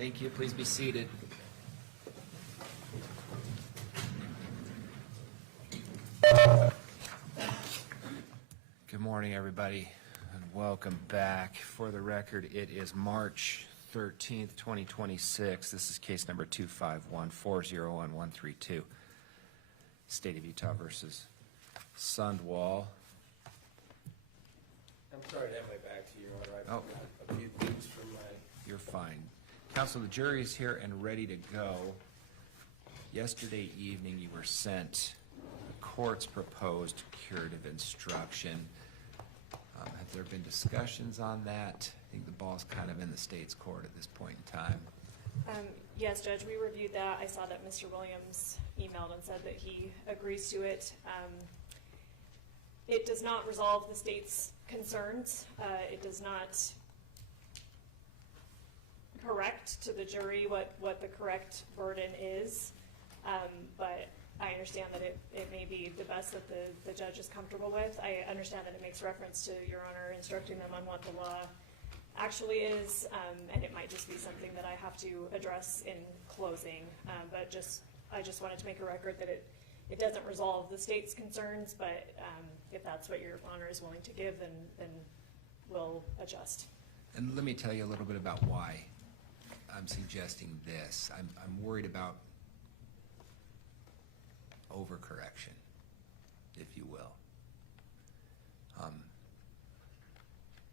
Thank you. Please be seated. Good morning, everybody, and welcome back. For the record, it is March 13th, 2026. This is case number 251-401-132. State of Utah versus Sundwall. I'm sorry to have my back to you, Your Honor. I forgot a few things from my... You're fine. Counsel, the jury is here and ready to go. Yesterday evening, you were sent the court's proposed curative instruction. Have there been discussions on that? I think the ball's kind of in the state's court at this point in time. Yes, Judge, we reviewed that. I saw that Mr. Williams emailed and said that he agrees to it. It does not resolve the state's concerns. It does not correct to the jury what the correct burden is, but I understand that it may be the best that the judge is comfortable with. I understand that it makes reference to Your Honor instructing them on what the law actually is, and it might just be something that I have to address in closing. But I just wanted to make a record that it doesn't resolve the state's concerns, but if that's what Your Honor is willing to give, then we'll adjust. And let me tell you a little bit about why I'm suggesting this. I'm worried about overcorrection, if you will.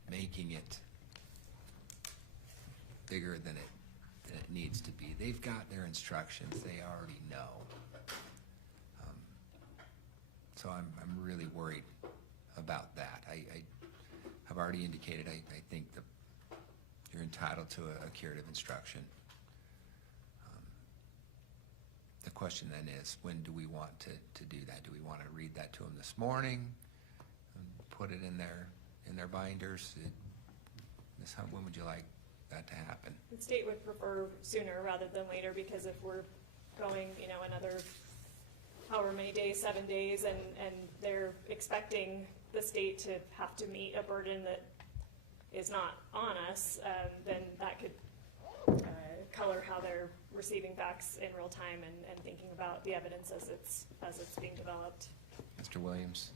Making it bigger than it needs to be. They've got their instructions. They already know. So I'm really worried about that. I have already indicated I think you're entitled to a curative instruction. The question then is, when do we want to do that? Do we want to read that to them this morning and put it in their binders? Ms. Hunt, when would you like that to happen? The state would prefer sooner rather than later, because if we're going, another however many days, 7 days, and they're expecting the state to have to meet a burden that is not on us, then that could color how they're receiving facts in real time and thinking about the evidence as it's being developed. Mr. Williams.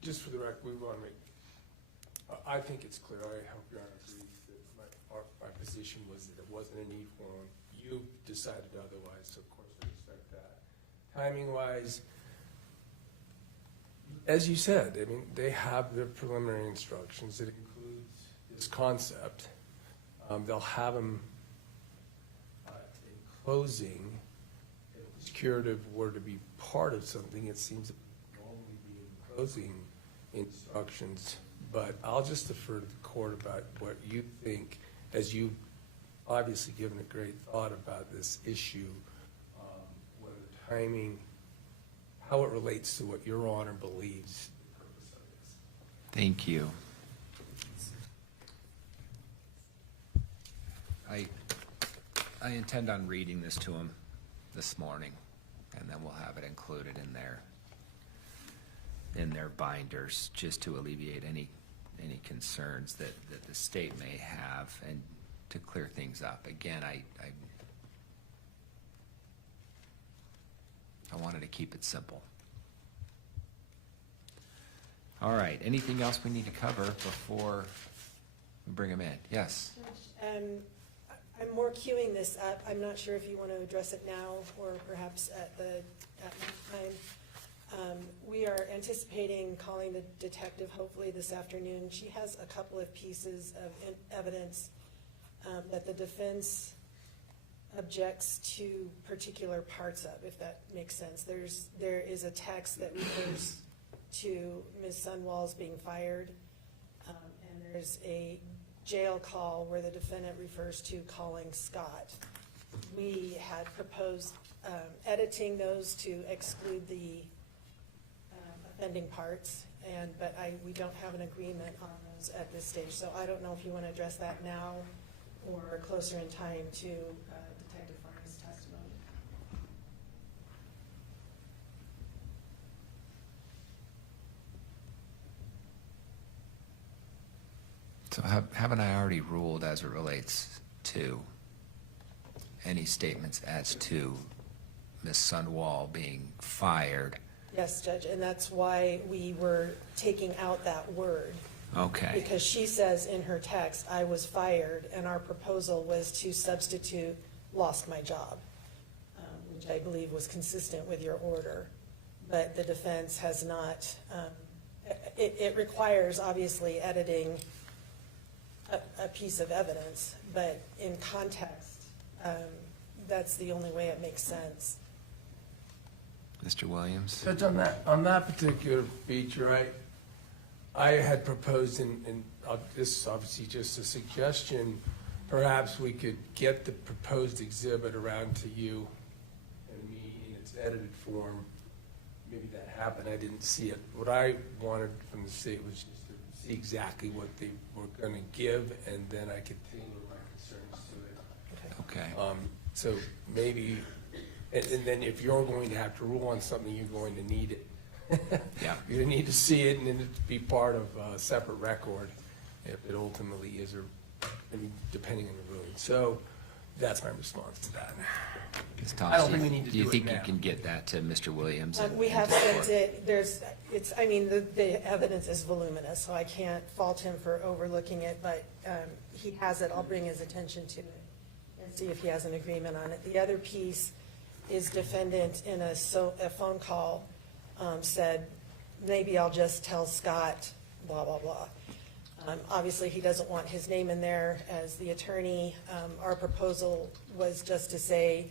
Just for the record, we want to make, I think it's clear, I hope Your Honor agrees, that my position was that it wasn't a need for one. You decided otherwise, so of course I respect that. Timing-wise, as you said, I mean, they have their preliminary instructions. It includes this concept. They'll have them in closing. If this curative were to be part of something, it seems it would normally be in closing instructions. But I'll just defer to the court about what you think, as you've obviously given a great thought about this issue, whether timing, how it relates to what Your Honor believes the purpose of this. Thank you. I intend on reading this to them this morning, and then we'll have it included in their binders, just to alleviate any concerns that the state may have and to clear things up. Again, I wanted to keep it simple. All right, anything else we need to cover before we bring them in? Yes? I'm more queuing this up. I'm not sure if you want to address it now or perhaps at next time. We are anticipating calling the detective hopefully this afternoon. She has a couple of pieces of evidence that the defense objects to particular parts of, if that makes sense. There is a text that refers to Ms. Sundwall's being fired, and there's a jail call where the defendant refers to calling Scott. We had proposed editing those to exclude the offending parts, but we don't have an agreement on those at this stage. So I don't know if you want to address that now or closer in time to Detective Farney's testimony. So haven't I already ruled as it relates to any statements as to Ms. Sundwall being fired? Yes, Judge, and that's why we were taking out that word. Okay, Because she says in her text, I was fired, and our proposal was to substitute lost my job, which I believe was consistent with your order. But the defense has not, it requires obviously editing a piece of evidence, but in context, that's the only way it makes sense. Mr. Williams? Judge, on that particular feature, I had proposed, and this is obviously just a suggestion, perhaps we could get the proposed exhibit around to you and me in its edited form. Maybe that happened, I didn't see it. What I wanted from the state was just to see exactly what they were gonna give, and then I could tailor my concerns to it. Okay, So maybe, and then if you're going to have to rule on something, you're going to need it. Yeah. You're gonna need to see it and then it be part of a separate record if it ultimately is, or, I mean, depending on the ruling. So that's my response to that. Ms. I don't Thompson, think we need to do you do it think you now. can get that to Mr. Williams? We have and to the sent court? it, I mean, the evidence is voluminous, so I can't fault him for overlooking it, but he has it, I'll bring his attention to it and see if he has an agreement on it. The other piece is defendant in a phone call said, maybe I'll just tell Scott, blah, blah, blah. Obviously, he doesn't want his name in there as the attorney. Our proposal was just to say,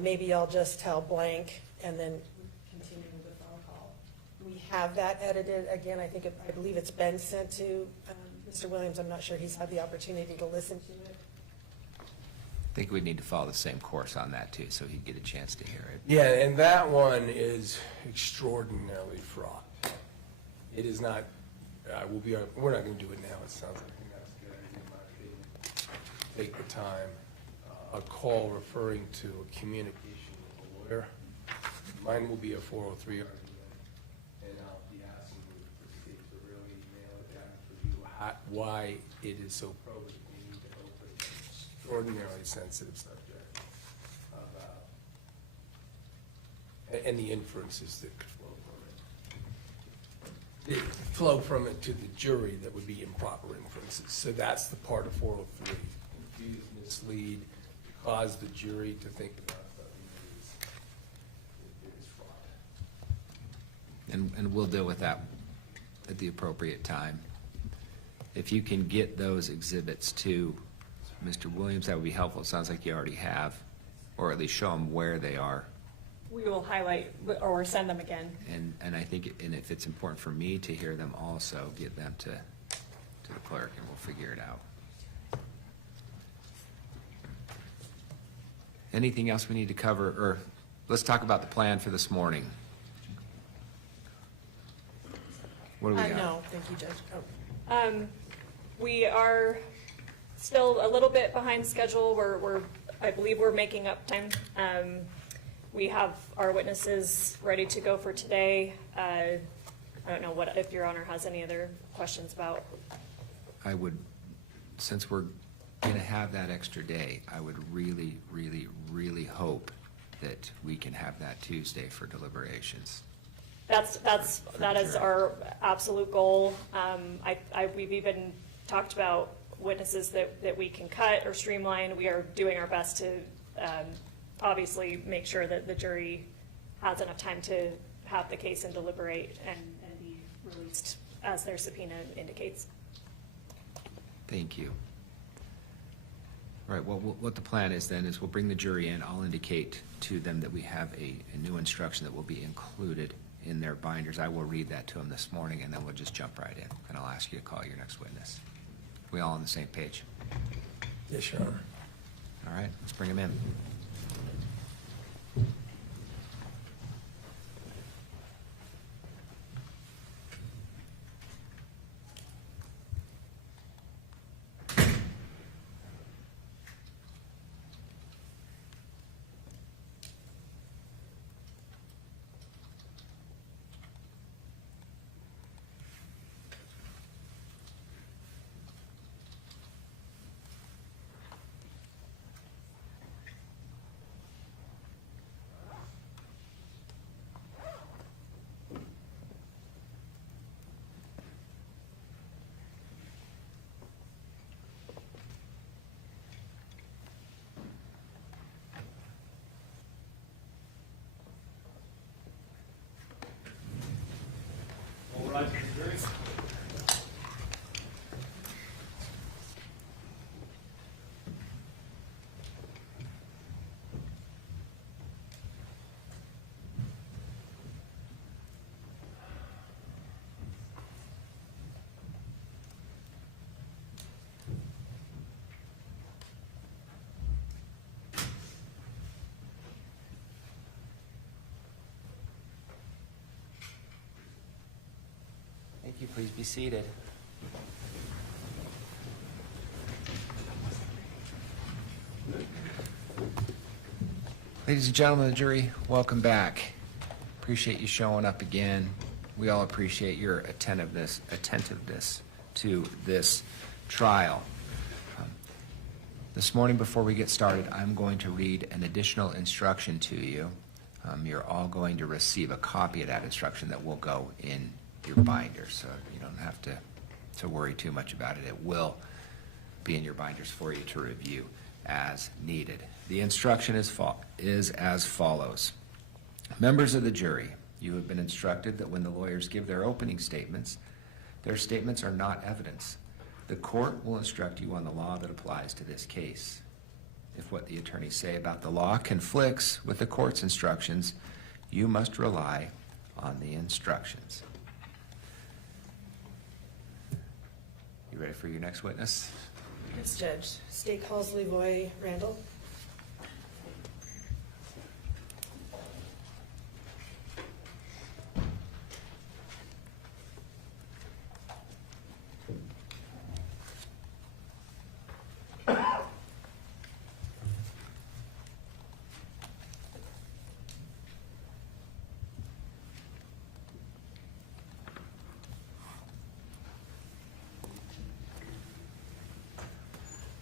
maybe I'll just tell blank and then continue with the phone call. We have that edited. Again, I believe it's been sent to Mr. Williams. I'm not sure he's had the opportunity to listen to it. I think we'd need to follow the same course on that too, so he'd get a chance to hear it. Yeah, and that one is extraordinarily fraught. It is not, we're not gonna do it now, it sounds like that's a good idea, in my opinion. Take the time, a call referring to a communication with a lawyer. Mine will be a 403 argument, and I'll be asking you for Steve to really nail it down for you, why it is so probative. We need to open an extraordinarily sensitive subject and the inferences that could flow from it. Flow from it to the jury that would be improper inferences. So that's the part of 403. Confuse, mislead, cause the jury to think about something that is fraud. And we'll deal with that at the appropriate time. If you can get those exhibits to Mr. Williams, that would be helpful. It sounds like you already have, or at least show him where they are. We will highlight or send them again. And I think, and if it's important for me to hear them also, get them to the clerk and we'll figure it out. Anything else we need to cover, or let's talk about the plan for this morning. What do we got? No, thank you, Judge. We are still a little bit behind schedule. I believe we're making up time. We have our witnesses ready to go for today. I don't know if Your Honor has any other questions about. I would, since we're gonna have that extra day, I would really, really, really hope that we can have that Tuesday for deliberations. That is our absolute goal. We've even talked about witnesses that we can cut or streamline. We are doing our best to obviously make sure that the jury has enough time to have the case and deliberate and be released as their subpoena indicates. Thank you. All right, well, what the plan is then is we'll bring the jury in. I'll indicate to them that we have a new instruction that will be included in their binders. I will read that to them this morning, and then we'll just jump right in, and I'll ask you to call your next witness. We all on the same page? Yes, Your Honor. All right, let's bring them in. Thank you. Please be seated. Ladies and gentlemen of the jury, welcome back. Appreciate you showing up again. We all appreciate your attentiveness to this trial. This morning, before we get started, I'm going to read an additional instruction to you. You're all going to receive a copy of that instruction that will go in your binder, so you don't have to worry too much about it. It will be in your binders for you to review as needed. The instruction is as follows. Members of the jury, you have been instructed that when the lawyers give their opening statements, their statements are not evidence. The court will instruct you on the law that applies to this case. If what the attorneys say about the law conflicts with the court's instructions, you must rely on the instructions. You ready for your next witness? Yes, Judge. State calls Lavoy. Randall.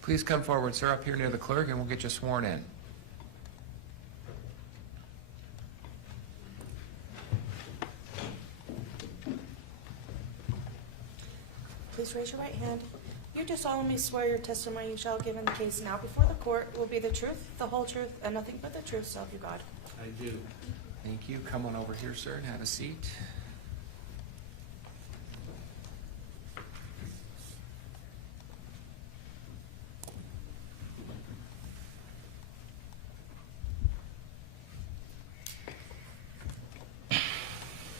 Please come forward, sir, up here near the clerk, and we'll get you sworn in. Please raise your right hand. You do solemnly swear your testimony you shall give in the case now before the court will be the truth, the whole truth, and nothing but the truth, so help you God. I do. Thank you. Come on over here, sir, and have a seat.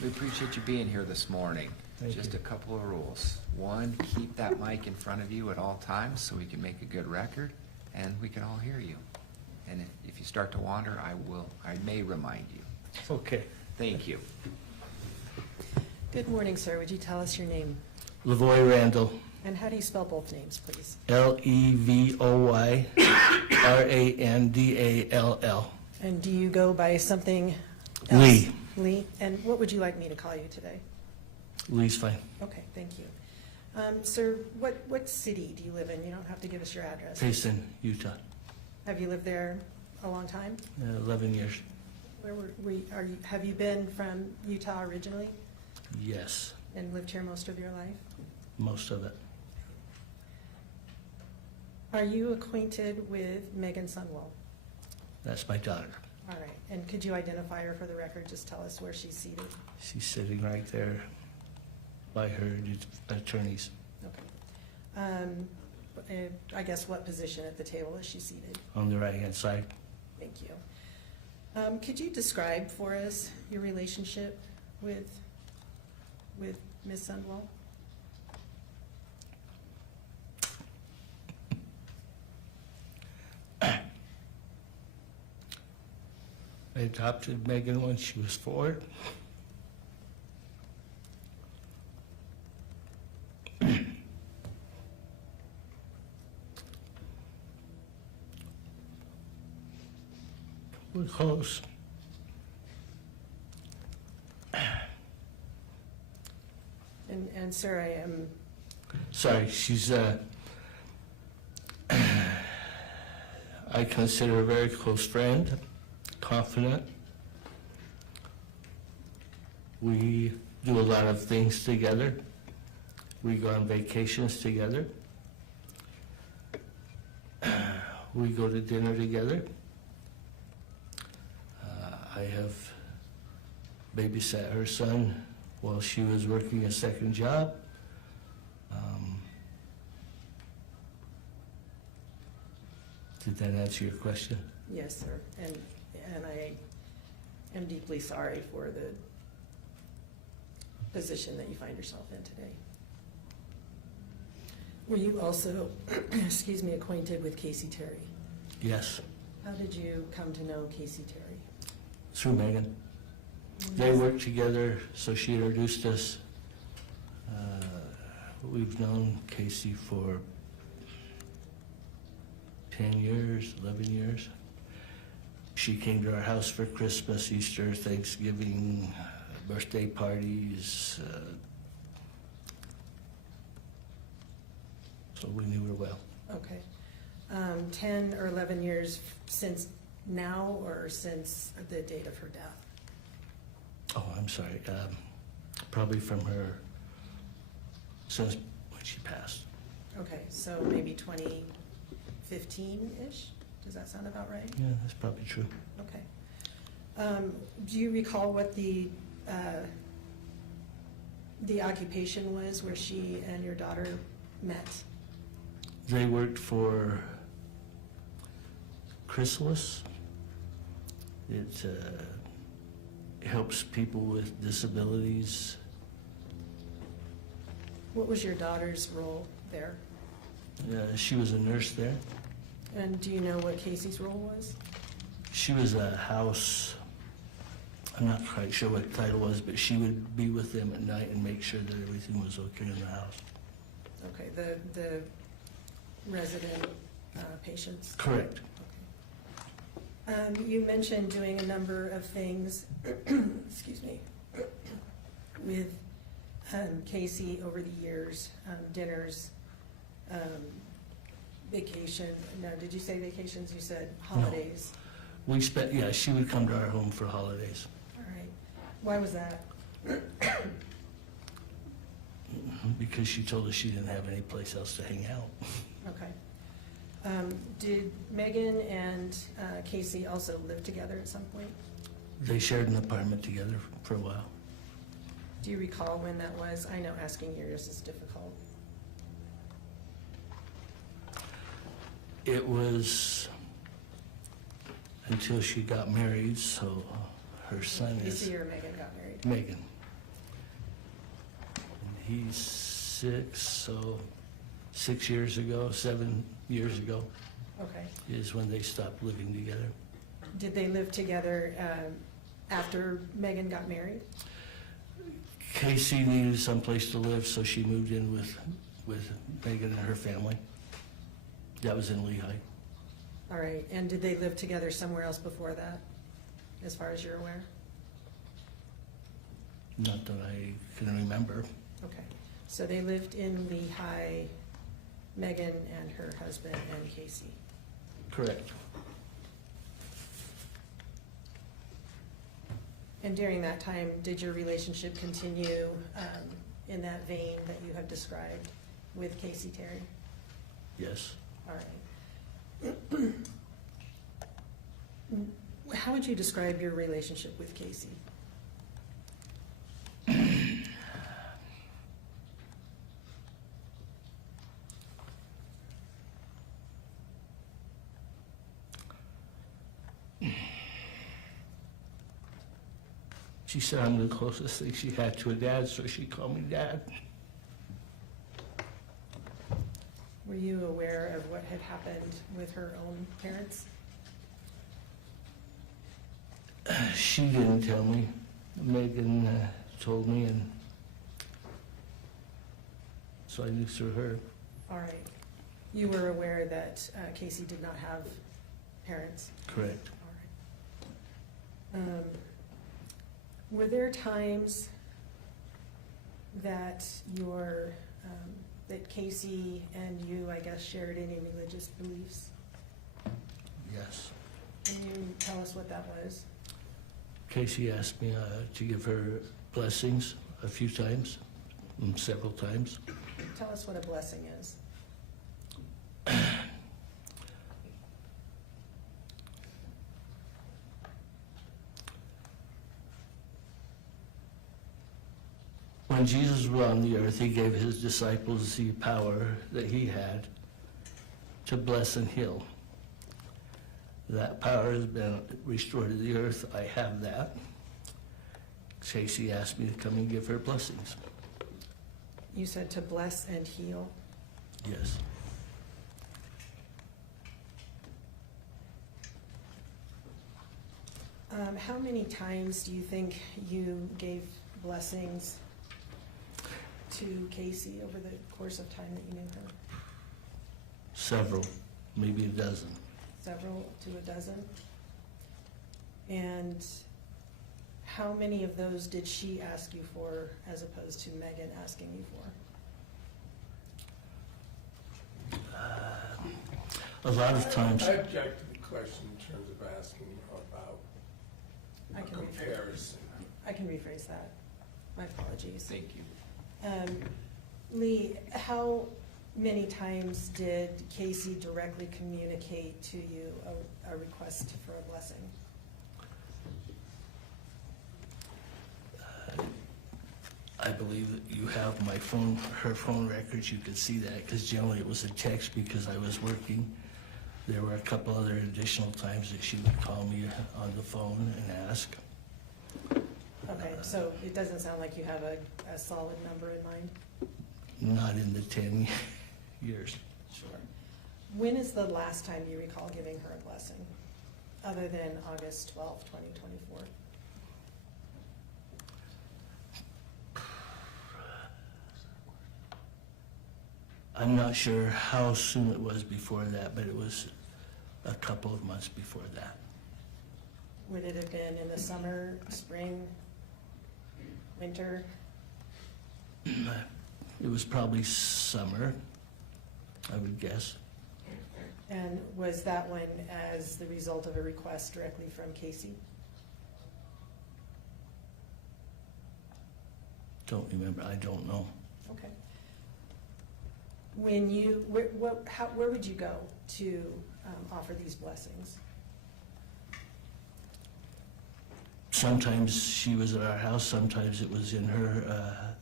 We appreciate you being here this morning. Just a couple of rules. One, keep that mic in front of you at all times so we can make a good record and we can all hear you. And if you start to wander, I may remind you. Okay. Thank you. Good morning, sir. Would you tell us your name? Lavoy Randall, And how do you spell both names, please? Levoy Randall. And do you go by something else? Lee. Lee. And what would you like me to call you today? Lee's fine. Okay, thank you. Sir, what city do you live in? You don't have to give us your address. Payson, Utah. Have you lived there a long time? 11 years. Have you been from Utah originally Yes, and lived here most of your life? most of it. Are you acquainted with Meggan Sundwall? That's my daughter. All right, and could you identify her for the record? Just tell us where she's seated. She's sitting right there by her attorneys Okay. I guess what position at the table is she seated? on the right-hand side. Thank you. Could you describe for us your relationship with Ms. Sundwall? I adopted Megan when she was 4. We're close. And sir, I am, Sorry, she's I consider her a very close friend, confident. We do a lot of things together. We go on vacations together. We go to dinner together. I have babysat her son while she was working a second job. Did that answer your question? Yes, sir. And I am deeply sorry for the position that you find yourself in today. Were you also, excuse me, acquainted with Kacee Terry? Yes, How did you come to know Kacee Terry? through Meggan. They worked together, so she introduced us. We've known Kacee for 10 years, 11 years. She came to our house for Christmas, Easter, Thanksgiving, birthday parties. So we knew her well. Okay. 10 or 11 years since now or since the date of her death? Oh, I'm sorry. Probably from her, since when she passed. Okay, so maybe 2015-ish? Does that sound about right? Yeah, that's probably true. Okay. Do you recall what the occupation was where she and your daughter met? They worked for Chrysalis. It helps people with disabilities. What was your daughter's role there? She was a nurse there. And do you know what Kacee's role was? She was a house, I'm not quite sure what the title was, but she would be with them at night and make sure that everything was okay in the house. Okay, the resident patients? Correct. Okay. You mentioned doing a number of things, excuse me, with Kacee over the years, dinners, vacation. No, did you say vacations? You said holidays. We spent, yeah, she would come to our home for holidays. All right. Why was that? Because she told us she didn't have any place else to hang out. Okay. Did Meggan and Kacee also live together at some point? They shared an apartment together for a while. Do you recall when that was? I know asking yours is difficult. It was until she got married, so her son is Kacee or Meggan got married? Meggan. He's 6, so 6 years ago, 7 years ago Okay. is when they stopped living together. Did they live together after Meggan got married? Kacee needed someplace to live, so she moved in with Meggan and her family. That was in Lehigh. All right. And did they live together somewhere else before that, as far as you're aware? Not that I can remember. Okay. So they lived in Lehigh, Meggan and her husband and Kacee. Correct. And during that time, did your relationship continue in that vein that you have described with Kacee Terry? Yes. All right. How would you describe your relationship with Kacee? She said I'm the closest thing she had to a dad, so she called me Dad. Were you aware of what had happened with her own parents? She didn't tell me. Meggan told me, and so I knew through her. All right. You were aware that Kacee did not have parents? Correct. All right. Were there times that that Kacee and you, I guess, shared any religious beliefs? Yes. Can you tell us what that was? Kacee asked me to give her blessings a few times, several times. Tell us what a blessing is. When Jesus was on the earth, he gave his disciples the power that he had to bless and heal. That power has been restored to the earth. I have that. Kacee asked me to come and give her blessings. You said to bless and heal. Yes. How many times do you think you gave blessings to Kacee over the course of time that you knew her? Several, maybe a dozen. Several to a dozen? And how many of those did she ask you for as opposed to Meggan asking you for? A lot of times, I object to the question in terms of asking about I a can comparison. I can rephrase that. My apologies. Thank you. Lee, how many times did Kacee directly communicate to you a request for a blessing? I believe that you have my phone, her phone records. You could see that because generally it was a text because I was working. There were a couple other additional times that she would call me on the phone and ask. Okay, so it doesn't sound like you have a solid number in mind? Not in the 10 years. Sure. When is the last time you recall giving her a blessing, other than August 12, 2024? I'm not sure how soon it was before that, but it was a couple of months before that. Would it have been in the summer, spring, winter? It was probably summer, I would guess. And was that one as the result of a request directly from Kacee? Don't remember, I don't know. Okay. When you, where would you go to offer these blessings? Sometimes she was at our house, sometimes it was in her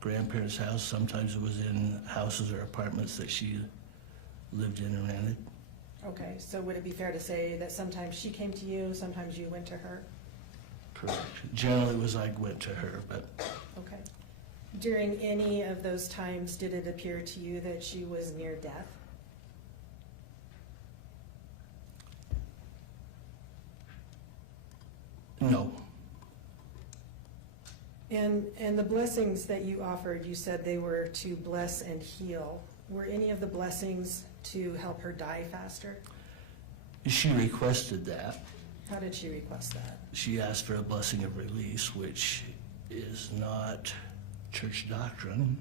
grandparents' house, sometimes it was in houses or apartments that she lived in and rented. Okay, so would it be fair to say that sometimes she came to you, sometimes you went to her? Correct. Generally it was I went to her, but Okay. During any of those times, did it appear to you that she was near death? no. And the blessings that you offered, you said they were to bless and heal. Were any of the blessings to help her die faster? She requested that. How did she request that? She asked for a blessing of release, which is not church doctrine.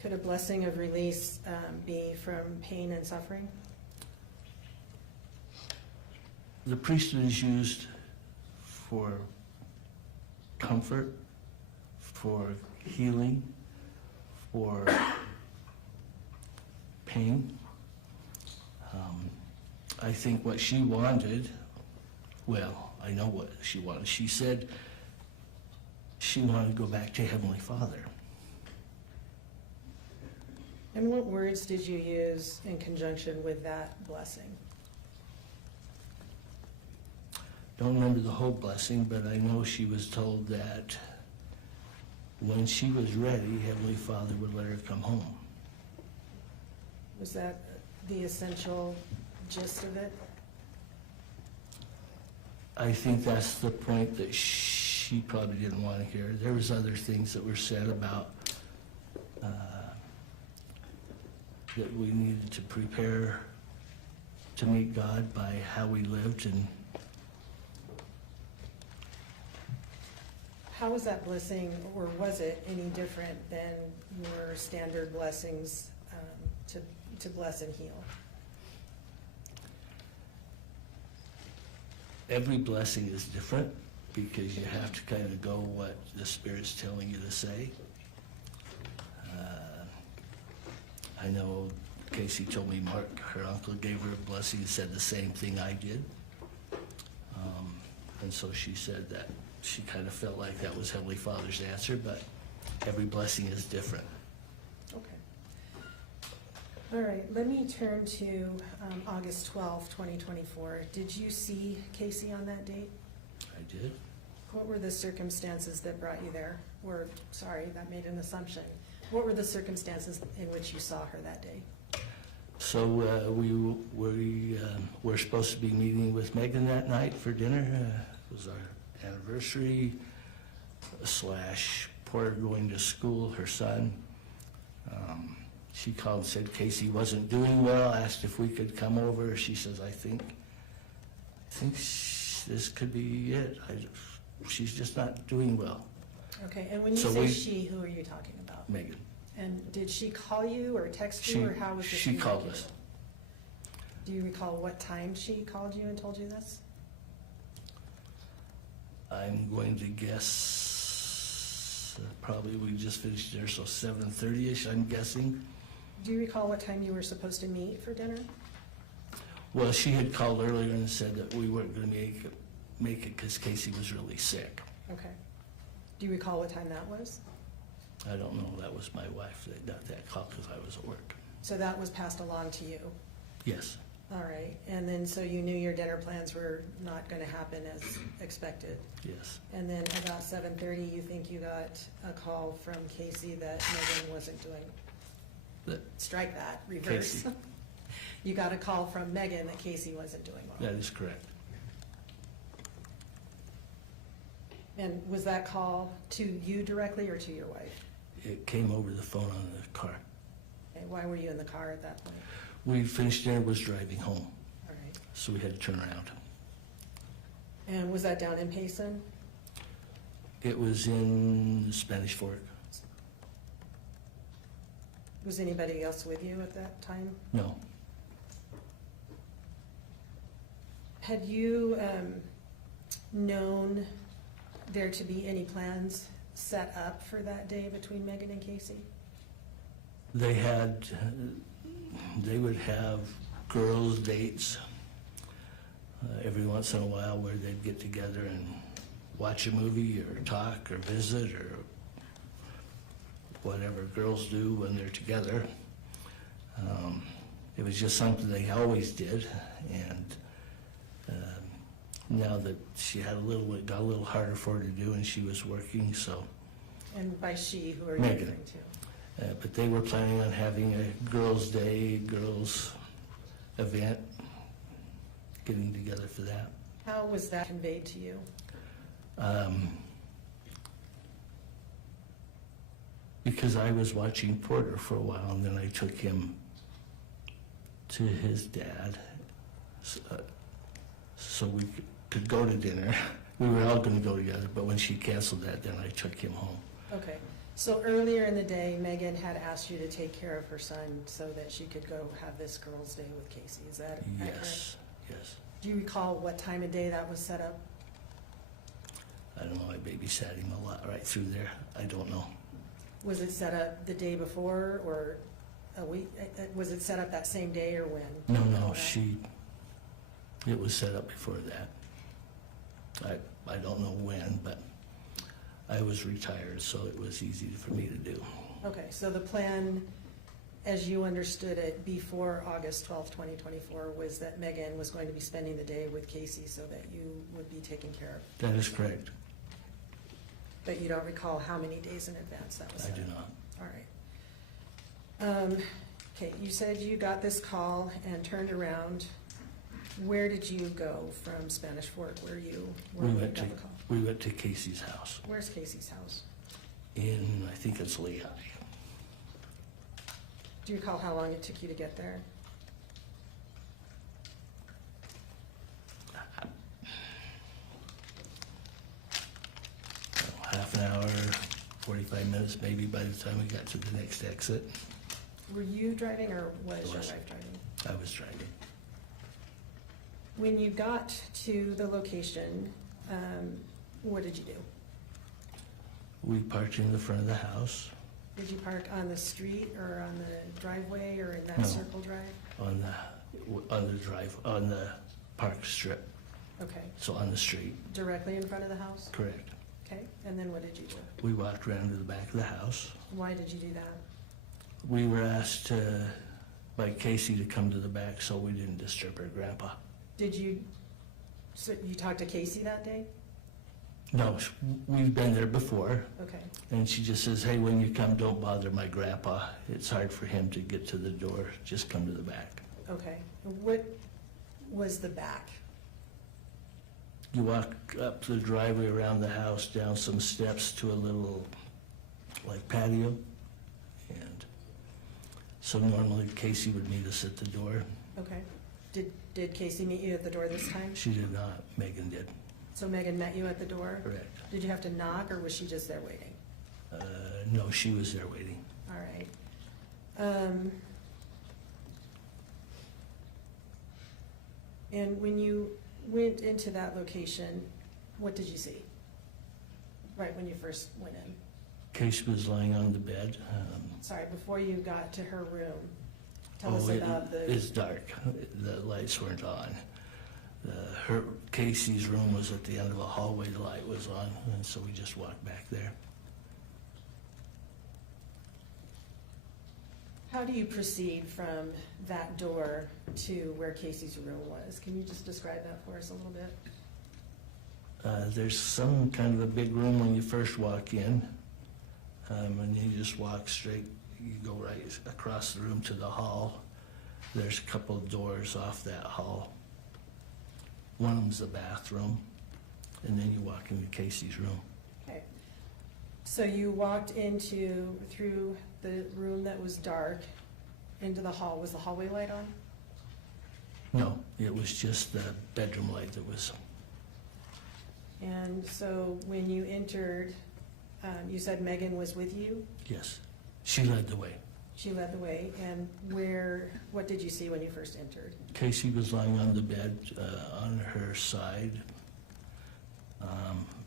Could a blessing of release be from pain and suffering? The priesthood is used for comfort, for healing, for pain. I think what she wanted, well, I know what she wanted. She said she wanted to go back to Heavenly Father. And what words did you use in conjunction with that blessing? Don't remember the whole blessing, but I know she was told that when she was ready, Heavenly Father would let her come home. Was that the essential gist of it? I think that's the point that she probably didn't want to hear. There was other things that were said about that we needed to prepare to meet God by how we lived, and How was that blessing, or was it any different than your standard blessings to bless and heal? every blessing is different because you have to kind of go what the Spirit's telling you to say. I know Kacee told me Mark, her uncle, gave her a blessing and said the same thing I did. And so she said that she kind of felt like that was Heavenly Father's answer, but every blessing is different. Okay. All right, let me turn to August 12th, 2024. Did you see Kacee on that date? I did. What were the circumstances that brought you there? Or, sorry, that made an assumption. What were the circumstances in which you saw her that day? So we were supposed to be meeting with Meggan that night for dinner. It was our anniversary / Porter going to school, her son. She called and said Kacee wasn't doing well, asked if we could come over. She says, I think this could be it. She's just not doing well. Okay, and when you So say she, who are you talking about? Meggan. And did she call you or text you, or how was this She called communicated? us. Do you recall what time she called you and told you this? I'm going to guess probably we just finished there, so 7:30ish, I'm guessing. Do you recall what time you were supposed to meet for dinner? Well, she had called earlier and said that we weren't going to make it because Kacee was really sick. Okay. Do you recall what time that was? I don't know, that was my wife that got that call because I was at work. So that was passed along to you? Yes, All right, and then so you knew your dinner plans were not gonna happen as expected? yes. And then about 7:30, you think you got a call from Kacee that Meggan wasn't doing? That Strike that, reverse. Kacee. You got a call from Meggan that Kacee wasn't doing well? That is correct. And was that call to you directly or to your wife? It came over the phone on the car. And why were you in the car at that point? We finished dinner, was driving home, All right. so we had to turn around. And was that down in Payson? It was in Spanish Fork. Was anybody else with you at that time? No, Had you known there to be any plans set up for that day between Meggan and Kacee? they had, they would have girls' dates every once in a while where they'd get together and watch a movie or talk or visit or whatever girls do when they're together. It was just something they always did, and now that she had it got a little harder for her to do, and she was working, so. And by she, who are you Meggan. referring to? But they were planning on having a girls' day, girls' event, getting together for that. How was that conveyed to you? Because I was watching Porter for a while, and then I took him to his dad, so we could go to dinner. We were all gonna go together, but when she canceled that, then I took him home. Okay, so earlier in the day, Meggan had asked you to take care of her son so that she could go have this girls' day with Kacee, is that accurate? Yes, yes. Do you recall what time of day that was set up? I don't know, I babysat him a lot right through there. I don't know. Was it set up the day before or a week, was it set up that same day or when? No, it was set up before that. I don't know when, but I was retired, so it was easy for me to do. Okay, so the plan, as you understood it before August 12th, 2024, was that Meggan was going to be spending the day with Kacee so that you would be taken care of? That is correct. But you don't recall how many days in advance that was I set do up? not. All right. Okay, you said you got this call and turned around. Where did you go from Spanish Fork? Where you We went got the call? to Kacee's house Where's Kacee's house? in, I think it's Lehigh. Do you recall how long it took you to get there? Half an hour, 45 minutes maybe by the time we got to the next exit. Were you driving or was your Was. wife driving? I was driving. When you got to the location, what did you do? We parked in the front of the house Did you park on the street or on the driveway or in that No. circle drive? on the drive, on the park strip. Okay, so on the street, directly in front of the house? correct. Okay, and then what did you do? We walked around to the back of the house. Why did you do that? We were asked by Kacee to come to the back so we didn't disturb her grandpa. Did you, so you talked to Kacee that day? No, we've been there before, Okay, and she just says, hey, when you come, don't bother my grandpa. It's hard for him to get to the door, just come to the back. okay. What was the back? You walk up the driveway around the house, down some steps to a little, like patio. And so normally Kacee would meet us at the door. Okay. Did Kacee meet you at the door this time? She did not, Meggan did, So Meggan met you at the door? correct. Did you have to knock, or was she just there waiting? No, she was there waiting. All right. And when you went into that location, what did you see? Right when you first went in? Kacee was lying on the bed. Sorry, before you got to her room, tell us about the. It's dark. The lights weren't on. Casee's room was at the end of a hallway, the light was on, and so we just walked back there. How do you proceed from that door to where Casee's room was? Can you just describe that for us a little bit? There's some kind of a big room when you first walk in, and then you just walk straight, you go right across the room to the hall. There's a couple of doors off that hall. One of them's the bathroom, and then you walk into Casee's room. Okay. So you walked through the room that was dark into the hall. Was the hallway light on? No, it was just the bedroom light that was, And so when you entered, you said Meggan was with you? yes, she led the way. She led the way, and what did you see when you first entered? Kacee was lying on the bed on her side.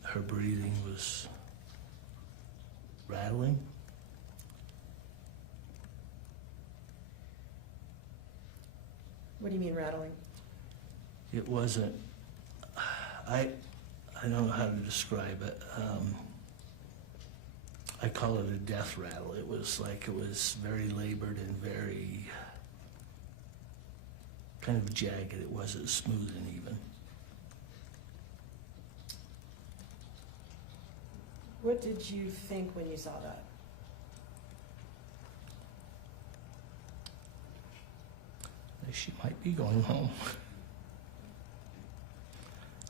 Her breathing was rattling. What do you mean rattling? It wasn't, I don't know how to describe it. I call it a death rattle. It was very labored and very kind of jagged. It wasn't smooth and even. What did you think when you saw that? She might be going home.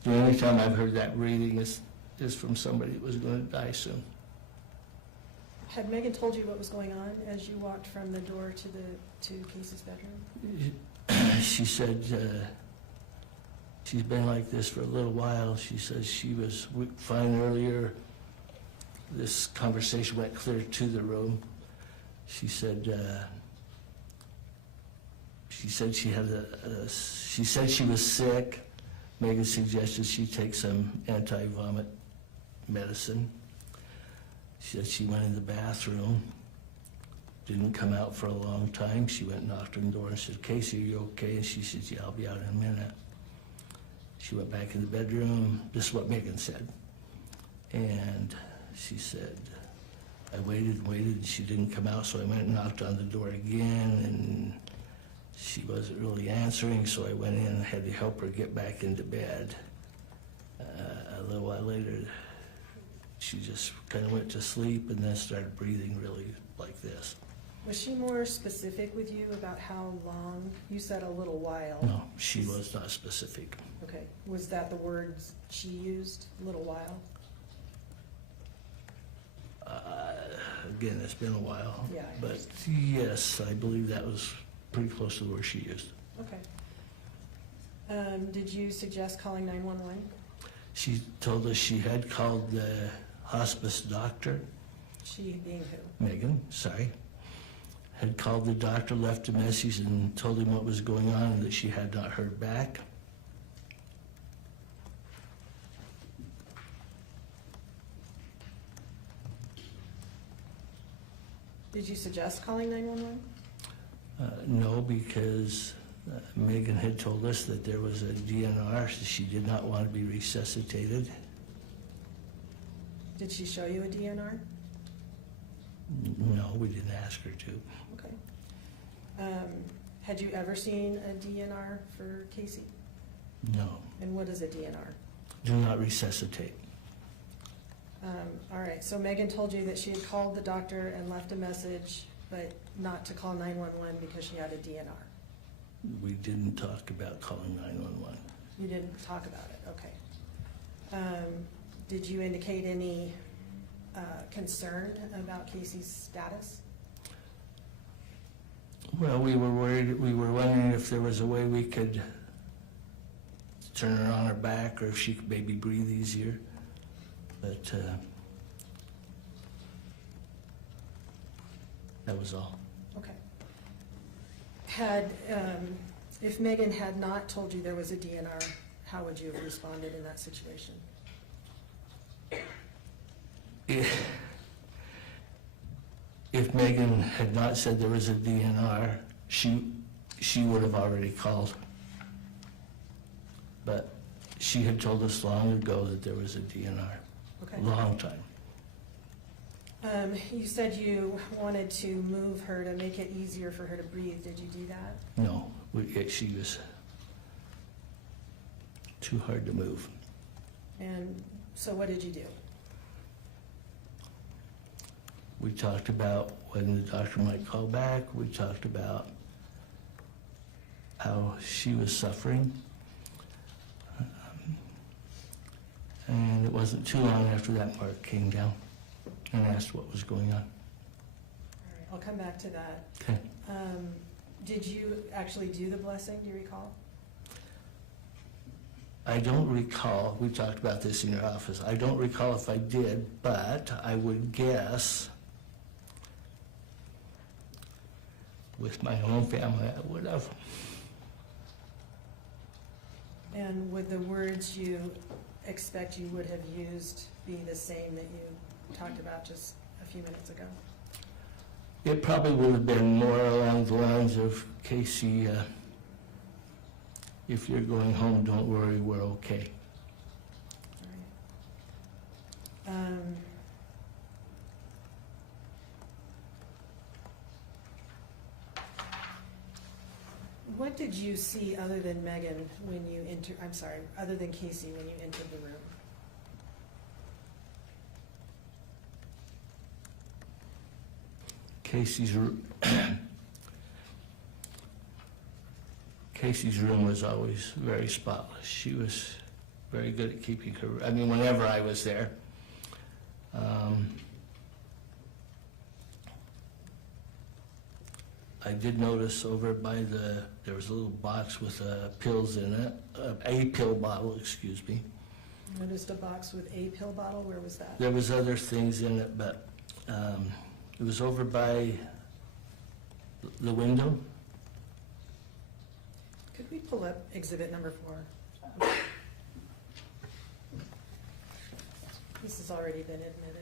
The only time I've heard that breathing is from somebody that was going to die soon. Had Meggan told you what was going on as you walked from the door to Casee's bedroom? She said she's been like this for a little while. She says she was fine earlier. This conversation went clear to the room. She said she was sick. Meggan suggested she take some anti-vomit medicine. She said she went in the bathroom, didn't come out for a long time. She went and knocked on the door and said, Kacee, are you okay? And she said, yeah, I'll be out in a minute. She went back in the bedroom. This is what Meggan said. And she said, I waited and waited, and she didn't come out, so I went and knocked on the door again, and she wasn't really answering, so I went in and had to help her get back into bed. A little while later, she just kind of went to sleep and then started breathing really like this. Was she more specific with you about how long? You said a little while. No, she was not specific. Okay. Was that the words she used, a little while? Again, it's been a while. Yeah, I But yes, I believe that was pretty close to the word she used. Okay. Did you suggest calling 911? She told us she had called the hospice doctor, She being who? Meggan, sorry, had called the doctor, left a message, and told him what was going on and that she had not heard back. Did you suggest calling 911? No, because Megan had told us that there was a DNR, so she did not want to be resuscitated. Did she show you a DNR? No, we didn't ask her to. Okay. Had you ever seen a DNR for Kacee? No, And what is a DNR? do not resuscitate. All right, so Megan told you that she had called the doctor and left a message, but not to call 911 because she had a DNR. We didn't talk about calling 911. You didn't talk about it, okay. Did you indicate any concern about Kacee's status? Well, we were worried, we were wondering if there was a way we could turn her on her back, or if she could maybe breathe easier. But that was all. Okay. If Megan had not told you there was a DNR, how would you have responded in that situation? If Megan had not said there was a DNR, she would have already called. But she had told us long ago that there was a DNR, Okay. long time. You said you wanted to move her to make it easier for her to breathe. Did you do that? No, she was too hard to move. And so what did you do? We talked about when the doctor might call back. We talked about how she was suffering. And it wasn't too long after that Mark came down and asked what was going on. All right, I'll come back to that. Okay. Did you actually do the blessing? Do you recall? I don't recall, we talked about this in your office, I don't recall if I did, but I would guess with my own family, I would have. And would the words you expect you would have used be the same that you talked about just a few minutes ago? It probably would have been more along the lines of, Kacee, if you're going home, don't worry, we're okay. All right. What did you see other than Megan when you other than Kacee when you entered the room? Casey's room was always very spotless. She was very good at keeping her, I mean, whenever I was there. I did notice over by there was a little box with pills in it, a pill bottle, excuse me. Noticed a box with a pill bottle. Where was that? There was other things in it, but it was over by the window. Could we pull up exhibit number 4? This has already been admitted.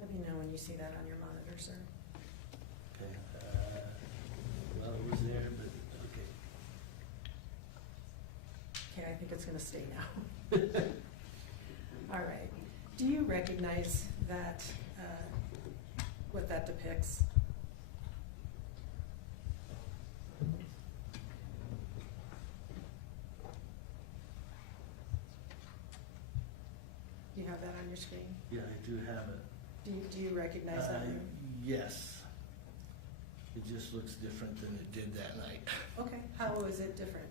Let me know when you see that on your monitor, sir. Okay. Well, it was there, but, okay. Okay, I think it's gonna stay now. All right. Do you recognize that, what that depicts? Do you have that on your screen? Yeah, I do have it. Do you recognize that room? Yes. It just looks different than it did that night. Okay, how is it different?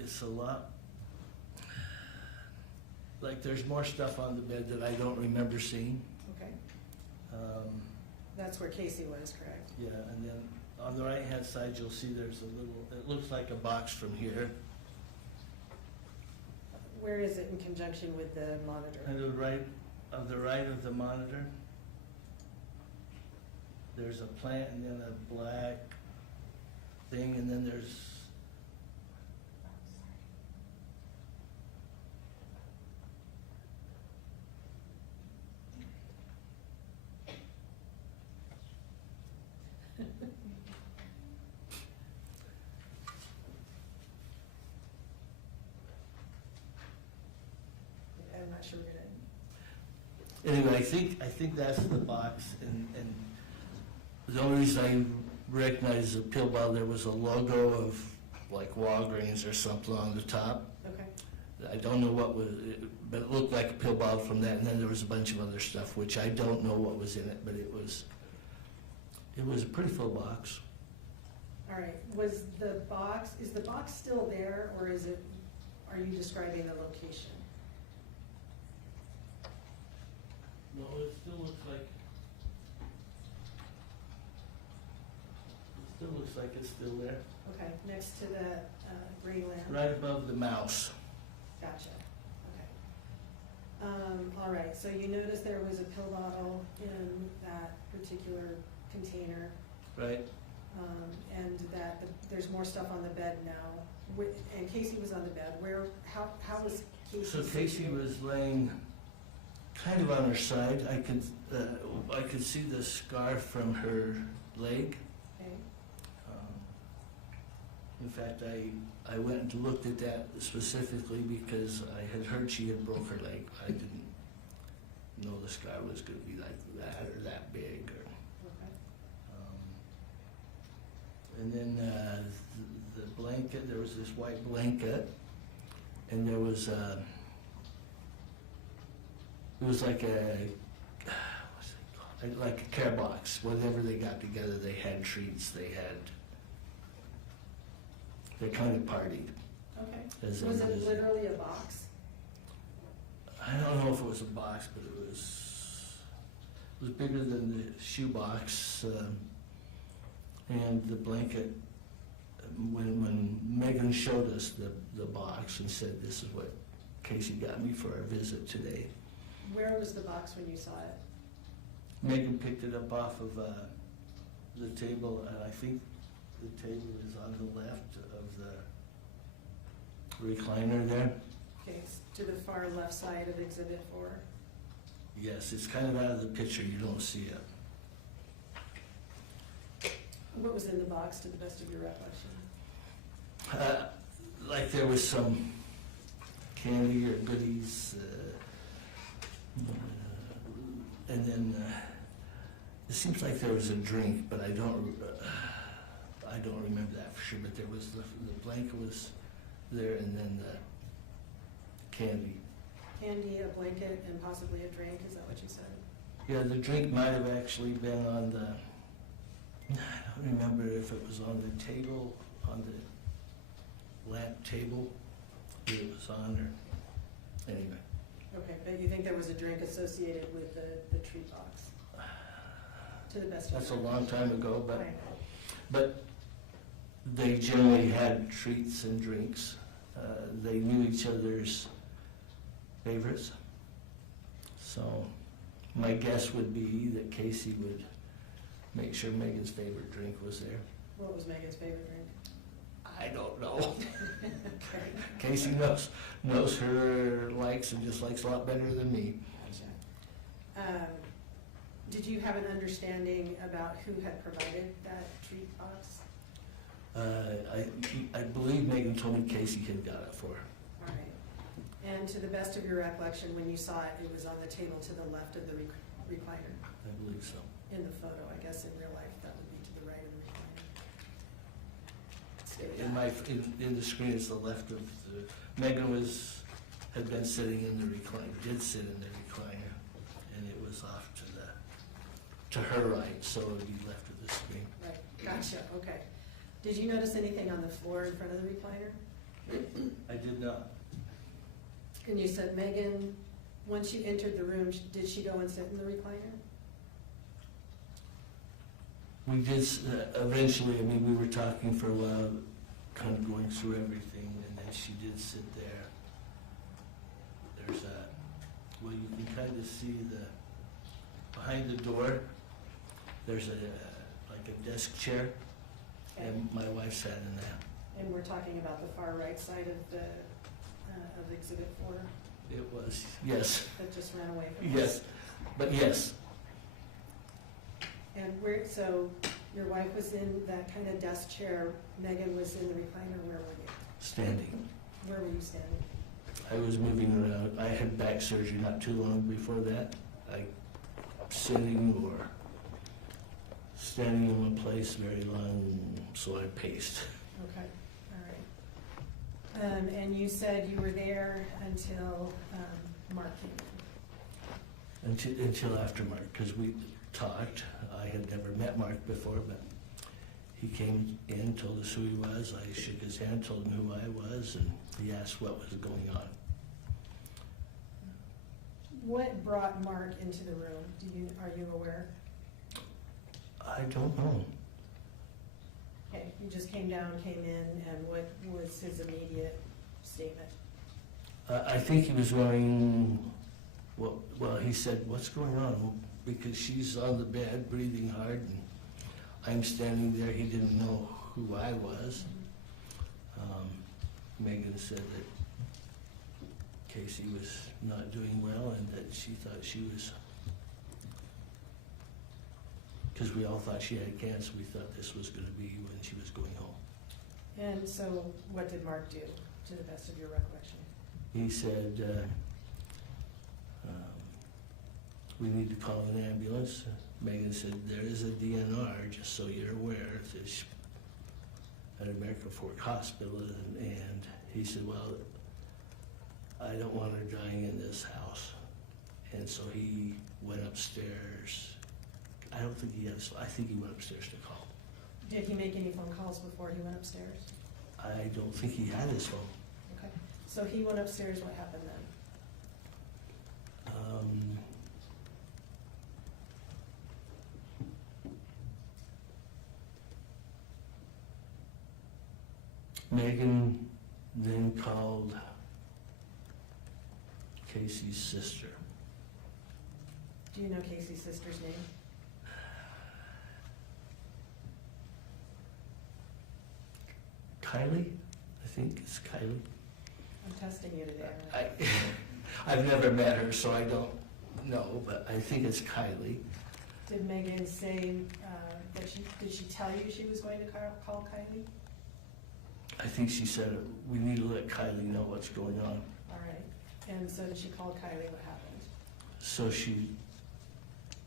It's a lot, like there's more stuff on the bed that I don't remember seeing. Okay, that's where Kacee was, correct? Yeah, and then on the right-hand side, you'll see there's a little, it looks like a box from here. Where is it in conjunction with the monitor? On the right of the monitor. there's a plant and then a black thing, and then there's, I'm not sure we're gonna, anyway, I think that's the box, and the only reason I recognize the pill bottle, there was a logo of like Walgreens or something on the top. okay. I don't know what was, but it looked like a pill bottle from that, and then there was a bunch of other stuff, which I don't know what was in it, but it was a pretty full box. All right, is the box still there, or are you describing the location? No, it still looks like it's still there. Okay, next to the gray lamp? Right above the mouse. Gotcha, okay. All right, so you noticed there was a pill bottle in that particular container, Right? and that there's more stuff on the bed now. And Kacee was on the bed. How was Kacee? So Kacee was laying kind of on her side. I could see the scar from her leg. Okay, In fact, I went and looked at that specifically because I had heard she had broke her leg. I didn't know the scar was going to be like that or that big. okay. And then the blanket, there was this white blanket, and there was it was like what's it called? Like a care box. Whatever they got together, they had treats. They kind of partied. Okay. As Was in- it literally a box? I don't know if it was a box, but it was bigger than the shoebox. And the blanket, when Meggan showed us the box and said, "This is what Kacee got me for our visit today," Where was the box when you saw it? Meggan picked it up off of the table, and I think the table is on the left of the recliner there. Okay, to the far left side of Exhibit 4. Yes, it's kind of out of the picture, you don't see it. What was in the box, to the best of your recollection? Like there was some candy or goodies, and then it seems like there was a drink, but I don't remember that for sure. But there was the blanket was there, and then the candy. Candy, a blanket, and possibly a drink, is that what you said? Yeah, the drink might have actually been on the. I don't remember if it was on the table, on the lamp table, that it was on, or anyway. Okay, but you think there was a drink associated with the treat box? To the best of your That's a long time ago, but Right. but they generally had treats and drinks. They knew each other's favorites. So my guess would be that Kacee would make sure Meggan's favorite drink was there. What was Megan's favorite drink? I don't know. Okay. Kacee knows her likes and dislikes a lot better than me. Gotcha. Did you have an understanding about who had provided that treat box? I believe Meggan told me Kacee had got it for her. All right. And to the best of your recollection, when you saw it, it was on the table to the left of the recliner? I believe so. In the photo, I guess in real life, that would be to the right of the recliner. In the screen is the left of the, Meggan had been sitting in the recliner, did sit in the recliner, and it was off to her right, so it would be left of the screen. Right, gotcha, okay. Did you notice anything on the floor in front of the recliner? I did not. And you said Meggan, once you entered the room, did she go and sit in the recliner? We did, eventually, I mean, we were talking for a while, kind of going through everything, and then she did sit there. There's well, you can kind of see behind the door, there's like a desk chair, and my wife sat in that. And we're talking about the far right side of the, of Exhibit 4 It was, yes, that just ran away from us? yes, but yes, And so your wife was in that kind of desk chair, Meggan was in the recliner, where were you? standing. Where were you standing? I was moving around. I had back surgery not too long before that. I sitting or standing in one place very long, so I paced. Okay, all right. And you said you were there until Mark came in. Until after Mark, because we talked. I had never met Mark before, but he came in, told us who he was. I shook his hand, told him who I was, and he asked what was going on. What brought Mark into the room? Are you aware? I don't know. Okay, he just came down, came in, and what was his immediate statement? I think he was going, well, he said, "What's going on?" Because she's on the bed, breathing hard, and I'm standing there. He didn't know who I was. Meggan said that Kacee was not doing well and that she thought she was, because we all thought she had cancer, we thought this was going to be when she was going home. And so what did Mark do, to the best of your recollection? He said, we need to call an ambulance. Meggan said, there is a DNR, just so you're aware, at American Fork Hospital. And he said, well, I don't want her dying in this house. And so he went upstairs. I don't think he had, I think he went upstairs to call. Did he make any phone calls before he went upstairs? I don't think he had his phone. Okay, so he went upstairs, what happened then? Meggan then called Kacee's sister. Do you know Kacee's sister's name? Kylie? I think it's Kylie. I'm testing you today. I've never met her, so I don't know, but I think it's Kylie. Did Meggan say did she tell you she was going to call Kylie? I think she said, we need to let Kylie know what's going on. All right, and so did she call Kylie, what happened? So she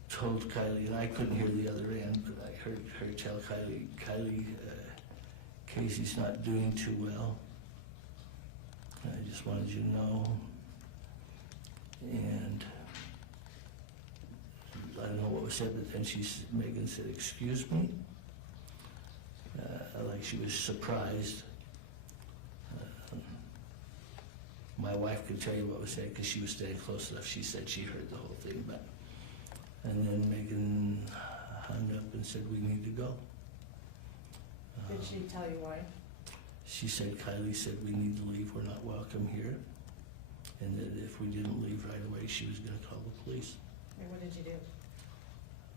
told Kylie, and I couldn't hear the other end, but I heard her tell Kylie, Kacee's not doing too well. I just wanted you to know. And I don't know what was said, but then Meggan said, excuse me? Like she was surprised. My wife could tell you what was said because she was staying close enough. She said she heard the whole thing, but, and then Meggan hung up and said, we need to go. Did she tell you why? She said, Kylie said, we need to leave, we're not welcome here. And that if we didn't leave right away, she was gonna call the police. And what did you do?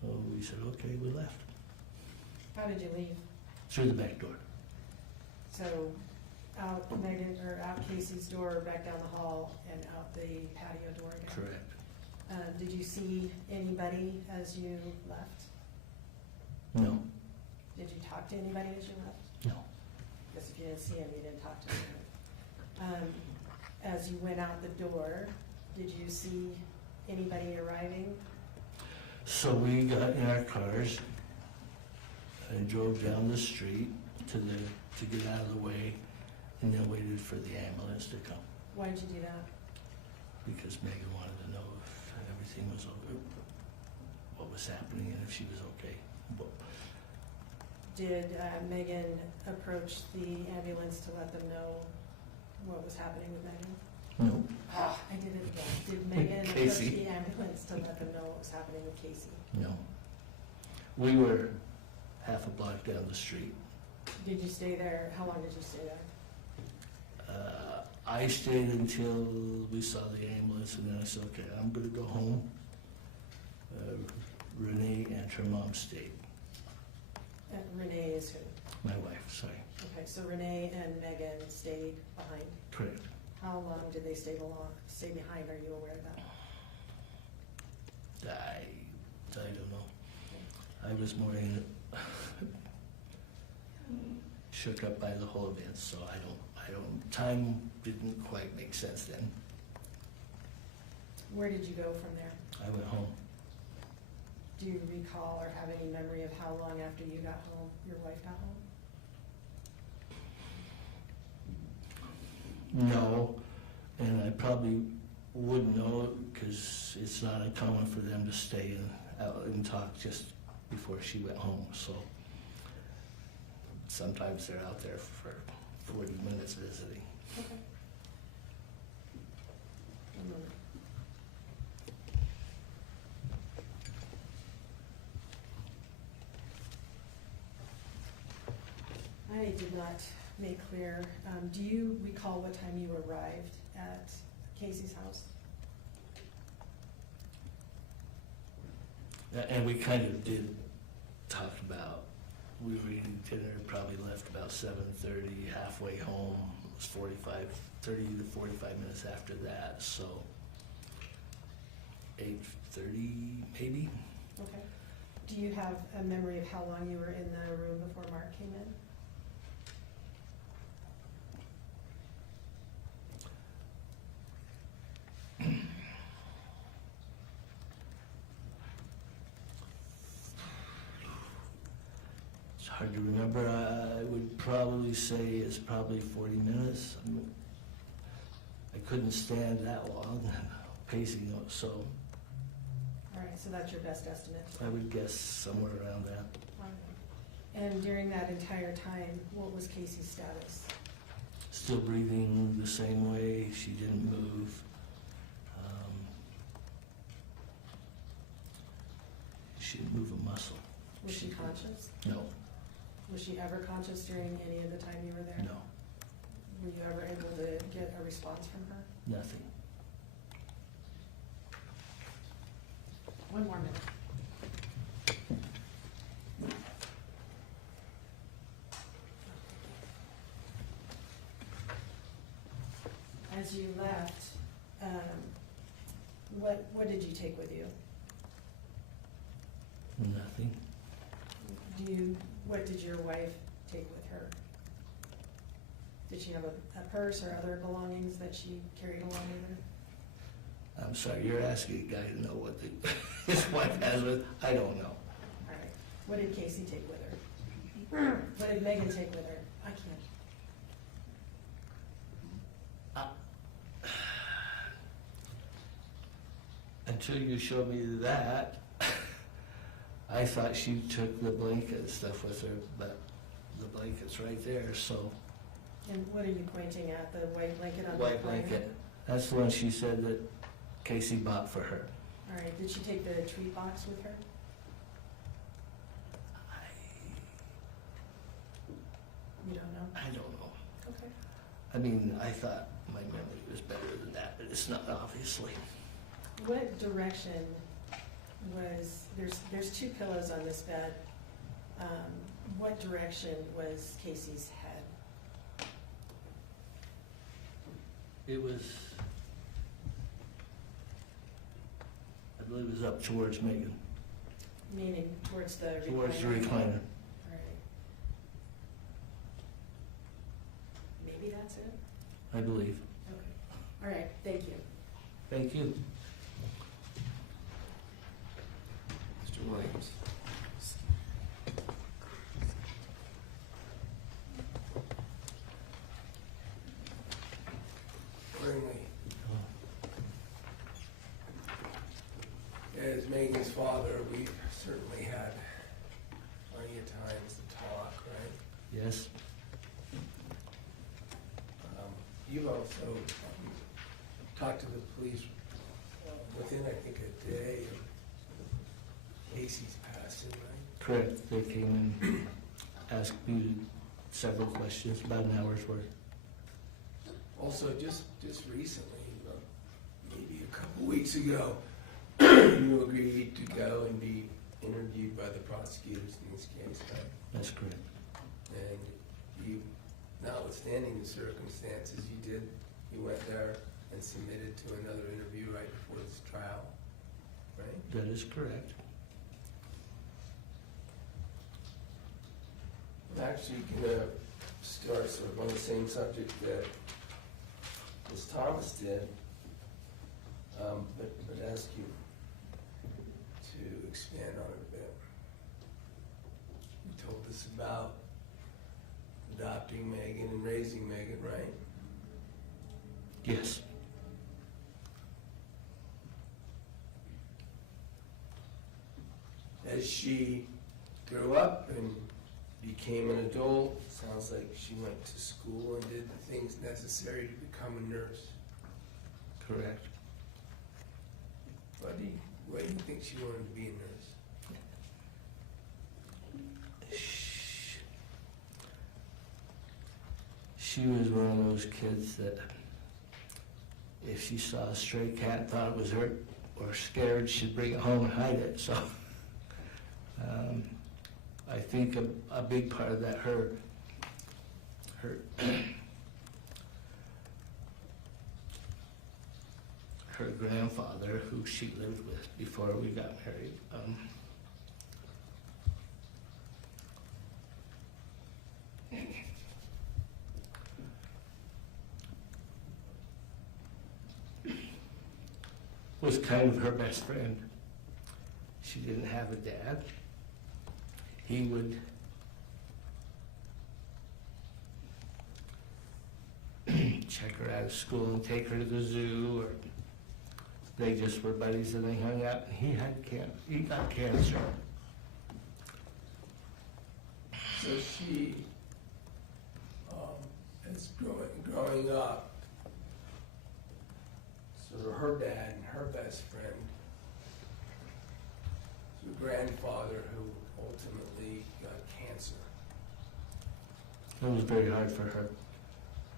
Oh, we said, okay, we left. How did you leave? Through the back door. So out Meggan, or out Kacee's door, back down the hall, and out the patio door again? Correct. Did you see anybody as you left? No, Did you talk to anybody as you left? no. Because if you didn't see him, you didn't talk to him. As you went out the door, did you see anybody arriving? So we got in our cars and drove down the street to get out of the way, and then waited for the ambulance to come, Why did you do that? because Meggan wanted to know if everything was okay, what was happening, and if she was okay. But Did Meggan approach the ambulance to let them know what was happening with Meggan? no, I did it again. Did Meggan approach Kacee. the ambulance to let them know what was happening with Kacee? no. We were half a block down the street. Did you stay there? How long did you stay there? I stayed until we saw the ambulance, and then I said, okay, I'm gonna go home. Renee and her mom stayed. Renee is who? My wife, sorry. Okay, so Renee and Megan stayed behind. Correct. How long did they stay behind? Are you aware of that? I don't know. I was more shook up by the whole event, so time didn't quite make sense then. Where did you go from there? I went home. Do you recall or have any memory of how long after you got home, your wife got home? No, and I probably wouldn't know because it's not uncommon for them to stay out and talk just before she went home, so sometimes they're out there for 40 minutes visiting. Okay. One moment. I did not make clear, do you recall what time you arrived at Kacee's house? And we kind of did talk about, we were eating dinner, probably left about 7:30, halfway home, it was 30 to 45 minutes after that, so 8:30 maybe? Okay. Do you have a memory of how long you were in the room before Mark came in? It's hard to remember. I would probably say it's probably 40 minutes. I mean, I couldn't stand that long pacing, so All right, so that's your best estimate. I would guess somewhere around that. All right. And during that entire time, what was Kacee's status? Still breathing the same way. She didn't move. She didn't move a muscle. Was she conscious? No, Was she ever conscious during any of the time you were there? no, Were you ever able to get a response from her? nothing. One more minute. As you left, what did you take with you? Nothing. What did your wife take with her? Did she have a purse or other belongings that she carried along with her? I'm sorry, you're asking a guy to know what his wife has with, I don't know. All right. What did Kacee take with her? What did Meggan take with her? I can't. Until you showed me that, I thought she took the blanket and stuff with her, but the blanket's right there, so. And what are you pointing at? The white blanket on the White recliner? blanket, that's the one she said that Kacee bought for her. All right. Did she take the treat box with her? You don't know? I don't know. Okay. I mean, I thought my memory was better than that, but it's not, obviously. What direction was, there's two pillows on this bed. What direction was Kacee's head? It was, I believe it was up towards Meggan, Meaning towards the recliner? towards the recliner. All right. Maybe that's it? I believe. Okay. All right, thank you. Thank you. Mr. Williams. Accordingly, as Megan's father, we've certainly had plenty of times to talk, right? Yes, You've also talked to the police within, I think, a day of Kacee's passing, right? correct. They came and asked me several questions, about an hour's worth. Also, just recently, maybe a couple weeks ago, you agreed to go and be interviewed by the prosecutors in this case, right? That's correct. And you, notwithstanding the circumstances, you went there and submitted to another interview right before this trial, right? That is correct. I'm actually gonna start sort of on the same subject that Ms. Thomas did, but ask you to expand on it a bit. You told us about adopting Meggan and raising Meggan, right? Yes. As she grew up and became an adult, sounds like she went to school and did the things necessary to become a nurse. Correct. Why do you think she wanted to be a nurse? She was one of those kids that if she saw a stray cat and thought it was hurt or scared, she'd bring it home and hide it. So I think a big part of that, her her grandfather, who she lived with before we got married, was kind of her best friend. She didn't have a dad. He would check her out of school and take her to the zoo, or they just were buddies and they hung out. He got cancer. So she, as growing up, sort of her dad and her best friend, her grandfather who ultimately got cancer. It was very hard for her.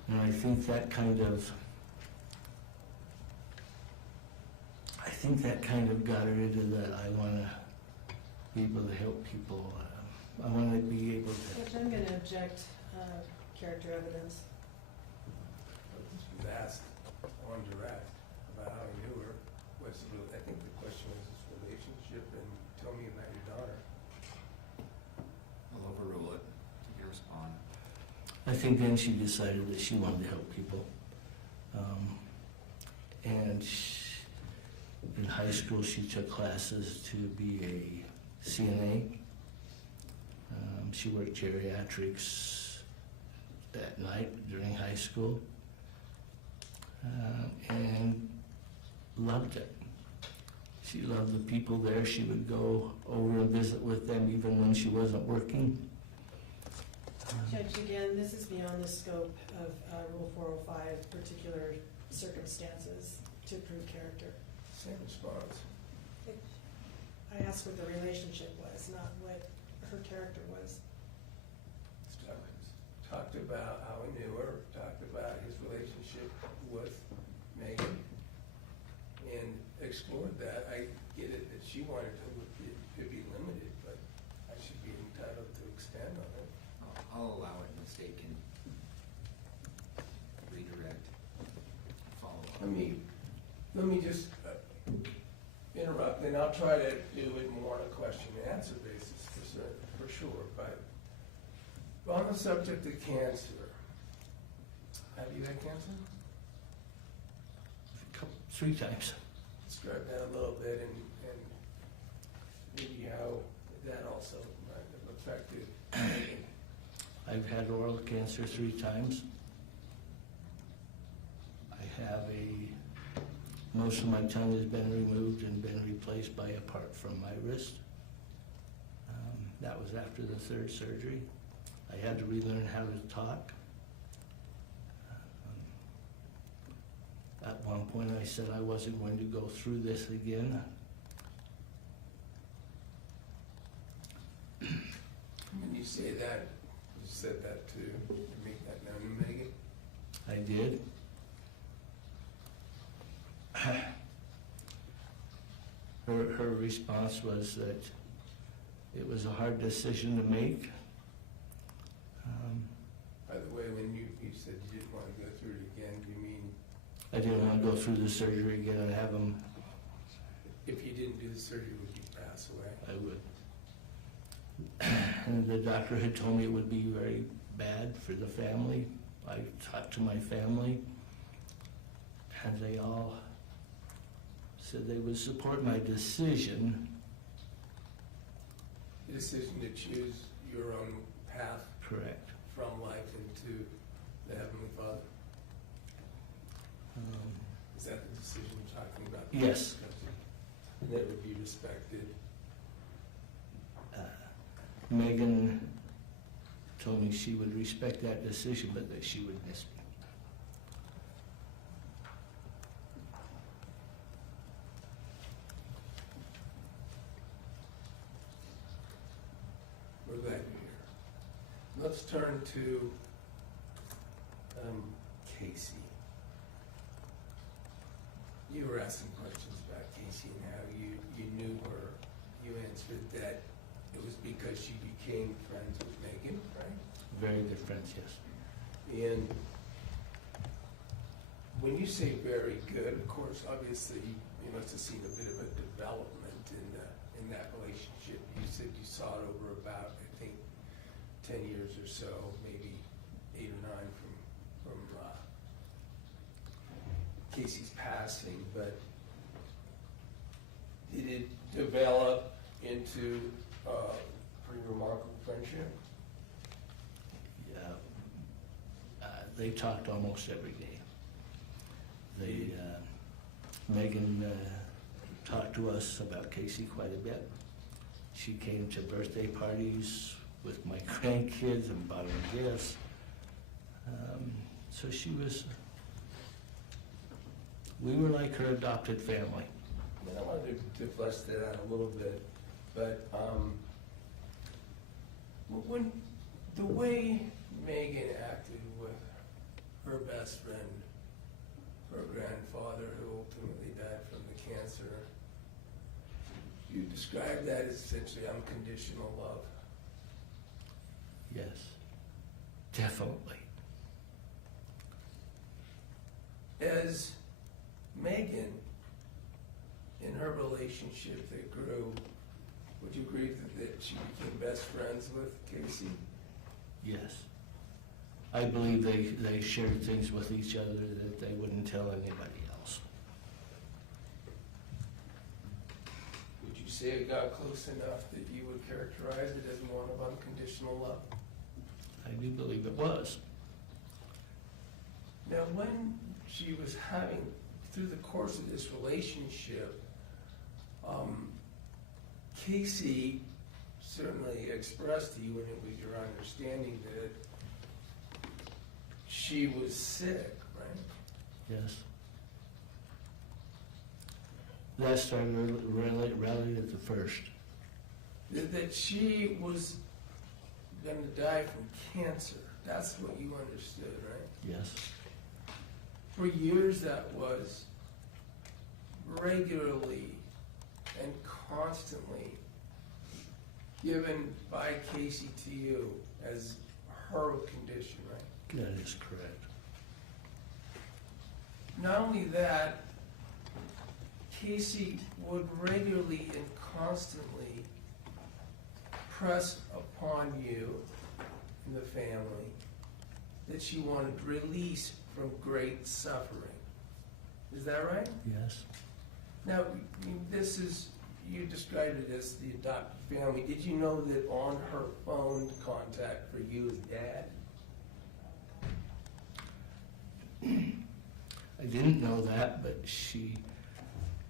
And I think that kind of got her into that. I want to be able to help people. I want to be able to. Judge, I'm gonna object, character evidence. You've asked on direct about how he knew her. I think the question was his relationship, and tell me about your daughter. I'll overrule it. You respond. I think then she decided that she wanted to help people. In high school, she took classes to be a CNA. She worked geriatrics at night during high school, and loved it. She loved the people there. She would go over and visit with them even when she wasn't working. Judge, again, this is beyond the scope of Rule 405, particular circumstances to prove character. Same response. I asked what the relationship was, not what her character was. Talked about how he knew her, talked about his relationship with Meggan, and explored that. I get it that she wanted to be limited, but I should be entitled to expand on it. I'll allow it, and the state can redirect, follow up. Let me just interrupt, and I'll try to do it more on a question and answer basis for sure, but on the subject of cancer, have you had cancer? 3 times. Describe that a little bit and maybe how that also might have affected. I've had oral cancer 3 times. Most of my tongue has been removed and been replaced by a part from my wrist. That was after the 3rd surgery. I had to relearn how to talk. At one point I said I wasn't going to go through this again. When you say that, you said that to make that known to Meggan? I did. Her response was that it was a hard decision to make, I didn't want to go through the surgery again and have him, If you didn't do the surgery, would you pass away? I would. And the doctor had told me it would be very bad for the family. I talked to my family, and they all said they would support my decision. The decision to choose your own path Correct. from life into the Heavenly Father. Is that the decision you're talking about? Yes. And that would be respected. Meggan told me she would respect that decision, but that she would miss me. We're glad you're here. Let's turn to Kacee. You were asking questions about Kacee and how you knew her. You answered that it was because she became friends with Meggan, right? Very good friends, yes. And when you say very good, of course, obviously, you must have seen a bit of a development in that relationship. You said you saw it over about, I think, 10 years or so, maybe 8 or 9 from Kacee's passing, but did it develop into a pretty remarkable friendship? Yeah. They talked almost every day. Meggan talked to us about Kacee quite a bit. She came to birthday parties with my grandkids and bought them gifts. So we were like her adopted family. And I wanted to flesh that out a little bit, but when the way Meggan acted with her best friend, her grandfather, who ultimately died from the cancer, you describe that as essentially unconditional love. Yes, definitely. As Meggan, in her relationship that grew, would you agree that she became best friends with Kacee? Yes. I believe they shared things with each other that they wouldn't tell anybody else. Would you say it got close enough that you would characterize it as one of unconditional love? I do believe it was. Now, when she was having, through the course of this relationship, Kacee certainly expressed to you, and it was your understanding that she was sick, right? Yes. That started really at the first. That she was going to die from cancer. That's what you understood, right? Yes. For years that was regularly and constantly given by Kacee to you as her condition, right? That is correct. Not only that, Kacee would regularly and constantly press upon you and the family that she wanted release from great suffering. Is that right? Yes. Now, you described it as the adopted family. Did you know that on her phone contact for you is Dad? I didn't know that, but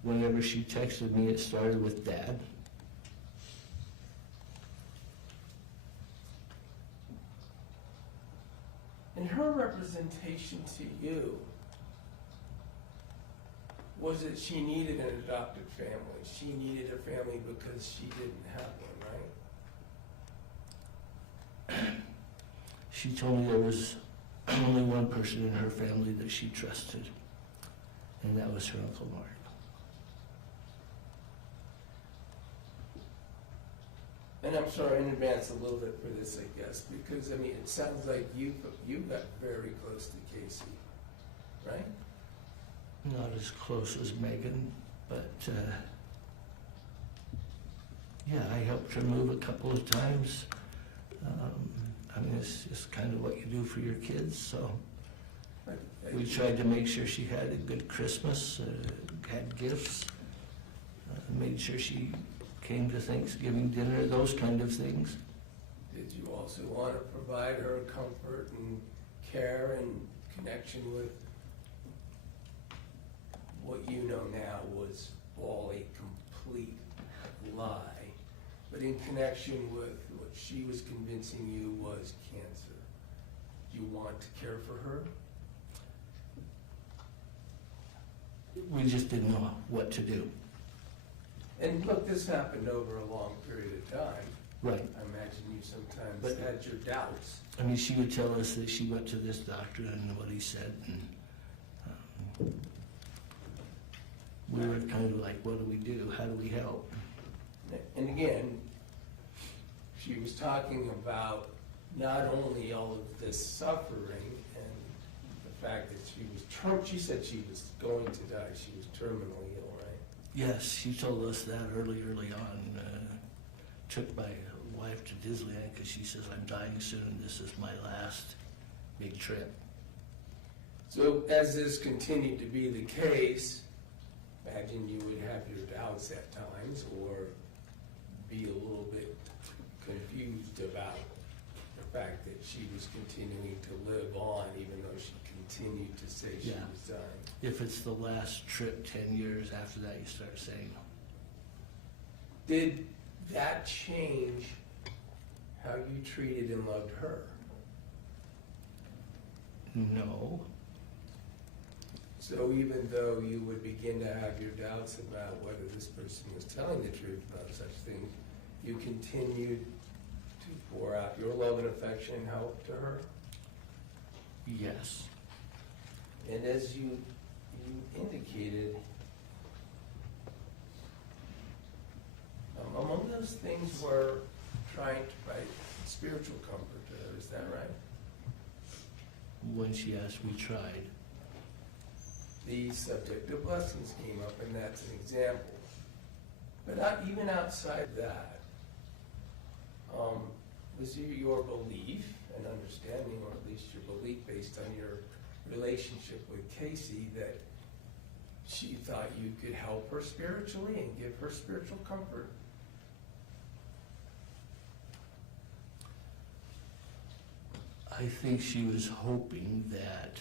whenever she texted me, it started with Dad. And her representation to you was that she needed an adopted family. She needed a family because she didn't have one, right? She told me there was only one person in her family that she trusted, and that was her Uncle Mark. And I'm sorry in advance a little bit for this, I guess, because, I mean, it sounds like you got very close to Kacee, right? Not as close as Meggan, but, yeah, I helped her move a couple of times. I mean, it's just kind of what you do for your kids, so we tried to make sure she had a good Christmas, had gifts, made sure she came to Thanksgiving dinner, those kind of things. Did you also want to provide her comfort and care and connection with what you know now was all a complete lie, but in connection with what she was convincing you was cancer? Do you want to care for her? We just didn't know what to do. And look, this happened over a long period of time. Right. I imagine you sometimes But- had your doubts. I mean, she would tell us that she went to this doctor and what he said, and we were kind of like, what do we do? How do we help? And again, she was talking about not only all of this suffering and the fact that she said she was going to die, she was terminally ill, right? Yes, she told us that early on. Took my wife to Disneyland because she says, I'm dying soon, this is my last big trip. So as this continued to be the case, imagine you would have your doubts at times or be a little bit confused about the fact that she was continuing to live on even though she continued to say she Yeah. was dying. If it's the last trip, 10 years after that, you start saying, Did that change how you treated and loved her? no. So even though you would begin to have your doubts about whether this person was telling the truth about such things, you continued to pour out your love and affection and help to her? Yes. And as you indicated, among those things were trying to provide spiritual comfort to her, is that right? When she asked, we tried. The subject of blessings came up, and that's an example. But even outside that, was it your belief and understanding, or at least your belief based on your relationship with Kacee, that she thought you could help her spiritually and give her spiritual comfort? I think she was hoping that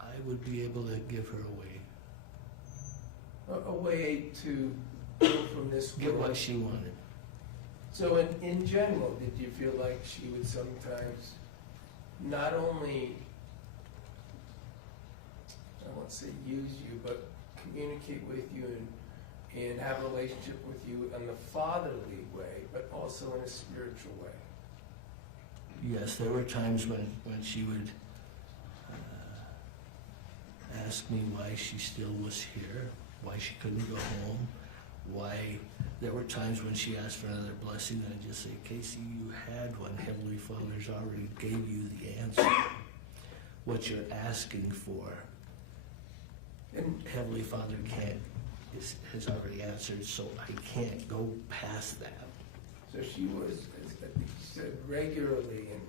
I would be able to give her away, A way to go from this get world. what she wanted. So in general, did you feel like she would sometimes not only, I won't say use you, but communicate with you and have a relationship with you in the fatherly way, but also in a spiritual way? Yes, there were times when she would ask me why she still was here, why she couldn't go home, why there were times when she asked for another blessing, and I'd just say, Kacee, you had one. Heavenly Father's already gave you the answer. What you're asking for, And Heavenly Father has already answered, so I can't go past that. so she was, as I think you said, regularly, and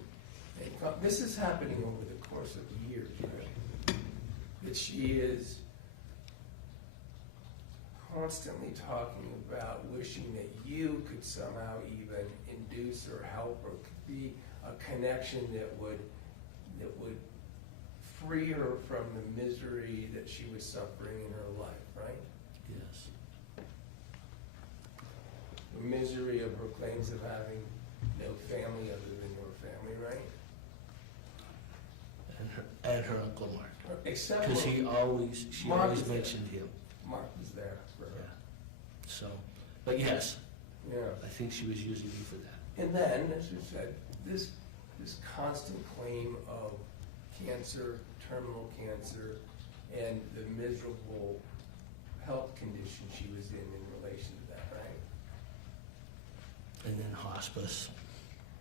this is happening over the course of years, right? That she is constantly talking about wishing that you could somehow even induce or help or could be a connection that would free her from the misery that she was suffering in her life, right? Yes. The misery of her claims of having no family other than your family, right? And her Uncle Mark. Except Because for she always Mark is there. mentioned him. Mark was there for Yeah. her. So, but yes, Yeah. I think she was using me for that. And then, as you said, this constant claim of cancer, terminal cancer, and the miserable health condition she was in relation to that, right? And then hospice.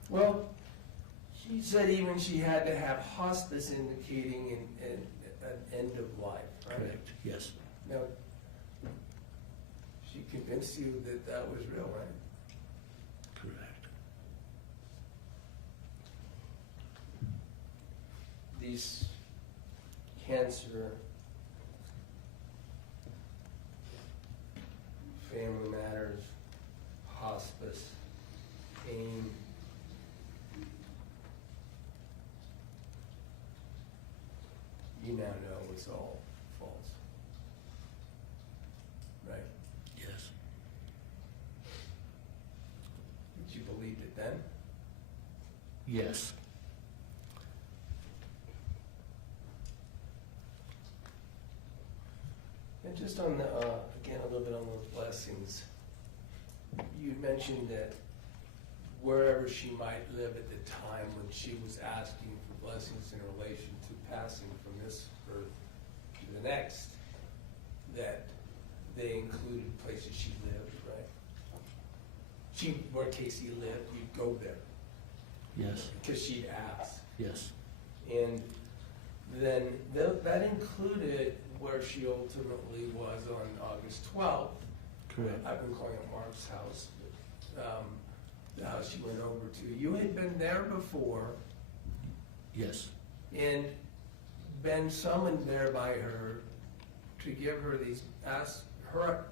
Well, She said even she had to have hospice indicating an end of life, right? Correct, yes. Now, she convinced you that that was real, right? Correct. These cancer, family matters, hospice, pain, you now know it's all false. Right? Yes. But you believed it then? Yes. And just on the, again, a little bit on those blessings, you mentioned that wherever she might live at the time when she was asking for blessings in relation to passing from this earth to the next, that they included places she lived, right? Where Kacee lived, you'd go there, Yes. because she'd ask. Yes. And then that included where she ultimately was on August 12th. Correct. I've been calling it Mark's house, but the house she went over to. You had been there before Yes. and been summoned there by her to give her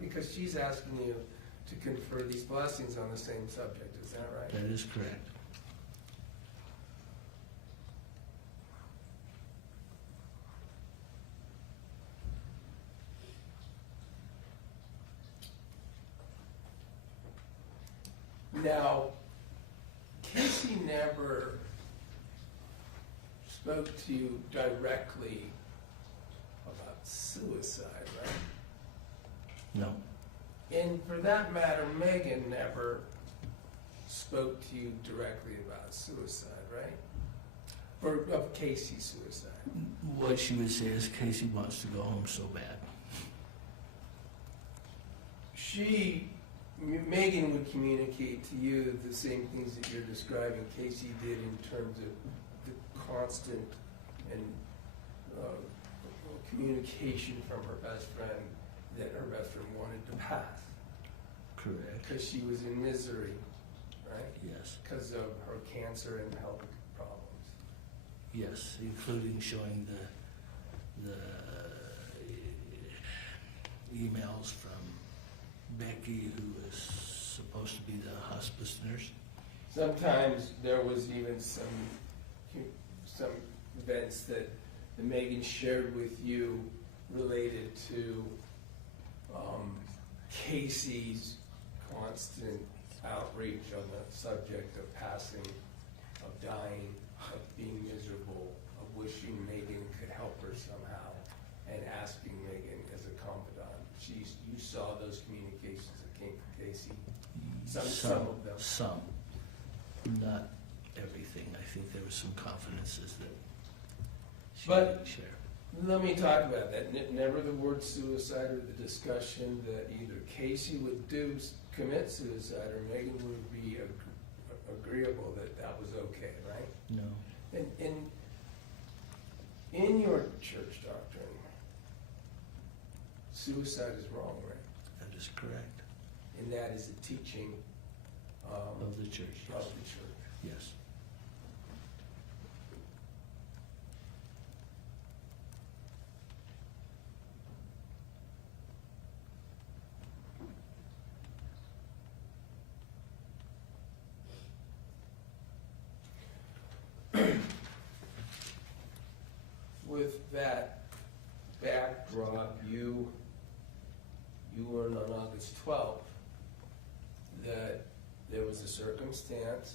because she's asking you to confer these blessings on the same subject. Is that right? That is correct. Now, Kacee never spoke to you directly about suicide, right? No. And for that matter, Meggan never spoke to you directly about suicide, right? Or of Kacee's suicide. What she would say is Kacee wants to go home so bad. Meggan would communicate to you the same things that you're describing Kacee did in terms of the constant and communication from her best friend that her best friend wanted to pass. Correct. Because she was in misery, right? Yes. Because of her cancer and health problems. Yes, including showing the emails from Becky, who was supposed to be the hospice nurse. Sometimes there was even some events that Meggan shared with you related to Kacee's constant outreach on the subject of passing, of dying, of being miserable, of wishing Meggan could help her somehow, and asking Meggan as a confidant. You saw those communications that came from Kacee? Some of them. Some. Not everything. I think there were some confidences that she But- didn't share. Let me talk about that. Never the word suicide or the discussion that either Kacee would commit suicide or Meggan would be agreeable that that was okay, right? No. And in your church doctrine, suicide is wrong, right? That is correct. And that is a teaching Of the church, of yes. the church. Yes. With that backdrop, you learned on August 12th that there was a circumstance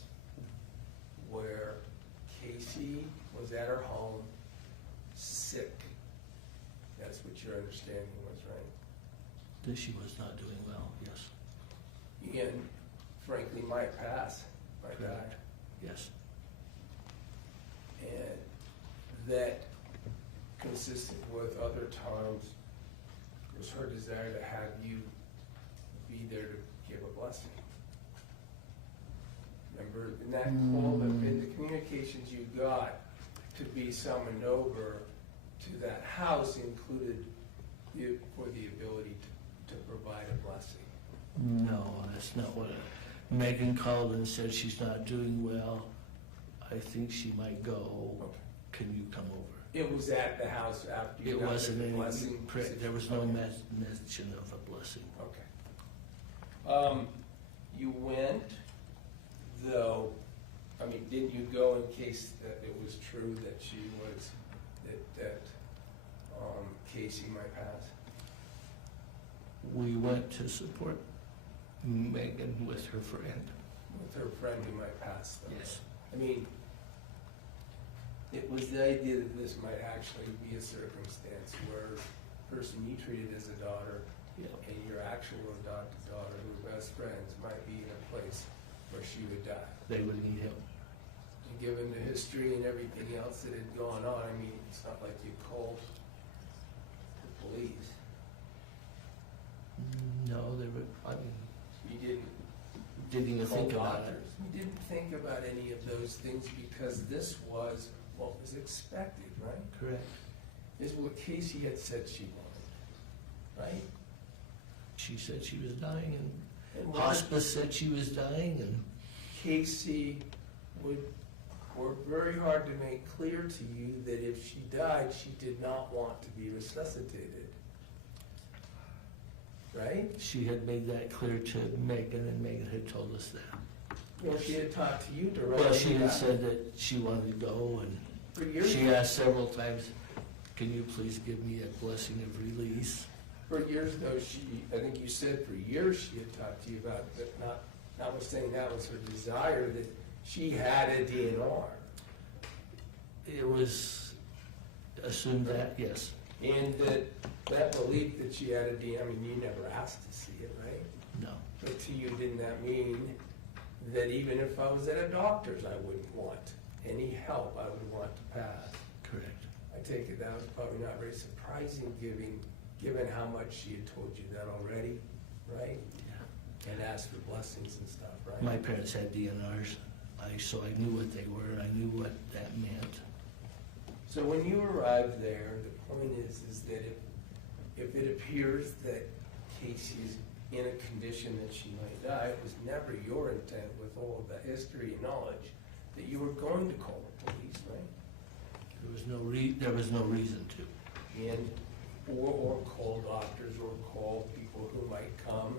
where Kacee was at her home, sick. That's what your understanding was, right? That she was not doing well, yes. And frankly, might pass, might die. Correct. Yes. And that, consistent with other times, was her desire to have you be there to give a blessing. remember? And that call, the communications you got to be summoned over to that house included you for the ability to provide a blessing. No, that's not what, Meggan called and said she's not doing well. I think she might go. Okay. Can you come over? It was at the house after you It got wasn't the any, blessing? there was no Okay. mention of a blessing. Okay. You went, though, I mean, didn't you go in case that it was true that she was, that Kacee might pass? We went to support Meggan with her friend. With her friend who might pass, though? Yes. I mean, it was the idea that this might actually be a circumstance where the person you treated as a daughter Yep. and your actual adopted daughter, who were best friends, might be in a place where she would die. They would need help. And given the history and everything else that had gone on, I mean, it's not like you called the police. No, they were, I mean, You didn't didn't even call think about it. doctors. You didn't think about any of those things because this was what was expected, right? Correct. This is what Kacee had said she wanted, right? She said she was dying, and And what hospice said she was dying, and Kacee would work very hard to make clear to you that if she died, she did not want to be resuscitated. Right? she had made that clear to Meggan, and Meggan had told us that. Well, she had talked to you directly. Well, she had about it. said that she wanted to go, and For years, she asked several times, can you please give me a blessing of release? for years though, I think you said for years she had talked to you about that, notwithstanding that was her desire, that she had a DNR. It was assumed that, yes. And that belief that she had a DNR, I mean, you never asked to see it, right? No. But to you, didn't that mean that even if I was at a doctor's, I wouldn't want any help, I would want to pass? Correct. I take it that was probably not very surprising, given how much she had told you that already, right? Yeah. And asked for blessings and stuff, right? My parents had DNRs, so I knew what they were, I knew what that meant. So when you arrived there, the point is that if it appears that Kacee is in a condition that she might die, it was never your intent, with all of that history and knowledge, that you were going to call the police, right? There was no reason to. And, or call doctors, or call people who might come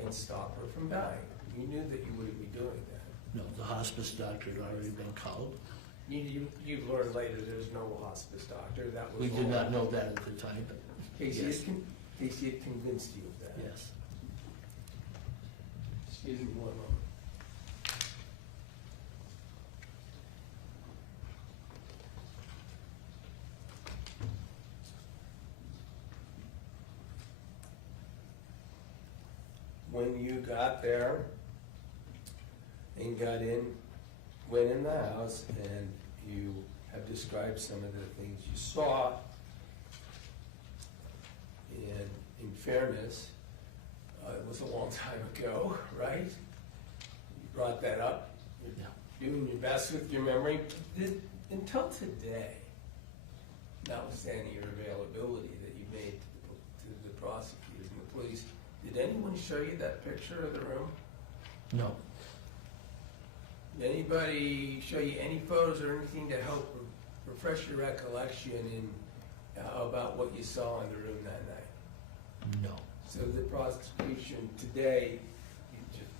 and stop her from dying. You knew that you wouldn't be doing that. No, the hospice doctor had already been called. You learned later there's no hospice doctor, that was We did all. not know that at the time, but Kacee yes. Kacee had convinced you of that. Yes. Excuse me one moment. When you got there and went in the house, and you have described some of the things you saw, and in fairness, it was a long time ago, right? You brought that up. You're doing your best with your memory. Until today, notwithstanding your availability that you made to the prosecutors and the police, did anyone show you that picture of the room? No. Did anybody show you any photos or anything to help refresh your recollection in about what you saw in the room that night? No. So the prosecution today,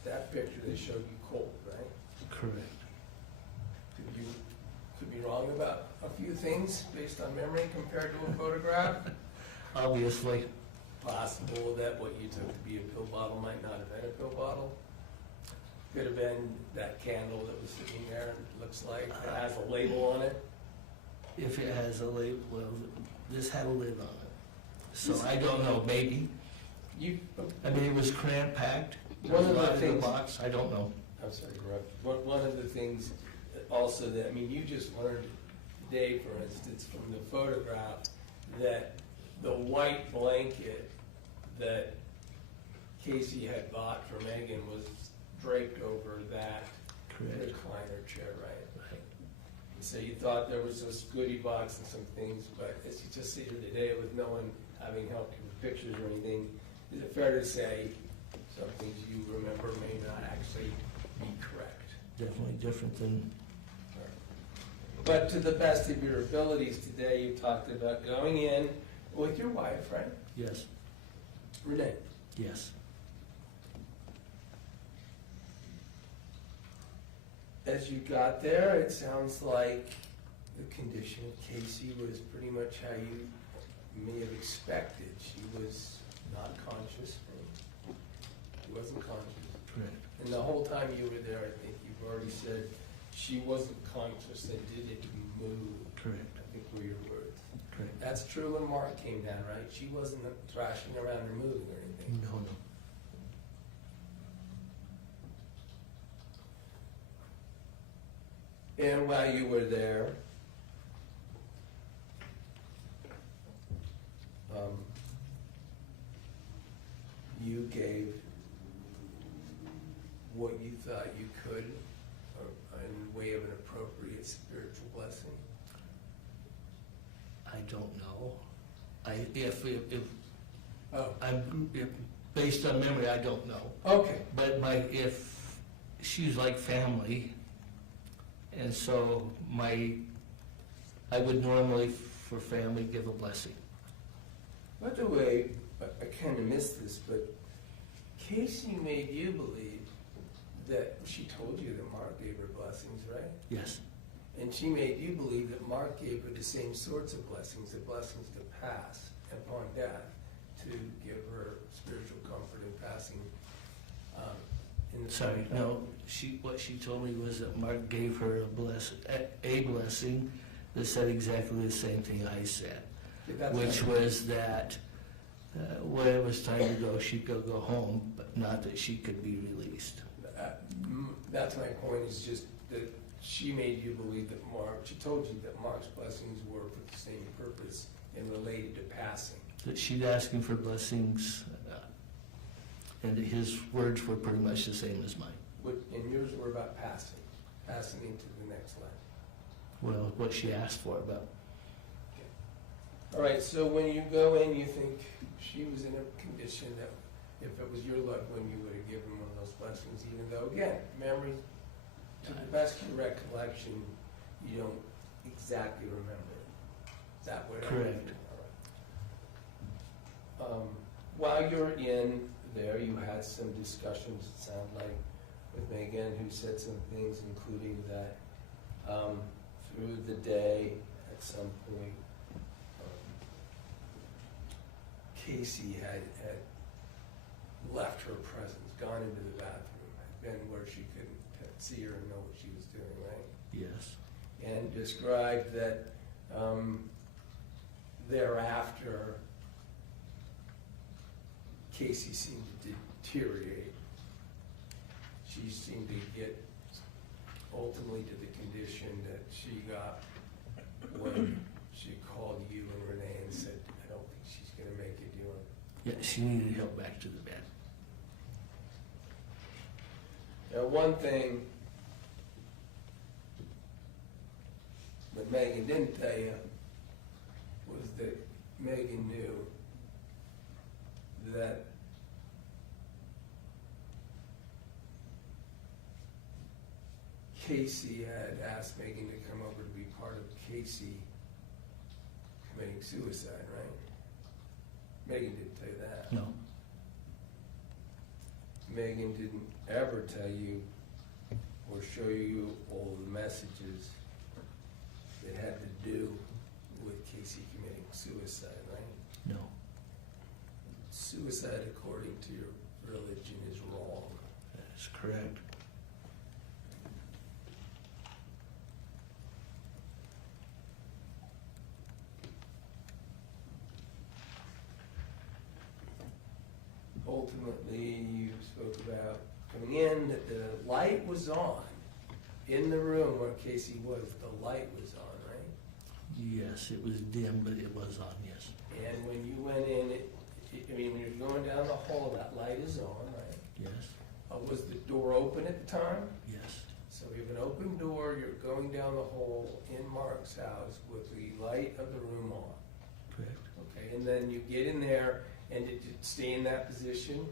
that picture they showed you cold, right? Correct. Could be wrong about a few things based on memory compared to a photograph. Obviously. Possible that what you took to be a pill bottle might not have been a pill bottle. Could have been that candle that was sitting there and looks like it has a label on it. If it has a label, well, this had a lid on it. So I don't know, maybe. I mean, it was cramped, packed. It One was of the a lot in things- box, I don't know. I'm sorry to interrupt. One of the things also that, I mean, you just learned today, for instance, from the photograph, that the white blanket that Kacee had bought for Meggan was draped over that Correct. recliner chair, right? Right. So you thought there was this goodie box and some things, but as you just sit here today with no one having helped you with pictures or anything, is it fair to say some things you remember may not actually be correct? Definitely different than, But to the best of your abilities today, you talked about going in with your wife, right? yes, Renee. yes. As you got there, it sounds like the condition of Kacee was pretty much how you may have expected. She was not conscious. She wasn't conscious. Correct. And the whole time you were there, I think you've already said she wasn't conscious and didn't move. Correct. I think were your words. Correct. That's true when Mark came down, right? She wasn't thrashing around or moving or anything. No, no. And while you were there, you gave what you thought you could in way of an appropriate spiritual blessing. I don't know. Oh, if, based on memory, I don't know. okay. But if she was like family, and so I would normally, for family, give a blessing. By the way, I kind of missed this, but Kacee made you believe that she told you that Mark gave her blessings, right? Yes, And she made you believe that Mark gave her the same sorts of blessings, the blessings to pass upon death, to give her spiritual comfort in passing. In the sorry, no, what she told me was that Mark gave her a blessing that said exactly the same thing I said, That's which right. was that when it was time to go, she could go home, but not that she could be released. That's my point, is just that she made you believe that she told you that Mark's blessings were for the same purpose and related to passing. That she'd ask him for blessings, and that his words were pretty much the same as mine. And yours were about passing into the next life. Well, what she asked for, but All right, so when you go in, you think she was in a condition that if it was your loved one, you would have given one of those blessings, even though, again, memory, to the best of your recollection, you don't exactly remember it. Is that what? Correct. All right. While you're in there, you had some discussions, it sounded like, with Meggan, who said some things, including that through the day, at some point, Kacee had left her presence, gone into the bathroom, had been where she couldn't see her and know what she was doing, right? yes, And described that thereafter, Kacee seemed to deteriorate. She seemed to get ultimately to the condition that she got when she called you and Renee and said, I don't think she's going to make it, do you want? yeah, she needed help back to the bed. Now, one thing that Meggan didn't tell you was that Meggan knew that Kacee had asked Meggan to come over to be part of Kacee committing suicide, right? Meggan didn't tell you that. No, Meggan didn't ever tell you or show you all the messages that had to do with Kacee committing suicide, right? no, Suicide, according to your religion, is wrong. that's correct. Ultimately, you spoke about coming in, that the light was on. In the room where Kacee was, the light was on, right? Yes, it was dim, but it was on, yes, And when you went in, when you're going down the hall, that light is on, right? yes, Was the door open at the time? yes, So So we have an open door, you're going down the hall in Mark's house with the light of the room on. Correct. Okay, and then you get in there, and did you stay in that position?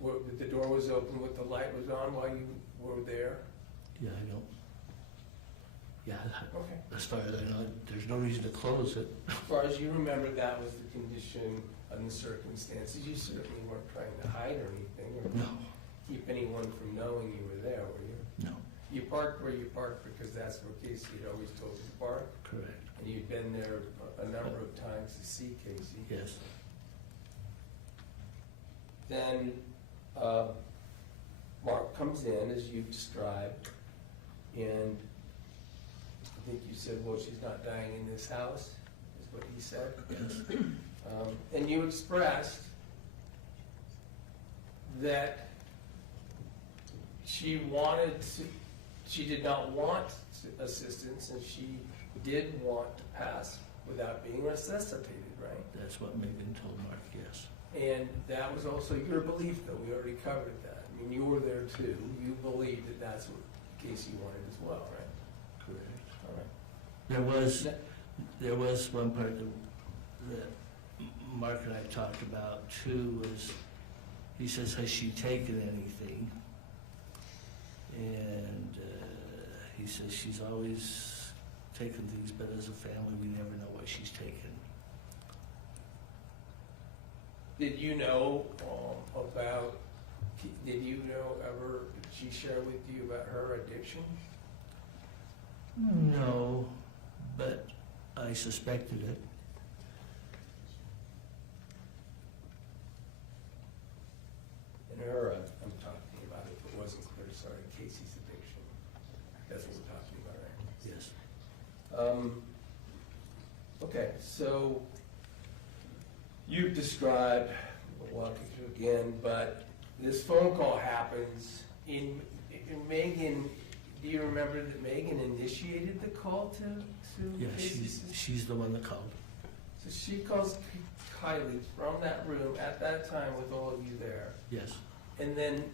Where the door was open with the light was on while you were there? Yeah, I don't. Yeah, Okay. as far as I know, there's no reason to close it. As far as you remember, that was the condition of the circumstances. You certainly weren't trying to hide or anything, or No, keep anyone from knowing you were there, were you? no, You parked where you parked because that's where Kacee had always told you to park, correct. and you'd been there a number of times to see Kacee. Yes, Then Mark comes in, as you described, and I think you said, well, she's not dying in this house, is what he said. yes, And you expressed that she did not want assistance, and she did want to pass without being resuscitated, right? that's what Meggan told Mark, yes. And that was also your belief, though, we already covered that. I mean, you were there too, you believed that that's what Kacee wanted as well, right? Correct. All right. There was one part that Mark and I talked about too, was, he says, has she taken anything? And he says, she's always taken things, but as a family, we never know what she's taken. Did you know did you know ever, did she share with you about her addiction? No, but I suspected it. And her, I'm talking about, if it wasn't clear, sorry, Kacee's addiction. That's what we're talking about, right? Yes. Okay, so you've described, we'll walk you through again, but this phone call happens in Meggan. Do you remember that Meggan initiated the call to Yeah, Kacee? she's the one that called. So she calls Kylie from that room at that time with all of you there. Yes, And then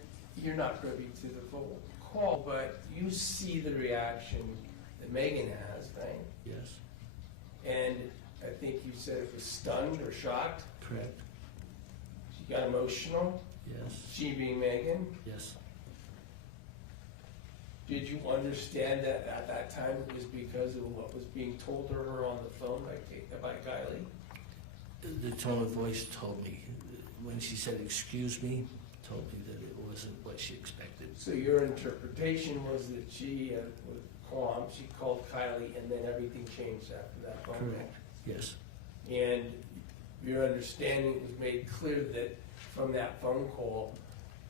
you're not privy to the full call, but you see the reaction that Meggan has, right? yes, And I think you said it was stunned or shocked. correct, She got emotional, yes, she being Meggan. yes. Did you understand that at that time it was because of what was being told to her on the phone by Kylie? The tone of voice told me, when she said, excuse me, told me that it wasn't what she expected. So your interpretation was that she was calm, she called Kylie, and then everything changed after that phone call? Correct, yes, And your understanding was made clear that from that phone call,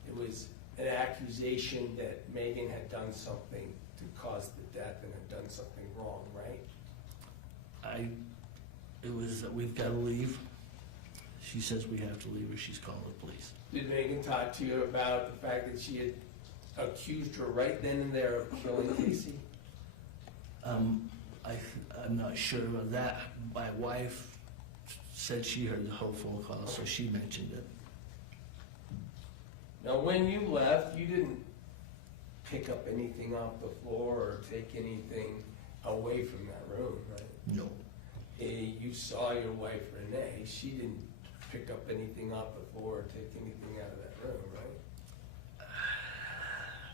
it was an accusation that Meggan had done something to cause the death and had done something wrong, right? it was that we've got to leave. She says we have to leave or she's calling the police. Did Meggan talk to you about the fact that she had accused her right then and there of killing Kacee? I'm not sure of that. My wife said she heard the whole phone call, so she mentioned it. Now, when you left, you didn't pick up anything off the floor or take anything away from that room, right? No, You saw your wife Renee, she didn't pick up anything off the floor or take anything out of that room, right?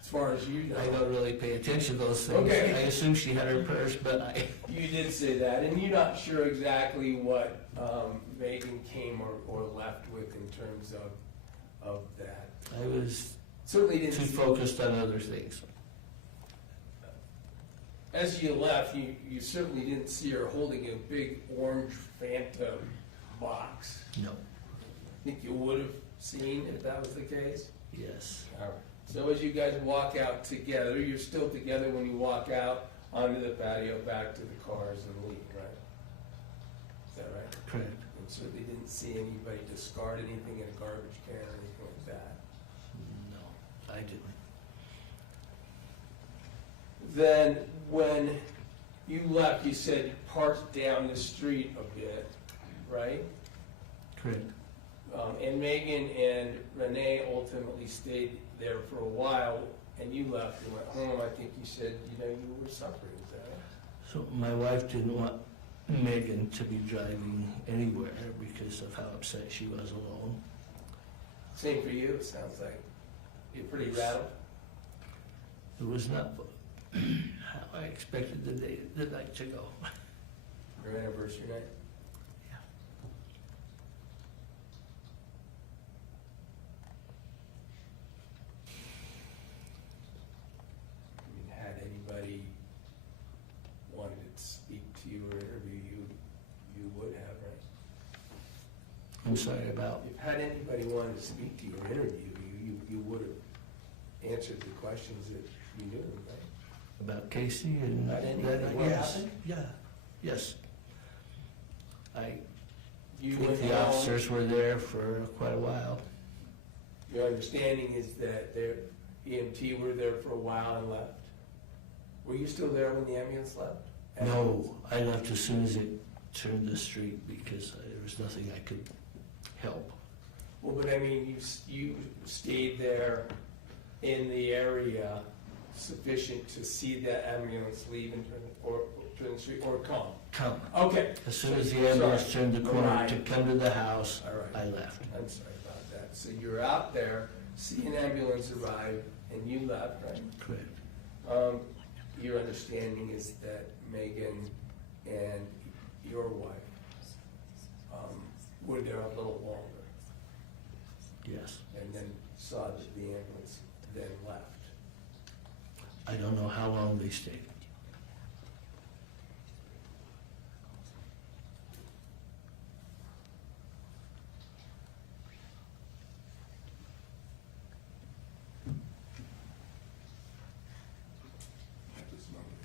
As far as you know. I don't really pay attention to those things. Okay. I assume she had her purse, but You did say that, and you're not sure exactly what Meggan came or left with in terms of that. I was Certainly didn't too see. focused on other things. As you left, you certainly didn't see her holding a big orange Fanta box. No, Think you would have seen if that was the case? yes, All right. So as you guys walk out together, you're still together when you walk out onto the patio, back to the cars and leave, right? Is that right? correct. And certainly didn't see anybody discard anything in a garbage can or anything like that. No, I didn't. Then when you left, you said you parked down the street a bit, right? Correct. And Meggan and Renee ultimately stayed there for a while. and you left and went home, I think you said, you know, you were suffering, is that it? So my wife didn't want Megan to be driving anywhere because of how upset she was alone. Same for you, it sounds like. You're pretty rattled. It was not how I expected the night to go. Your anniversary night? Yeah. I mean, had anybody wanted to speak to you or interview you, you would have, right? I'm sorry about, If had anybody wanted to speak to you or interview you, you would have answered the questions that you knew, right? about Kacee and About anything, that, what yes, happened? yeah, yes. I You think went the home. officers were there for quite a while. Your understanding is that their EMT were there for a while and left? Were you still there when the ambulance left? No, I left as soon as it turned the street because there was nothing I could help. Well, but I mean, you stayed there in the area sufficient to see that ambulance leave and turn the street, or come? Come. Okay. As soon as the ambulance turned the corner Right. to come to the house, All right. I left. I'm sorry about that. So you're out there, see an ambulance arrive, and you left, right? Correct. Your understanding is that Meggan and your wife were there a little longer, Yes. and then saw that the ambulance then left. I don't know how long they stayed. At this moment,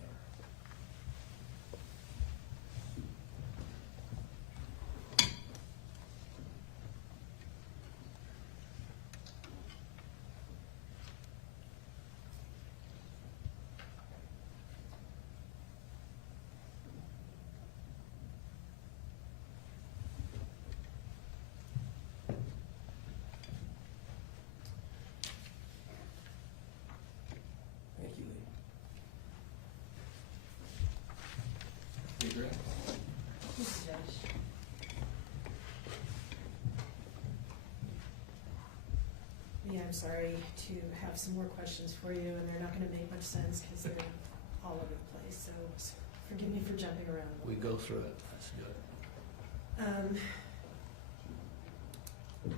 Thank you, Lee. You agree? Yeah, I'm sorry to have some more questions for you, and they're not gonna make much sense because they're all over the place, so forgive me for jumping around. We go through it. That's good.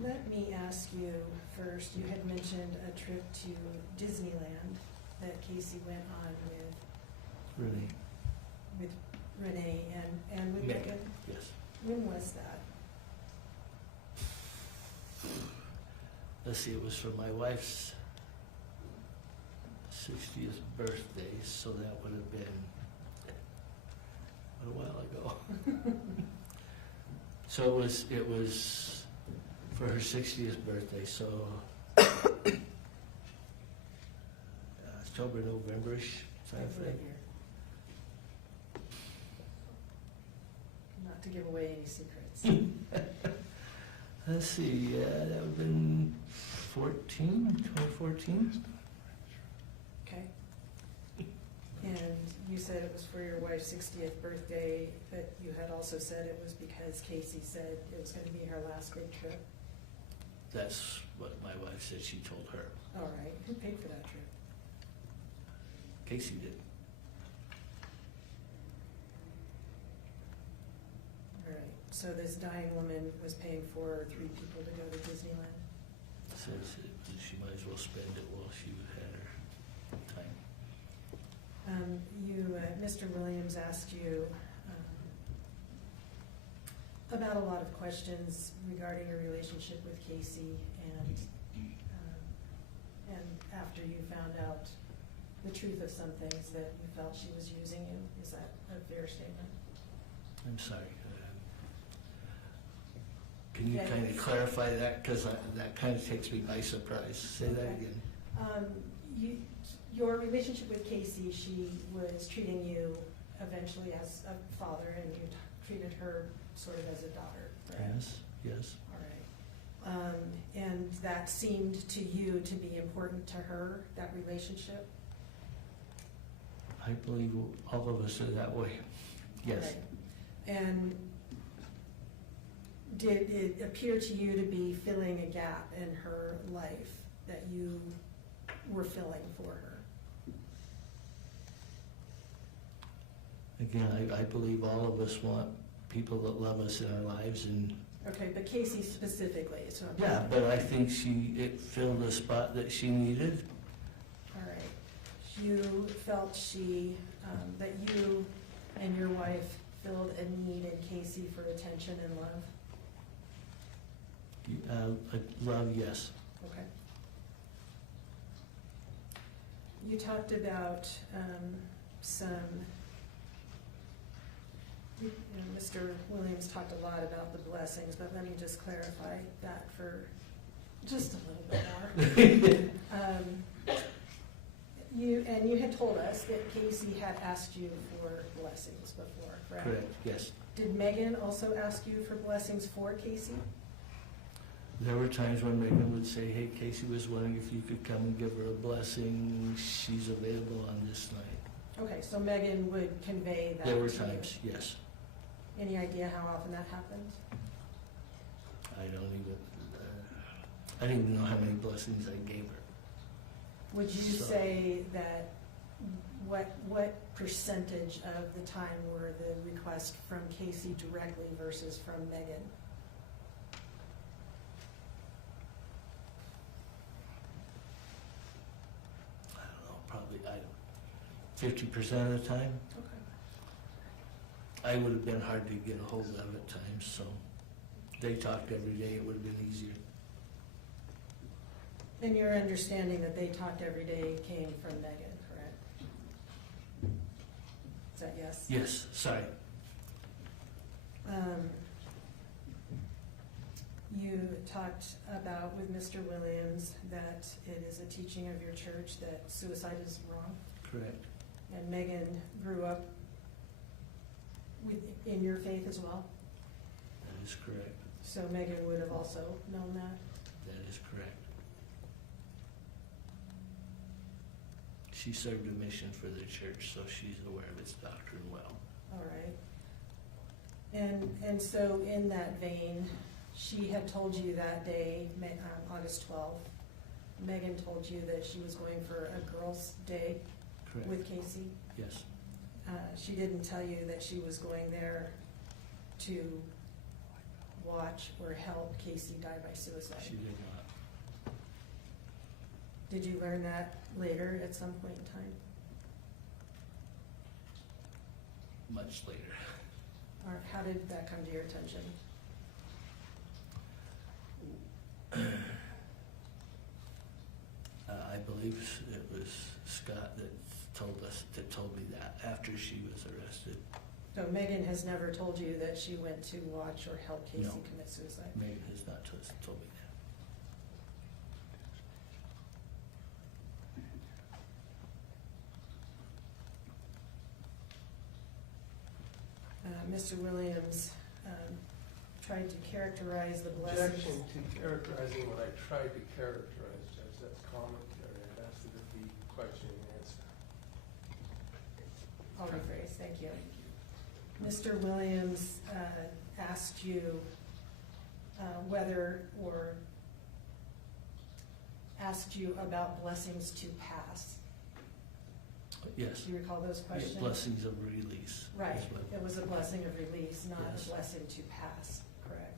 Let me ask you first, you had mentioned a trip to Disneyland that Kacee went on Really. with Renee and with Megan. Megan. Yes. When was that? Let's see, it was for my wife's 60th birthday, so that would have been a while ago. So it was for her 60th birthday, so October, November-ish I've read timeframe. here. Not to give away any secrets. Let's see, yeah, that would have been 2014? Okay. And you said it was for your wife's 60th birthday, but you had also said it was because Kacee said it was gonna be her last big trip. That's what my wife said she told her. All right, who paid for that trip? Kacee did. All right, so this dying woman was paying for 3 people to go to Disneyland? Says that she might as well spend it while she had her time. Mr. Williams asked you about a lot of questions regarding your relationship with Kacee, and after you found out the truth of some things that you felt she was using you. Is that a fair statement? I'm sorry. Can you Yeah. kind of clarify that? Because that kind of takes me by surprise. Say that Okay. again. Your relationship with Kacee, she was treating you eventually as a father, and you treated her sort of as a daughter, correct? Yes, yes. All And that seemed to you to be important to her, that relationship? I believe all of us are that way. Yes. Right. And did it appear to you to be filling a gap in her life that you were filling for her? Again, I believe all of us want people that love us in our lives, and Okay, but Kacee specifically, so. yeah, but I think it filled a spot that she needed. All right. You felt that you and your wife filled a need in Kacee for attention and love? Love, yes. Okay. You talked about Mr. Williams talked a lot about the blessings, but let me just clarify that for just a little bit more. You had told us that Kacee had asked you for blessings before, correct? Correct, yes. Did Meggan also ask you for blessings for Kacee? There were times when Meggan would say, hey, Kacee was wondering if you could come and give her a blessing. She's available on this night. Okay, so Meggan would convey that There were to you. times, yes. Any idea how often that happened? I didn't even know how many blessings I gave her. Would you So- say that, what percentage of the time were the requests from Kacee directly versus from Meggan? I don't know, probably 50% of the time. Okay. I would have been hard to get a hold of at times, so they talked every day, it would have been easier. And your understanding that they talked every day came from Meggan, correct? Is that yes? Yes, sorry. You talked about with Mr. Williams that it is a teaching of your church that suicide is wrong, Correct. and Meggan grew up in your faith as well, That is correct. so Meggan would have also known that. That is correct. She served a mission for the church, so she's aware of its doctrine well. All right. And so in that vein, she had told you that day, August 12th, Meggan told you that she was going for a girls' day Correct. with Kacee. Yes. She didn't tell you that she was going there to watch or help Kacee die by suicide. She did not. Did you learn that later at some point in time? Much later. Or how did that come to your attention? I believe it was Scott that told me that after she was arrested. So Meggan has never told you that she went to watch or help Kacee No. commit suicide? Megan has not told me that. Mr. Williams tried to characterize the blessings. Objection to characterizing what I tried to characterize, Judge, that's commentary. I'd ask that it be question and answer. I'll rephrase, thank you. Mr. Williams asked you asked you about blessings to pass. Yes. Do you recall those Yeah, questions? blessings of release. Right, is what- it was a blessing of release, not Yes. a blessing to pass, correct?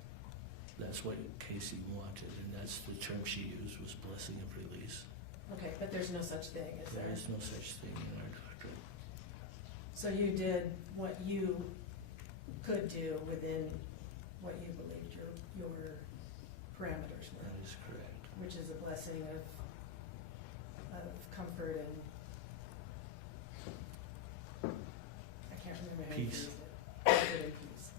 That's what Kacee wanted, and that's the term she used, was blessing of release. Okay, but there's no such thing, is There there? is no such thing in our doctrine. So you did what you could do within what you believed your parameters were, That is correct. which is a blessing of comfort and, I can't remember how you Peace. phrased it. Comfort and peace.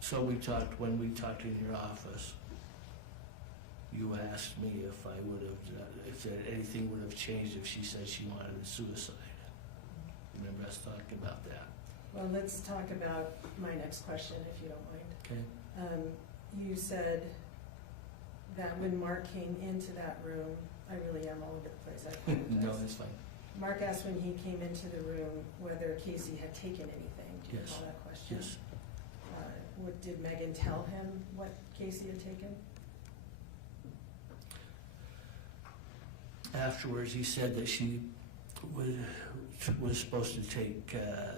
So when we talked in your office, you asked me if I would have, if anything would have changed if she said she wanted a suicide. Remember us talking about that? Well, let's talk about my next question, if you don't mind. Okay. you said that when Mark came into that room, I really am all over the place, I apologize. No, it's fine. Mark asked when he came into the room whether Kacee had taken anything. Do you Yes. recall that question? Yes. Did Meggan tell him what Kacee had taken? Afterwards, he said that she was supposed to take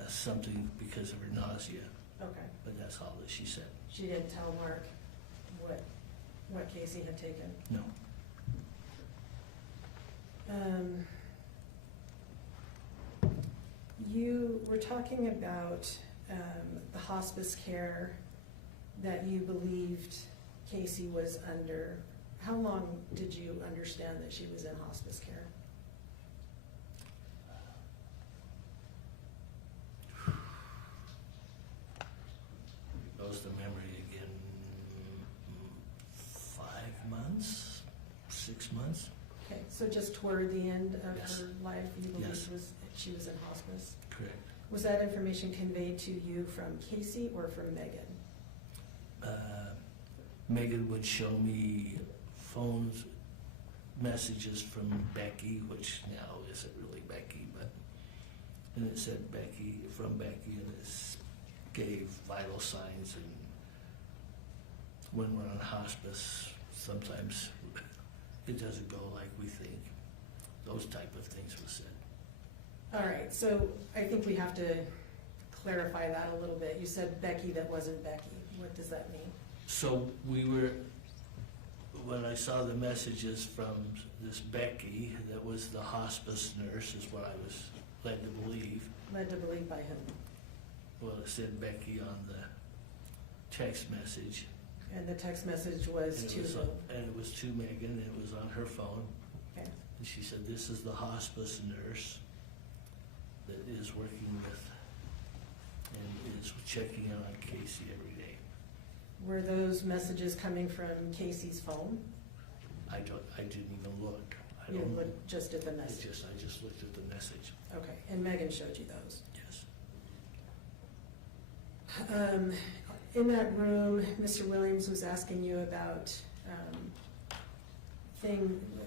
something because of her nausea, Okay. but that's all that she said. She didn't tell Mark what Kacee had taken? No. You were talking about the hospice care that you believed Kacee was under. How long did you understand that she was in hospice care? Goes to memory again, 5 months, 6 months? Okay, so just toward the end of Yes. her life, you believe Yes. she was in hospice? Correct. Was that information conveyed to you from Kacee or from Meggan? Meggan would show me phones, messages from Becky, which now isn't really Becky, but, and it said Becky, from Becky, and it gave vital signs, and when we're on hospice, sometimes it doesn't go like we think. Those type of things were said. All right, so I think we have to clarify that a little bit. You said Becky that wasn't Becky. What does that mean? So when I saw the messages from this Becky, that was the hospice nurse, is what I was led to believe. Led to believe by whom? Well, it said Becky on the text message. And the text message was And to it was, whom? and it was to Meggan, and it was on her phone. Okay. And she said, this is the hospice nurse that is working with and is checking in on Kacee every day. Were those messages coming from Kacee's phone? I didn't even look. I You don't, looked just at the I message? just looked at the message. Okay, and Meggan showed you those? Yes. In that room, Mr. Williams was asking you about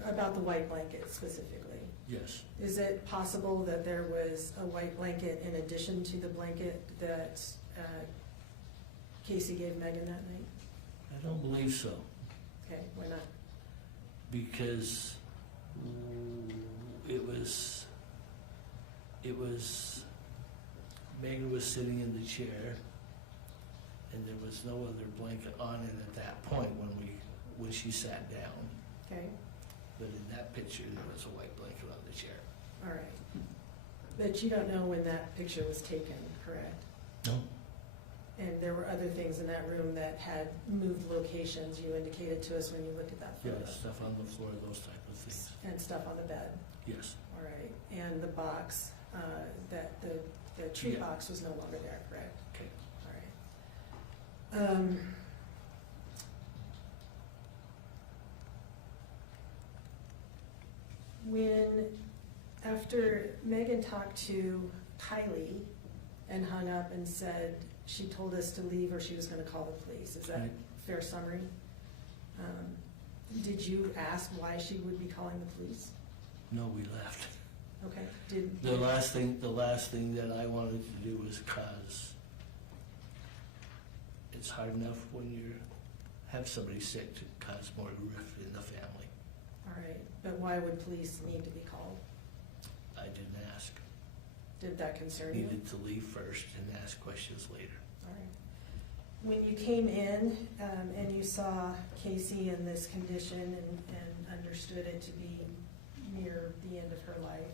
about the white blanket specifically. Yes. Is it possible that there was a white blanket in addition to the blanket that Kacee gave Meggan that night? I don't believe so, Okay, why not? because it was, Meggan was sitting in the chair, and there was no other blanket on it at that point when she sat down. Okay, But in that picture, there was a white blanket on the chair. all right. But you don't know when that picture was taken, correct? No. And there were other things in that room that had moved locations, you indicated to us when you looked at that photo? Yes, stuff on the floor, those type of things. And stuff on the bed, Yes. all right. And the box, that the tree Yeah. box was no longer there, correct? Okay. All right. After Meggan talked to Kylie and hung up and said she told us to leave or she was gonna call the police, is that Right. a fair summary? Did you ask why she would be calling the police? No, we left. Okay, did. The last thing that I wanted to do was cause, it's hard enough when you have somebody sick to cause more rift in the family. All right, but why would police need to be called? I didn't ask. Did that concern you? Needed to leave first and ask questions later. All right. When you came in and you saw Kacee in this condition and understood it to be near the end of her life,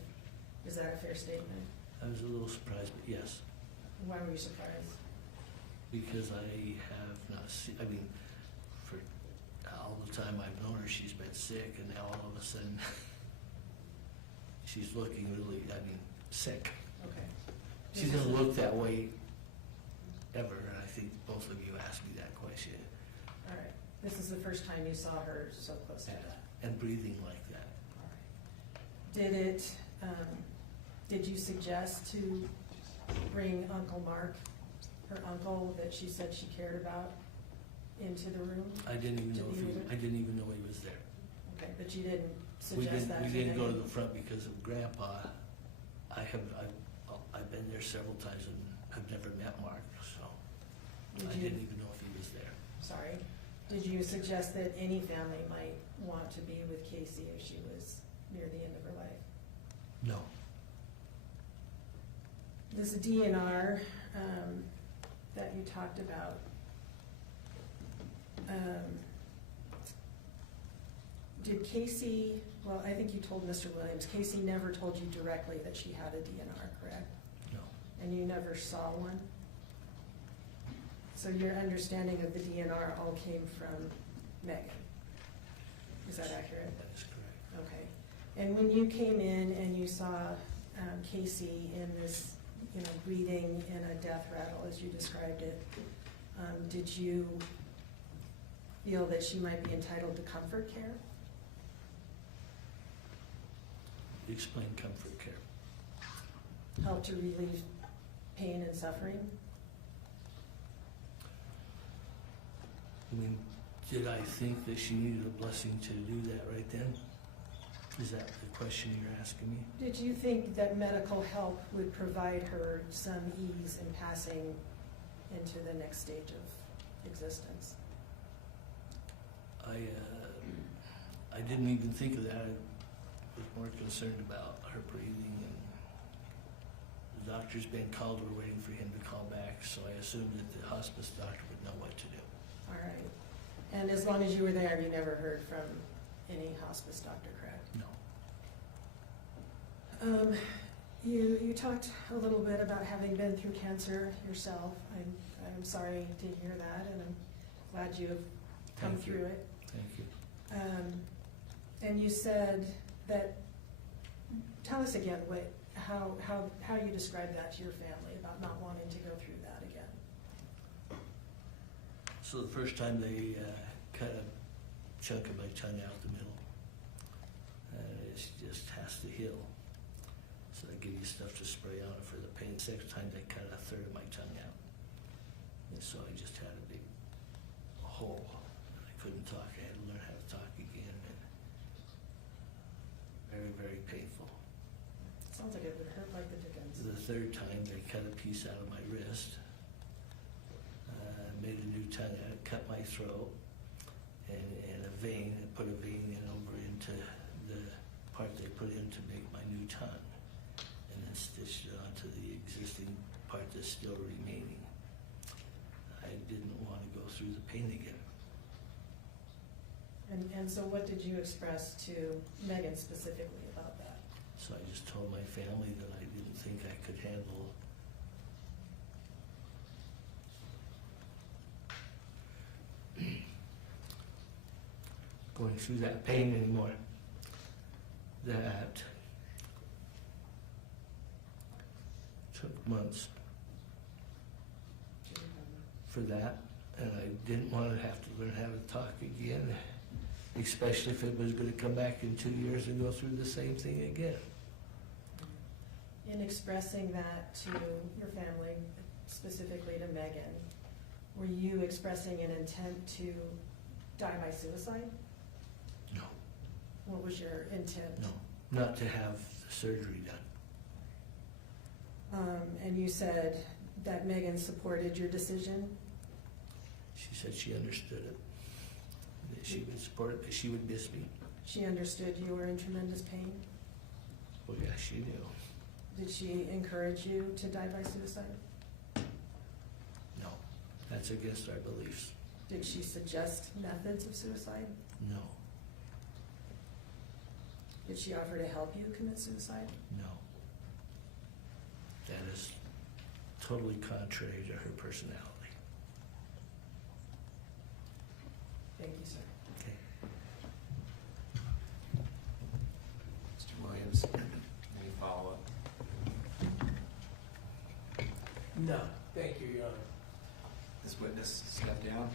is that a fair statement? I was a little surprised, but yes, Why were you surprised? because I have not seen, I mean, for all the time I've known her, she's been sick, and now all of a sudden, she's looking really, sick. Okay. She doesn't look that way ever, and I think both of you asked me that question. All right. This is the first time you saw her so close to that. And breathing like that. All right. Did you suggest to bring Uncle Mark, her uncle that she said she cared about, into the room? I didn't even To know be with her? I didn't even know he was there. Okay, but you didn't We suggest that to didn't go to Megan? the front because of Grandpa. I've been there several times and I've never met Mark, so Did I you- didn't even know if he was there. Sorry. Did you suggest that any family might want to be with Kacee if she was near the end of her life? No. This DNR that you talked about, did Kacee, well, I think you told Mr. Williams, Kacee never told you directly that she had a DNR, correct? No. And you never saw one? So your understanding of the DNR all came from Meggan? Is that accurate? That is correct. Okay. And when you came in and you saw Kacee in this, breathing in a death rattle, as you described it, did you feel that she might be entitled to comfort care? Explain comfort care. Help to relieve pain and suffering? I mean, did I think that she needed a blessing to do that right then? Is that the question you're asking me? Did you think that medical help would provide her some ease in passing into the next stage of existence? I didn't even think of that. I was more concerned about her breathing, and the doctor's been called. We're waiting for him to call back, so I assumed that the hospice doctor would know what to do. All right. And as long as you were there, you never heard from any hospice doctor, correct? No. You talked a little bit about having been through cancer yourself. I'm sorry to hear that, and I'm glad you have come Thank you. through it. Thank you. And you said that, tell us again how you described that to your family about not wanting to go through that again. So the first time they cut a chunk of my tongue out the middle, it just has to heal. So they give you stuff to spray on it for the pain. Second time they cut a third of my tongue out. And so I just had a big hole. I couldn't talk. I had to learn how to talk again. And very, very painful. Sounds like it would hurt like the dickens. The third time they cut a piece out of my wrist, made a new tongue out, cut my throat, and a vein, and put a vein in over into the part they put in to make my new tongue, and then stitched it onto the existing part that's still remaining. I didn't want to go through the pain again. And so what did you express to Meggan specifically about that? So I just told my family that I didn't think I could handle going through that pain anymore. That took months for that, and I didn't want to have to learn how to talk again, especially if it was going to come back in 2 years and go through the same thing again. In expressing that to your family, specifically to Meggan, were you expressing an intent to die by suicide? No, What was your intent? no, not to have the surgery done. And you said that Meggan supported your decision? She said she understood it, that she would support it, but she would miss me. She understood you were in tremendous pain? Well, yeah, she knew. Did she encourage you to die by suicide? No, that's against our beliefs. Did she suggest methods of suicide? No, Did she offer to help you commit suicide? no. That is totally contrary to her personality. Thank you, sir. Okay. Mr. Williams, any follow-up? No, thank you, Your Honor. This witness step down,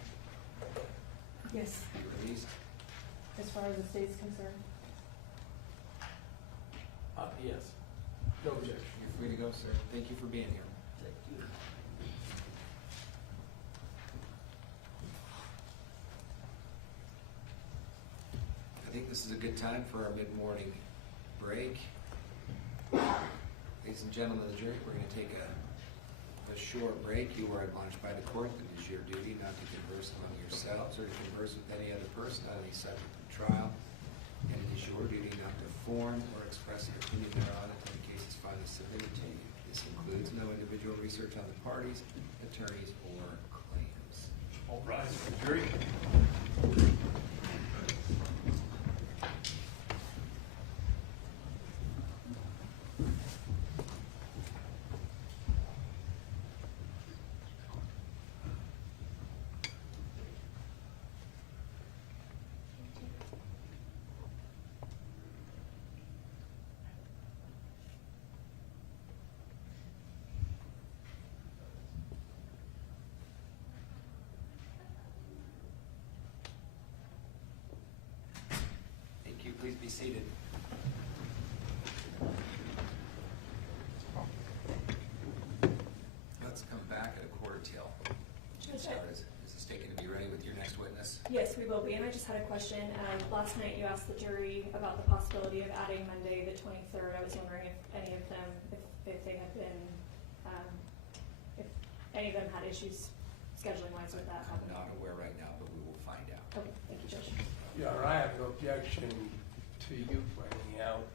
Yes, be released. as far as the state's concerned. Yes. No objection. You're free to go, sir. Thank you for being here. Thank you. this is a good time for our mid-morning break. Ladies and gentlemen of the jury, we're going to take a short break. You were admonished by the court that it is your duty not to converse among yourselves or to converse with any other person on any subject of trial. And it is your duty not to form or express an opinion thereon until the case is finally submitted to you. This includes no individual research on the parties, attorneys, or claims. All rise for the jury. Thank you. Please be seated. Let's come back at a quarter till. Is the state going to be ready with your next witness? Yes, we will be, and I just had a question. Last night you asked the jury about the possibility of adding Monday the 23rd. I was wondering if any of them, if they had been, if any of them had issues scheduling wise with that. I'm not aware right now, but we will find out. Okay, thank you, Judge. Your Honor, I have no objection to you pointing out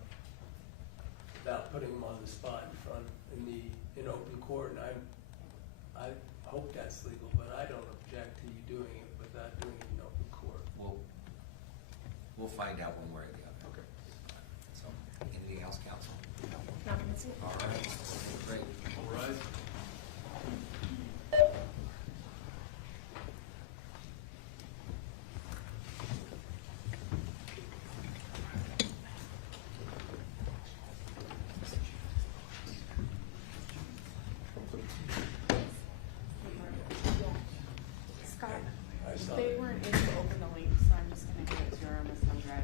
without putting them on the spot in open court, and I hope that's legal, but I don't object to you doing it without doing it in open court. We'll find out one way or the other. Okay. So, anything else, counsel? Nothing to see. All right, great. All right. Scott, I saw they that. weren't able to open the link, so I'm just gonna give it to her on this hard drive.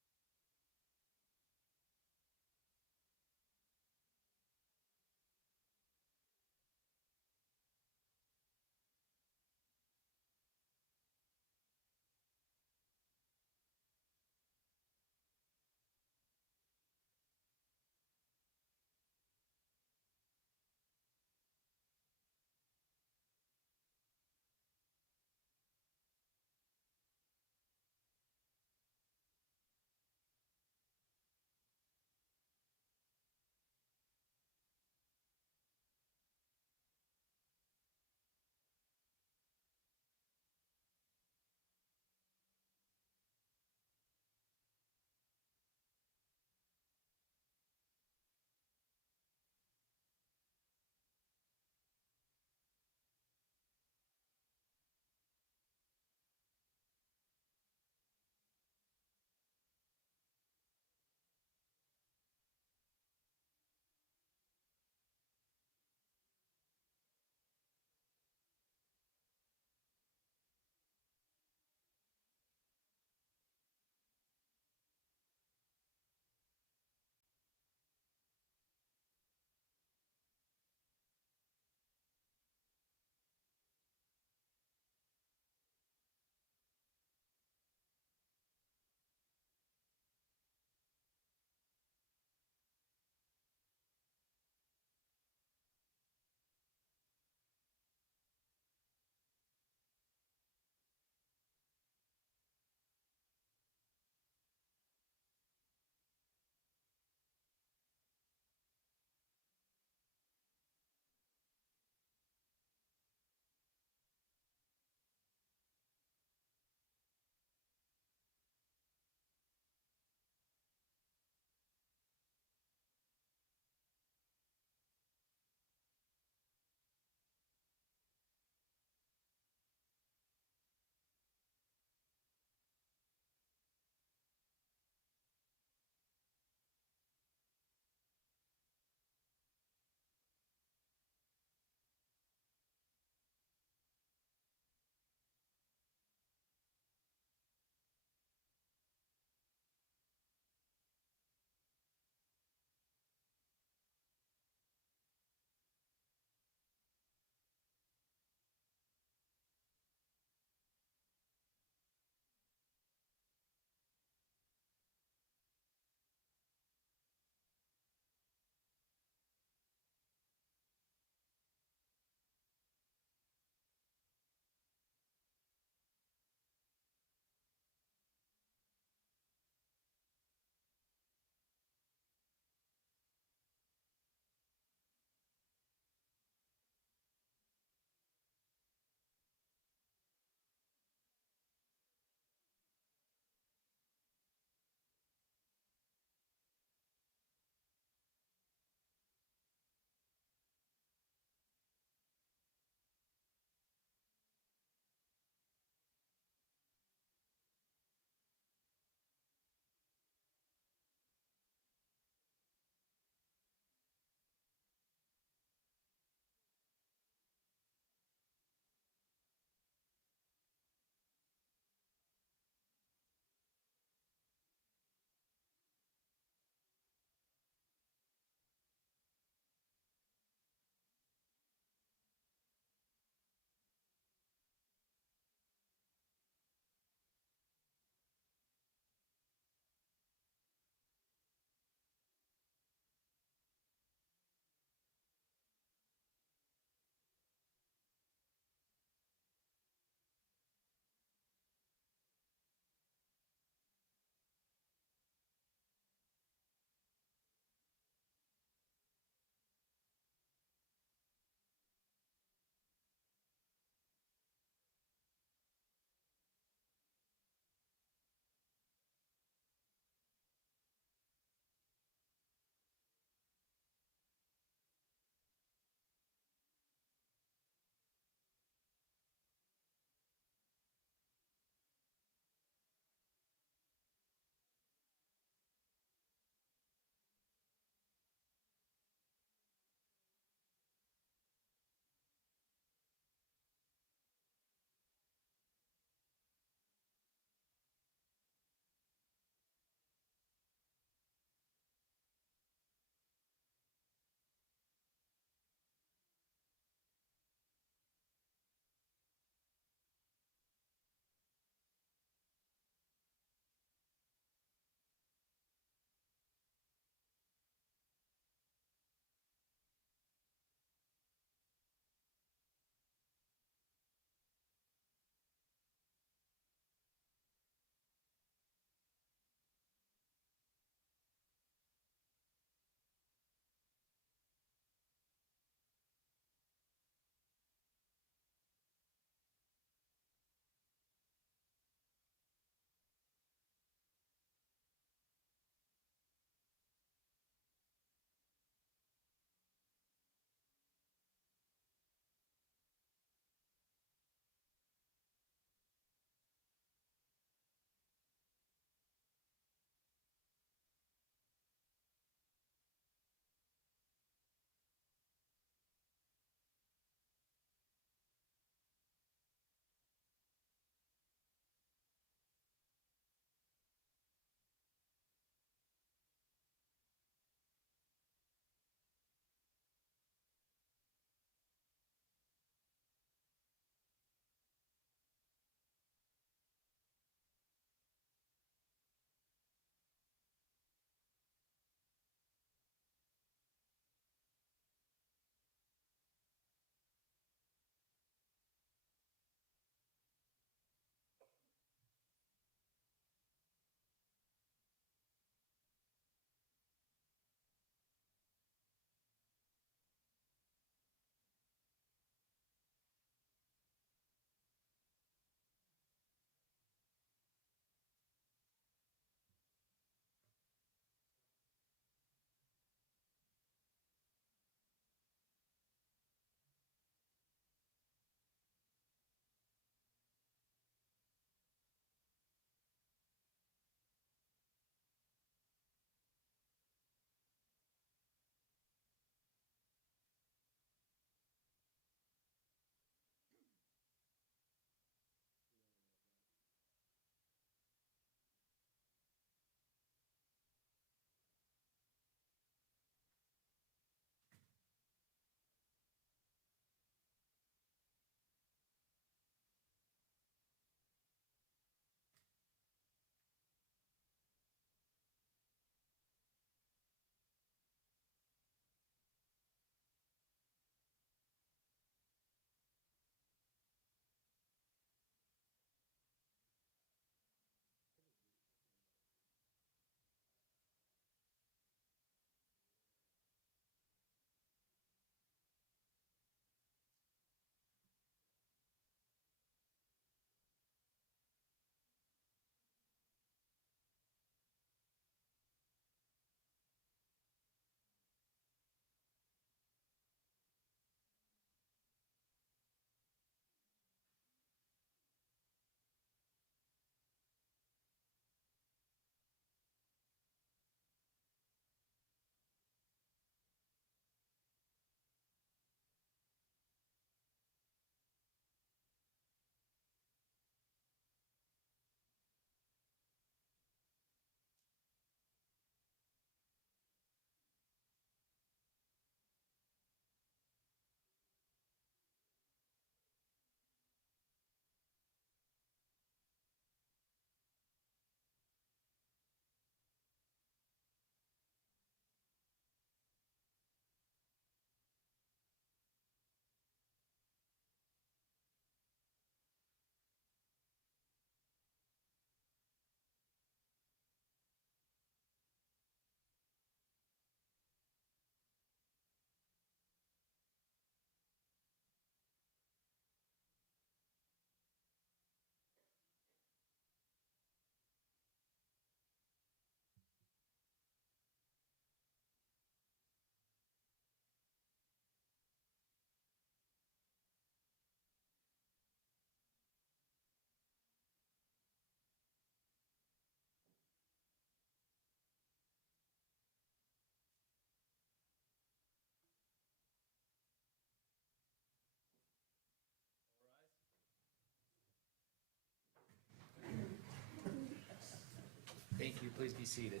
please be seated.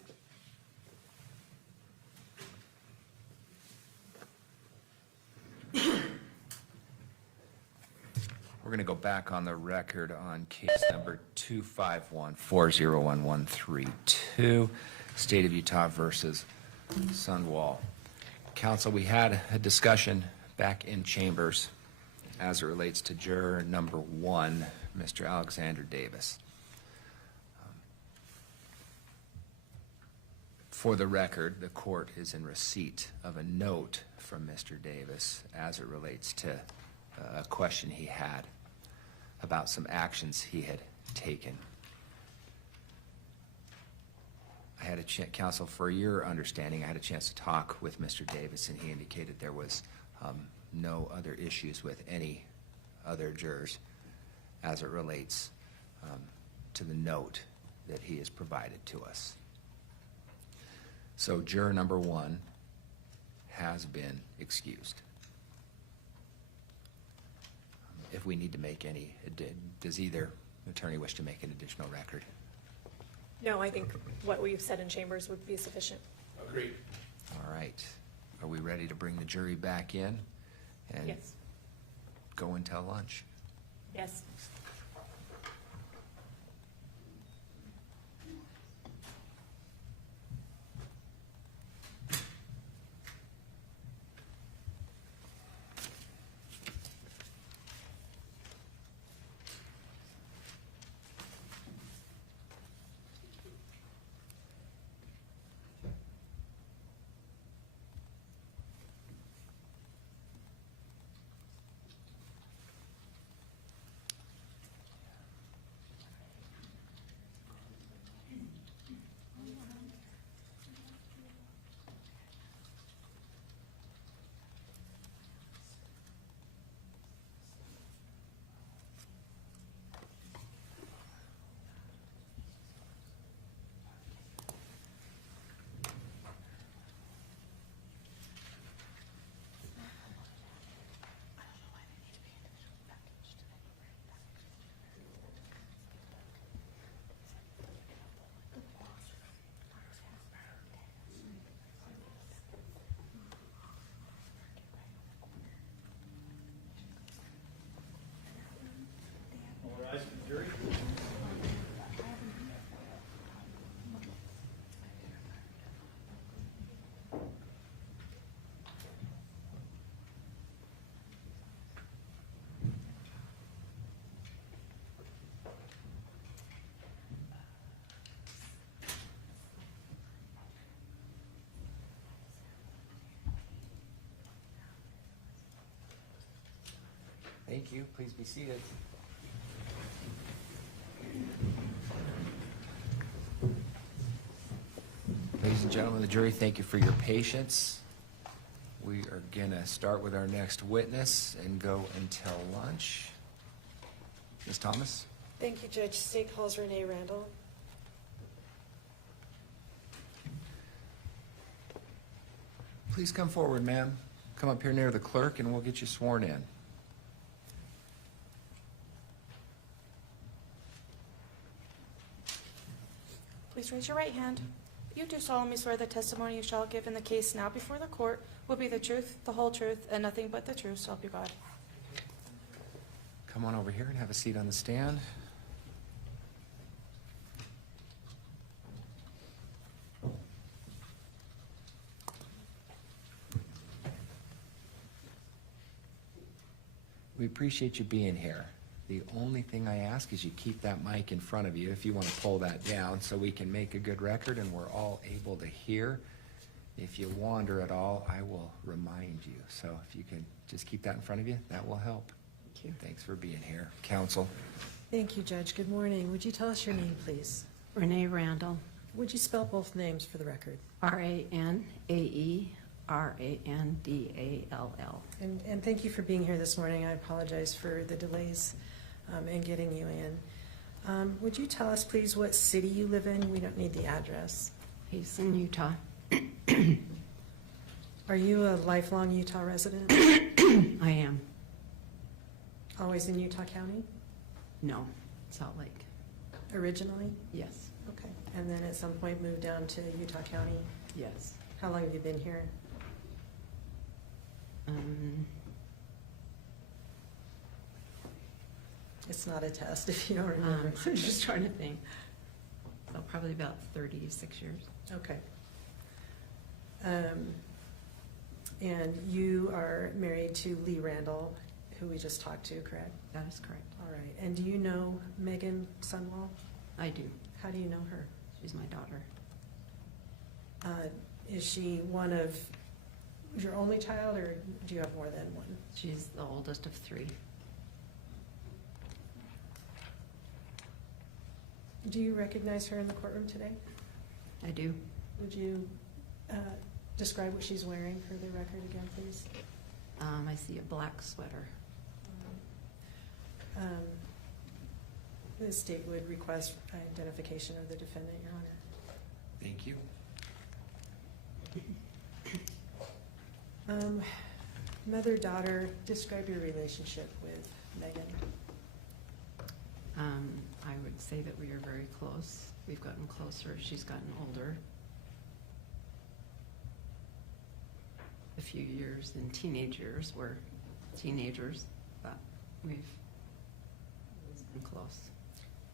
We're going to go back on the record on case number 251-401-132, State of Utah versus Sundwall. Council, we had a discussion back in chambers as it relates to juror number 1, Mr. Alexander Davis. For the record, the court is in receipt of a note from Mr. Davis as it relates to a question he had about some actions he had taken. I had a chance, counsel, for your understanding, I had a chance to talk with Mr. Davis, and he indicated there was no other issues with any other jurors as it relates to the note that he has provided to us. So juror number 1 has been excused. If we need to make any, does either attorney wish to make an additional record? No, I think what we've said in chambers would be sufficient. Agreed. All right. Are we ready to bring the jury back in and Yes. go until lunch? Yes. Thank you. Please be seated. Ladies and gentlemen of the jury, thank you for your patience. We are gonna start with our next witness and go until lunch. Ms. Thomas? Thank you, Judge. State calls Renee Randall. Please come forward, ma'am. Come up here near the clerk and we'll get you sworn in. Please raise your right hand. You do solemnly swear the testimony you shall give in the case now before the court will be the truth, the whole truth, and nothing but the truth, so help you God. Come on over here and have a seat on the stand. We appreciate you being here. The only thing I ask is you keep that mic in front of you if you want to pull that down so we can make a good record and we're all able to hear. If you wander at all, I will remind you. So if you can just keep that in front of you, that will help. Thank you. Thanks for being here. Counsel? Thank you, Judge. Good morning. Would you tell us your name, please? Renee Randall, Would you spell both names for the record? R-A-N-A-E-R-A-N-D-A-L-L. And thank you for being here this morning. I apologize for the delays in getting you in. Would you tell us, please, what city you live in? We don't need the address. He's in Utah. Are you a lifelong Utah resident? I am. Always in Utah County? No, Salt Lake. Originally? Yes. Okay. and then at some point moved down to Utah County. Yes. How long have you been here? It's not a test if you don't remember. I'm just trying to think. So probably about 36 years. Okay. And you are married to Lee Randall, who we just talked to, correct? That is correct. All right. And do you know Meggan Sundwall? I do. How do you know her? She's my daughter. Is she one of your only child, or do you have more than one? She's the oldest of 3. Do you recognize her in the courtroom today? I do. Would you describe what she's wearing for the record again, please? I see a black sweater. The state would request identification of the defendant, Your Honor. Thank you. Mother-daughter, describe your relationship with Meggan. I would say that we are very close. We've gotten closer. She's gotten older. A few years in teenage years, we're teenagers, but we've always been close.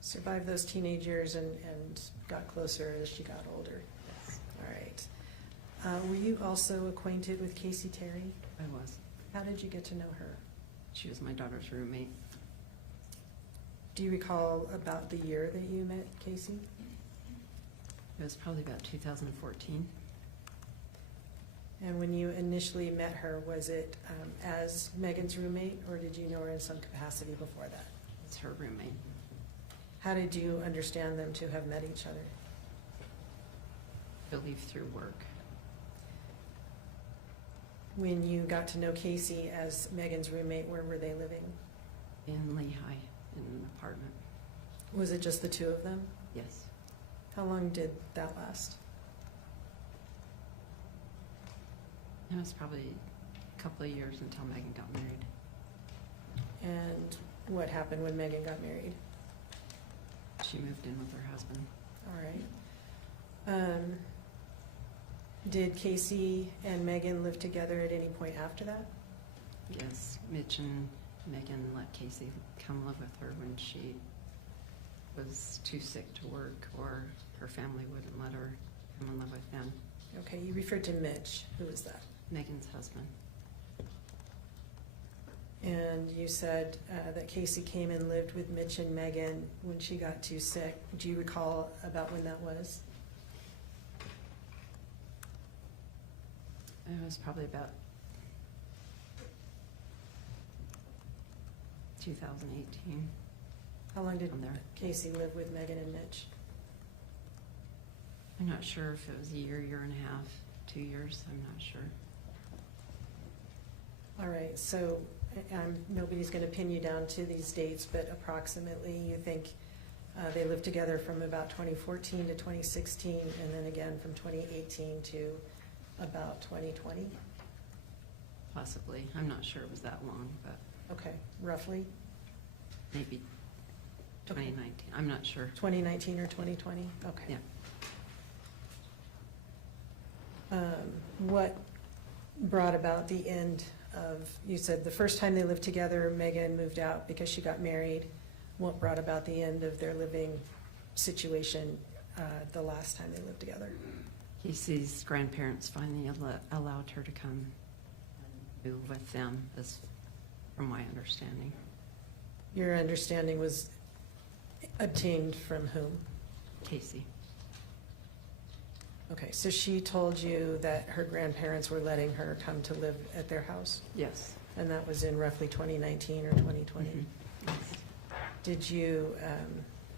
Survived those teenage years and got closer as she got older. Yes, All right. Were you also acquainted with Kacee Terry? I was. How did you get to know her? She was my daughter's roommate. Do you recall about the year that you met Kacee? It was probably about 2014. And when you initially met her, was it as Meggan's roommate, or did you know her in some capacity before that? It's her roommate. How did you understand them to have met each other? I believe through work. When you got to know Kacee as Meggan's roommate, where were they living? In Lehigh, in an apartment. Was it just the two of them? Yes. How long did that last? It was probably a couple of years until Meggan got married. And what happened when Meggan got married? She moved in with her husband. All right. Did Kacee and Meggan live together at any point after that? Yes, Mitch and Meggan let Kacee come live with her when she was too sick to work, or her family wouldn't let her come and live with them. Okay, you referred to Mitch. Who was that? Meggan's husband. And you said that Kacee came and lived with Mitch and Meggan when she got too sick. Do you recall about when that was? It was probably about 2018. How long did From there. Kacee live with Meggan and Mitch? I'm not sure if it was a year, year and a half, 2 years, I'm not sure. All right, so nobody's going to pin you down to these dates, but approximately you think they lived together from about 2014 to 2016, and then again from 2018 to about 2020? Possibly. I'm not sure it was that long, but Okay, roughly? maybe 2019. I'm not sure. 2019 or 2020? Okay. Yeah. What brought about the end of, you said the first time they lived together, Meggan moved out because she got married. What brought about the end of their living situation the last time they lived together? Kacee's grandparents finally allowed her to come and move with them, as from my understanding. Your understanding was obtained from whom? Kacee. Okay, so she told you that her grandparents were letting her come to live at their house? Yes. And that was in roughly 2019 or 2020? Mhm. Yes.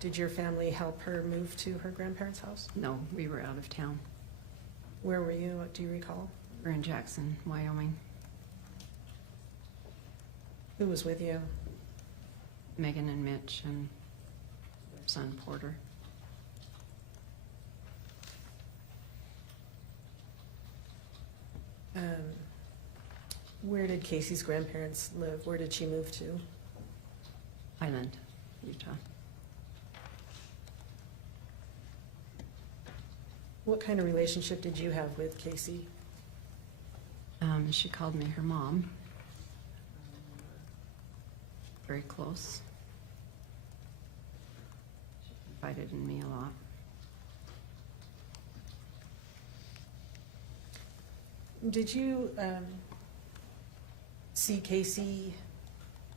Did your family help her move to her grandparents' house? No, we were out of town. Where were you? Do you recall? We're in Jackson, Wyoming. Who was with you? Meggan and Mitch and their son Porter. Where did Kacee's grandparents live? Where did she move to? Highland, Utah. What kind of relationship did you have with Kacee? She called me her mom. Very close. She confided in me a lot. Did you see Kacee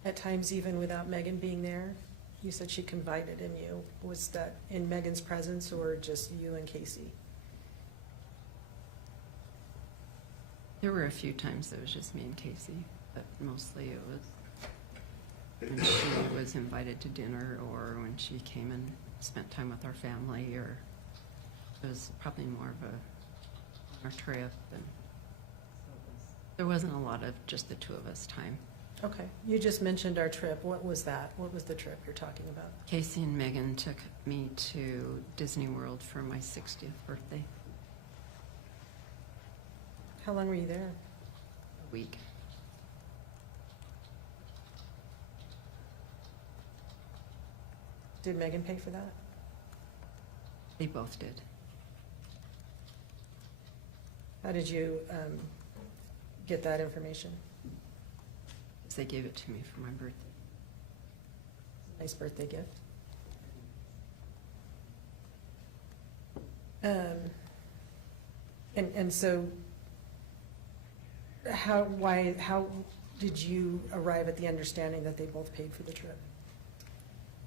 at times even without Meggan being there? You said she confided in you. Was that in Meggan's presence or just you and Kacee? There were a few times it was just me and Kacee, but mostly it was when she was invited to dinner or when she came and spent time with our family, or it was probably more of a trip. And there wasn't a lot of just the two of us time. Okay, you just mentioned our trip. What was that? What was the trip you're talking about? Kacee and Meggan took me to Disney World for my 60th birthday. How long were you there? A week. Did Meggan pay for that? They both did. How did you get that information? They gave it to me for my birthday. Nice birthday gift. And so how did you arrive at the understanding that they both paid for the trip?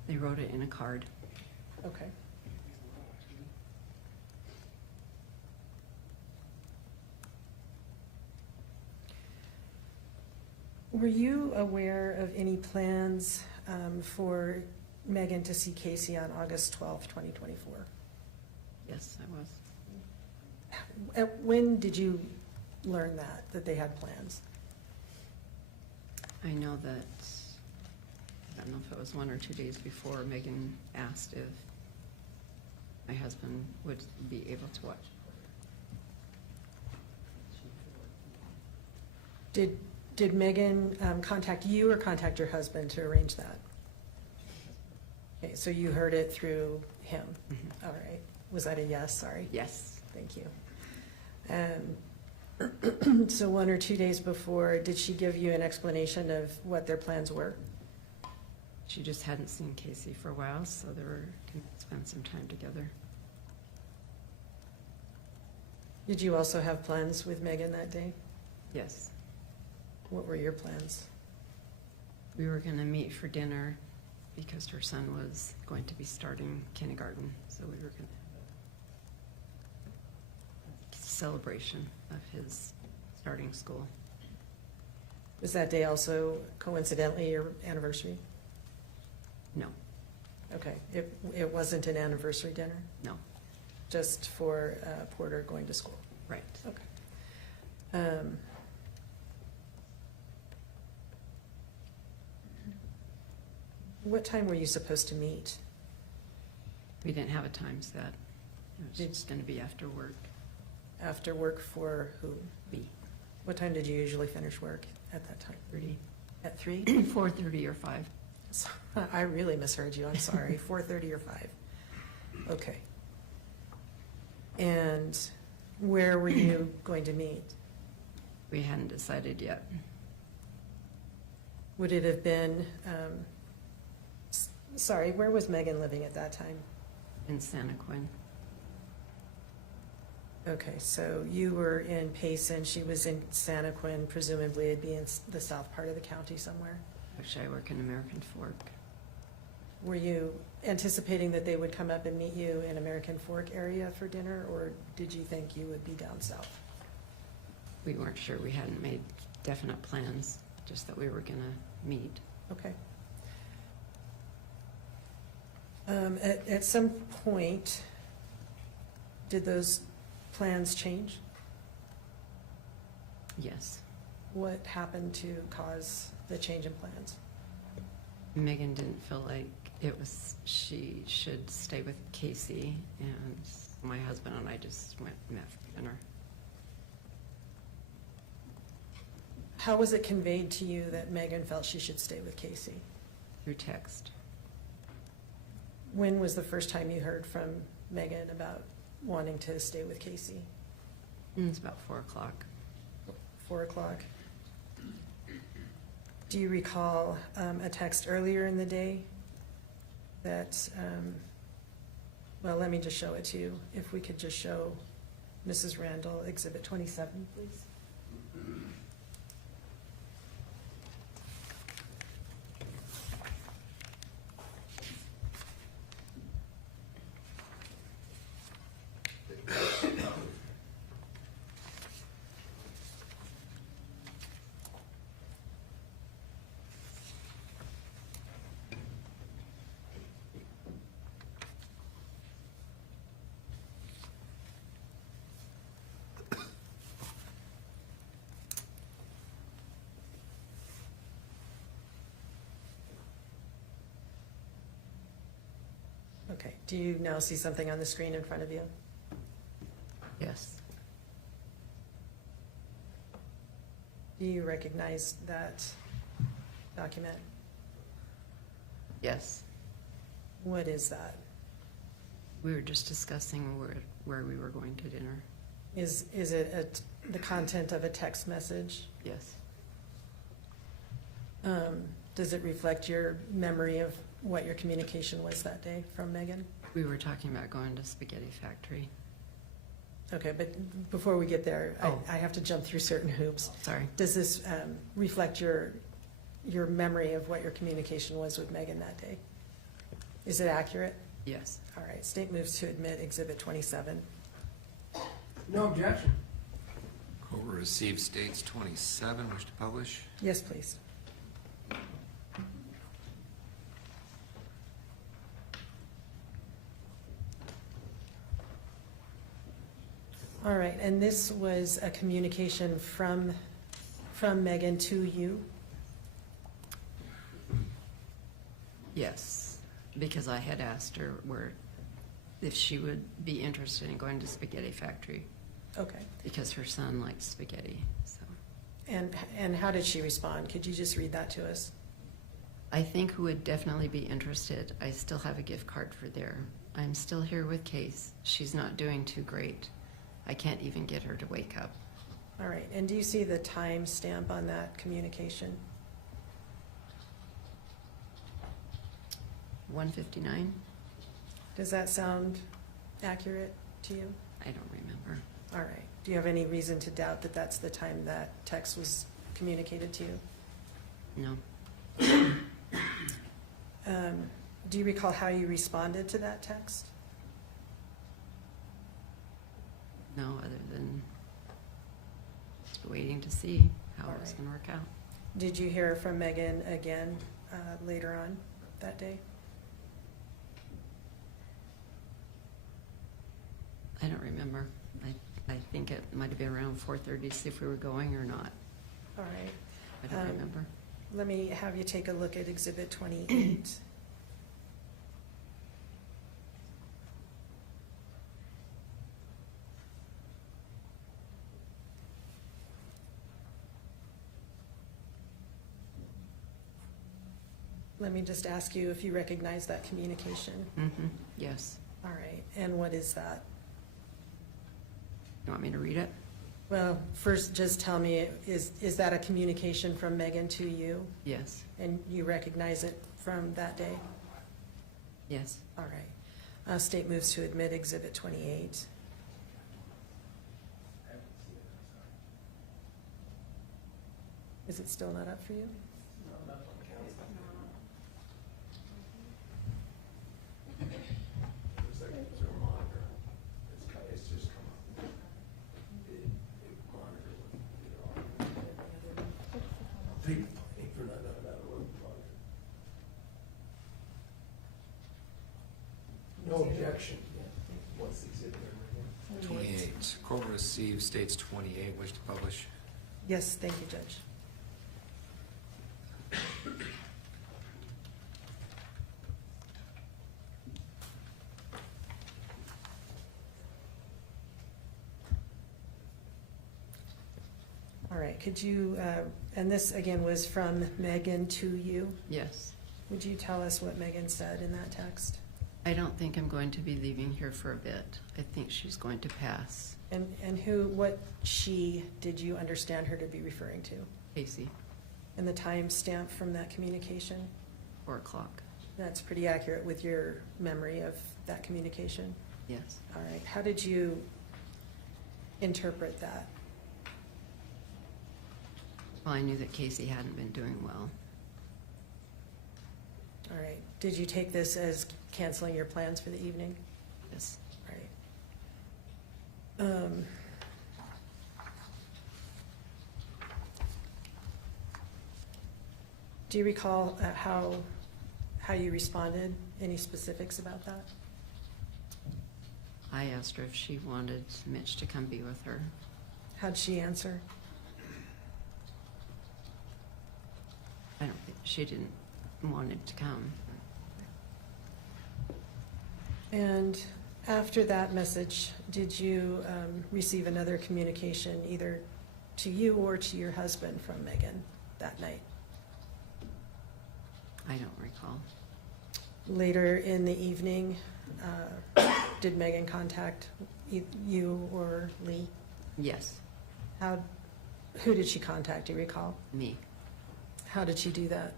They wrote it in a card. Okay. Were you aware of any plans for Meggan to see Kacee on August 12th, 2024? Yes, I was. When did you learn that they had plans? I know that, I don't know if it was 1 or 2 days before, Meggan asked if my husband would be able to watch. Did Meggan contact you or contact your husband to arrange that? Okay, so you heard it through him. Mhm. All right. Was that a yes? Sorry. Yes. Thank you. So 1 or 2 days before, did she give you an explanation of what their plans were? She just hadn't seen Kacee for a while, so they were going to spend some time together. Did you also have plans with Meggan that day? Yes. What were your plans? We were going to meet for dinner because her son was going to be starting kindergarten, so we were going to have a celebration of his starting school. Was that day also coincidentally your anniversary? No, Okay, it wasn't an anniversary dinner, no, just for Porter going to school? right. Okay. What time were you supposed to meet? We didn't have a time set. It was Did- just going to be after work. After work for who? B. What time did you usually finish work at that time? 30, At 3? 4:30 or 5. I really misheard you, I'm sorry, 4:30 or 5. Okay. And where were you going to meet? We hadn't decided yet. Would it have been, sorry, where was Meggan living at that time? In Santa Quinn. Okay, so you were in Payson, she was in Santa Quinn, presumably it'd be in the south part of the county somewhere. Actually, I work in American Fork. Were you anticipating that they would come up and meet you in American Fork area for dinner, or did you think you would be down south? We weren't sure. We hadn't made definite plans, just that we were going to meet. Okay. At some point, did those plans change? Yes. What happened to cause the change in plans? Meggan didn't feel like she should stay with Kacee, and my husband and I just went and met for dinner. How was it conveyed to you that Meggan felt she should stay with Kacee? Through text. When was the first time you heard from Meggan about wanting to stay with Kacee? It's about 4 o'clock. 4 o'clock. Do you recall a text earlier in the day that, well, let me just show it to you. If we could just show Mrs. Randall Exhibit 27, please. Okay, do you now see something on the screen in front of you? Yes. Do you recognize that document? Yes. What is that? We were just discussing where we were going to dinner. Is it the content of a text message? Yes. Does it reflect your memory of what your communication was that day from Meggan? We were talking about going to Spaghetti Factory. Okay, but before we get there, Oh. I have to jump through certain hoops. Sorry. Does this reflect your memory of what your communication was with Meggan that day? Is it accurate? Yes. All right, state moves to admit Exhibit 27. No objection. Court will receive states 27, wish to publish. Yes, please. All right, and this was a communication from Meggan to you? Yes, because I had asked her if she would be interested in going to Spaghetti Factory, Okay. because her son likes spaghetti, so. And how did she respond? Could you just read that to us? I think who would definitely be interested, I still have a gift card for there. I'm still here with Kacee. She's not doing too great. I can't even get her to wake up. All right, and do you see the time stamp on that communication? 1:59? Does that sound accurate to you? I don't remember. All right. Do you have any reason to doubt that that's the time that text was communicated to you? No. Do you recall how you responded to that text? No, other than just waiting to see how it was Alright. going to work out. Did you hear from Meggan again later on that day? I don't remember. I think it might have been around 4:30 to see if we were going or not. All right. I don't remember. Let me have you take a look at Exhibit 28. Let me just ask you if you recognize that communication. Mm-hmm. Yes. All right, and what is that? You want me to read it? Well, first, just tell me, is that a communication from Meggan to you? Yes. And you recognize it from that day? Yes. All right. State moves to admit Exhibit 28. Is it still not up for you? No objection. 28. Court will receive states 28, wish to publish. Yes, thank you, Judge. All right, could you, and this again was from Meggan to you. Yes. Would you tell us what Meggan said in that text? I don't think I'm going to be leaving here for a bit. I think she's going to pass. And what she did you understand her to be referring to? Kacee, And the time stamp from that communication? 4 o'clock. That's pretty accurate with your memory of that communication? Yes. All right, how did you interpret that? Well, I knew that Kacee hadn't been doing well. All right, did you take this as canceling your plans for the evening? Yes. Right. Do you recall how you responded? Any specifics about that? I asked her if she wanted Mitch to come be with her. How'd she answer? I don't think, she didn't want him to come. And after that message, did you receive another communication either to you or to your husband from Meggan that night? I don't recall. Later in the evening, did Meggan contact you or Lee? Yes, Who did she contact, do you recall? me. How did she do that?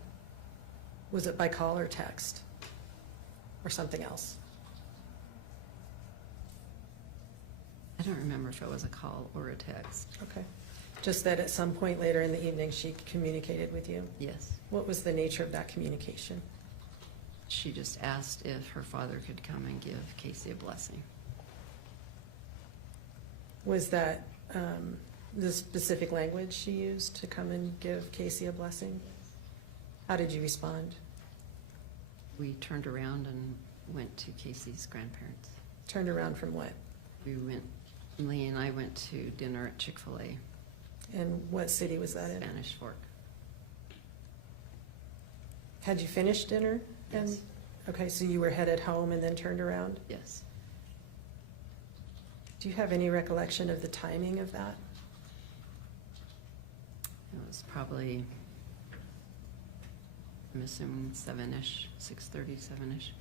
Was it by call or text? Or something else? I don't remember if it was a call or a text. Okay. Just that at some point later in the evening, she communicated with you? Yes. What was the nature of that communication? She just asked if her father could come and give Kacee a blessing. Was that the specific language she used to come and give Kacee a blessing? How did you respond? We turned around and went to Kacee's grandparents. Turned around from what? Lee and I went to dinner at Chick-fil-A, And what city was that in? Spanish Fork. Had you finished dinner? And Yes. okay, so you were headed home and then turned around? Yes. Do you have any recollection of the timing of that? It was probably, I'm assuming 7-ish, 6:30, 7-ish.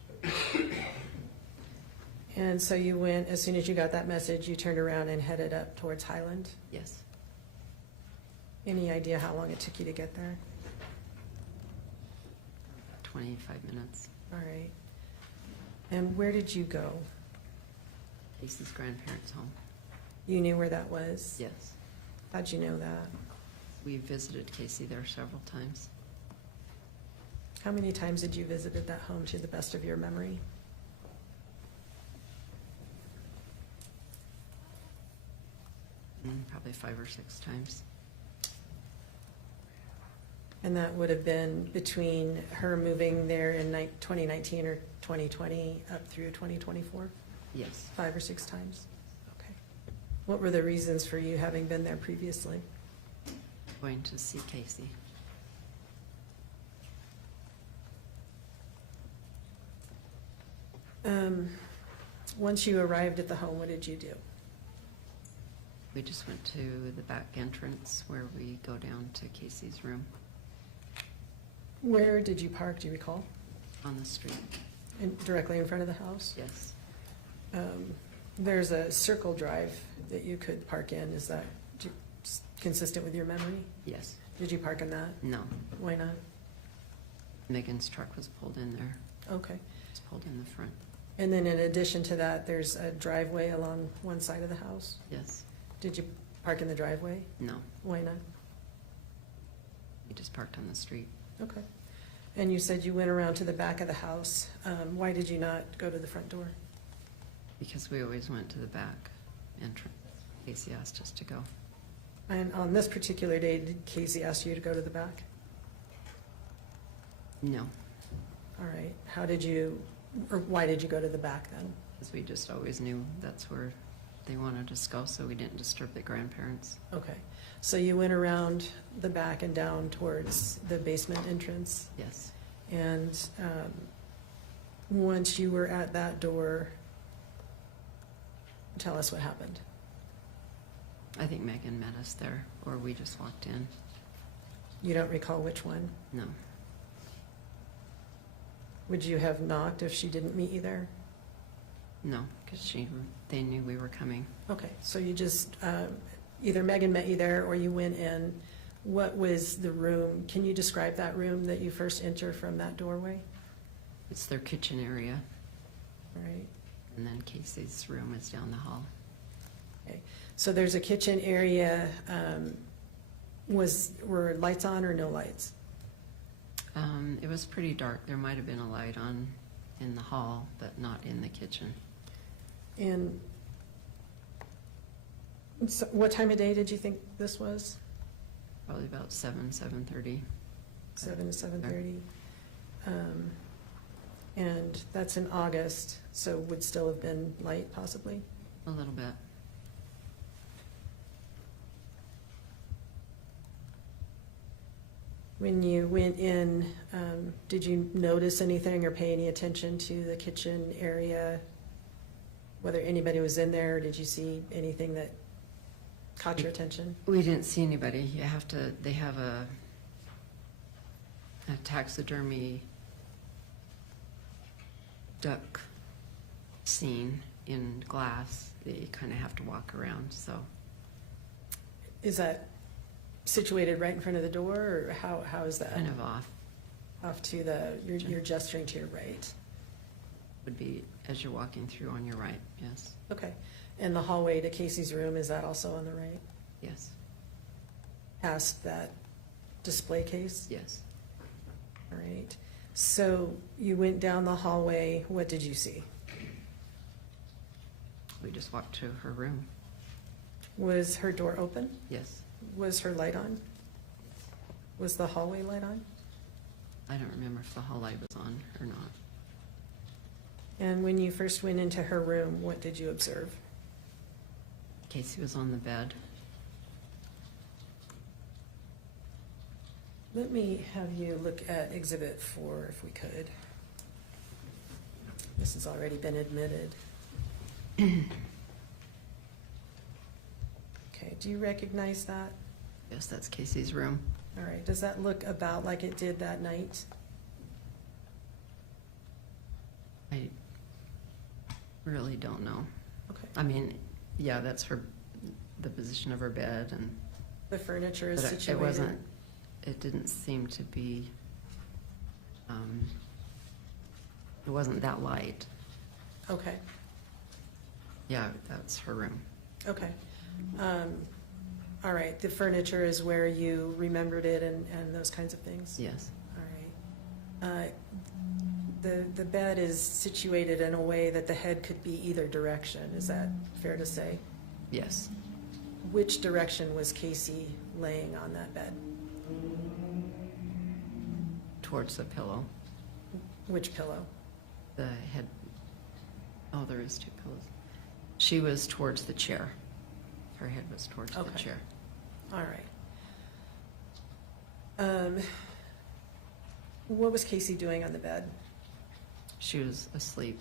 And so you went, as soon as you got that message, you turned around and headed up towards Highland? Yes. Any idea how long it took you to get there? 25 minutes. All right. And where did you go? Kacee's grandparents' home. You knew where that was? Yes. How'd you know that? We visited Kacee there several times. How many times did you visit that home to the best of your memory? Probably 5 or 6 times. And that would have been between her moving there in 2019 or 2020 up through 2024? Yes. 5 or 6 times? Okay. What were the reasons for you having been there previously? Going to see Kacee. Once you arrived at the home, what did you do? We just went to the back entrance where we go down to Kacee's room Where did you park, do you recall? on the street. Directly in front of the house? Yes. There's a circle drive that you could park in. Is that consistent with your memory? Yes. Did you park in that? No. Why not? Megan's truck was pulled in there. Okay. It was pulled in the front. And then in addition to that, there's a driveway along one side of the house? Yes. Did you park in the driveway? No. Why not? We just parked on the street. Okay. And you said you went around to the back of the house. Why did you not go to the front door? Because we always went to the back entrance. Kacee asked us to go. And on this particular day, did Kacee ask you to go to the back? No, All right. How did you, or why did you go to the back then? because we just always knew that's where they wanted us to go, so we didn't disturb the grandparents. Okay. So you went around the back and down towards the basement entrance? Yes. And once you were at that door, tell us what happened. I think Megan met us there, or we just walked in. You don't recall which one? No. Would you have knocked if she didn't meet you there? No, because they knew we were coming. Okay, so you just, either Meggan met you there or you went in. What was the room? Can you describe that room that you first enter from that doorway? It's their kitchen area, All right, and then Case's room is down the hall. okay. So there's a kitchen area. Were lights on or no lights? It was pretty dark. There might have been a light on in the hall, but not in the kitchen. And so what time of day did you think this was? Probably about 7:30. 7 to 7:30? And that's in August, so would still have been light possibly? A little bit. When you went in, did you notice anything or pay any attention to the kitchen area? Whether anybody was in there, or did you see anything that caught your attention? We didn't see anybody. They have a taxidermy duck scene in glass. They kind of have to walk around, so. Is that situated right in front of the door, or how is that? Kind of off. Off to you're gesturing to your right? Would be as you're walking through on your right, yes. Okay. And the hallway to Case's room, is that also on the right? Yes, Past that display case? yes. All right. So you went down the hallway, what did you see? We just walked to her room, Was her door open? yes. Was her light on? Was the hallway light on? I don't remember if the hall light was on or not. And when you first went into her room, what did you observe? Kacee was on the bed. Let me have you look at Exhibit 4 if we could. This has already been admitted. Okay, do you recognize that? Yes, that's Case's room. All right, does that look about like it did that night? I really don't know. Okay. I mean, yeah, that's the position of her bed, and The furniture is but situated? it didn't seem to be, it wasn't that light. Okay, Yeah, that's her room. okay. All right, the furniture is where you remembered it and those kinds of things? Yes, All right. The bed is situated in a way that the head could be either direction, is that fair to say? yes. Which direction was Kacee laying on that bed? Towards the pillow. Which pillow? The head, oh, there is two pillows. She was towards the chair. Her head was towards the Okay. chair. All right. What was Kacee doing on the bed? She was asleep.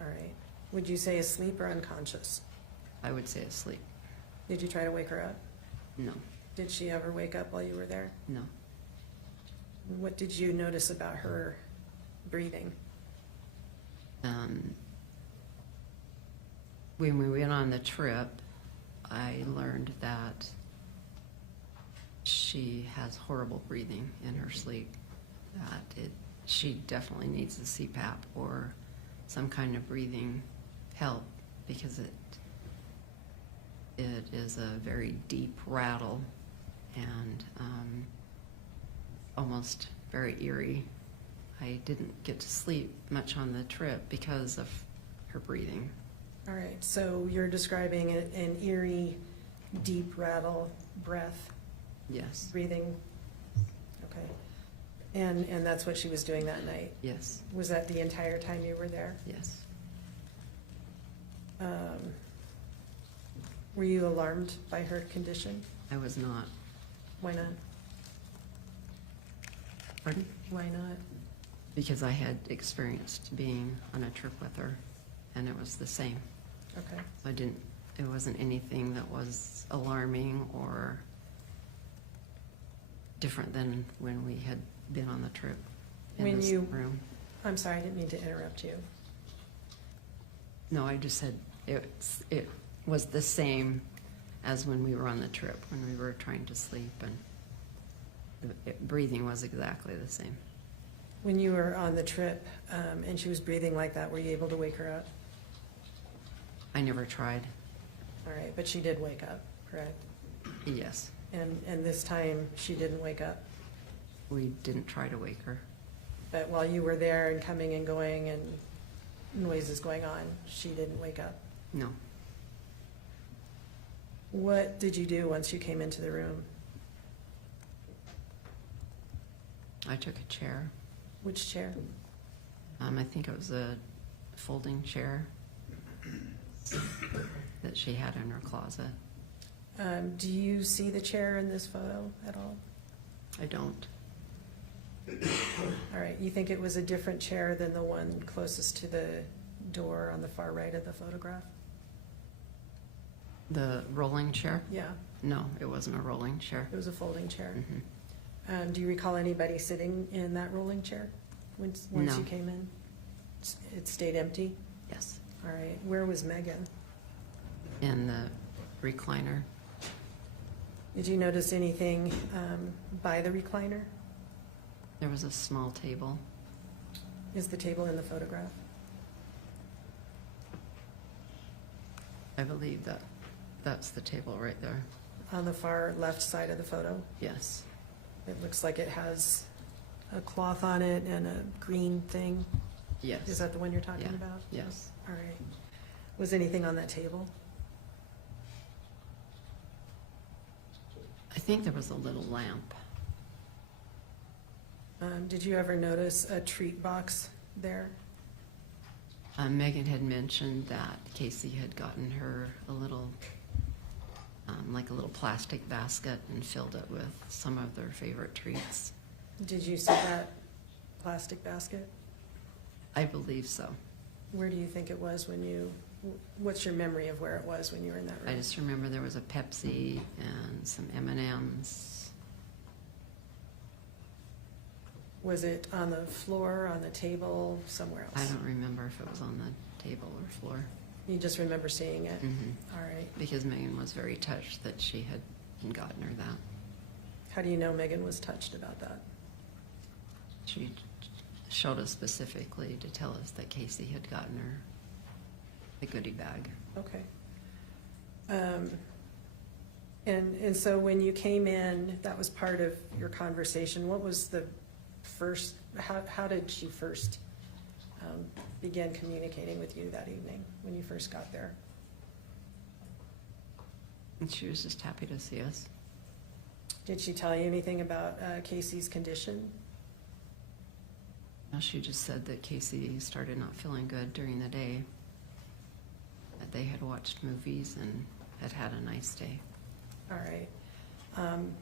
All right. Would you say asleep or unconscious? I would say asleep. Did you try to wake her up? No, Did she ever wake up while you were there? no. What did you notice about her breathing? When we went on the trip, I learned that she has horrible breathing in her sleep, that she definitely needs a CPAP or some kind of breathing help, because it is a very deep rattle and almost very eerie. I didn't get to sleep much on the trip because of her breathing. All right, so you're describing an eerie, deep rattle, breath, Yes, breathing. Okay. And that's what she was doing that night? yes, Was that the entire time you were there? yes. Were you alarmed by her condition? I was not. Why not? Pardon? Why not? Because I had experienced being on a trip with her, and it was the same. Okay. It wasn't anything that was alarming or different than when we had been on the trip in When this you- room. I'm sorry, I didn't mean to interrupt you. No, I just said it was the same as when we were on the trip, when we were trying to sleep, and breathing was exactly the same. When you were on the trip, and she was breathing like that, were you able to wake her up? I never tried. All right, but she did wake up, correct? Yes, And this time, she didn't wake up? we didn't try to wake her. But while you were there and coming and going and noises going on, she didn't wake up? No. What did you do once you came into the room? I took a chair. Which chair? I think it was a folding chair that she had in her closet. Do you see the chair in this photo at all? I don't. All right, you think it was a different chair than the one closest to the door on the far right of the photograph? The rolling chair? Yeah, No, it wasn't a rolling chair. it was a folding chair. Mhm. Do you recall anybody sitting in that rolling chair once you No. came in? It stayed empty? Yes, All right, where was Meggan? in the recliner. Did you notice anything by the recliner? There was a small table. Is the table in the photograph? I believe that's the table right there. On the far left side of the photo? Yes, It looks like it has a cloth on it and a green thing. yes. Is that the one you're talking Yeah. about? Yes. All right. Was anything on that table? I think there was a little lamp. Did you ever notice a treat box there? Megan had mentioned that Kacee had gotten her a little, like a little plastic basket and filled it with some of their favorite treats. Did you see that plastic basket? I believe so. Where do you think it was when you, what's your memory of where it was when you were in that I room? just remember there was a Pepsi and some M&Ms. Was it on the floor, on the table, somewhere I else? don't remember if it was on the table or floor. You just remember seeing it? Mhm. All right. Because Megan was very touched that she had gotten her that. How do you know Meggan was touched about that? She showed us specifically to tell us that Kacee had gotten her the goodie bag. Okay. And so when you came in, that was part of your conversation. What was the first, how did she first begin communicating with you that evening when you first got there? And she was just happy to see us. Did she tell you anything about Kacee's condition? No, she just said that Kacee started not feeling good during the day, that they had watched movies and had had a nice day. All right.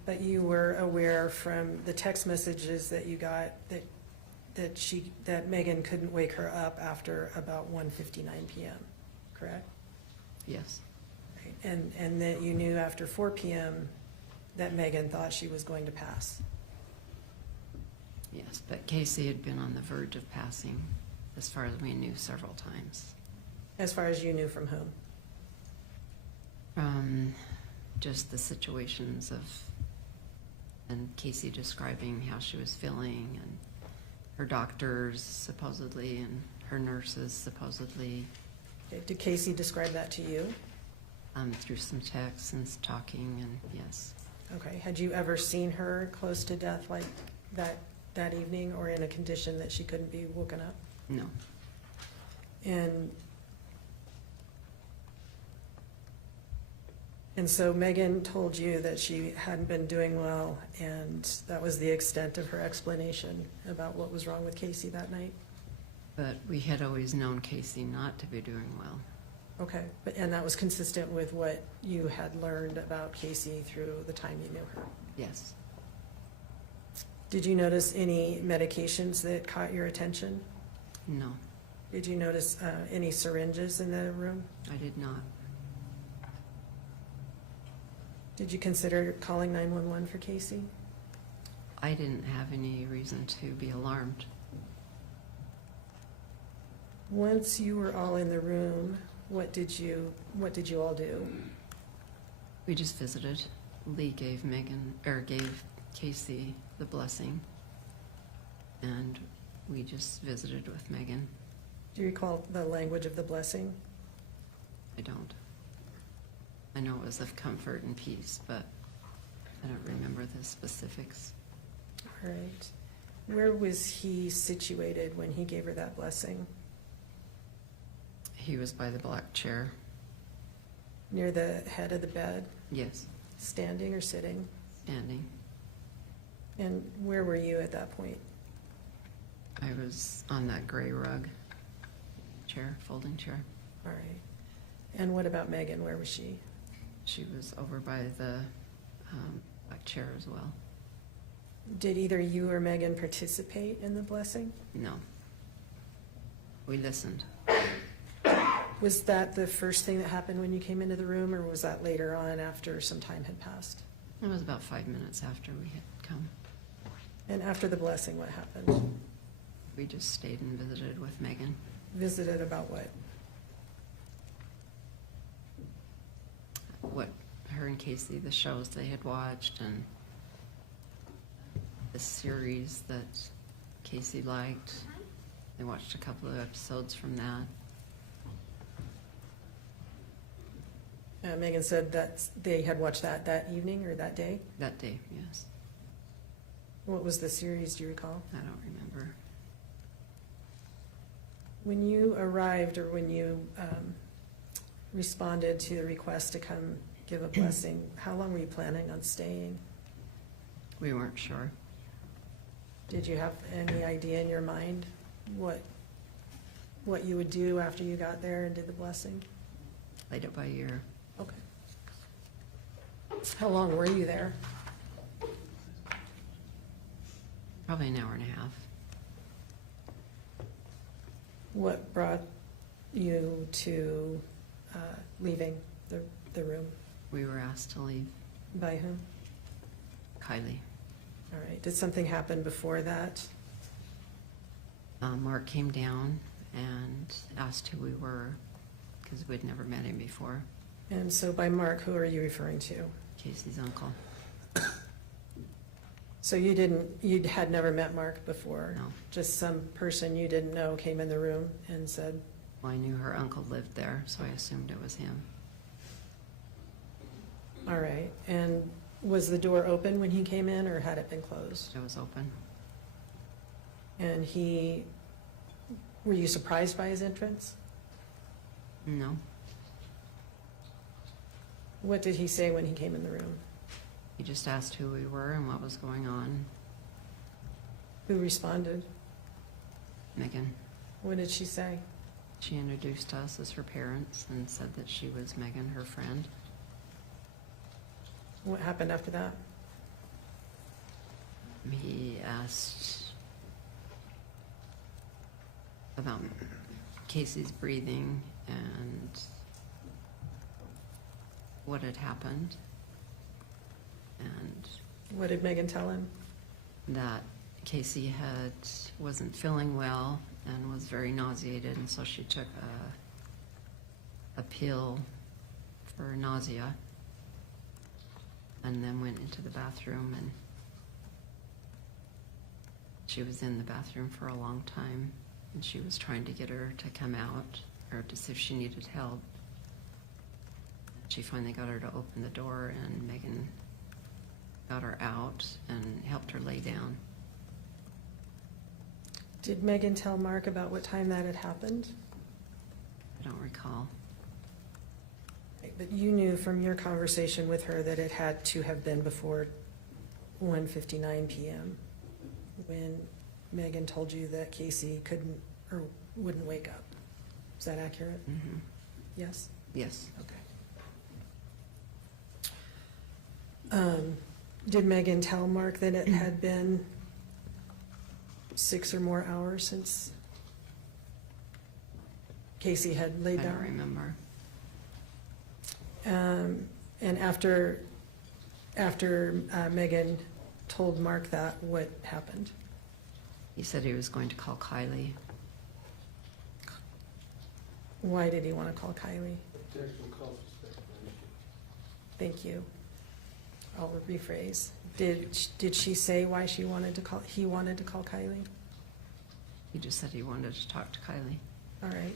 But you were aware from the text messages that you got that Meggan couldn't wake her up after about 1:59 p.m., correct? Yes, Right. And that you knew after 4 p.m. that Meggan thought she was going to pass. yes, but Kacee had been on the verge of passing, as far as we knew, several times. As far as you knew from whom? Just the situations of, and Kacee describing how she was feeling, and her doctors supposedly, and her nurses supposedly, Okay, did Kacee describe that to you? through some texts and talking, and yes. Okay, had you ever seen her close to death like that evening, or in a condition that she couldn't be woken up? No, And so Meggan told you that she hadn't been doing well, and that was the extent of her explanation about what was wrong with Kacee that night? but we had always known Kacee not to be doing well. Okay, and that was consistent with what you had learned about Kacee through the time you knew her? Yes, Did you notice any medications that caught your attention? no, Did you notice any syringes in the room? I did not. Did you consider calling 911 for Kacee? I didn't have any reason to be alarmed. Once you were all in the room, what did you all do? We just visited. Lee gave gave Kacee the blessing, and we just visited with Meggan. Do you recall the language of the blessing? I don't. I know it was of comfort and peace, but I don't remember the specifics. All right. Where was he situated when he gave her that blessing? He was by the black chair. Near the head of the bed, Yes, standing or sitting? standing. And where were you at that point? I was on that gray rug chair, folding chair. All right. And what about Meggan? Where was she? She was over by the black chair as well. Did either you or Meggan participate in the blessing? No. We listened. Was that the first thing that happened when you came into the room, or was that later on after some time had passed? It was about 5 minutes after we had come. And after the blessing, what happened? We just stayed and visited with Meggan. Visited about what? What her and Kacee, the shows they had watched, and the series that Kacee liked. They watched a couple of episodes from that. Meggan said that they had watched that evening or that day. That day, yes. What was the series, do you recall? I don't remember. When you arrived, or when you responded to the request to come give a blessing, how long were you planning on staying? We weren't sure. Did you have any idea in your mind what you would do after you got there and did the blessing? Played it by ear. Okay. How long were you there? Probably an hour and a half. What brought you to leaving the room? We were asked to leave. By whom? Kylie. All right. Did something happen before that? Mark came down and asked who we were, because we'd never met him before. And so by Mark, who are you referring to? Casey's uncle. So you had never met Mark before? No. Just some person you didn't know came in the room and said, Well, I knew her uncle lived there, so I assumed it was him. all right. And was the door open when he came in, or had it been closed? It was open. And were you surprised by his entrance? No. What did he say when he came in the room? He just asked who we were and what was going on. Who responded? Meggan. What did she say? She introduced us as her parents and said that she was Meggan, her friend. What happened after that? He asked about Casey's breathing and what had happened, and What did Meggan tell him? that Kacee wasn't feeling well and was very nauseated, and so she took a pill for nausea and then went into the bathroom, and she was in the bathroom for a long time, and she was trying to get her to come out or to see if she needed help. She finally got her to open the door, and Meggan got her out and helped her lay down. Did Meggan tell Mark about what time that had happened? I don't recall. But you knew from your conversation with her that it had to have been before 1:59 p.m. when Meggan told you that Kacee couldn't or wouldn't wake up. Is that accurate? Mm-hmm. Yes? Yes. Okay. Did Meggan tell Mark that it had been 6 or more hours since Kacee had laid I down? don't remember. And after Meggan told Mark that, what happened? He said he was going to call Kylie. Why did he want to call Kylie? Objection calls for speculation. Thank you. I'll rephrase. Did she say why he wanted to call Kylie? He just said he wanted to talk to Kylie. All right.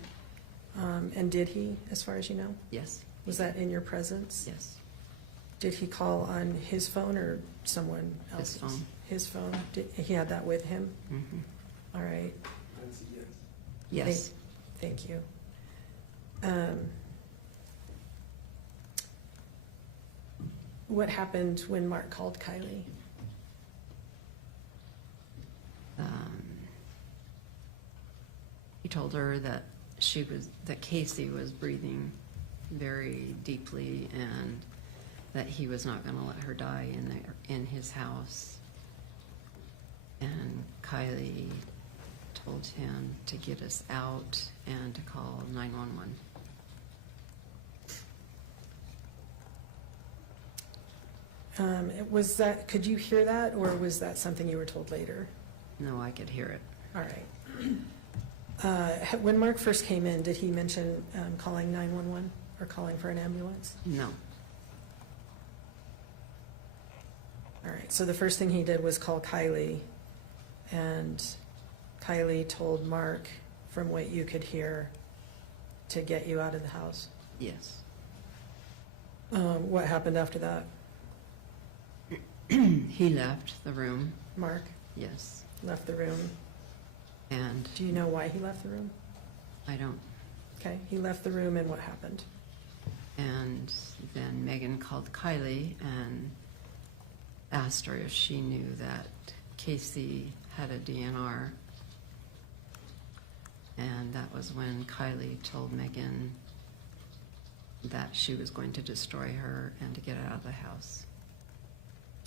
And did he, as far as you know? Yes, Was that in your presence? yes, Did he call on his phone or someone else's? his phone. His phone? He had that with him? Mhm. All right. That's a yes. Yes, Thank you. What happened when Mark called Kylie? he told her that Kacee was breathing very deeply and that he was not gonna let her die in his house. And Kylie told him to get us out and to call 911. Could you hear that, or was that something you were told later? No, I could hear it. All right. When Mark first came in, did he mention calling 911 or calling for an ambulance? No, All right, so the first thing he did was call Kylie, and Kylie told Mark, from what you could hear, to get you out of the house. yes. What happened after that? He left the room, Mark yes. left the room. And Do you know why he left the room? I don't, Okay, he left the room, and what happened? and then Meggan called Kylie and asked her if she knew that Kacee had a DNR. And that was when Kylie told Meggan that she was going to destroy her and to get her out of the house.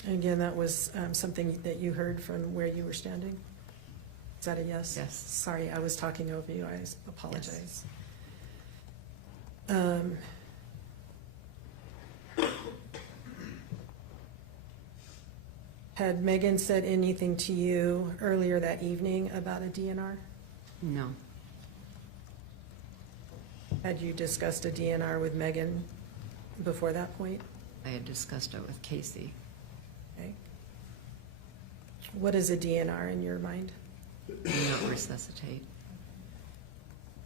And again, that was something that you heard from where you were standing? Is that a yes? Yes. Sorry, I was talking over you, I apologize. Had Meggan said anything to you earlier that evening about a DNR? No, Had you discussed a DNR with Meggan before that point? I had discussed it with Kacee. Okay. What is a DNR in your mind? Do not resuscitate.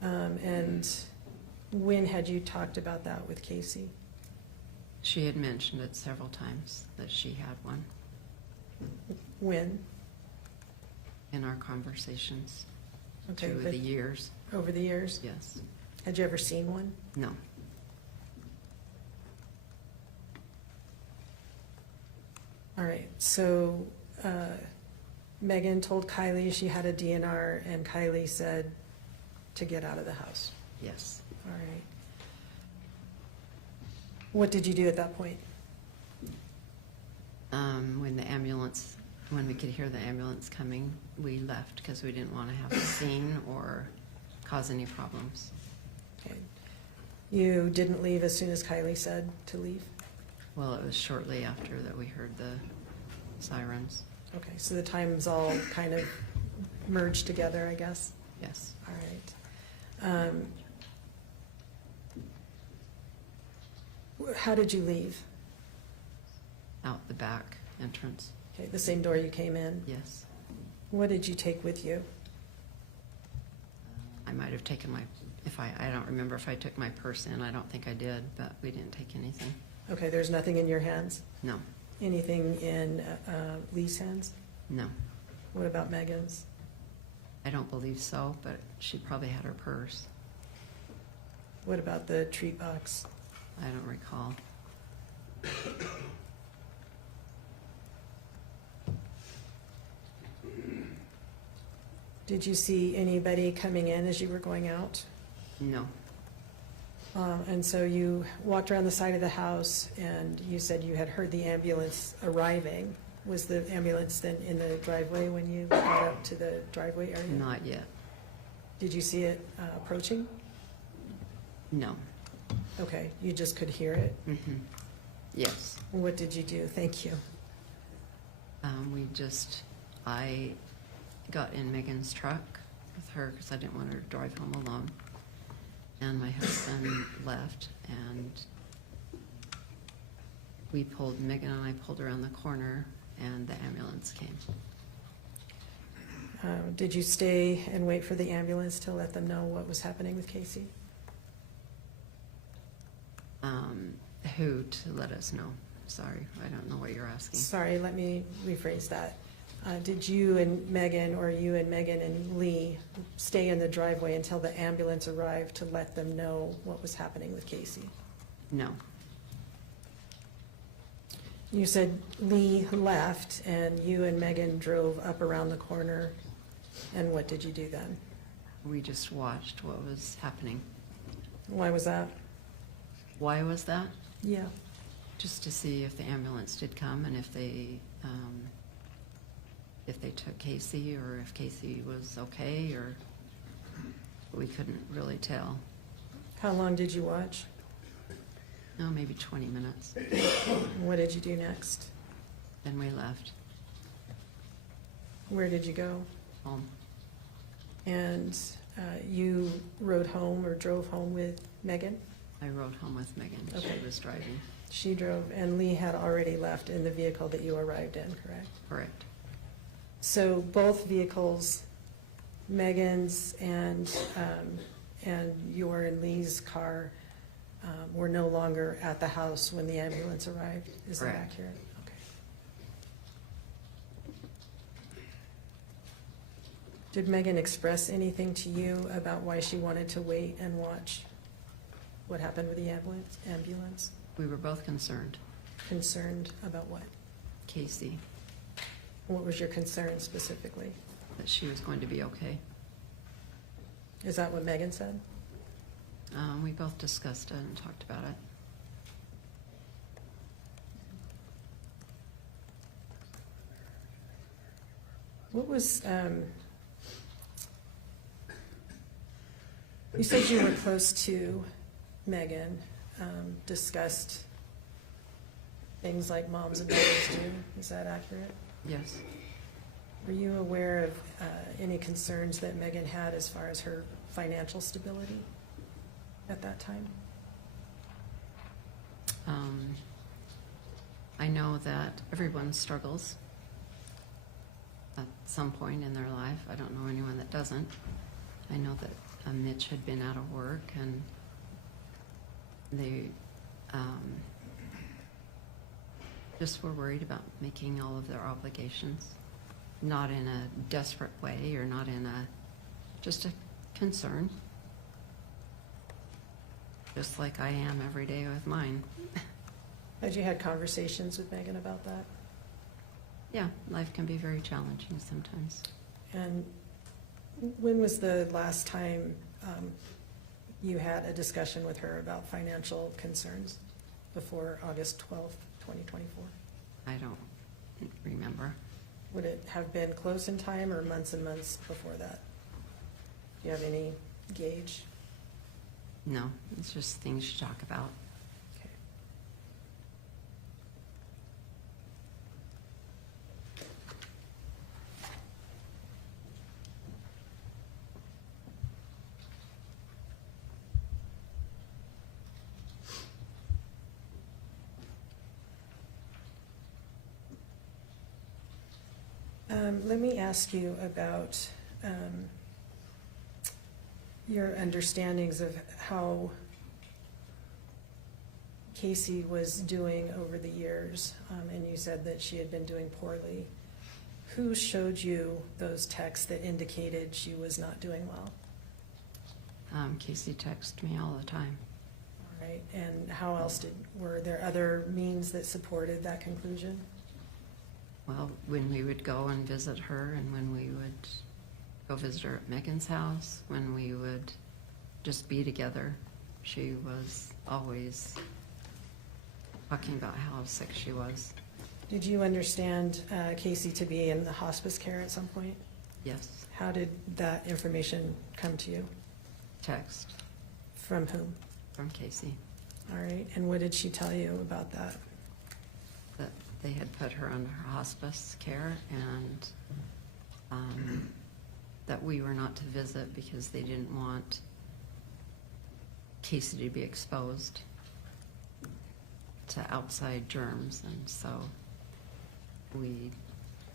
And when had you talked about that with Kacee? She had mentioned it several times that she had one When? in our conversations Okay, through but the years. over the years? Yes, Had you ever seen one? no, All right, so Meggan told Kylie she had a DNR, and Kylie said to get out of the house. yes. All right. What did you do at that point? When we could hear the ambulance coming, we left because we didn't want to have a scene or cause any problems. Okay. You didn't leave as soon as Kylie said to leave? Well, it was shortly after that we heard the sirens. Okay, so the times all kind of merged together, I guess? Yes, All right. How did you leave? out the back entrance. Okay, the same door you came in? Yes. What did you take with you? I might have taken I don't remember if I took my purse in. I don't think I did, but we didn't take anything. Okay, there's nothing in your hands? No, Anything in Lee's hands? no. What about Meggan's? I don't believe so, but she probably had her purse. What about the treat box? I don't recall. Did you see anybody coming in as you were going out? No, And so you walked around the side of the house, and you said you had heard the ambulance arriving. Was the ambulance then in the driveway when you got up to the driveway area? not yet. Did you see it approaching? No. Okay, you just could hear it. Mhm. Yes. What did you do? Thank you. I got in Megan's truck with her because I didn't want her to drive home alone. and my husband left, and Meggan and I pulled around the corner, and the ambulance came. Did you stay and wait for the ambulance to let them know what was happening with Kacee? Who to let us know? Sorry, I don't know what you're asking. Sorry, let me rephrase that. Did you and Meggan, or you and Meggan and Lee, stay in the driveway until the ambulance arrived to let them know what was happening with Kacee? No, You said Lee left and you and Meggan drove up around the corner, and what did you do then? we just watched what was happening. Why was that? Why was that? Yeah. Just to see if the ambulance did come and if they took Kacee, or if Kacee was okay, or we couldn't really tell. How long did you watch? No, maybe 20 minutes. What did you do next? Then we left Where did you go? home. And you rode home or drove home with Meggan? I rode home with Meggan. Okay. She was driving. She drove, and Lee had already left in the vehicle that you arrived in, correct? Correct. So both vehicles, Meggan's and your and Lee's car, were no longer at the house when the ambulance arrived. Is that Correct. accurate? Okay. Did Meggan express anything to you about why she wanted to wait and watch what happened with the ambulance? We were both concerned. Concerned about what? Kacee, What was your concern specifically? that she was going to be okay. Is that what Meggan said? We both discussed it and talked about it. What was, you said you were close to Meggan, discussed things like moms and daughters do. Is that accurate? Yes. Were you aware of any concerns that Meggan had as far as her financial stability at that time? I know that everyone struggles at some point in their life. I don't know anyone that doesn't. I know that Mitch had been out of work, and they just were worried about making all of their obligations, not in a desperate way, or not in just a concern, just like I am every day with mine. Had you had conversations with Meggan about that? Yeah, life can be very challenging sometimes. And when was the last time you had a discussion with her about financial concerns? Before August 12th, 2024? I don't remember. Would it have been close in time or months and months before that? Do you have any gauge? No, it's just things you talk about. Okay. Let me ask you about your understandings of how Kacee was doing over the years, and you said that she had been doing poorly. Who showed you those texts that indicated she was not doing well? Kacee texts me all the time. All right, and how else were there other means that supported that conclusion? Well, when we would go and visit her, and when we would go visit her at Meggan's house, when we would just be together, she was always talking about how sick she was. Did you understand Kacee to be in the hospice care at some point? Yes. How did that information come to you? Text From whom? from Kacee All right, and what did she tell you about that? that they had put her under hospice care, and that we were not to visit because they didn't want Kacee to be exposed to outside germs, and so we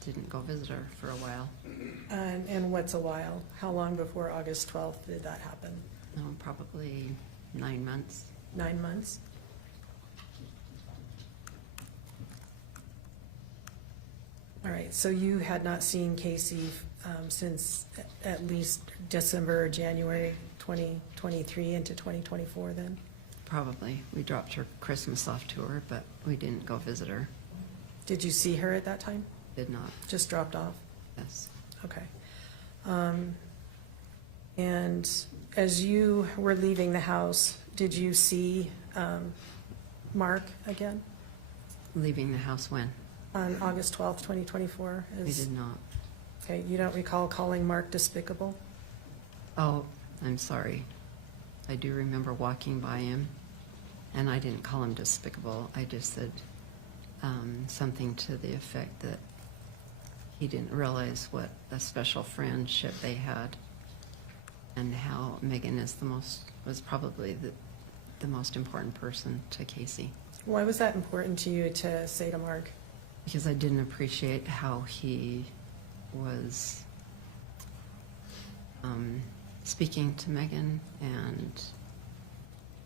didn't go visit her for a while. And what's a while? How long before August 12th did that happen? Probably 9 months. 9 months? All right, so you had not seen Kacee since at least December or January 2023 into 2024 then? Probably. We dropped her Christmas off to her, but we didn't go visit her. Did you see her at that time? Did not. Just dropped off? Yes. Okay. And as you were leaving the house, did you see Mark again Leaving the house when? on August 12th, 2024? We did not. Okay, you don't recall calling Mark despicable? Oh, I'm sorry. I do remember walking by him, and I didn't call him despicable. I just said something to the effect that he didn't realize what a special friendship they had, and how Meggan is was probably the most important person to Kacee. Why was that important to you to say to Mark? Because I didn't appreciate how he was speaking to Meggan, and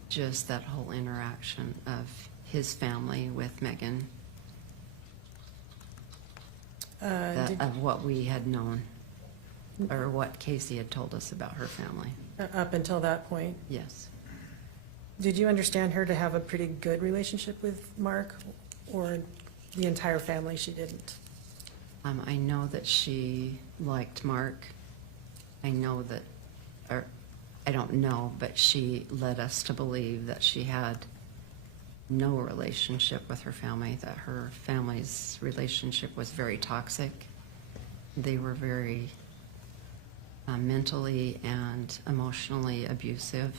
just that whole interaction of his family with Meggan, of what we had known, or what Kacee had told us about her family. Up until that point? Yes. Did you understand her to have a pretty good relationship with Mark, or the entire family she didn't? I know that she liked Mark. I know that, or I don't know, but she led us to believe that she had no relationship with her family, that her family's relationship was very toxic. They were very mentally and emotionally abusive.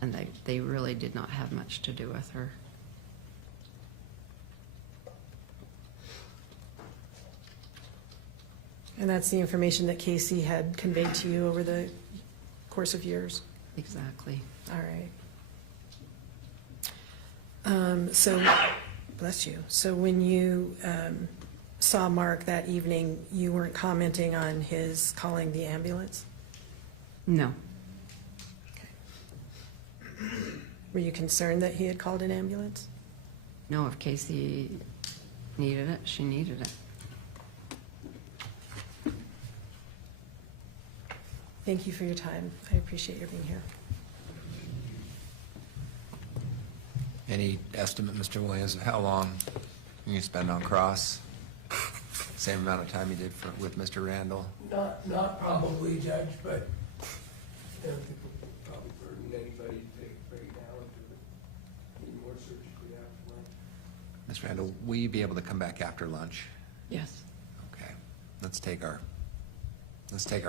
And they really did not have much to do with her. And that's the information that Kacee had conveyed to you over the course of years? Exactly. All right. So, bless you. So when you saw Mark that evening, you weren't commenting on his calling the ambulance? No. Were you concerned that he had called an ambulance? No, if Kacee needed it, she needed it. Thank you for your time. I appreciate your being here. Any estimate, Mr. Williams, of how long you spend on cross? Same amount of time you did with Mr. Randall? Not probably, Judge, but I don't think it would probably burden anybody to take a break now and do it any more surgically after lunch. Mr. Randall, will you be able to come back after lunch? Yes. Okay, let's take our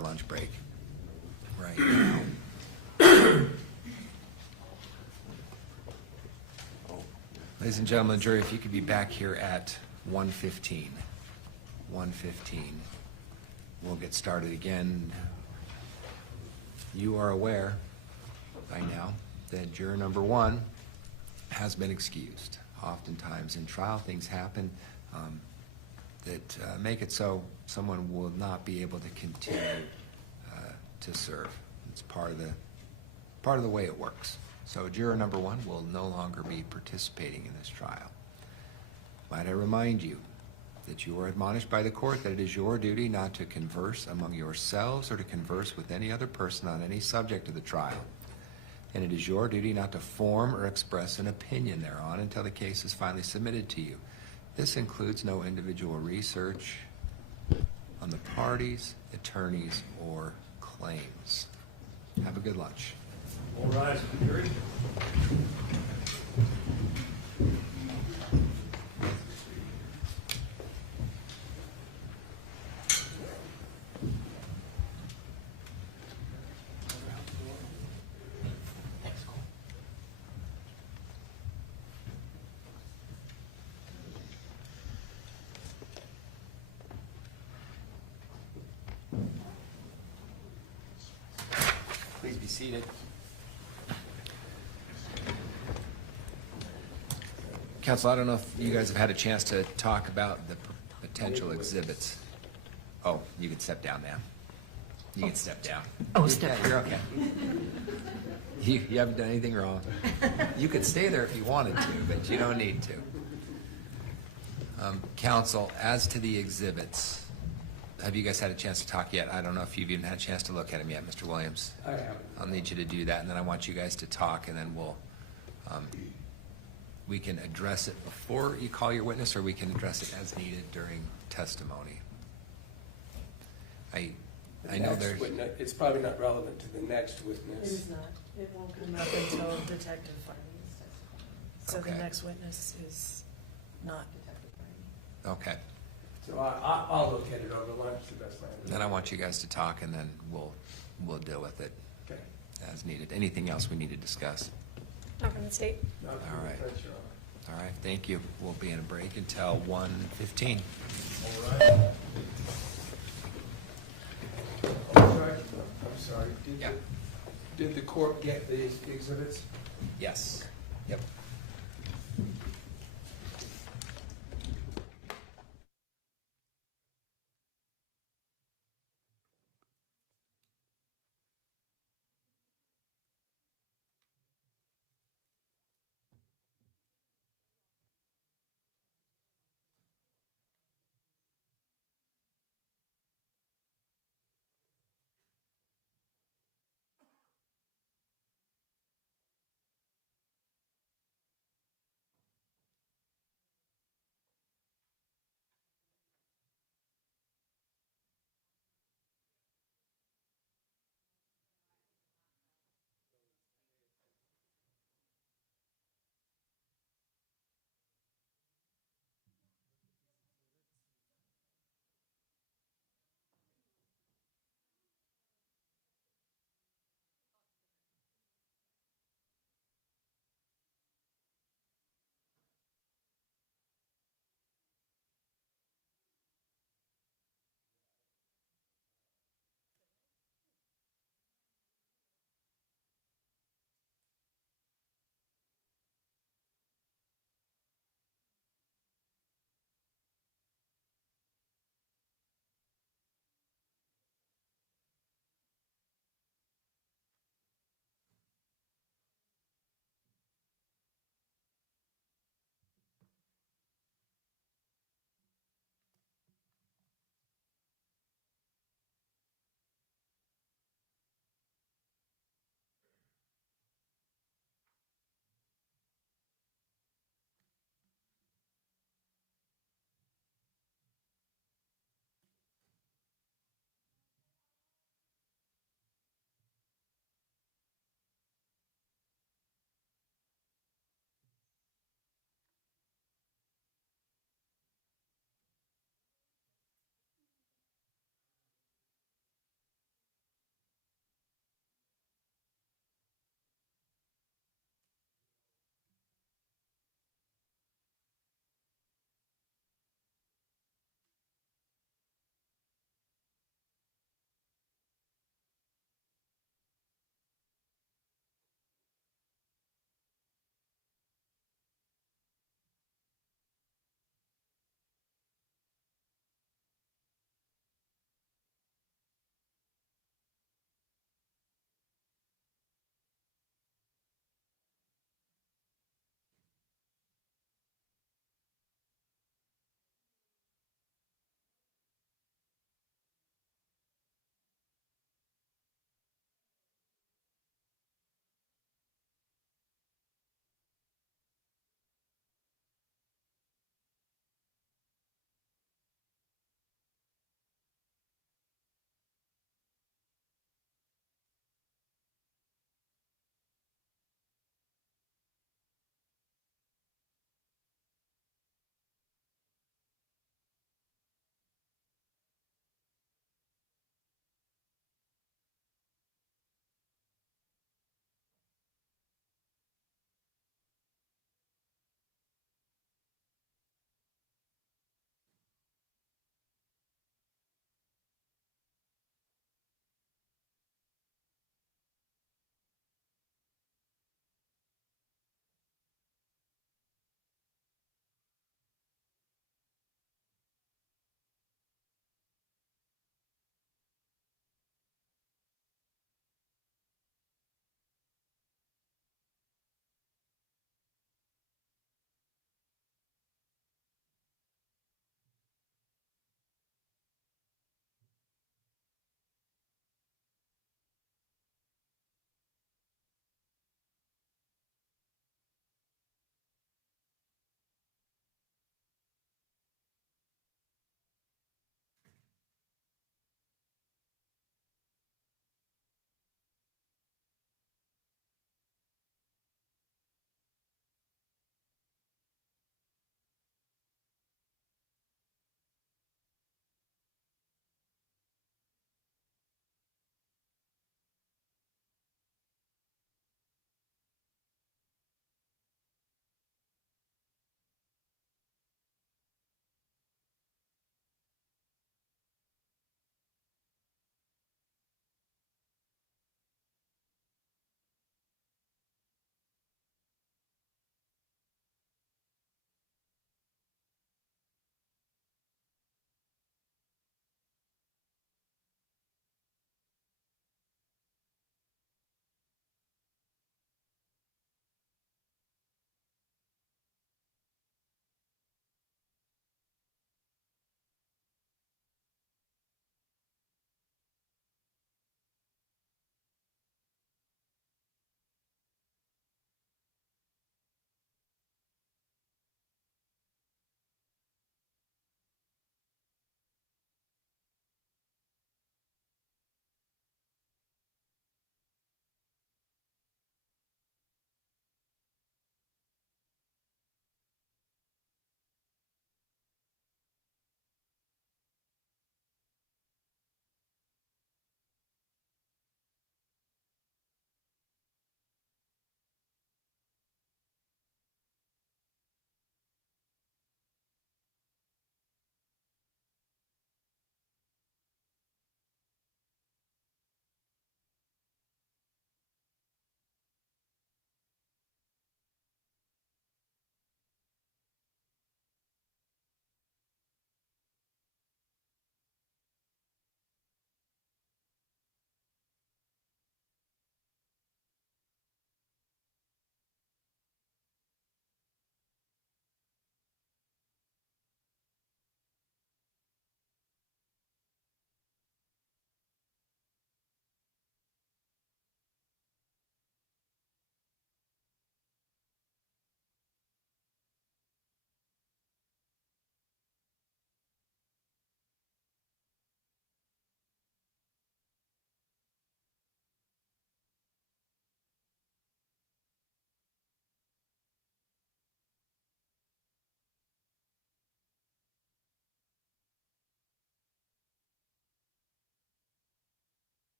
lunch break right now. Ladies and gentlemen, jury, if you could be back here at 1:15. 1:15. We'll get started again. You are aware by now that juror number 1 has been excused. Oftentimes in trial, things happen that make it so someone will not be able to continue to serve. It's part of the way it works. So juror number 1 will no longer be participating in this trial. Might I remind you that you are admonished by the court that it is your duty not to converse among yourselves or to converse with any other person on any subject of the trial. And it is your duty not to form or express an opinion thereon until the case is finally submitted to you. This includes no individual research on the parties, attorneys, or claims. Have a good lunch. All rise, jury. seated. Council, I don't know if you guys have had a chance to talk about the potential exhibits. Oh, you can step down, ma'am. You can step down. Oh, step Yeah, you're okay. You haven't done anything wrong. You could stay there if you wanted to, but you don't need to. Council, as to the exhibits, have you guys had a chance to talk yet? I don't know if you've even had a chance to look at them yet, Mr. Williams. I haven't. I'll need you to do that, and then I want you guys to talk, and then we can address it before you call your witness, or we can address it as needed during testimony. I know Next there's, witness- It's probably not relevant to the next It witness. is not. It won't come up until detective findings testify. So the Okay. next witness is not detective finding. okay. So I'll look at it over lunch, the best way. Then I want you guys to talk, and then we'll deal with it Okay. as needed. Anything else we need to discuss? Not from the state? Not from All the right. French, Your Honor. All right, thank you. We'll be in a break until 1:15. All right. I'm sorry. Yeah. Did the court get the exhibits? Yes. Yep.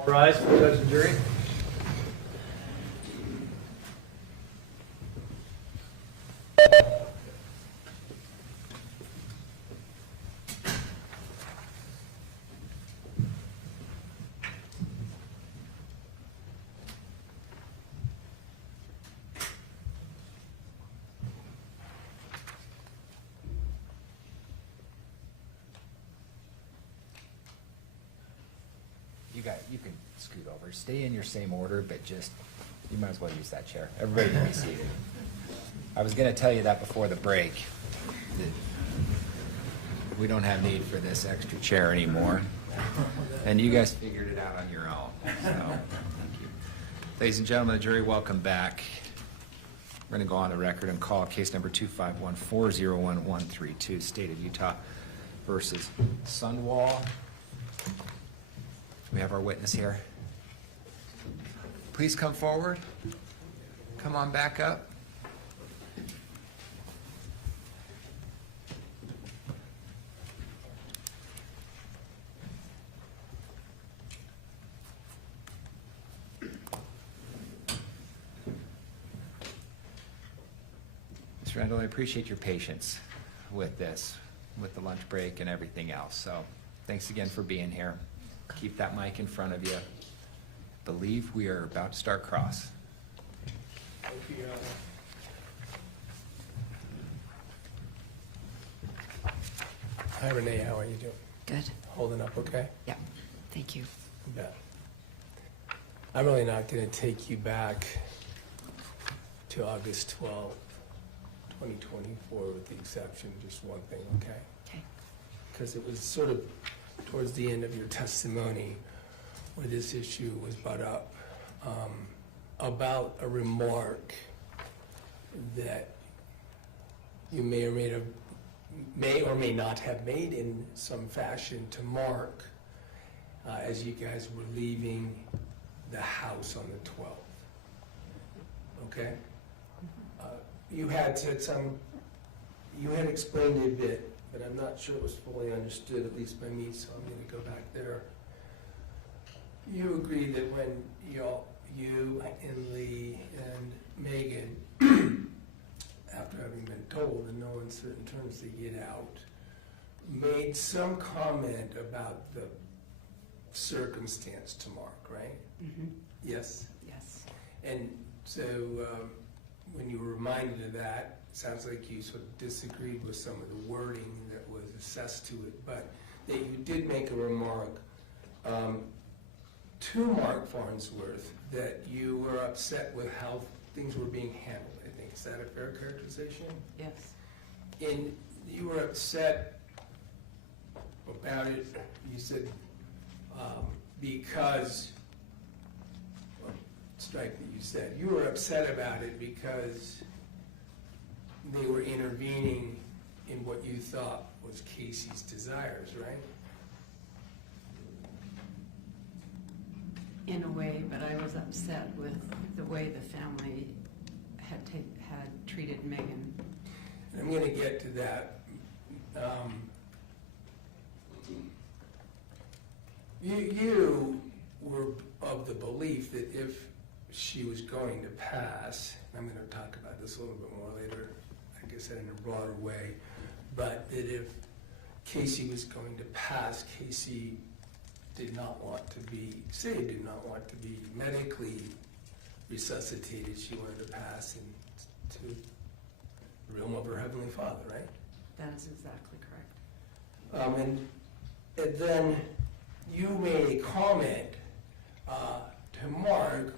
All rise for the judge and jury. You can scoot over. Stay in your same order, but just, you might as well use that chair. Everybody can be seated. I was gonna tell you that before the break, that we don't have need for this extra chair anymore. And you guys figured it out on your own, so, thank you. Ladies and gentlemen of the jury, welcome back. We're gonna go on the record and call case number 251-401-132, State of Utah versus Sundwall. We have our witness here. Please come forward. Come on back up. Mr. Randall, I appreciate your patience with this, with the lunch break and everything else. So thanks again for being here. Keep that mic in front of you. Believe we are about to start cross. Thank you, Your Honor. Hi, Renee, how are you doing? Good. Holding up okay? Yeah, thank you. You bet. I'm really not gonna take you back to August 12th, 2024, with the exception of just one thing, okay? Okay. Because it was sort of towards the end of your testimony where this issue was brought up, about a remark that you may or may not have made in some fashion to Mark as you guys were leaving the house on the 12th. Okay? You had explained it a bit, but I'm not sure it was fully understood, at least by me, so I'm gonna go back there. You agreed that when you and Lee and Meggan, after having been told in no uncertain terms to get out, made some comment about the circumstance to Mark, right? Mm-hmm. Yes? Yes. And so, when you were reminded of that, it sounds like you sort of disagreed with some of the wording that was assessed to it, but that you did make a remark to Mark Farnsworth that you were upset with how things were being handled, I think. Is that a fair characterization? Yes. And you were upset about it, you said, because, well, strike that you said, you were upset about it because they were intervening in what you thought was Kacee's desires, right? In a way, but I was upset with the way the family had treated Meggan. I'm going to get to that. You were of the belief that if she was going to pass, and I'm going to talk about this a little bit more later, I guess in a broader way, but that if Kacee was going to pass, Kacee did not want to be saved, did not want to be medically resuscitated. She wanted to pass into the realm of her Heavenly Father, right? That is exactly correct. And then you made a comment to Mark.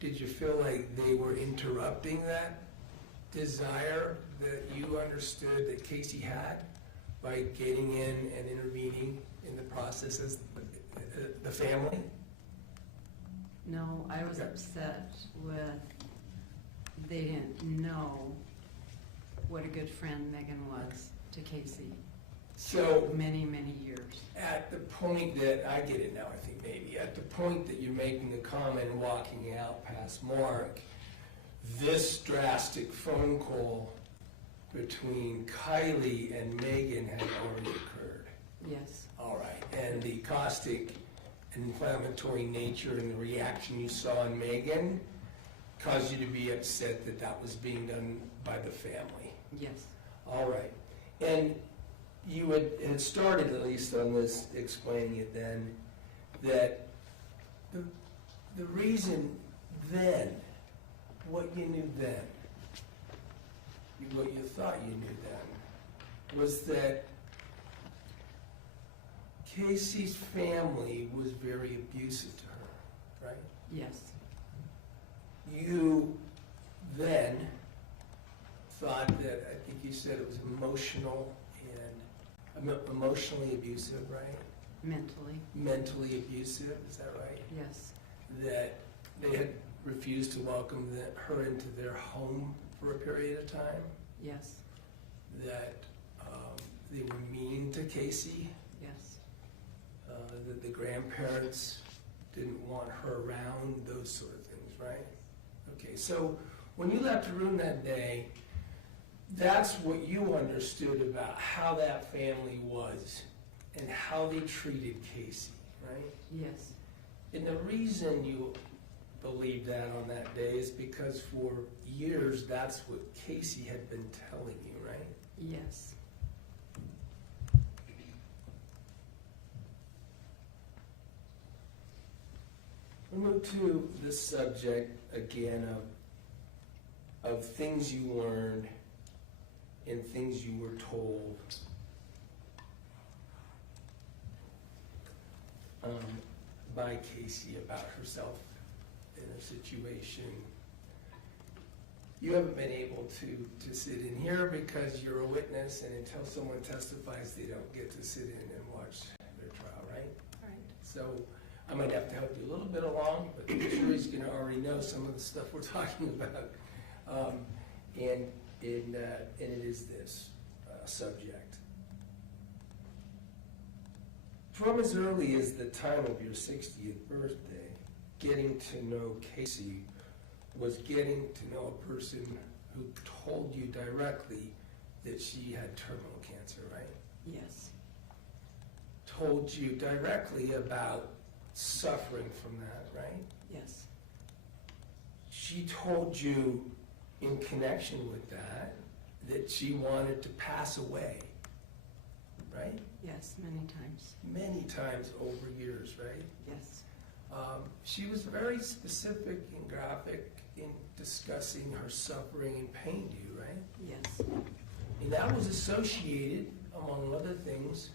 Did you feel like they were interrupting that desire that you understood that Kacee had by getting in and intervening in the process as the family? No, I was Okay. upset with, they didn't know what a good friend Meggan was to Kacee. So Many, many years. at the point that, I get it now, I think maybe, at the point that you're making the comment and walking out past Mark, this drastic phone call between Kylie and Meggan had already occurred. Yes. All right, and the caustic inflammatory nature and the reaction you saw in Meggan caused you to be upset that that was being done by the family. Yes. All right. And you had started, at least on this, explaining it then, that the reason then, what you knew then, what you thought you knew then, was that Kacee's family was very abusive to her, right? Yes. You then thought that, I think you said it was emotionally abusive, right? Mentally. Mentally abusive, is that right? Yes. That they had refused to welcome her into their home for a period of time? Yes. That they were mean to Kacee? Yes. That the grandparents didn't want her around, those sort of things, right? Okay, so when you left the room that day, that's what you understood about how that family was and how they treated Kacee, right? Yes. And the reason you believed that on that day is because for years, that's what Kacee had been telling you, right? Yes. We'll move to the subject again of things you learned and things you were told by Kacee about herself and her situation. You haven't been able to sit in here because you're a witness, and until someone testifies, they don't get to sit in and watch their trial, right? Right. So I might have to help you a little bit along, but the jury's gonna already know some of the stuff we're talking about. And it is this subject. From as early as the time of your 60th birthday, getting to know Kacee was getting to know a person who told you directly that she had terminal cancer, right? Yes. Told you directly about suffering from that, right? Yes. She told you in connection with that she wanted to pass away, right? Yes, many times. Many times over years, right? Yes. She was very specific and graphic in discussing her suffering and pain to you, right? Yes. And that was associated, among other things,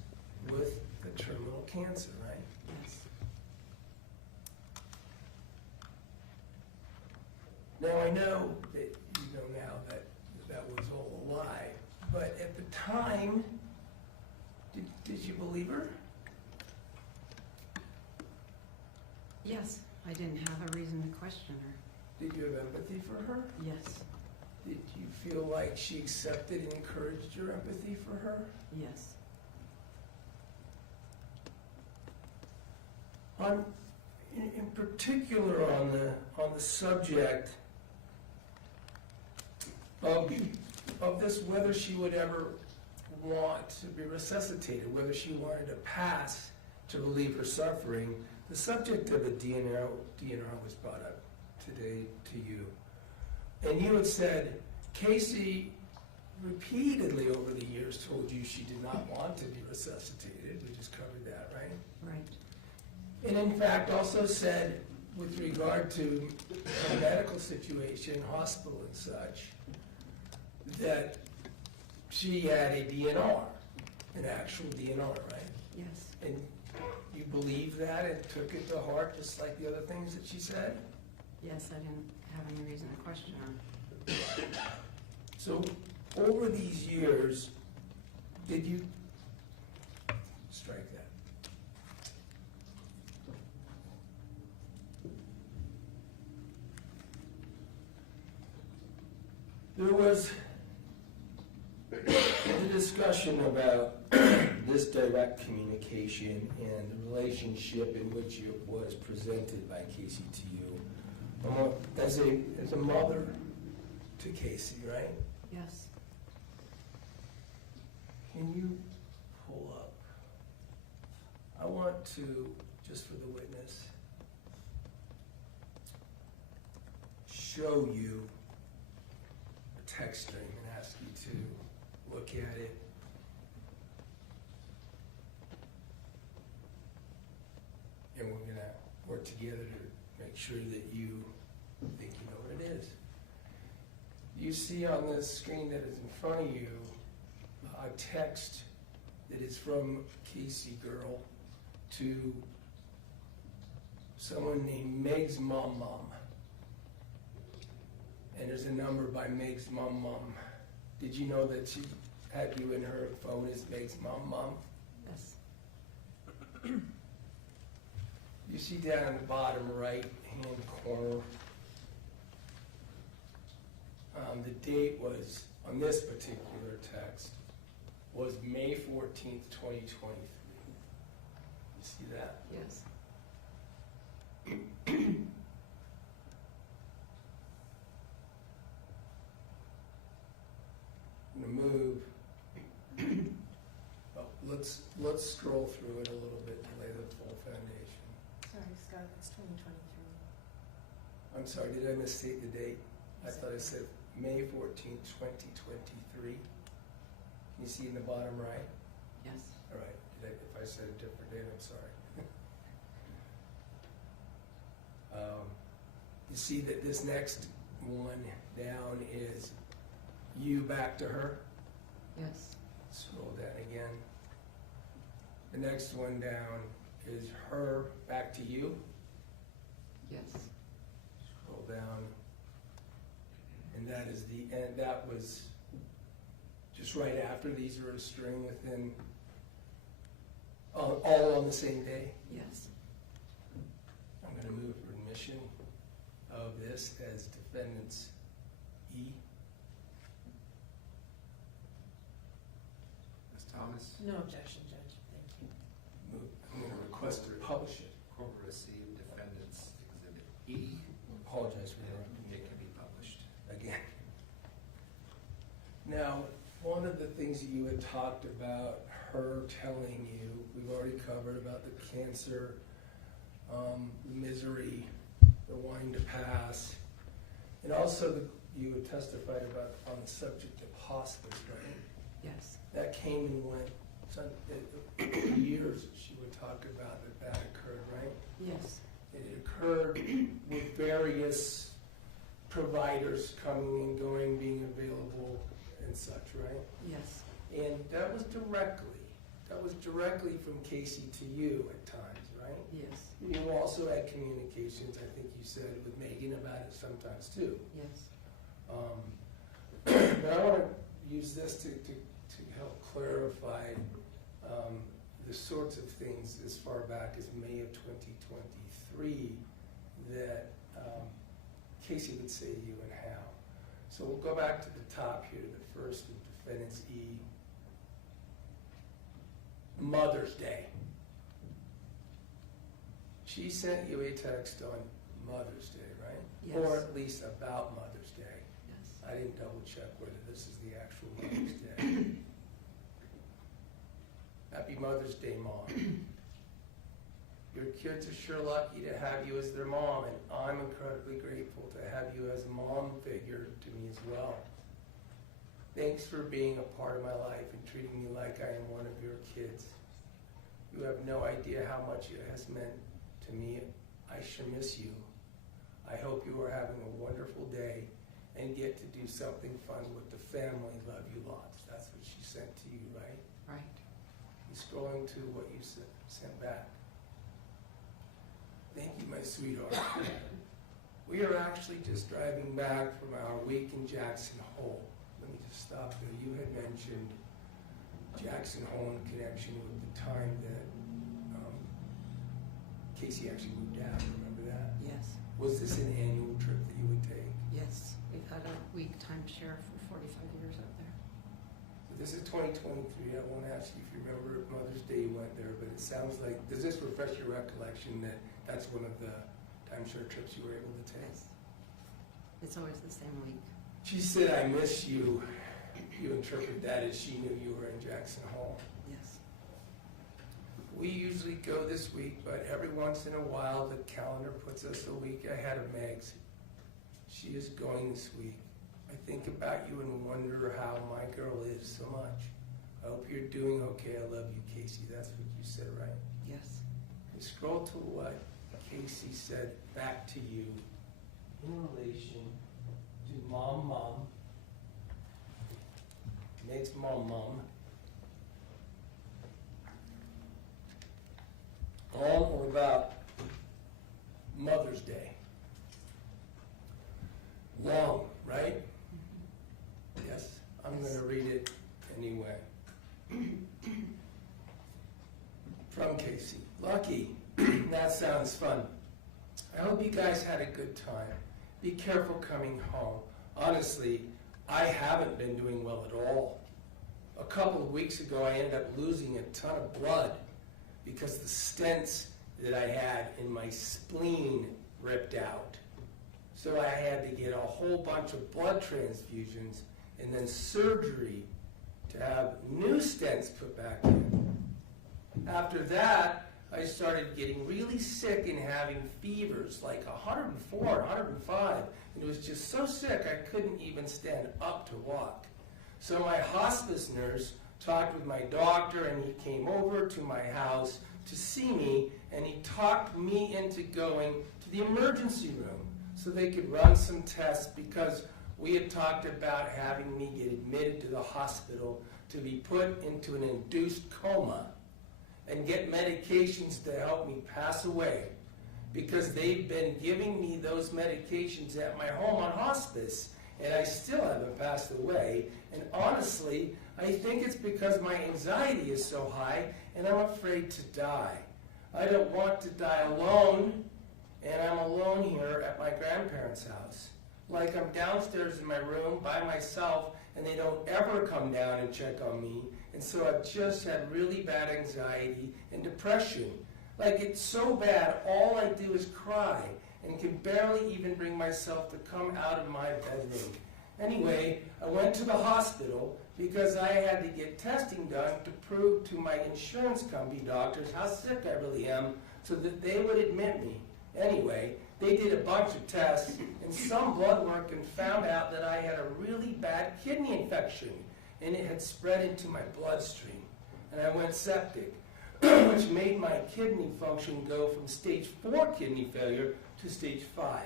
with the terminal cancer, right? Yes. Now, I know that you know now that that was all a lie, but at the time, did you believe her? Yes. I didn't have a reason to question her. Did you have empathy for her? Yes. Did you feel like she accepted and encouraged your empathy for her? Yes. In particular, on the subject of this, whether she would ever want to be resuscitated, whether she wanted to pass to relieve her suffering, the subject of a DNR was brought up today to you. And you had said, Kacee repeatedly over the years told you she did not want to be resuscitated. We just covered that, right? Right. And in fact also said, with regard to her medical situation, hospital and such, that she had a DNR, an actual DNR, right? Yes. And you believe that and took it to heart, just like the other things that she said? Yes, I didn't have any reason to question her. So over these years, did you strike that? There was a discussion about this direct communication and the relationship in which it was presented by Kacee to you as a mother to Kacee, right? Yes. Can you pull up? I want to just for the witness, show you a text string and ask you to look at it. And we're gonna work together to make sure that you think you know what it is. You see on the screen that is in front of you a text that is from Kacee girl to someone named Meg's mom. And there's a number by Meg's mom. Did you know that she had you in her phone as Meg's mom? Yes. You see down in the bottom right-hand corner, the date was, on this particular text, was May 14th, 2023. You see that? Yes. I'm gonna move. Oh, let's scroll through it a little bit to lay the full foundation. Sorry, Scott, it's 2023. I'm sorry, did I misstate the date? I thought I said May 14th, 2023. Can you see in the bottom right? Yes. All right, if I said a different date, I'm sorry. You see that this next one down is you back to her? Yes. Scroll down again. The next one down is her back to you. Yes. Scroll down. And that is and that was just right after. These are a string within, all on the same day. Yes. I'm gonna move for admission of this as defendants E. Ms. Thomas, No objection, Judge, thank you. I'm gonna request to publish it. court will receive defendant's exhibit E. Apologize for interrupting It can be published. again. Now, one of the things that you had talked about her telling you, we've already covered about the cancer, misery, the wanting to pass, and also you had testified about on the subject of hospice, right? Yes. That came and went, years she would talk about that occurred, right? Yes. It occurred with various providers coming and going, being available and such, right? Yes. And that was directly from Kacee to you at times, right? Yes. You also had communications, I think you said, with Meggan about it sometimes too. Yes. But I want to use this to help clarify the sorts of things as far back as May of 2023 that Kacee would say to you and how. So we'll go back to the top here, the first of defendants E. Mother's Day. She sent you a text on Mother's Day, right? Yes. Or at least about Mother's Day. Yes. I didn't double check whether this is the actual Mother's Day. Happy Mother's Day, Mom. Your kids are sure lucky to have you as their mom, and I'm incredibly grateful to have you as a mom figure to me as well. Thanks for being a part of my life and treating me like I am one of your kids. You have no idea how much it has meant to me. I sure miss you. I hope you are having a wonderful day and get to do something fun with the family. Love you lots. That's what she sent to you, right? Right. And scrolling to what you sent back. Thank you, my sweetheart. We are actually just driving back from our week in Jackson Hole. Let me just stop there. You had mentioned Jackson Hole in connection with the time that Kacee actually moved out. Remember that? Yes. Was this an annual trip that you would take? Yes. We've had a week timeshare for 45 years up there. So this is 2023. I won't ask you if you remember if Mother's Day you went there, but it sounds like, does this refresh your recollection that that's one of the timeshare trips you were able to take? Yes. It's always the same week. She said, I miss you. You interpret that as she knew you were in Jackson Hole. Yes. We usually go this week, but every once in a while, the calendar puts us a week ahead of Meg's. She is going this week. I think about you and wonder how my girl is so much. I hope you're doing okay. I love you, Kacee. That's what you said, right? Yes. And scroll to what Kacee said back to you in relation to mom. Meg's mom. On or about Mother's Day. Long, right? Yes, I'm going to read it anyway. From Kacee. Lucky. That sounds fun. I hope you guys had a good time. Be careful coming home. Honestly, I haven't been doing well at all. A couple of weeks ago, I ended up losing a ton of blood because the stents that I had in my spleen ripped out. So I had to get a whole bunch of blood transfusions and then surgery to have new stents put back in. After that, I started getting really sick and having fevers, like 104, 105, and it was just so sick I couldn't even stand up to walk. So my hospice nurse talked with my doctor, and he came over to my house to see me, and he talked me into going to the emergency room so they could run some tests, because we had talked about having me get admitted to the hospital to be put into an induced coma and get medications to help me pass away, because they've been giving me those medications at my home on hospice, and I still haven't passed away. And honestly, I think it's because my anxiety is so high and I'm afraid to die. I don't want to die alone, and I'm alone here at my grandparents' house. Like I'm downstairs in my room by myself, and they don't ever come down and check on me. And so I've just had really bad anxiety and depression. Like it's so bad, all I do is cry and can barely even bring myself to come out of my bedroom. Anyway, I went to the hospital because I had to get testing done to prove to my insurance company doctors how sick I really am so that they would admit me. Anyway, they did a bunch of tests and some blood work and found out that I had a really bad kidney infection, and it had spread into my bloodstream. And I went septic, which made my kidney function go from stage 4 kidney failure to stage 5.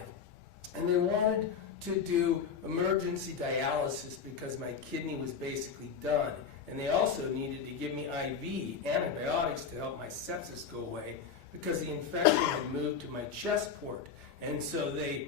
And they wanted to do emergency dialysis because my kidney was basically done. And they also needed to give me IV antibiotics to help my sepsis go away because the infection had moved to my chest port. And so they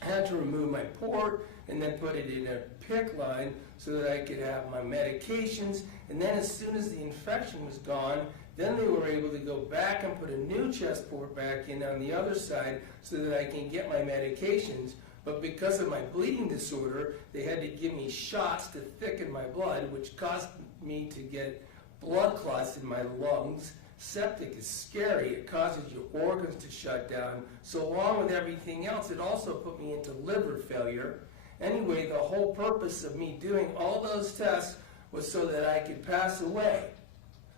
had to remove my port and then put it in a PICC line so that I could have my medications. And then as soon as the infection was gone, then they were able to go back and put a new chest port back in on the other side so that I can get my medications. But because of my bleeding disorder, they had to give me shots to thicken my blood, which caused me to get blood clots in my lungs. Septic is scary. It causes your organs to shut down. So along with everything else, it also put me into liver failure. Anyway, the whole purpose of me doing all those tests was so that I could pass away.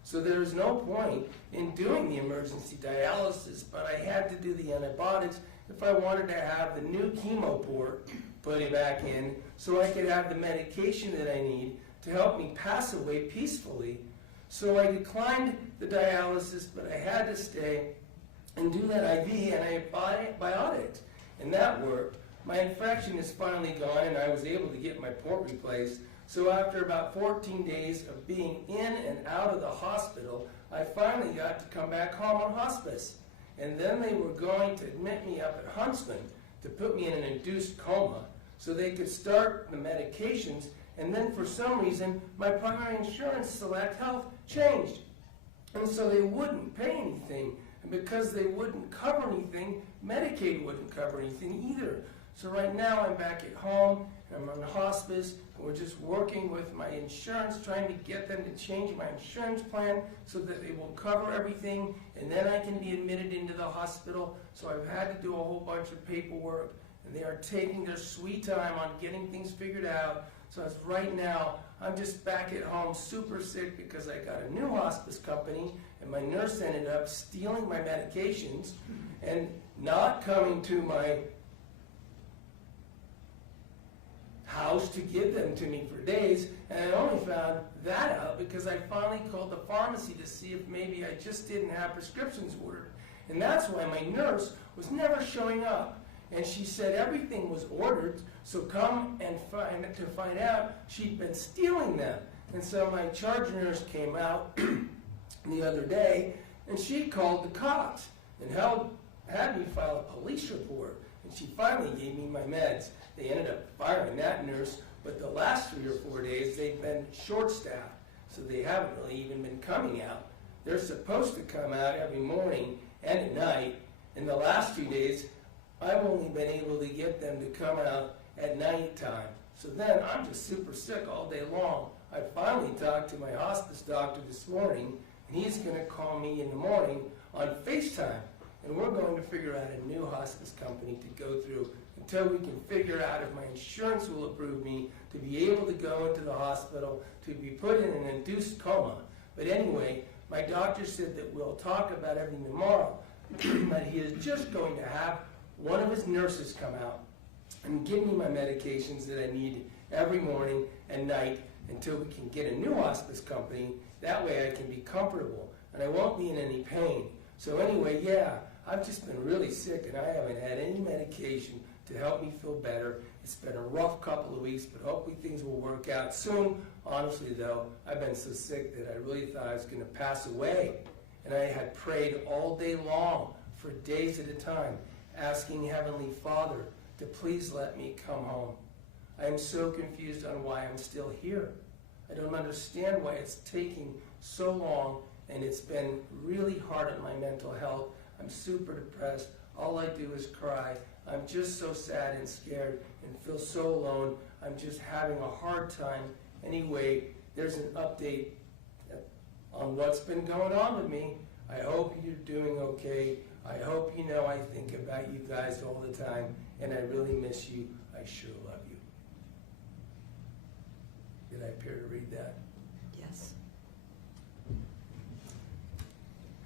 So there was no point in doing the emergency dialysis, but I had to do the antibiotics if I wanted to have the new chemo port put it back in so I could have the medication that I need to help me pass away peacefully. So I declined the dialysis, but I had to stay and do that IV antibiotics, and that worked. My infection is finally gone, and I was able to get my port replaced. So after about 14 days of being in and out of the hospital, I finally got to come back home on hospice. And then they were going to admit me up at Huntsman to put me in an induced coma so they could start the medications. And then for some reason, my primary insurance, Select Health, changed. And so they wouldn't pay anything. And because they wouldn't cover anything, Medicaid wouldn't cover anything either. So right now I'm back at home, and I'm on hospice, and we're just working with my insurance, trying to get them to change my insurance plan so that they will cover everything, and then I can be admitted into the hospital. So I've had to do a whole bunch of paperwork, and they are taking their sweet time on getting things figured out So as right now, I'm just back at home super sick because I got a new hospice company and my nurse ended up stealing my medications and not coming to my house to give them to me for days. And I only found that out because I finally called the pharmacy to see if maybe I just didn't have prescriptions ordered. And that's why my nurse was never showing up. And she said everything was ordered, so come and find out she'd been stealing them. And so my charge nurse came out the other day, and she called the cops and had me file a police report. And she finally gave me my meds. They ended up firing that nurse, but the last 3 or 4 days they've been short-staffed, so they haven't really even been coming out. They're supposed to come out every morning and at night. In the last 2 days, I've only been able to get them to come out at night time. So then I'm just super sick all day long. I finally talked to my hospice doctor this morning, and he's going to call me in the morning on FaceTime. And we're going to figure out a new hospice company to go through until we can figure out if my insurance will approve me to be able to go into the hospital to be put in an induced coma. But anyway, my doctor said that we'll talk about everything tomorrow, but he is just going to have one of his nurses come out and give me my medications that I need every morning and night until we can get a new hospice company. That way I can be comfortable and I won't be in any pain. So anyway, yeah, I've just been really sick and I haven't had any medication to help me feel better. It's been a rough couple of weeks, but hopefully things will work out soon. Honestly though, I've been so sick that I really thought I was going to pass away. And I had prayed all day long for days at a time, asking Heavenly Father to please let me come home. I am so confused on why I'm still here. I don't understand why it's taking so long, and it's been really hard on my mental health. I'm super depressed. All I do is cry. I'm just so sad and scared and feel so alone. I'm just having a hard time. Anyway, there's an update on what's been going on with me. I hope you're doing okay. I hope you know I think about you guys all the time, and I really miss you. I sure love you. Did I appear to read that? Yes.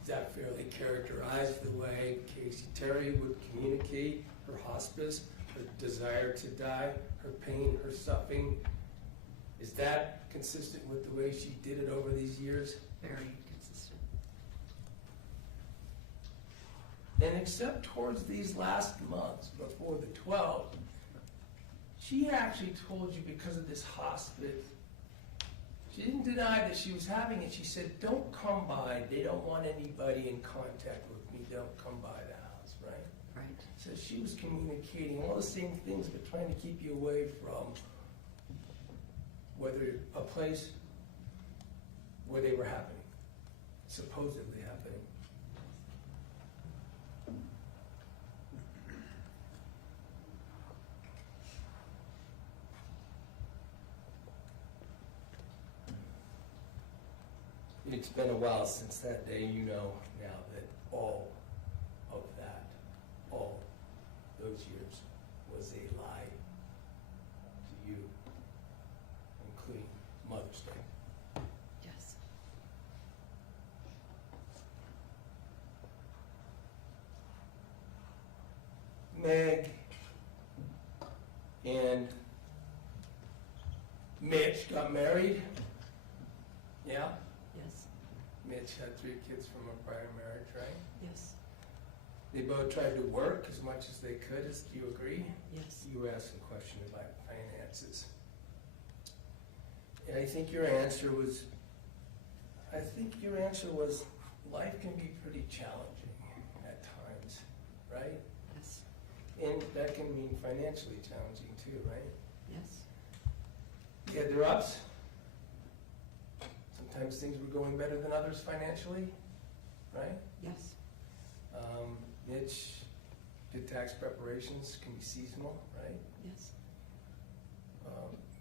Does that fairly characterize the way Kacee Terry would communicate her hospice, her desire to die, her pain, her suffering? Is that consistent with the way she did it over these years? Very consistent. And except towards these last months, before the 12th, she actually told you because of this hospice, she didn't deny that she was having it. She said, don't come by. They don't want anybody in contact with me. Don't come by the house, right? Right. So she was communicating all the same things, but trying to keep you away from whether a place where they were happening, supposedly happening. It's been a while since that day. You know now that all of that, all those years was a lie to you, including Mother's Day. Yes. Meg and Mitch got married. Yeah? Yes. Mitch had 3 kids from a prior marriage, right? Yes. They both tried to work as much as they could. Do you agree? Yes. You were asked a question about finances. And I think your answer was, life can be pretty challenging at times, right? Yes. And that can mean financially challenging too, right? Yes. You had their ups. Sometimes things were going better than others financially, right? Yes. Mitch did tax preparations, can be seasonal, right? Yes.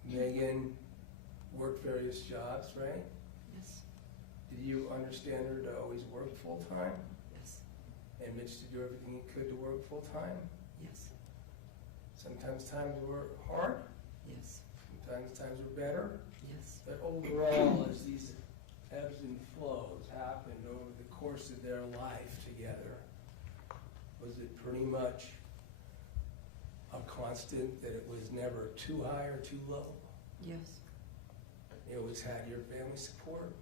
Meggan worked various jobs, right? Yes. Did you understand her to always work full-time? Yes. And Mitch to do everything he could to work full-time? Yes. Sometimes times were hard, Yes. sometimes times are better, Yes. but overall, as these ebbs and flows happened over the course of their life together, was it pretty much a constant that it was never too high or too low? Yes, You always had your family support?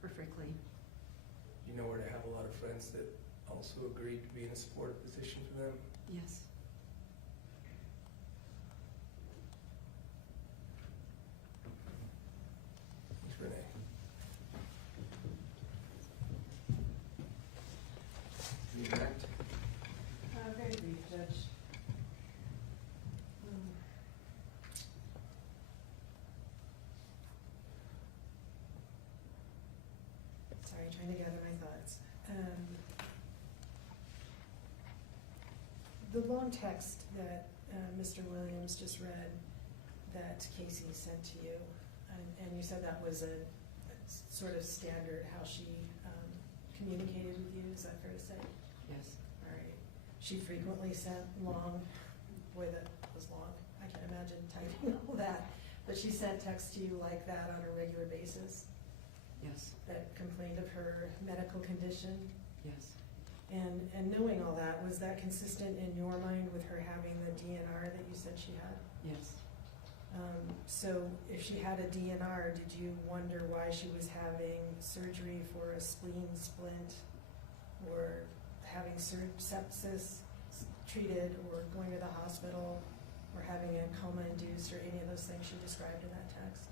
perfectly. You know where to have a lot of friends that also agreed to be in a supportive position for them? Yes. Ms. Renee? Redirect. Very brief, Judge. Sorry, trying to gather my thoughts. The long text that Mr. Williams just read that Kacee sent to you, and you said that was a sort of standard how she communicated with you, is that fair to say? Yes. All right. She frequently sent long, boy, that was long. I can't imagine typing all that. But she sent texts to you like that on a regular basis Yes. that complained of her medical condition. Yes. And knowing all that, was that consistent in your mind with her having the DNR that you said she had? Yes. So if she had a DNR, did you wonder why she was having surgery for a spleen splint, or having sepsis treated, or going to the hospital, or having a coma induced, or any of those things she described in that text?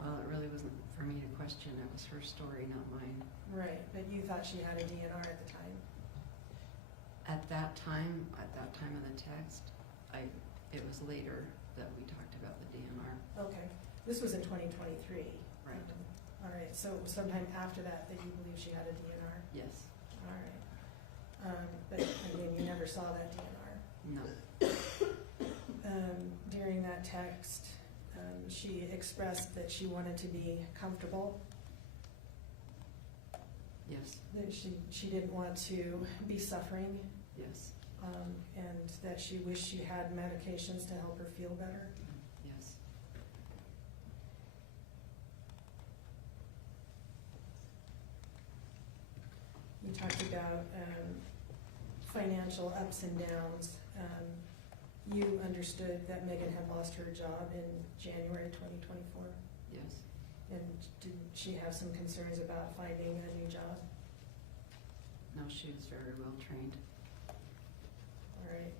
Well, it really wasn't for me to question. It was her story, not mine. Right, but you thought she had a DNR at the time? At that time of the text, it was later that we talked about the DNR. Okay, this was in 2023. Right. All right, so it was sometime after that that you believe she had a DNR? Yes. All right. But again, you never saw that DNR. No. During that text, she expressed that she wanted to be comfortable, Yes. that she didn't want to be suffering, Yes. and that she wished she had medications to help her feel better. Yes. You talked about financial ups and downs. You understood that Meggan had lost her job in January 2024, Yes. and did she have some concerns about finding a new job? No, she was very well trained. All right.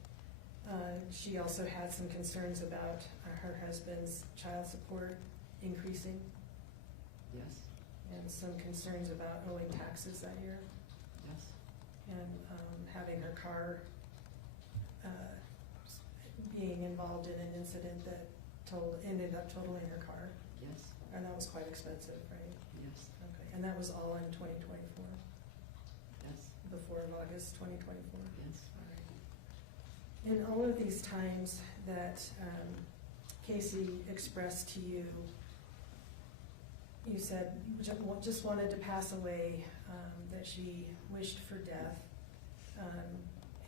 She also had some concerns about her husband's child support increasing, Yes. and some concerns about owing taxes that year, Yes. and having her car being involved in an incident that ended up totaling her car, Yes. and that was quite expensive, right? Yes. Okay, and that was all in 2024, Yes. before of August 2024? Yes. All right. In all of these times that Kacee expressed to you, you said just wanted to pass away, that she wished for death,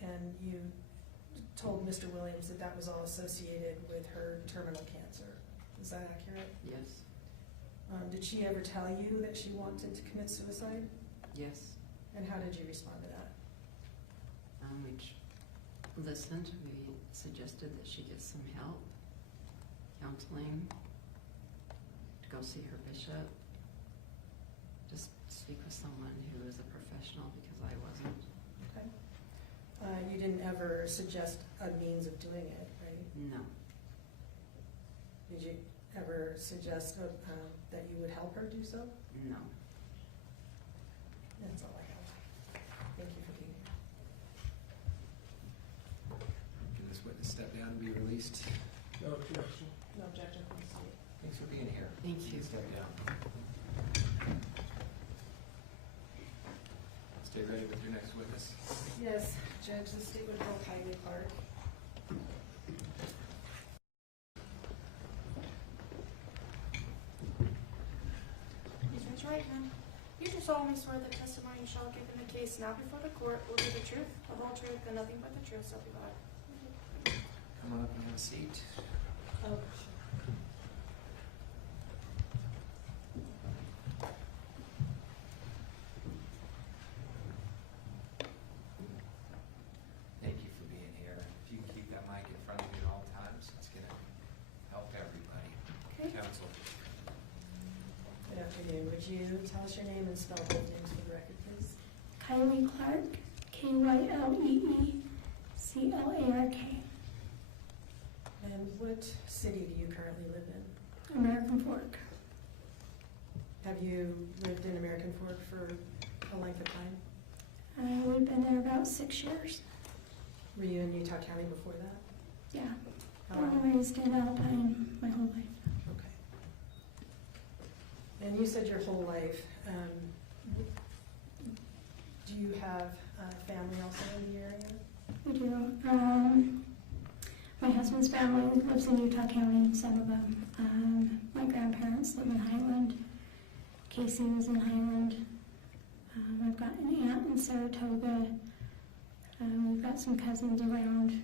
and you told Mr. Williams that that was all associated with her terminal cancer. Is that accurate? Yes. Did she ever tell you that she wanted to commit suicide? Yes. And how did you respond to that? We listened. We suggested that she get some help, counseling, to go see her bishop, just speak with someone who is a professional, because I wasn't. Okay. You didn't ever suggest a means of doing it, right? No. Did you ever suggest that you would help her do so? No. That's all I have. Thank you for being here. Can this witness step down and be released? No objection. No objection from the state. Thanks for being here. Thank you. Step down. Stay ready with your next witness. Yes, Judge, the state would call Kylie Clark. Please raise your right hand. You do solemnly swear the testimony you shall give in the case now before the court will be the truth, the whole truth, and nothing but the truth, so help you God. Come on up and have a seat. Oh, sure. afternoon. Would you tell us your name and spell both names for the record, please? Kylie Clark, Kyllee-Clark. And what city do you currently live in? American Fork. Have you lived in American Fork for a length of time? We've been there about 6 years. Were you in Utah County before that? Yeah. How Born long? and raised in Alpine my whole life. Okay. And you said your whole life. Do you have family also in the area? We do. My husband's family lives in Utah County, some of them. My grandparents live in Highland. Kacee was in Highland. I've got an aunt in Saratoga. We've got some cousins around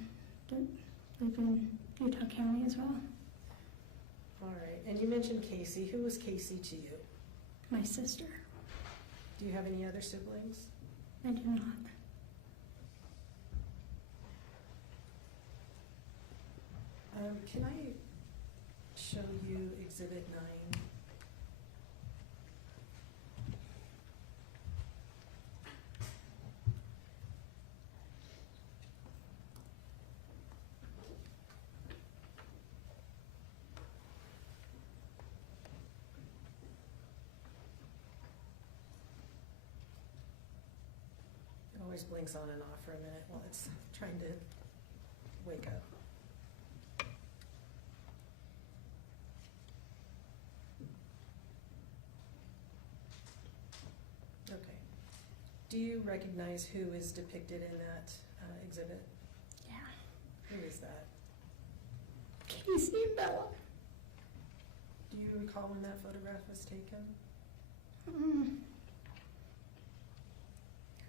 that live in Utah County as well. All right. And you mentioned Kacee. Who was Kacee to you? My sister. Do you have any other siblings? I do not. Can I show you Exhibit 9? It always blinks on and off for a minute while it's trying to wake up. Okay. Do you recognize who is depicted in that exhibit? Yeah. Who is that? Kacee and Bella. Do you recall when that photograph was taken?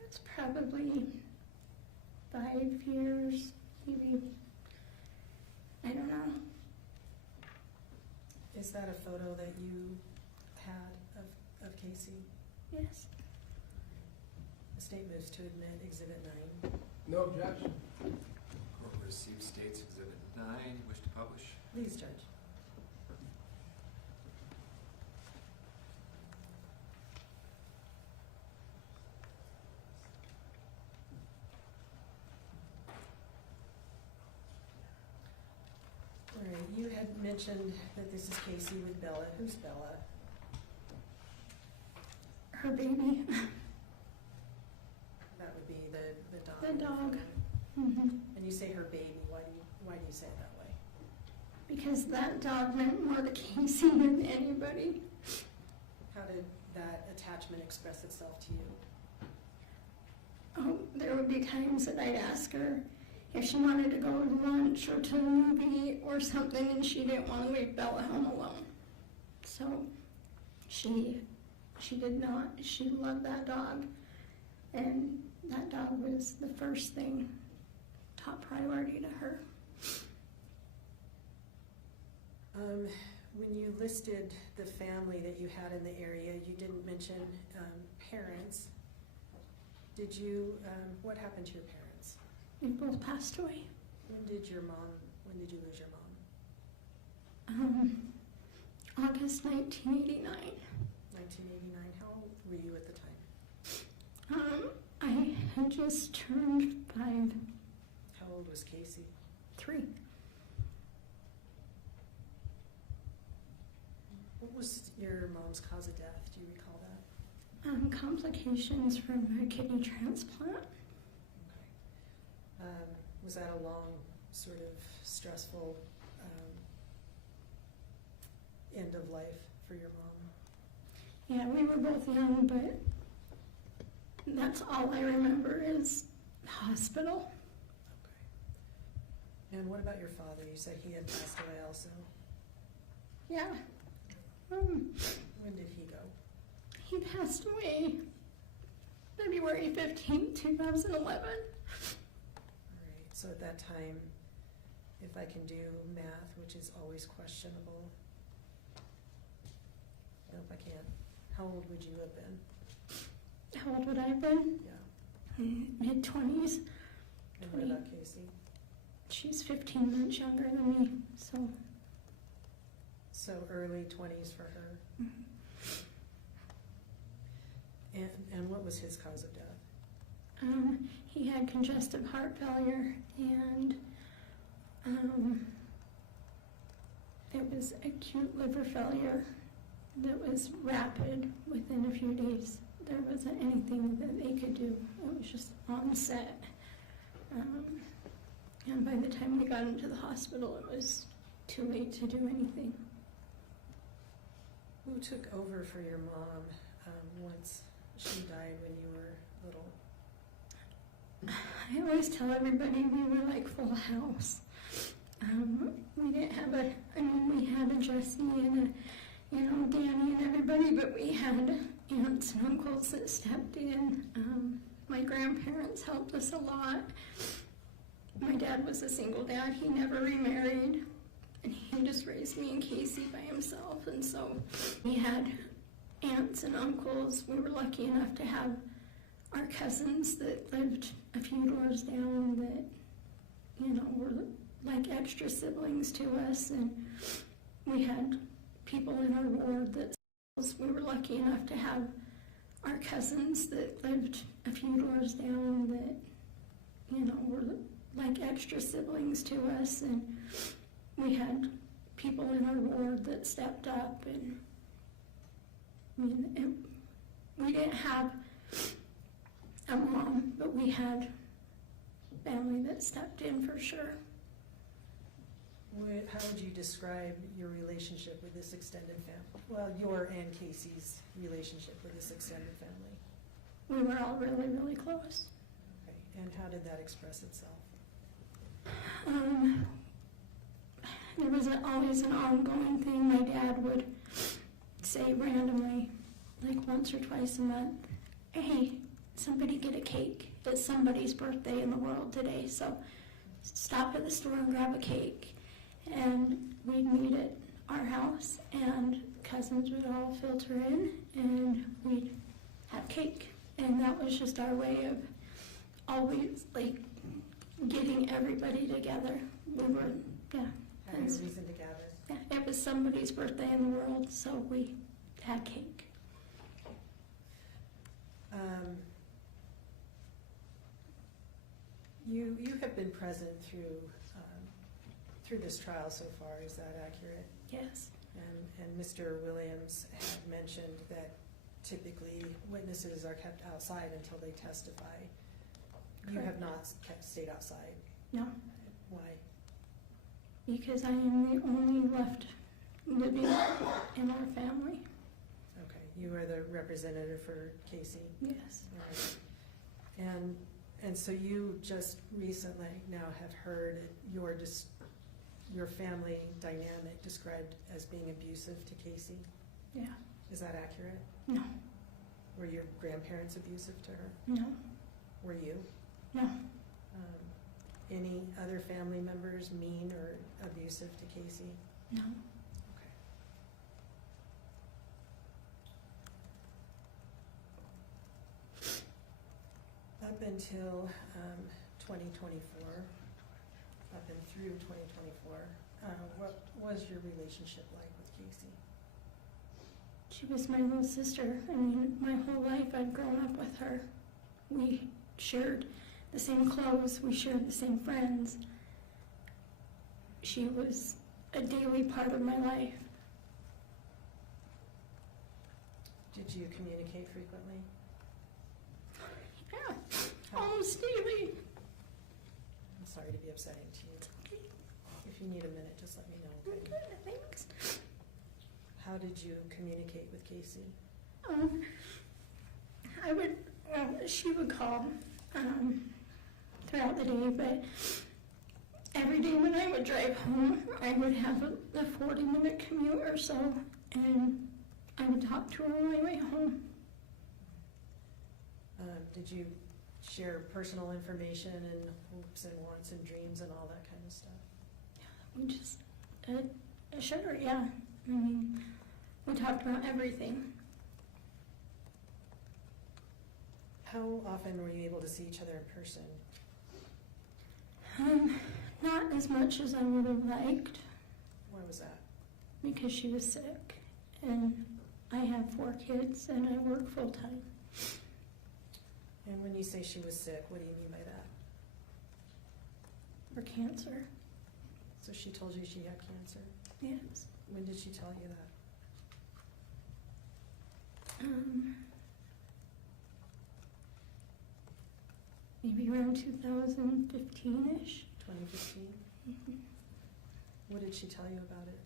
It's probably 5 years, maybe. I don't know. Is that a photo that you had of Kacee? Yes. The state moves to admit Exhibit 9. No objection. Court receives states exhibit 9. Wish to publish? Please, Judge. All right, you had mentioned that this is Kacee with Bella. Who's Bella? Her baby. That would be the dog. The dog. Hmm. And you say her baby. Why do you say it that way? Because that dog meant more to Kacee than anybody. How did that attachment express itself to you? Oh, there would be times that I'd ask her if she wanted to go to lunch or to a movie or something, and she didn't want to leave Bella home alone. So she did not. She loved that dog, and that dog was the first thing, top priority to her. When you listed the family that you had in the area, you didn't mention parents. Did you, what happened to your parents? They both passed away. When did you lose your mom? August 1989. 1989. How old were you at the time? I had just turned 5. How old was Kacee? 3. What was your mom's cause of death? Do you recall that? Complications from a kidney transplant. Okay. Was that a long, sort of stressful end of life for your mom? Yeah, we were both young, but that's all I remember is the hospital. Okay. And what about your father? You said he had passed away also. Yeah. When did he go? He passed away February 15th, 2011. All right, so at that time, if I can do math, which is always questionable. Nope, I can't. How old would you have been? How old would I have been? Yeah. Mid-20s. And what about Kacee? She's 15 months younger than me, so. So early 20s for her. was his cause of death? He had congestive heart failure, and it was acute liver failure that was rapid within a few days. There wasn't anything that they could do. It was just on set. And by the time we got him to the hospital, it was too late to do anything. Who took over for your mom once she died when you were little? I always tell everybody we were like full house. We didn't have we had a Jesse and Danny and everybody, but we had aunts and uncles that stepped in. My grandparents helped us a lot. My dad was a single dad. He never remarried, and he just raised me and Kacee by himself. And so we had aunts and uncles. We were lucky enough to have our cousins that lived a few doors down that, were like extra siblings to us. And we had people in our ward that we were lucky enough to have our cousins that lived a few doors down that, were like extra siblings to us. And we had people in our ward that stepped up. And we didn't have a mom, but we had family that stepped in for sure. How would you describe your relationship with this extended family? Well, your and Kacee's relationship with this extended family. We were all really, really close. Okay. And how did that express itself? There was always an ongoing thing. My dad would say randomly, like once or twice a month, "Hey, somebody get a cake. It's somebody's birthday in the world today, so stop at the store and grab a cake." And we'd meet at our house, and cousins would all filter in, and we'd have cake. And that was just our way of always, like, getting everybody together. We were, Having a reason to gather. yeah, it was somebody's birthday in the world, so we had cake. You have been present through this trial so far, is that accurate? Yes. And Mr. Williams had mentioned that typically witnesses are kept outside until they testify. You have not stayed outside? No, Why? because I am the only left living in our family. Okay, you are the representative for Kacee? Yes. Right. And so you just recently now have heard your family dynamic described as being abusive to Kacee? Yeah. Is that accurate? No. Were your grandparents abusive to her? No. Were you? No. Any other family members mean or abusive to Kacee? No. Okay. Up until 2024, up and through 2024, what was your relationship like with Kacee? She was my little sister. I mean, my whole life I've grown up with her. We shared the same clothes. We shared the same friends. She was a daily part of my life. Did you communicate frequently? Yeah, almost daily. I'm sorry to be upsetting to you. If you need a minute, just let me know. Okay? Okay, thanks. How did you communicate with Kacee? She would call throughout the day, but every day when I would drive home, I would have a 40-minute commute or so, and I would talk to her on my way home. Did you share personal information and hopes and wants and dreams and all that kind of stuff? We just, sure, yeah. I mean, we talked about everything. How often were you able to see each other in person? Not as much as I would have liked, Why was that? because she was sick, and I have 4 kids, and I work full-time. And when you say she was sick, what do you mean by that? For cancer. So she told you she had cancer? Yes. When did she tell you that? Maybe around 2015-ish. 2015? What did she tell you about it?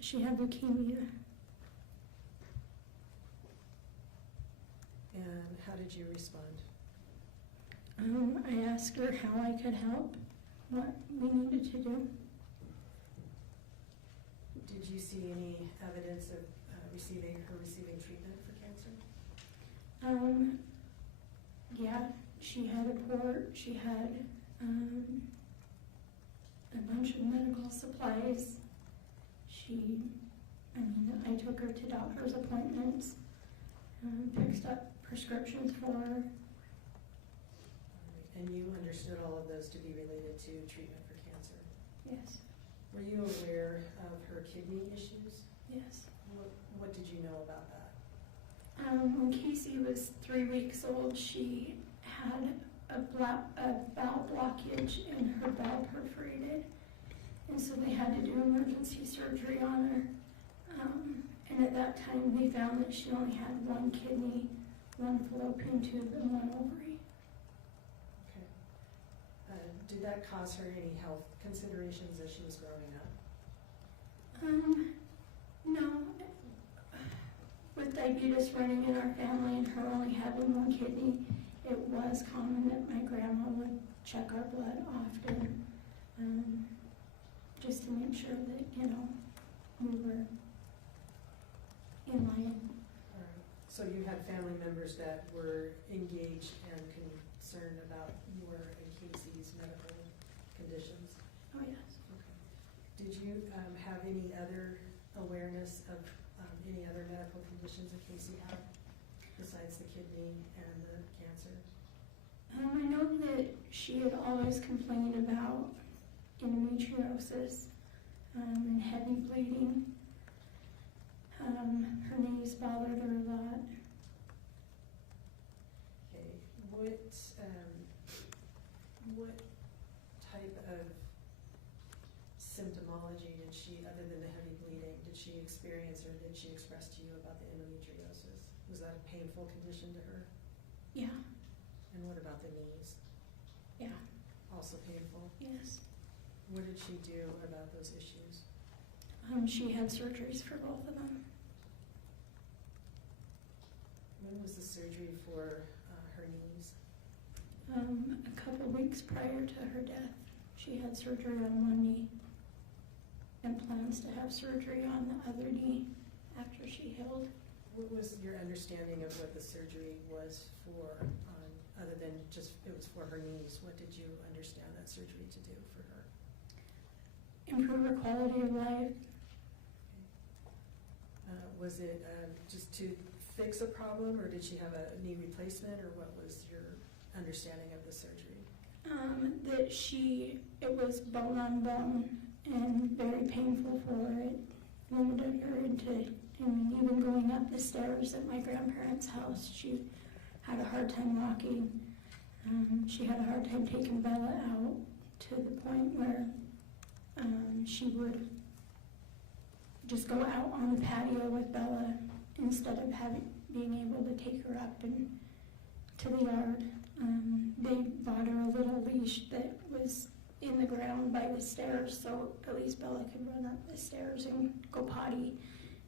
She had leukemia. And how did you respond? I asked her how I could help, what we needed to do. Did you see any evidence of receiving treatment for cancer? Yeah, she had a port, she had a bunch of medical supplies. I took her to doctor's appointments, fixed up prescriptions for her. And you understood all of those to be related to treatment for cancer? Yes, Were you aware of her kidney issues? yes. What did you know about that? When Kacee was 3 weeks old, she had a bowel blockage and her bowel perforated. And so they had to do emergency surgery on her. And at that time, they found that she only had one kidney, one fallopian tube, and one ovary. Okay. Did that cause her any health considerations as she was growing up? No. With diabetes running in our family and her only having one kidney, it was common that my grandma would check our blood often, just to make sure that, we were in line. All right. So you had family members that were engaged and concerned about your and Kacee's medical conditions? Oh, yes. Okay. Did you have any other awareness of any other medical conditions that Kacee had besides the kidney and the cancer? I know that she had always complained about endometriosis and heavy bleeding. Her knees bothered her a lot. Okay. What type of symptomology did she, other than the heavy bleeding, did she experience or did she express to you about the endometriosis? Was that a painful condition to her? Yeah, And what about the knees? yeah, Also painful? yes. What did she do about those issues? She had surgeries for both of them. When was the surgery for her knees? A couple weeks prior to her death, she had surgery on one knee and plans to have surgery on the other knee after she healed. What was your understanding of what the surgery was for, other than just it was for her knees? What did you understand that surgery to do for her? Improve her quality of life. Was it just to fix a problem, or did she have a knee replacement, or what was your understanding of the surgery? That it was bone on bone and very painful for her. It limited her into, even going up the stairs at my grandparents' house, she had a hard time walking. She had a hard time taking Bella out to the point where she would just go out on the patio with Bella instead of being able to take her up and to the yard. They bought her a little leash that was in the ground by the stairs, so at least Bella could run up the stairs and go potty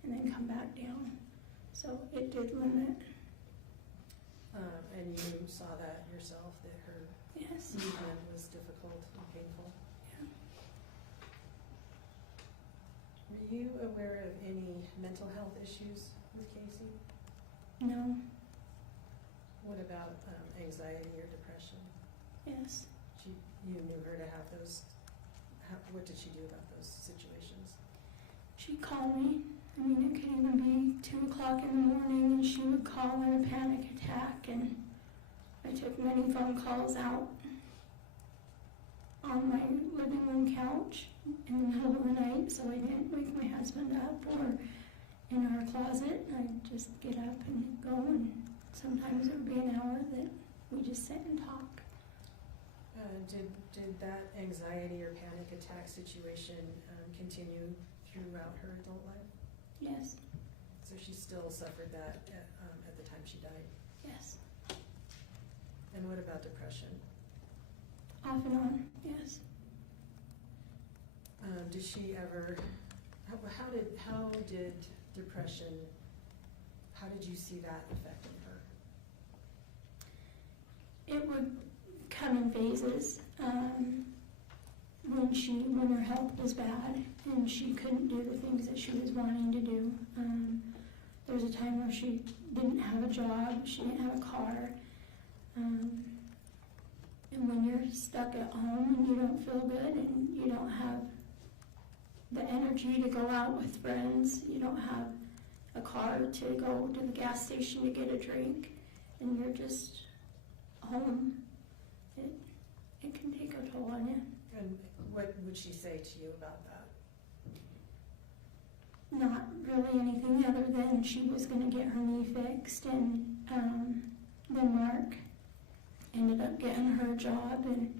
and then come back down. So it did limit. And you saw that yourself, that her Yes. movement was difficult and painful? Yeah. Were you aware of any mental health issues with Kacee? No. What about anxiety or depression? Yes. You knew her to have those. What did she do about those situations? She'd call me. It could even be 2 o'clock in the morning, and she would call in a panic attack, and I took many phone calls out on my living room couch in the middle of the night, so I didn't wake my husband up, or in our closet. I'd just get up and go, and sometimes it would be an hour that we just sit and talk. Did that anxiety or panic attack situation continue throughout her adult life? Yes, So she still suffered that at the time she died? yes, And what about depression? off and on, yes. Did she ever, how did depression, how did you see that affecting her? It would come in phases. When her health was bad and she couldn't do the things that she was wanting to do. There was a time where she didn't have a job, she didn't have a car. And when you're stuck at home and you don't feel good and you don't have the energy to go out with friends, you don't have a car to go to the gas station to get a drink, and you're just home, it can take a toll on you. And what would she say to you about that? Not really anything other than she was going to get her knee fixed, and then Mark ended up getting her a job, and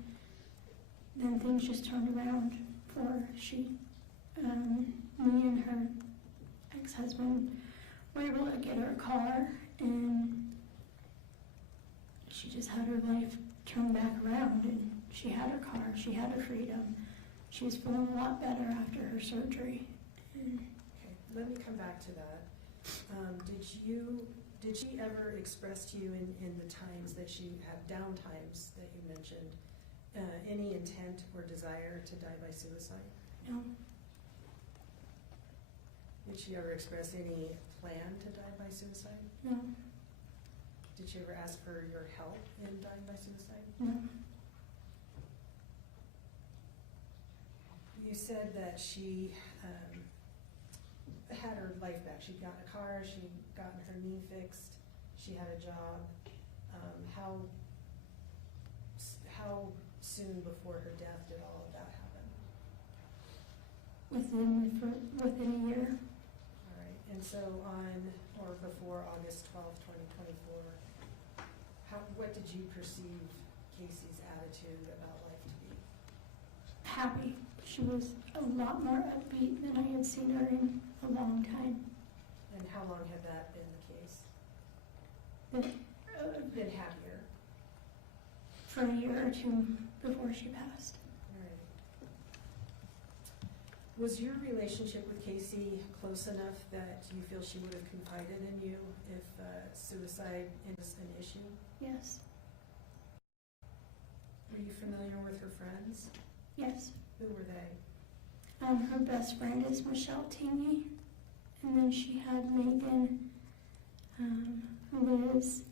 then things just turned around for her. Me and her ex-husband were able to get her a car, and she just had her life turned back around, and she had her car, she had her freedom. She was feeling a lot better after her surgery. Okay, let me come back to that. Did she ever express to you in the times that she had down times that you mentioned, any intent or desire to die by suicide? No, Did she ever express any plan to die by suicide? no, Did she ever ask for your help in dying by suicide? no. You said that she had her life back. She'd gotten a car, she'd gotten her knee fixed, she had a job. How soon before her death did all of that happen? Within a year. All right, and so on or before August 12th, 2024, what did you perceive Kacee's attitude about life to be? Happy. She was a lot more upbeat than I had seen her in a long time. And how long had that been the case? Been happier? For a year or two before she passed. All right. Was your relationship with Kacee close enough that you feel she would have confided in you if suicide is an issue? Yes, Were you familiar with her friends? yes. Who were they? Her best friend is Michelle Tingy, and then she had Meggan, Liz.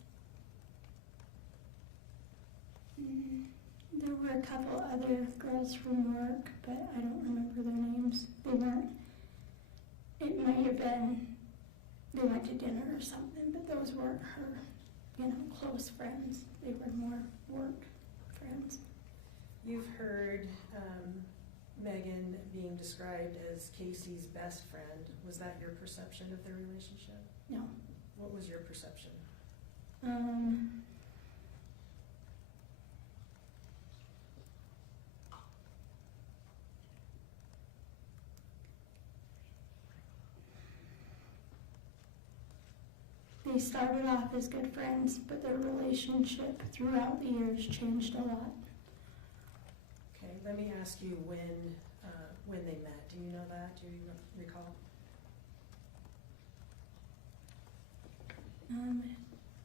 There were a couple other girls from work, but I don't remember their names. It might have been, they went to dinner or something, but those weren't her, close friends. They were more work friends. You've heard Meggan being described as Kacee's best friend. Was that your perception of their relationship? No. What was your perception? They started off as good friends, but their relationship throughout the years changed a lot. Okay, let me ask you when they met. Do you know that? Do you recall?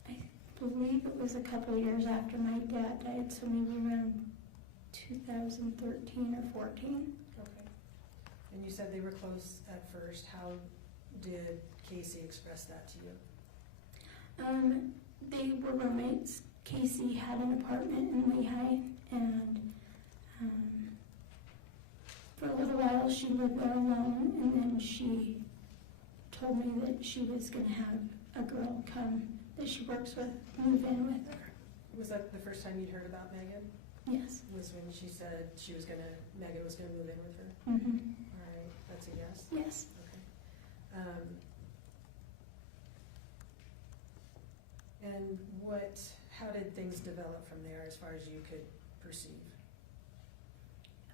I believe it was a couple of years after my dad died, so maybe around 2013 or 14. Okay. And you said they were close at first. How did Kacee express that to you? They were roommates. Kacee had an apartment in Lehigh, and for a little while she lived there alone, and then she told me that she was going to have a girl come that she works with move in with her. Was that the first time you'd heard about Meggan? Yes. Was when she said Meggan was gonna move in with her? Mm-hmm. All right, that's a yes? Yes. Okay. And how did things develop from there as far as you could perceive?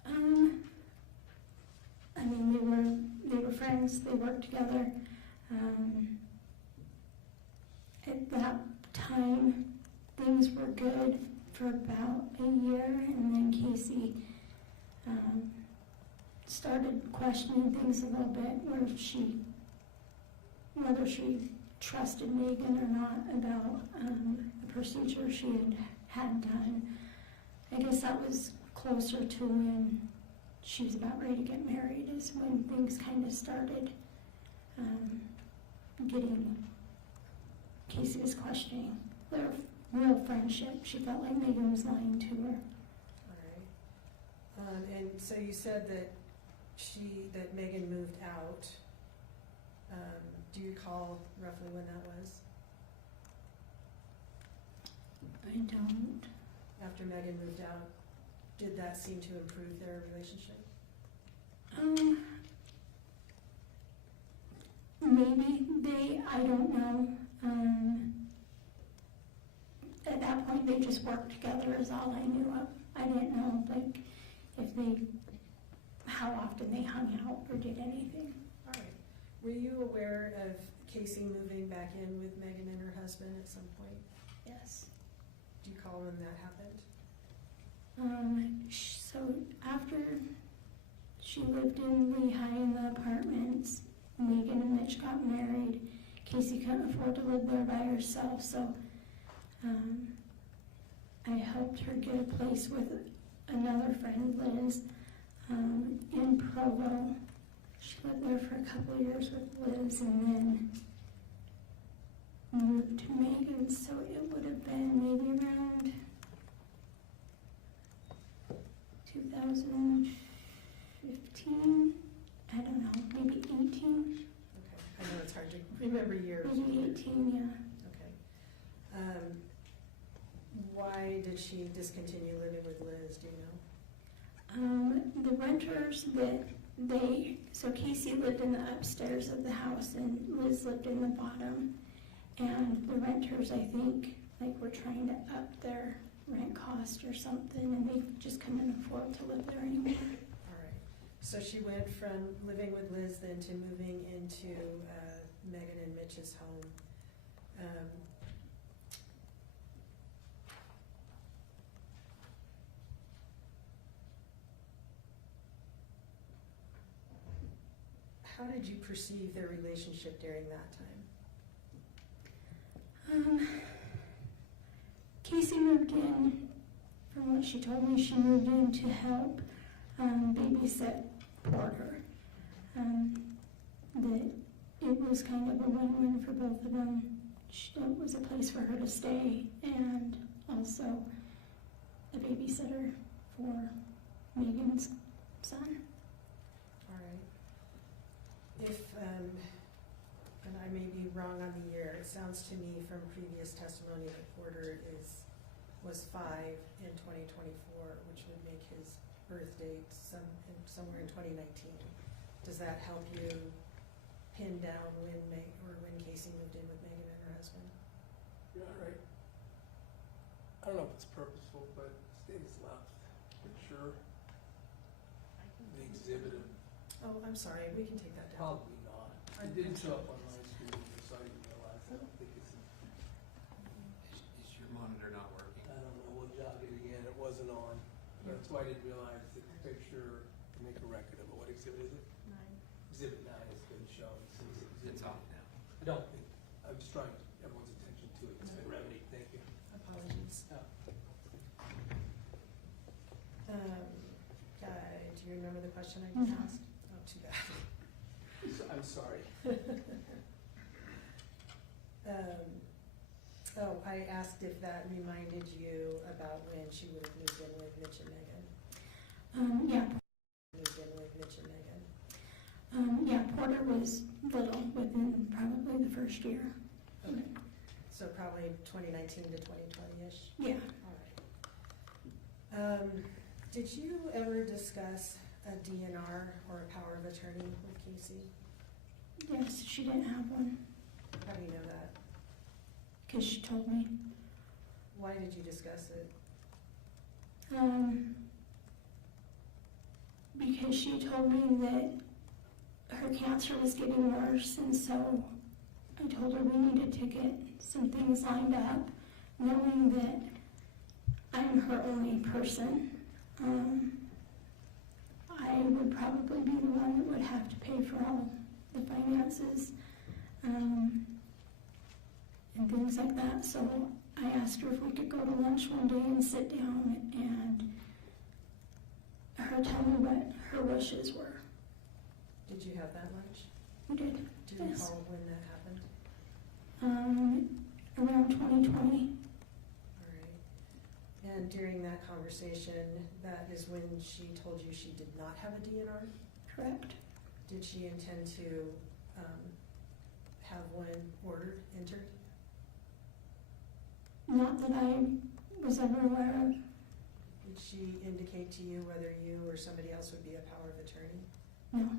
I mean, they were friends, they worked together. At that time, things were good for about a year, and then Kacee started questioning things a little bit, whether she trusted Meggan or not about the procedure she had done. I guess that was closer to when she was about ready to get married, is when things kind of started getting, Kacee was questioning their real friendship. She felt like Meggan was lying to her. All right. And so you said that that Meggan moved out. Do you recall roughly when that was? I don't. After Meggan moved out, did that seem to improve their relationship? Maybe I don't know. At that point, they just worked together is all I knew of. I didn't know, like, how often they hung out or did anything. All right. Were you aware of Kacee moving back in with Meggan and her husband at some point? Yes. Do you recall when that happened? So after she lived in Lehigh in the apartments, Meggan and Mitch got married. Kacee couldn't afford to live there by herself, so I helped her get a place with another friend, Liz, in Provo. She lived there for a couple of years with Liz and then moved to Meggan, so it would have been maybe around 2015, I don't know, maybe 18? Okay. I know it's hard to remember years. Maybe 18, yeah. Okay. Why did she discontinue living with Liz, do you know? The renters so Kacee lived in the upstairs of the house and Liz lived in the bottom. And the renters, I think, were trying to up their rent cost or something, and they just couldn't afford to live there anymore. All right. So she went from living with Liz then to moving into Meggan and Mitch's home. How did you perceive their relationship during that time? Kacee moved in, from what she told me, she moved in to help babysit Porter. That it was kind of a win-win for both of them. It was a place for her to stay and also a babysitter for Meggan's son. All right. If, and I may be wrong on the year, it sounds to me from previous testimony that Porter was 5 in 2024, which would make his birth date somewhere in 2019. Does that help you pin down when Kacee moved in with Meggan and her husband? You're all right. I don't know if it's purposeful, but stays left for sure. The exhibit of. Oh, I'm sorry, we can take that down. Probably not. It didn't show up on my screen, so I didn't realize. I don't think it's. Is your monitor not working? I don't know. We'll jog it again. It wasn't on. That's why I didn't realize that the picture to make a record of it. What exhibit is it? 9. Exhibit 9 has been shown. It's off now. I don't think. I'm just trying everyone's attention to it. It's been remedied. Thank you. Apologies. Do you remember the question I just asked? Oh, too bad. I'm sorry. I asked if that reminded you about when she would have moved in with Mitch and Meggan. Yeah. Moved in with Mitch and Meggan. Yeah, Porter was little within probably the first year. Okay. So probably 2019 to 2020-ish? Yeah. All right. Did you ever discuss a DNR or a power of attorney with Kacee? Yes, she didn't have one, How do you know that? because she told me. Why did you discuss it? Because she told me that her cancer was getting worse, and so I told her we needed to get some things lined up, knowing that I'm her only person. I would probably be the one that would have to pay for all the finances, and things like that. So I asked her if we could go to lunch one day and sit down and her tell me what her wishes were. Did you have that lunch? We did. Do you Yes. recall when that happened? Around 2020. All right. And during that conversation, that is when she told you she did not have a DNR? Correct. Did she intend to have one ordered, entered? Not that I was ever aware of. Did she indicate to you whether you or somebody else would be a power of attorney? No.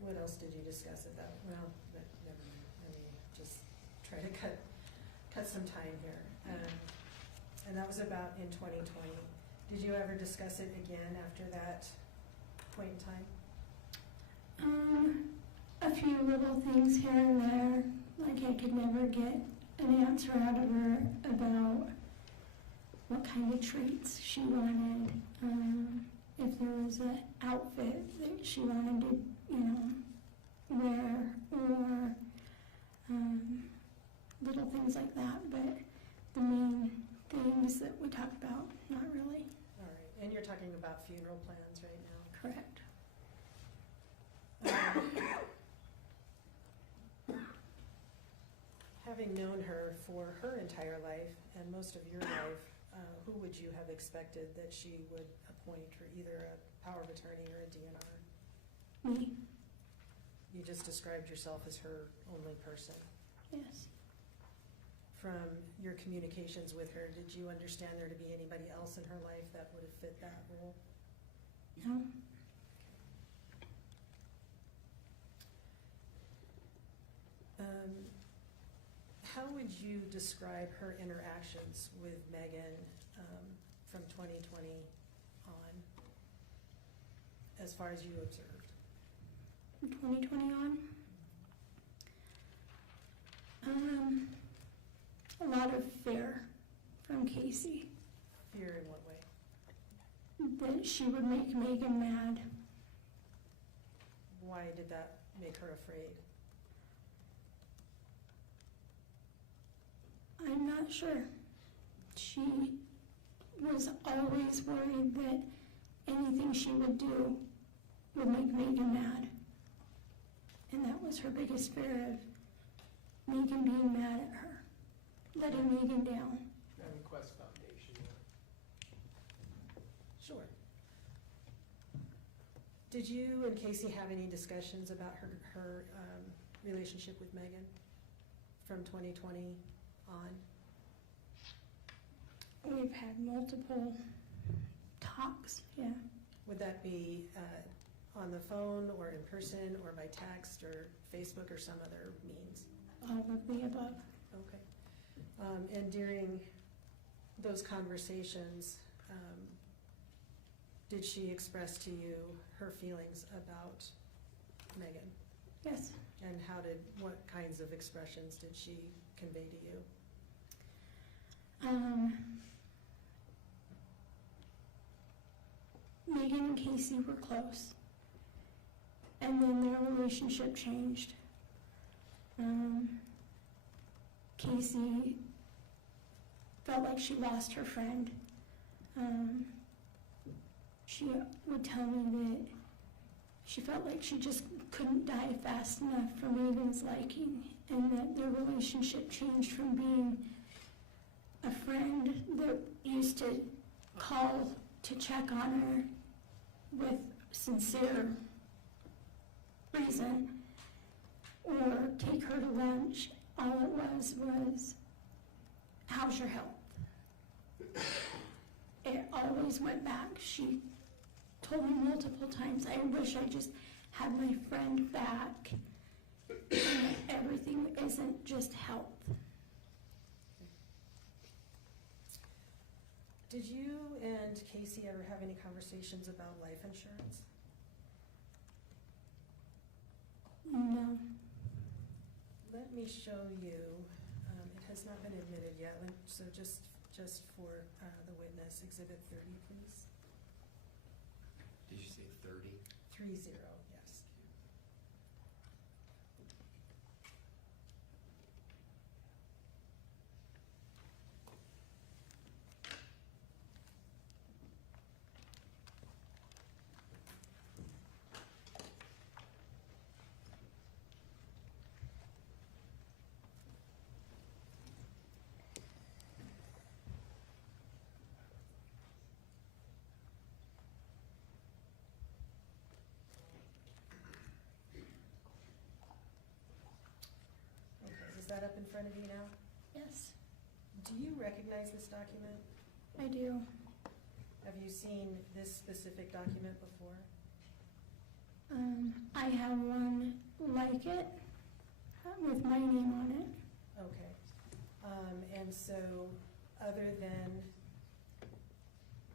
What else did you discuss at that? Well, never mind. Let me just try to cut some time here. And that was about in 2020. Did you ever discuss it again after that point in time? A few little things here and there, like I could never get an answer out of her about what kind of treats she wanted, if there was an outfit that she wanted to, wear, or little things like that. But the main things that we talked about, not really. All right. And you're talking about funeral plans right now? Correct. Having known her for her entire life and most of your life, who would you have expected that she would appoint for either a power of attorney or a DNR? Me. You just described yourself as her only person. Yes. From your communications with her, did you understand there to be anybody else in her life that would have fit that role? No. How would you describe her interactions with Meggan from 2020 on, as far as you observed? From 2020 on? A lot of fear from Kacee. Fear in what way? That she would make Meggan mad. Why did that make her afraid? I'm not sure. She was always worried that anything she would do would make Meggan mad. And that was her biggest fear, of Meggan being mad at her, letting Meggan down. And Quest Foundation. Sure. Did you and Kacee have any discussions about her relationship with Meggan from 2020 on? We've had multiple talks, yeah. Would that be on the phone or in person or by text or Facebook or some other means? All of the above. Okay. And during those conversations, did she express to you her feelings about Meggan? Yes. And what kinds of expressions did she convey to you? Meggan and Kacee were close, and then their relationship changed. Kacee felt like she lost her friend. She would tell me that she felt like she just couldn't die fast enough for Meggan's liking, and that their relationship changed from being a friend that used to call to check on her with sincere reason or take her to lunch. All it was, how's your health? It always went back. She told me multiple times, I wish I just had my friend back. And everything is isn't just health. Did you and Kacee ever have any conversations about life insurance? No. Let me show you, it has not been admitted yet, so just for the witness, Exhibit 30, please. Did you say 30? 30, yes. Okay, is that up in front of you now? Yes, Do you recognize this document? I do. Have you seen this specific document before? I have one like it with my name on it. Okay. And so, other than,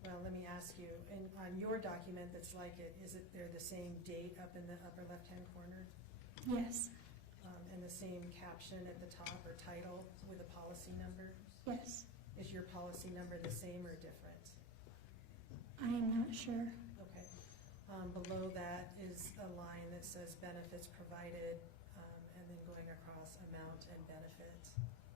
well, let me ask you, on your document that's like it, is it there the same date up in the upper left-hand corner? Yes, And the same caption at the top or title with a policy number? yes. Is your policy number the same or different? I am not sure. Okay. Below that is a line that says benefits provided, and then going across amount and benefit.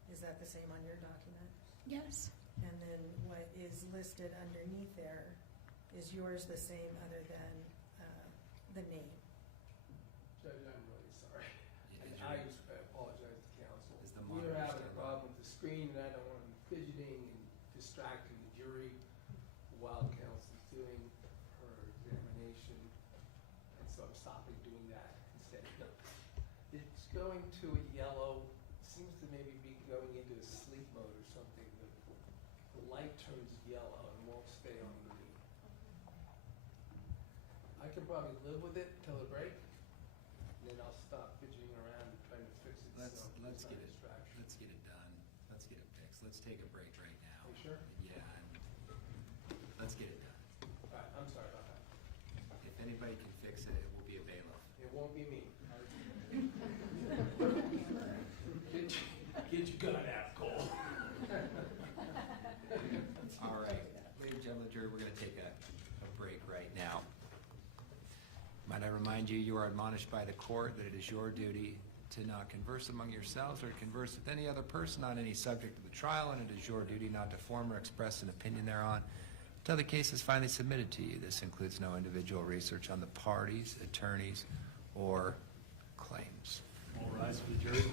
Is that the same on your document? Yes, And then what is listed underneath there, is yours the same other than the name? Judge, I'm really sorry. Yeah, And is I your- apologize to counsel. Is the We monitor were having a still problem with the screen, and I don't want to be fidgeting and distracting the jury while counsel's doing her examination, and so I'm stopping doing that instead. No. It's going to a yellow, seems to maybe be going into a sleep mode or something. The light turns yellow and won't stay on green. I can probably live with it till the break, and then I'll stop fidgeting around and trying to fix it. Let's so get it's not a it, distraction. let's get it done. Let's get it fixed. Let's take a break right now. You sure? Yeah, and let's get it done. All right, I'm sorry about that. If anybody can fix it, it will be a bailiff. It won't be me. Get your gun out, Cole. All right, ladies and gentlemen, jury, we're gonna take a break right now. Might I remind you, you are admonished by the court that it is your duty to not converse among yourselves or to converse with any other person on any subject of the trial, and it is your duty not to form or express an opinion thereon until the case is finally submitted to you. This includes no individual research on the parties, attorneys, or claims. All rise for the jury.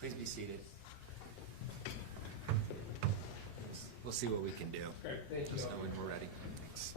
Please be seated. We'll see what we can do. Great, thank you. Just know when we're ready. Thanks.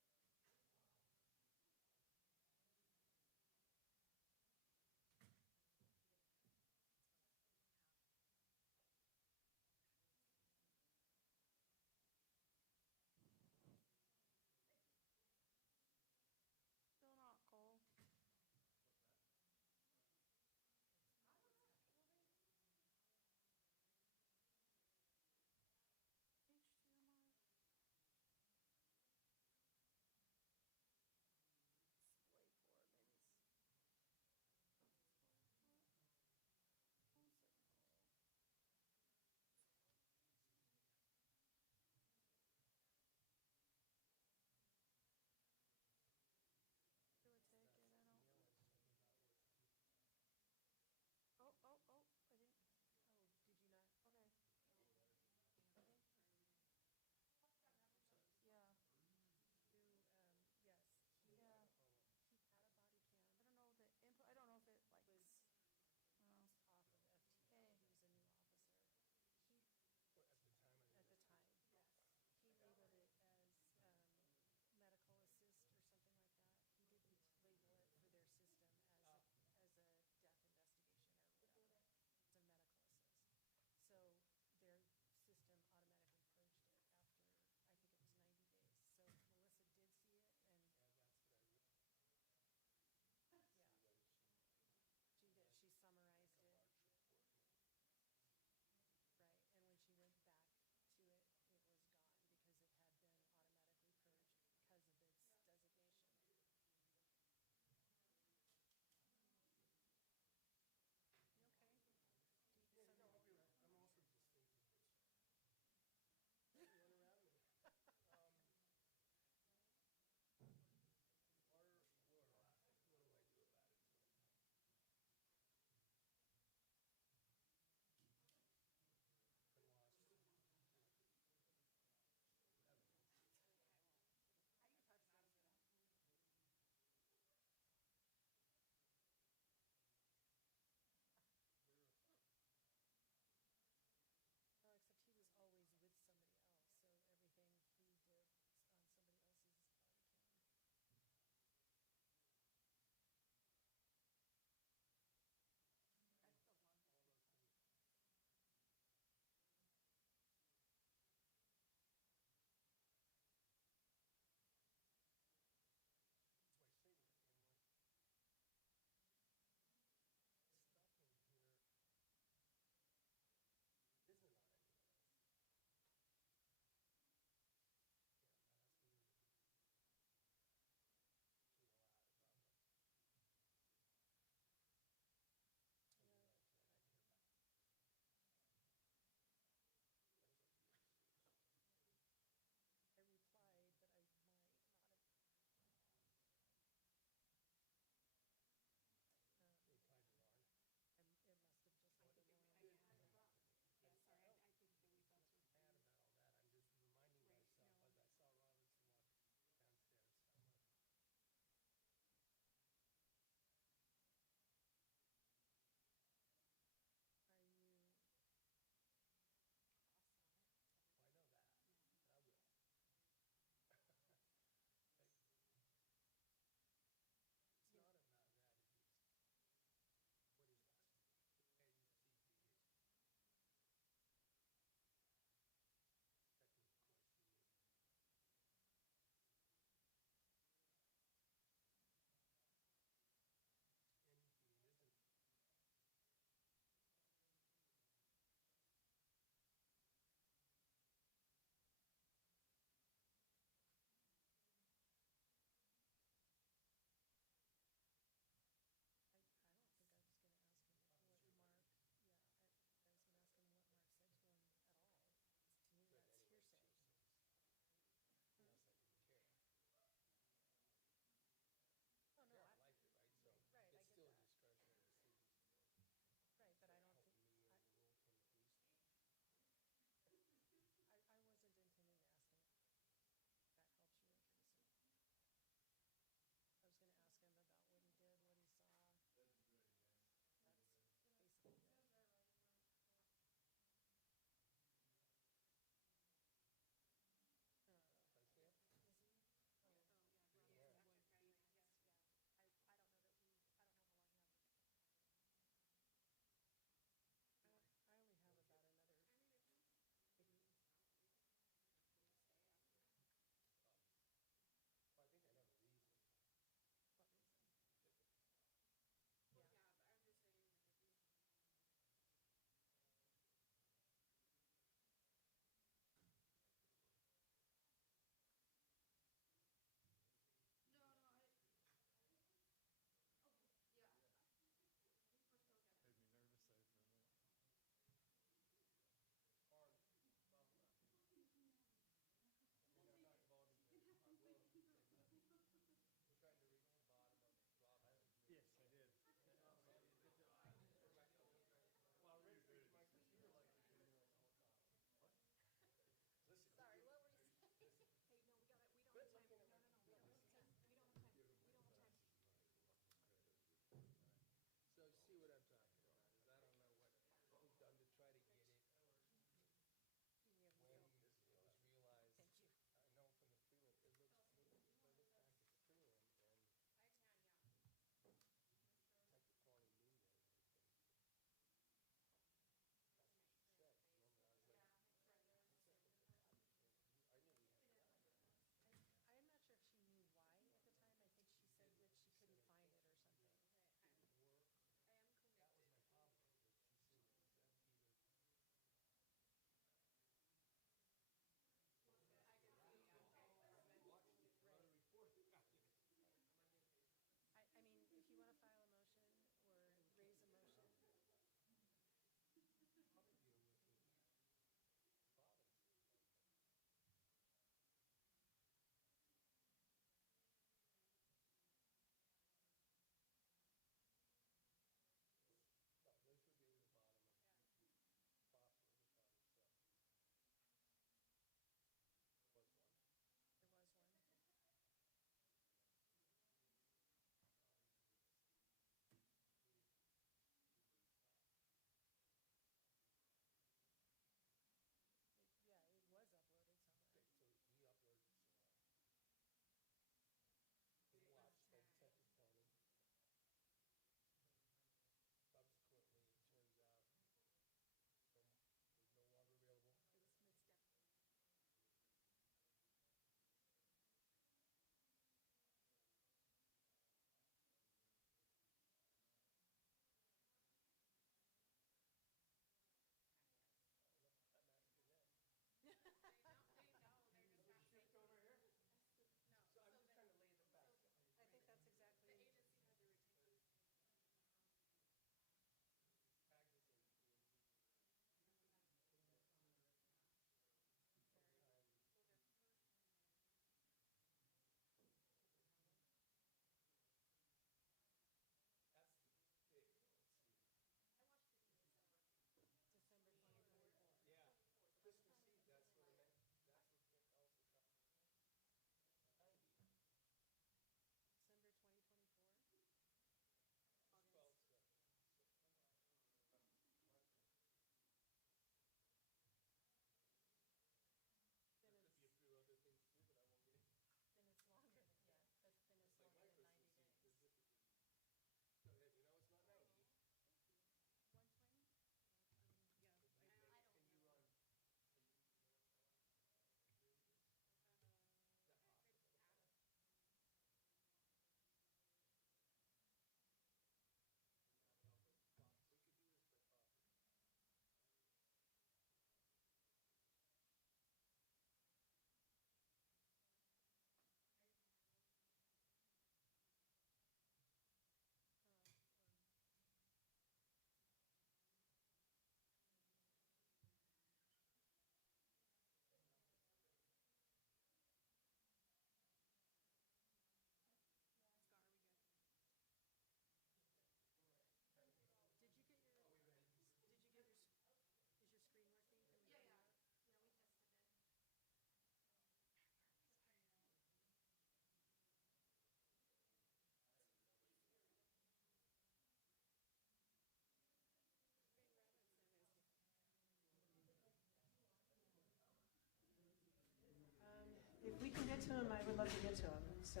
to him, I would love to get to him, so.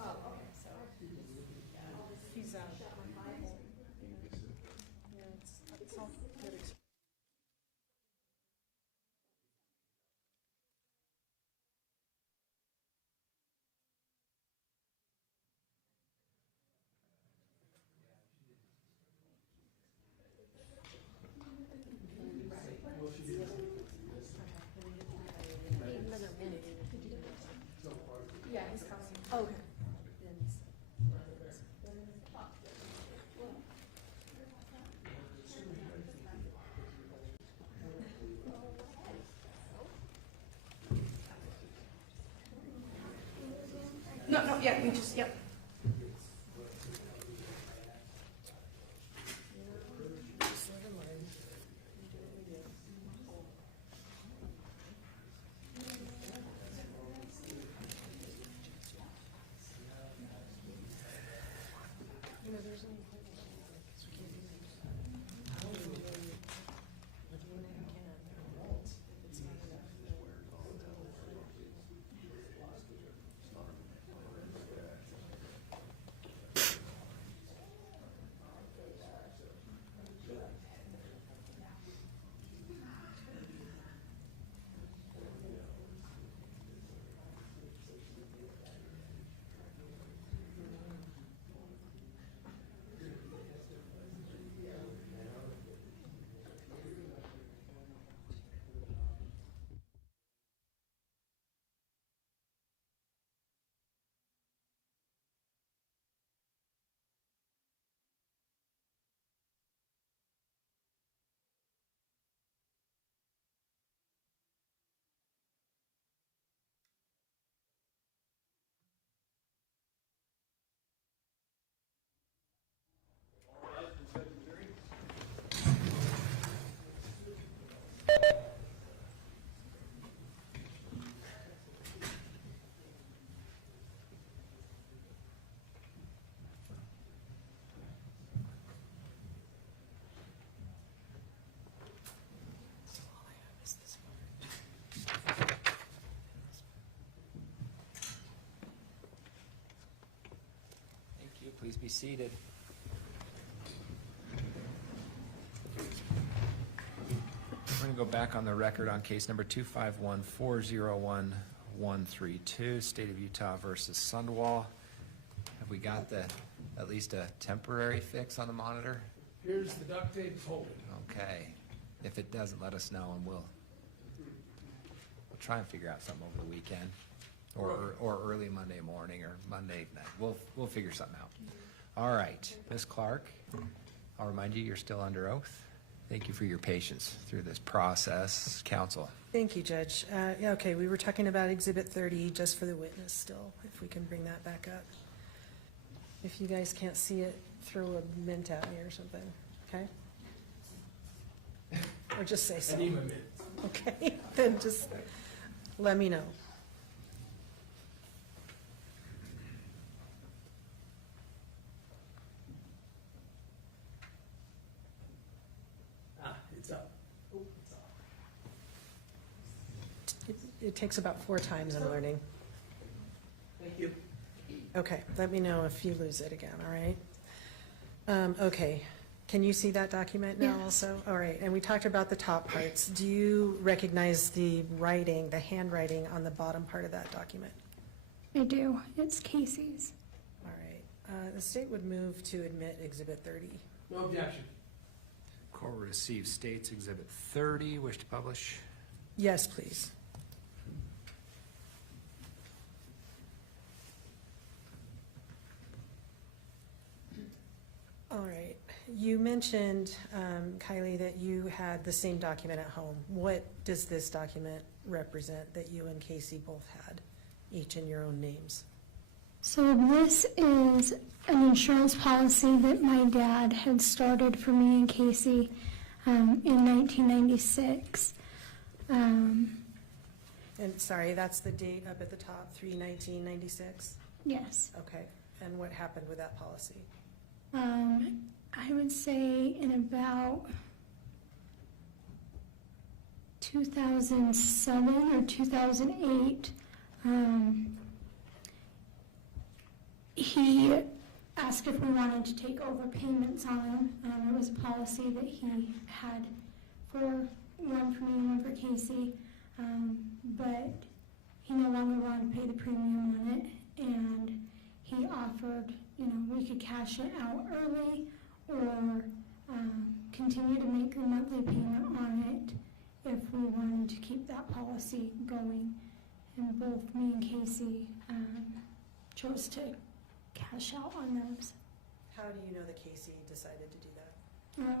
Oh, okay, so. He's, yeah, it's all good. Yeah, he's coming. Okay. No, yeah, you just, yep. Thank you. Please be seated. We're going to go back on the record on case number 251-401-132, State of Utah versus Sundwall. Have we got at least a temporary fix on the monitor? Here's the duct tape folded. Okay. If it doesn't, let us know and we'll try and figure out something over the weekend or early Monday morning or Monday night. We'll figure something out. All right, Ms. Clark, I'll remind you, you're still under oath. Thank you for your patience through this process. Counsel. Thank you, Judge. Yeah, okay, we were talking about Exhibit 30, just for the witness still, if we can bring that back up. If you guys can't see it, throw a mint at me or something, okay? Or just say so. I need my mint. Okay, then just let me know. It's up. Oh, it's up. It takes about 4 times, I'm learning. Thank you. Okay, let me know if you lose it again, all right? Okay, can you see that document now Yes. also? All right, and we talked about the top parts. Do you recognize the writing, the handwriting on the bottom part of that document? I do. It's Casey's. All right, the state would move to admit Exhibit 30. No objection. Court receives State's Exhibit 30. Wish to publish? Yes, please. All right, you mentioned, Kylie, that you had the same document at home. What does this document represent that you and Kacee both had, each in your own names? So this is an insurance policy that my dad had started for me and Kacee in 1996. And sorry, that's the date up at the top, 3/19/96? Yes. Okay, and what happened with that policy? I would say in about 2007 or 2008, he asked if we wanted to take over payments on him. It was a policy that he had for one for me and one for Kacee, but he no longer wanted to pay the premium on it, and he offered, we could cash it out early or continue to make the monthly payment on it if we wanted to keep that policy going. And both me and Kacee chose to cash out on those. How do you know that Kacee decided to do that?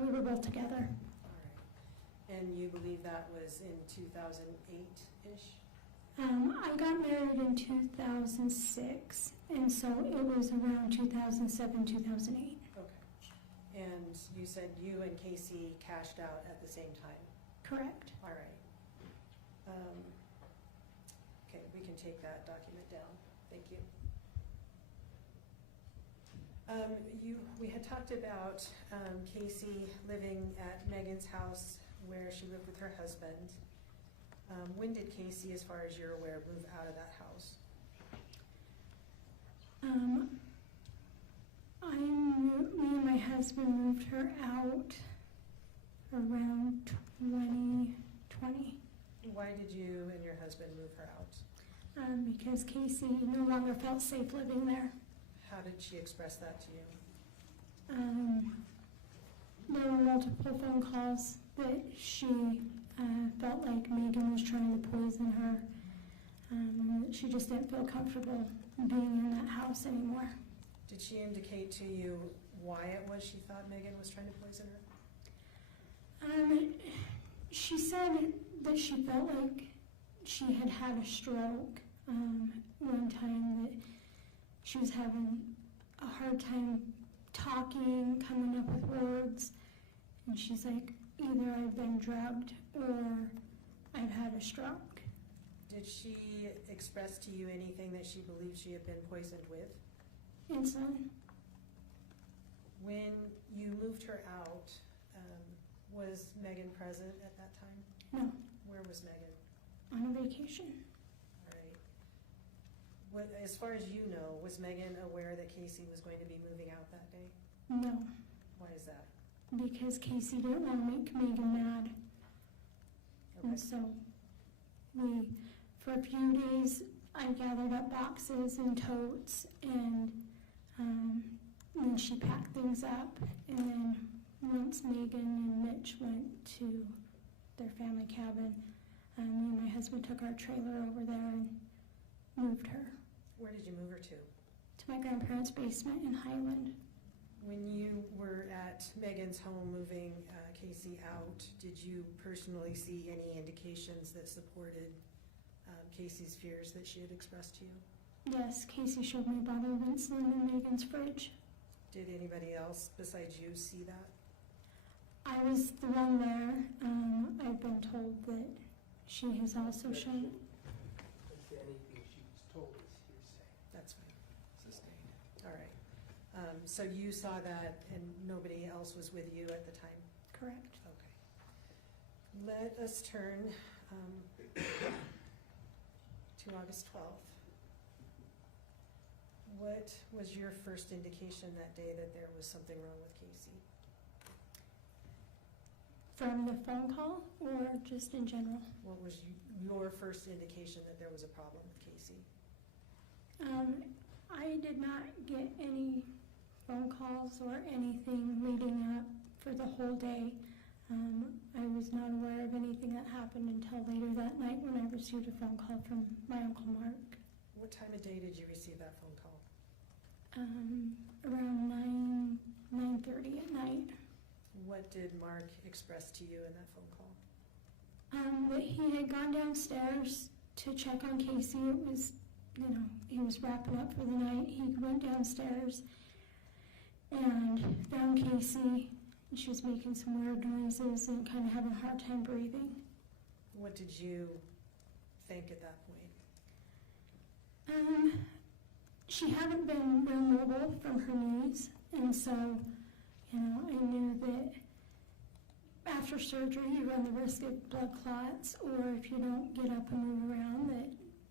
We were both together. All right. And you believe that was in 2008-ish? I got married in 2006, and so it was around 2007, 2008. Okay. And you said you and Kacee cashed out at the same time? Correct. All right. Okay, we can take that document down. Thank you. We had talked about Kacee living at Meggan's house where she lived with her husband. When did Kacee, as far as you're aware, move out of that house? Me and my husband moved her out around 2020. Why did you and your husband move her out? Because Kacee no longer felt safe living there. How did she express that to you? There were multiple phone calls that she felt like Meggan was trying to poison her. She just didn't feel comfortable being in that house anymore. Did she indicate to you why it was she thought Meggan was trying to poison her? She said that she felt like she had had a stroke one time, that she was having a hard time talking, coming up with words, and she's like, either I've been drugged or I've had a stroke. Did she express to you anything that she believed she had been poisoned with? Insulin. When you moved her out, was Meggan present at that time? No, Where was Meggan? on a vacation. All right. What, as far as you know, was Meggan aware that Kacee was going to be moving out that day? No, Why is that? because Kacee didn't want to make Meggan mad. Okay. And so for a few days, I gathered up boxes and totes, and then she packed things up. And then once Meggan and Mitch went to their family cabin, me and my husband took our trailer over there and moved her Where did you move her to? to my grandparents' basement in Highland. When you were at Meggan's home moving Kacee out, did you personally see any indications that supported Kacee's fears that she had expressed to you? Yes, Kacee showed me a bottle of insulin in Meggan's fridge. Did anybody else besides you see that? I was the one there. I've been told that she has also shown. Anything she was told is hearsay. That's fine. Sustained. All right. So you saw that and nobody else was with you at the time? Correct. Okay. Let us turn to August 12th. What was your first indication that day that there was something wrong with Kacee? From the phone call or just in general? What was your first indication that there was a problem with Kacee? I did not get any phone calls or anything leading up for the whole day. I was not aware of anything that happened until later that night when I received a phone call from my Uncle Mark. What time of day did you receive that phone call? Around 9:30 at night. What did Mark express to you in that phone call? That he had gone downstairs to check on Kacee. It was, he was wrapping up for the night. He went downstairs and found Kacee. She was making some weird noises and kind of having a hard time breathing. What did you think at that point? She hadn't been real mobile from her knees, and so, I knew that after surgery, you run the risk of blood clots, or if you don't get up and move around, that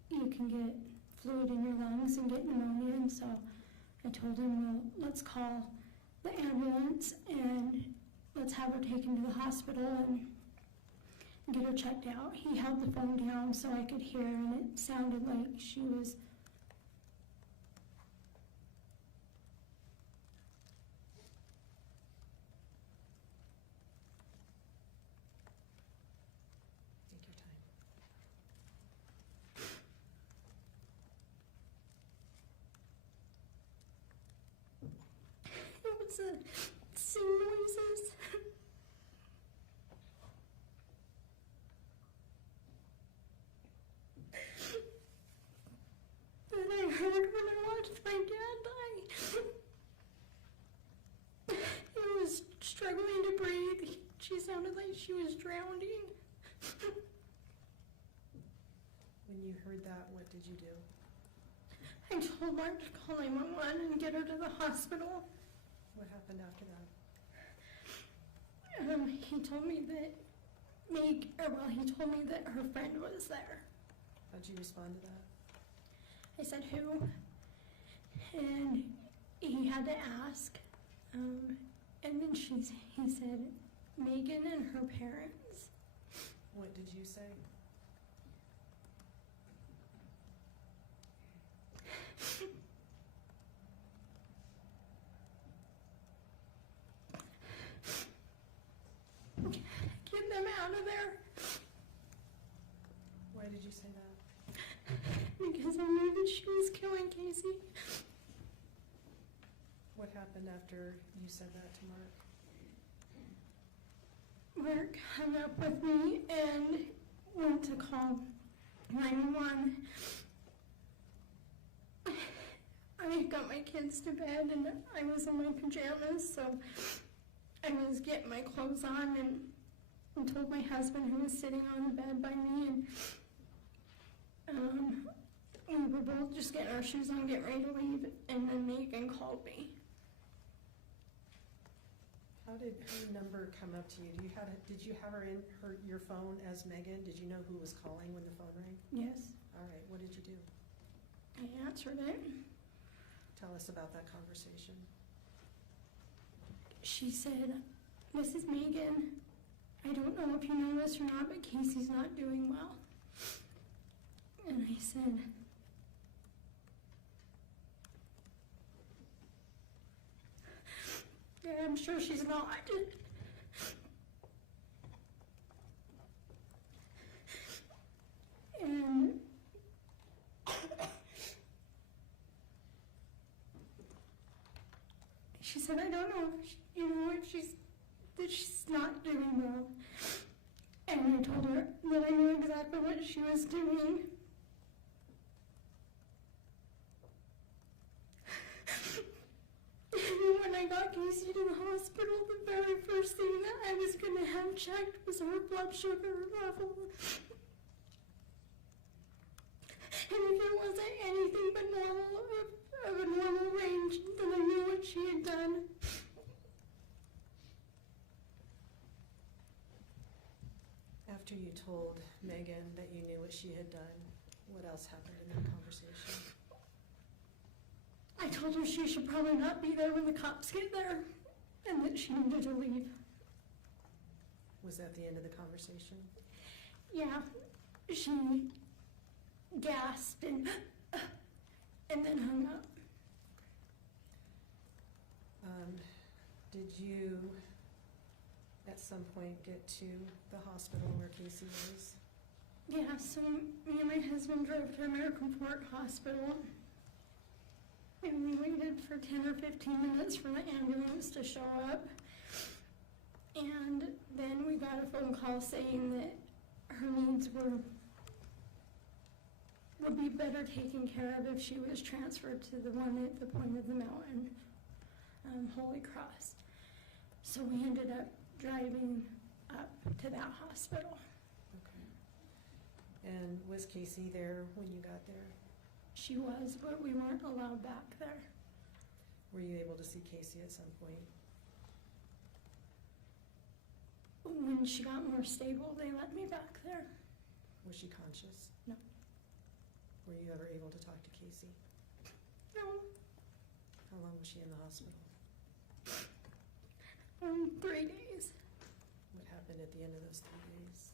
you can get fluid in your lungs and get pneumonia. And so I told him, well, let's call the ambulance and let's have her taken to the hospital and get her checked out. He held the phone down so I could hear, and it sounded like she was Take your time. it was sing noises. That I heard when I watched my dad die. He was struggling to breathe. She sounded like she was drowning. When you heard that, what did you do? I told Mark to call 911 and get her to the hospital. What happened after that? He told me that he told me that her friend was there. How'd you respond to that? I said, who? And he had to ask. And then he said, Meggan and her parents. What did you say? Get them out of there. Why did you say that? Because I knew that she was killing Kacee. What happened after you said that to Mark? Mark hung up with me and went to call 911. I got my kids to bed and I was in my pajamas, so I was getting my clothes on and told my husband, who was sitting on the bed by me, and we were both just getting our shoes on, getting ready to leave, and then Meggan called me. How did her number come up to you? Did you have her in your phone as Meggan? Did you know who was calling when the phone rang? Yes, All right, what did you do? I answered it. Tell us about that conversation. She said, "This is Meggan. I don't know if you know this or not, but Kacee's not doing well." And I said, "Yeah, I'm sure she's not." And she said, "I don't know if that she's not doing well." And I told her that I knew exactly what she was doing. And when I got Kacee to the hospital, the very first thing that I was going to have checked was her blood sugar level. And if it wasn't anything but normal, of a normal range, then I knew what she had done. After you told Meggan that you knew what she had done, what else happened in that conversation? I told her she should probably not be there when the cops get there, and that she needed to leave. Was that the end of the conversation? Yeah, she gasped and then hung up. Did you, at some point, get to the hospital where Kacee was? Yeah, so me and my husband drove to American Fork Hospital, and we waited for 10 or 15 minutes for the ambulance to show up. And then we got a phone call saying that her needs would be better taken care of if she was transferred to the one at the point of the mountain, Holy Cross. So we ended up driving up to that hospital. Okay. And was Kacee there when you got there? She was, but we weren't allowed back there. Were you able to see Kacee at some point? When she got more stable, they let me back there. Was she conscious? No. Were you ever able to talk to Kacee? No. How long was she in the hospital? 3 days. What happened at the end of those 3 days?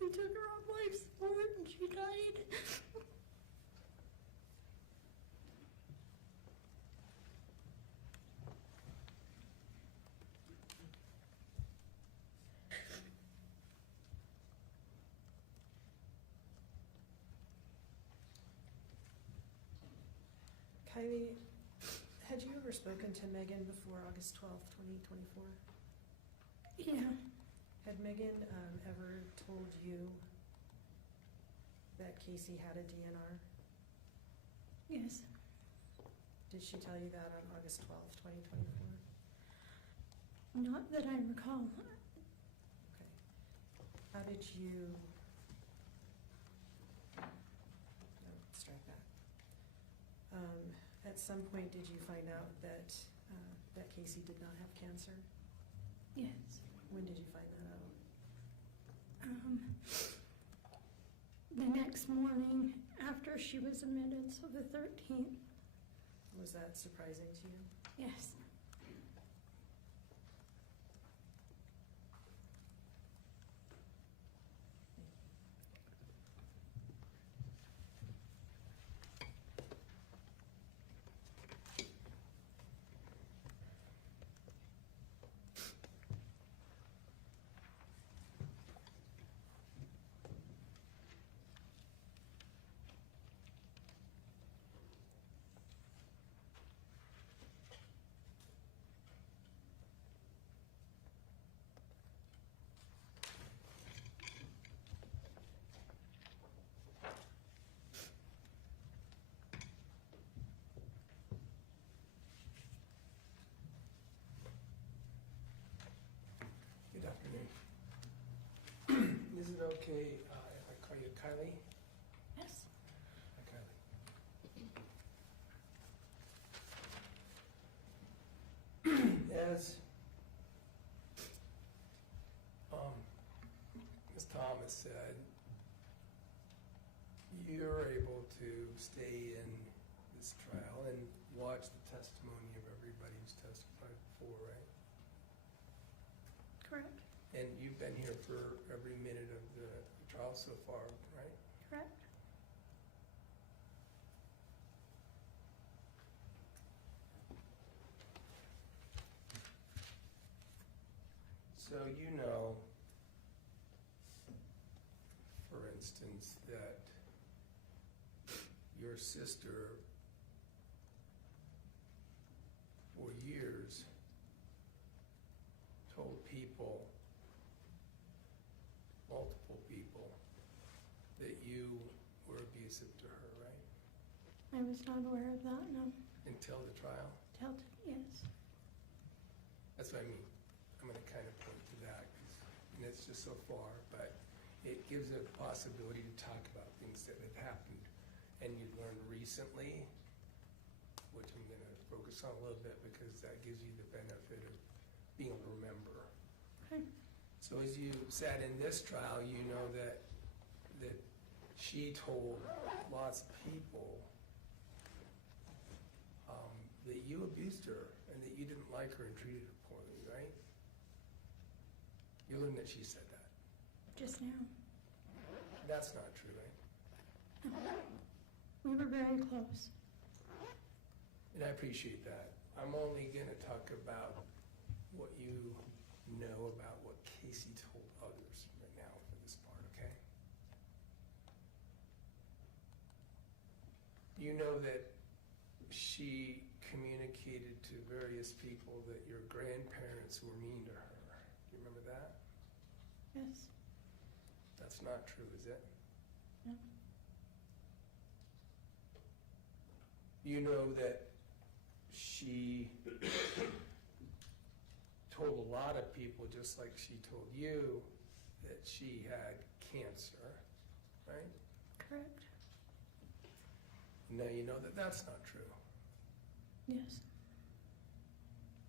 We took her off life support and she died. Kylie, had you ever spoken to Meggan before August 12th, 2024? Yeah. Had Meggan ever told you that Kacee had a DNR? Yes. Did she tell you that on August 12th, 2024? Not that I recall. Okay. How did you, no, strike that. At some point, did you find out that, that Kacee did not have cancer? Yes. When did you find that out? The next morning after she was admitted, so the 13th. Was that surprising to you? Yes. Good afternoon. Is it okay if I call you Kylie? Yes. Hi, Kylie. As Ms. Thomas said, you're able to stay in this trial and watch the testimony of everybody who's testified before, right? Correct. And you've been here for every minute of the trial so far, right? Correct. So you know, for instance, that your sister for years told people, multiple people, that you were abusive to her, right? I was not aware of that, no. Until the trial? Yes. That's what I mean. I'm gonna kind of point to that, and it's just so far, but it gives a possibility to talk about things that have happened and you learned recently, which I'm gonna focus on a little bit because that gives you the benefit of being able to remember. Okay. So as you sat in this trial, you know that she told lots of people that you abused her and that you didn't like her and treated her poorly, right? You learned that she said that. Just now. That's not true, right? We were very close. And I appreciate that. I'm only gonna talk about what you know about what Kacee told others right now for this part, okay? You know that she communicated to various people that your grandparents were mean to her. Do you remember that? Yes. That's not true, is it? No. You know that she told a lot of people, just like she told you, that she had cancer, right? Correct. Now you know that that's not true. Yes.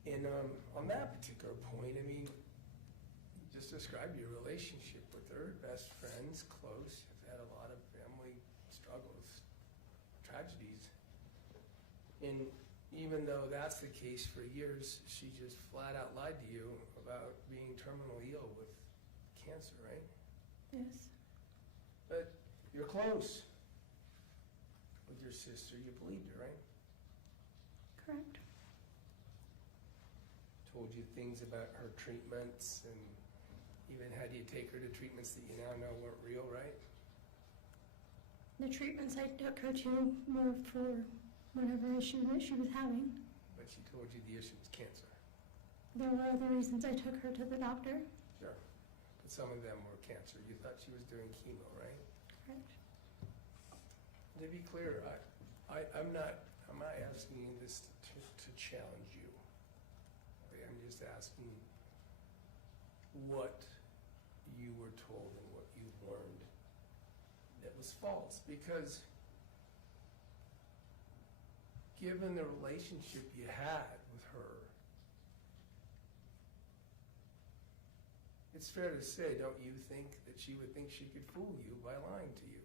And on that particular point, I mean, just describe your relationship with her, best friends, close, you've had a lot of family struggles, tragedies. And even though that's the case for years, she just flat out lied to you about being terminally ill with cancer, right? Yes. But you're close with your sister, you believed her, right? Correct. Told you things about her treatments and even had you take her to treatments that you now know weren't real, right? The treatments I took her to were for whatever issue that she was having. But she told you the issue was cancer. There were other reasons I took her to the doctor. Sure. But some of them were cancer. You thought she was doing chemo, right? Correct. To be clear, I'm not asking you this to challenge you. Okay, I'm just asking what you were told and what you learned that was false. Because given the relationship you had with her, it's fair to say, don't you think, that she would think she could fool you by lying to you?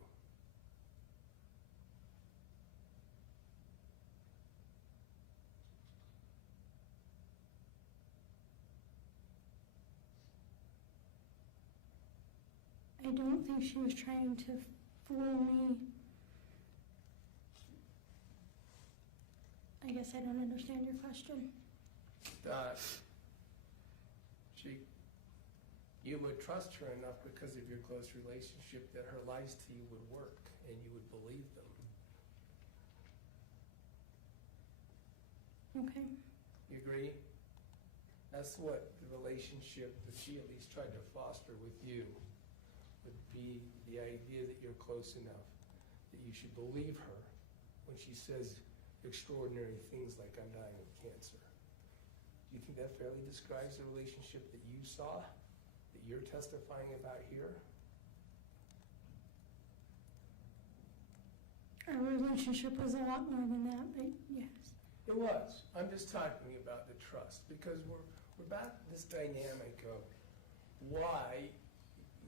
I don't think she was trying to fool me. I guess I don't understand your question. That you would trust her enough because of your close relationship that her lies to you would work and you would believe them. Okay. You agree? That's what the relationship that she at least tried to foster with you would be, the idea that you're close enough, that you should believe her when she says extraordinary things like, I'm dying of cancer. Do you think that fairly describes the relationship that you saw, that you're testifying about here? Our relationship was a lot more than that, but yes. It was. I'm just talking about the trust, because we're back to this dynamic of why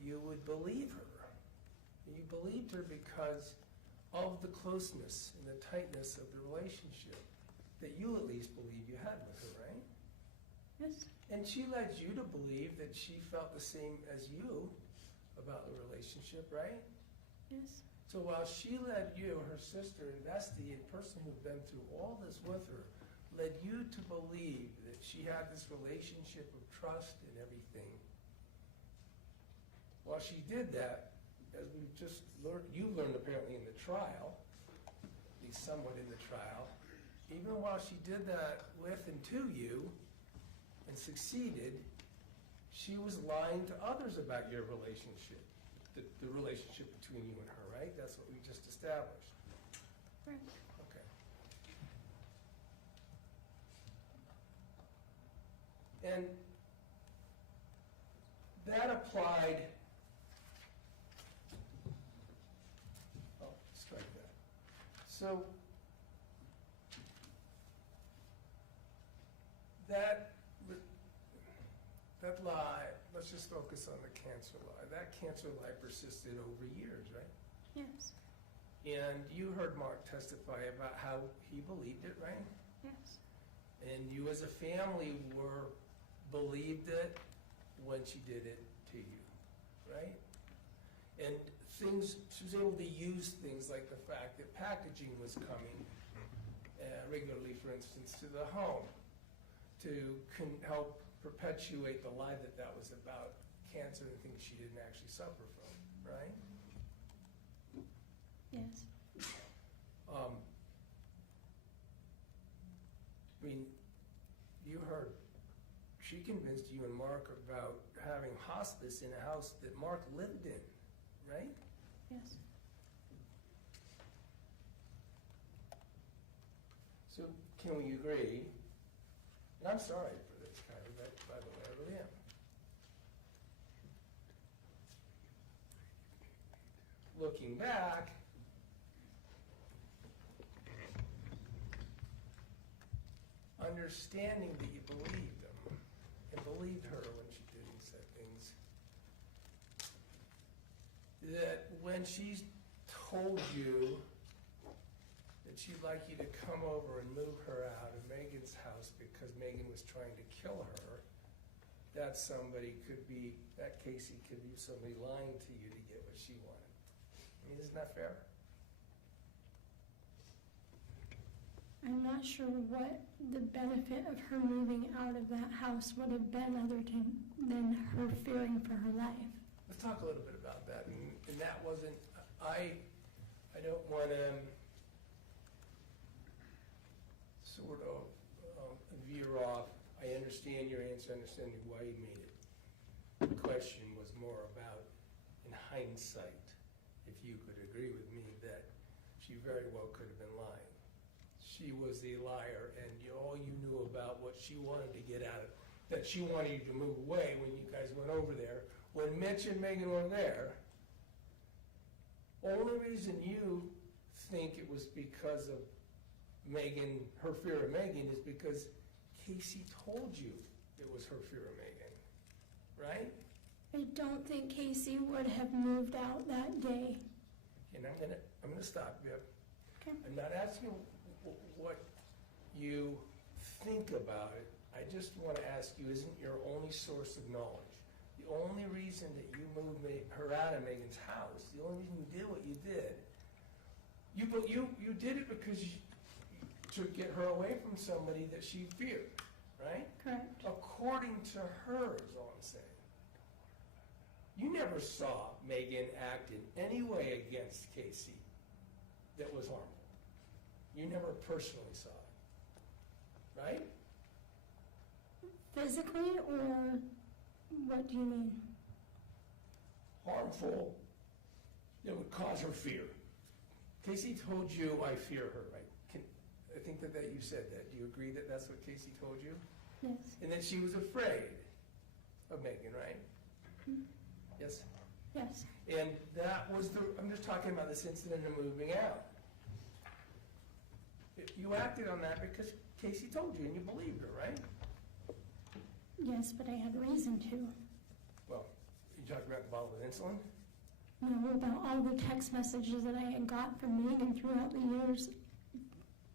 you would believe her. You believed her because of the closeness and the tightness of the relationship that you at least believe you had with her, right? Yes. And she led you to believe that she felt the same as you about the relationship, right? Yes. So while she led you, her sister, and that's the person who'd been through all this with her, led you to believe that she had this relationship of trust and everything. While she did that, as we just learned, you learned apparently in the trial, at least somewhat in the trial, even while she did that with and to you and succeeded, she was lying to others about your relationship, the relationship between you and her, right? That's what we just established. Right. Okay. And that applied, strike that. So that lie, let's just focus on the cancer lie. That cancer lie persisted over years, right? Yes. And you heard Mark testify about how he believed it, right? Yes. And you as a family believed it when she did it to you, right? And she was able to use things like the fact that packaging was coming regularly, for instance, to the home to help perpetuate the lie that that was about cancer and things she didn't actually suffer from, right? Yes. I mean, you heard, she convinced you and Mark about having hospice in a house that Mark lived in, right? Yes. So can we agree, and I'm sorry for this, Kylie, by the way, I really am. Looking back, understanding that you believed them and believed her when she didn't say things. That when she told you that she'd like you to come over and move her out of Megan's house because Megan was trying to kill her, that somebody could be, that Kacee could be somebody lying to you to get what she wanted. I mean, isn't that fair? I'm not sure what the benefit of her moving out of that house would have been other than her fearing for her life. Let's talk a little bit about that. And that wasn't, I don't want to sort of veer off. I understand your answer, understanding why you made it. The question was more about, in hindsight, if you could agree with me that she very well could have been lying. She was the liar, and all you knew about what she wanted to get out of, that she wanted you to move away when you guys went over there. When Mitch and Megan were there, only reason you think it was because of Megan, her fear of Megan, is because Kacee told you it was her fear of Megan, right? I don't think Kacee would have moved out that day. And I'm gonna stop you. Okay. I'm not asking what you think about it. I just want to ask you, isn't your only source of knowledge, the only reason that you moved her out of Megan's house, the only reason you did what you did, you did it because to get her away from somebody that she feared, right? Correct. According to her, is all I'm saying. You never saw Megan act in any way against Kacee that was harmful. You never personally saw it, right? Physically, or what do you mean? Harmful that would cause her fear. Kacee told you, I fear her, right? I think that you said that. Do you agree that that's what Kacee told you? Yes. And that she was afraid of Megan, right? Mm-hmm. Yes? Yes. And that was I'm just talking about this incident of moving out. You acted on that because Kacee told you and you believed her, right? Yes, but I had reason to. Well, you talking about the bottle of insulin? No, about all the text messages that I had got from Megan throughout the years,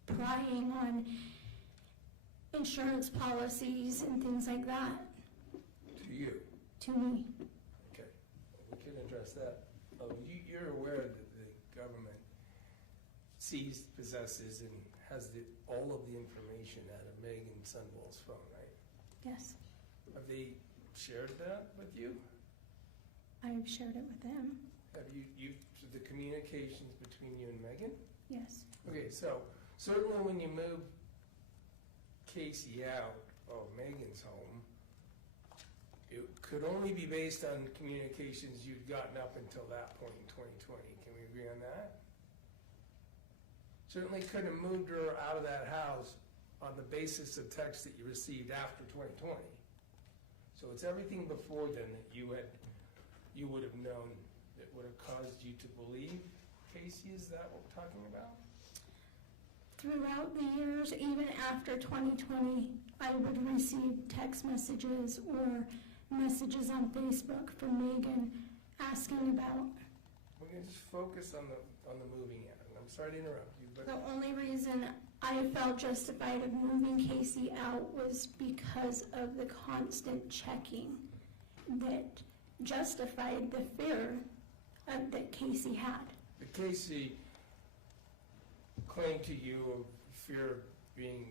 prying on insurance policies and things like that. To you? To me. Okay, well, we can address that. You're aware that the government sees, possesses, and has all of the information out of Meggan Sundwall's phone, right? Yes. Have they shared that with you? I've shared it with them. Have you the communications between you and Megan? Yes. Okay, so certainly when you moved Kacee out of Megan's home, it could only be based on communications you'd gotten up until that point in 2020. Can we agree on that? Certainly couldn't have moved her out of that house on the basis of text that you received after 2020. So it's everything before then that you would have known that would have caused you to believe Kacee. Is that what we're talking about? Throughout the years, even after 2020, I would receive text messages or messages on Facebook from Megan asking about. We're going to just focus on the moving out. I'm sorry to interrupt you, but The only reason I felt justified of moving Kacee out was because of the constant checking that justified the fear that Kacee had. the Kacee claimed to you of fear of being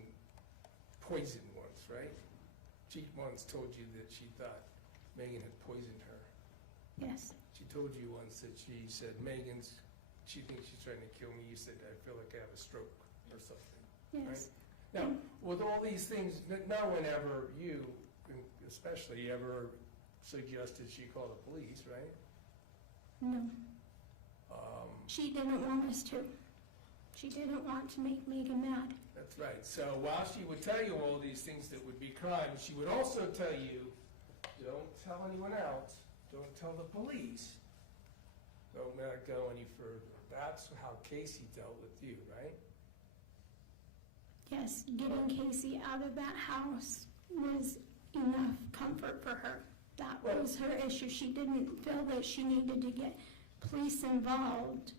poisoned once, right? She once told you that she thought Megan had poisoned her. Yes. She told you once that she said, she thinks she's trying to kill me. You said, I feel like I have a stroke or something. Yes. Right? Now, with all these things, no one ever, you especially, ever suggested she call the police, right? No. She didn't want us to. She didn't want to make Megan mad. That's right. So while she would tell you all these things that would be crimes, she would also tell you, don't tell anyone else, don't tell the police, don't let it go any further. That's how Kacee dealt with you, right? Yes, getting Kacee out of that house was enough comfort for her. That was her issue. She didn't feel that she needed to get police involved.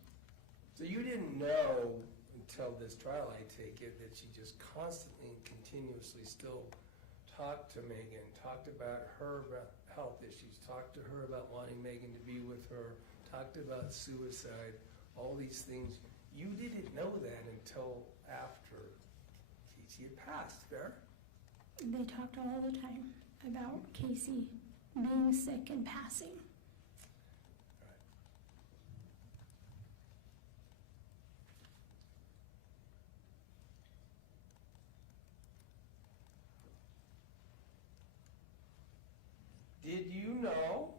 So you didn't know until this trial, I take it, that she just constantly and continuously still talked to Meggan, talked about her health issues, talked to her about wanting Meggan to be with her, talked about suicide, all these things. You didn't know that until after Kacee had passed, fair? They talked all the time about Kacee being sick and passing. Did you know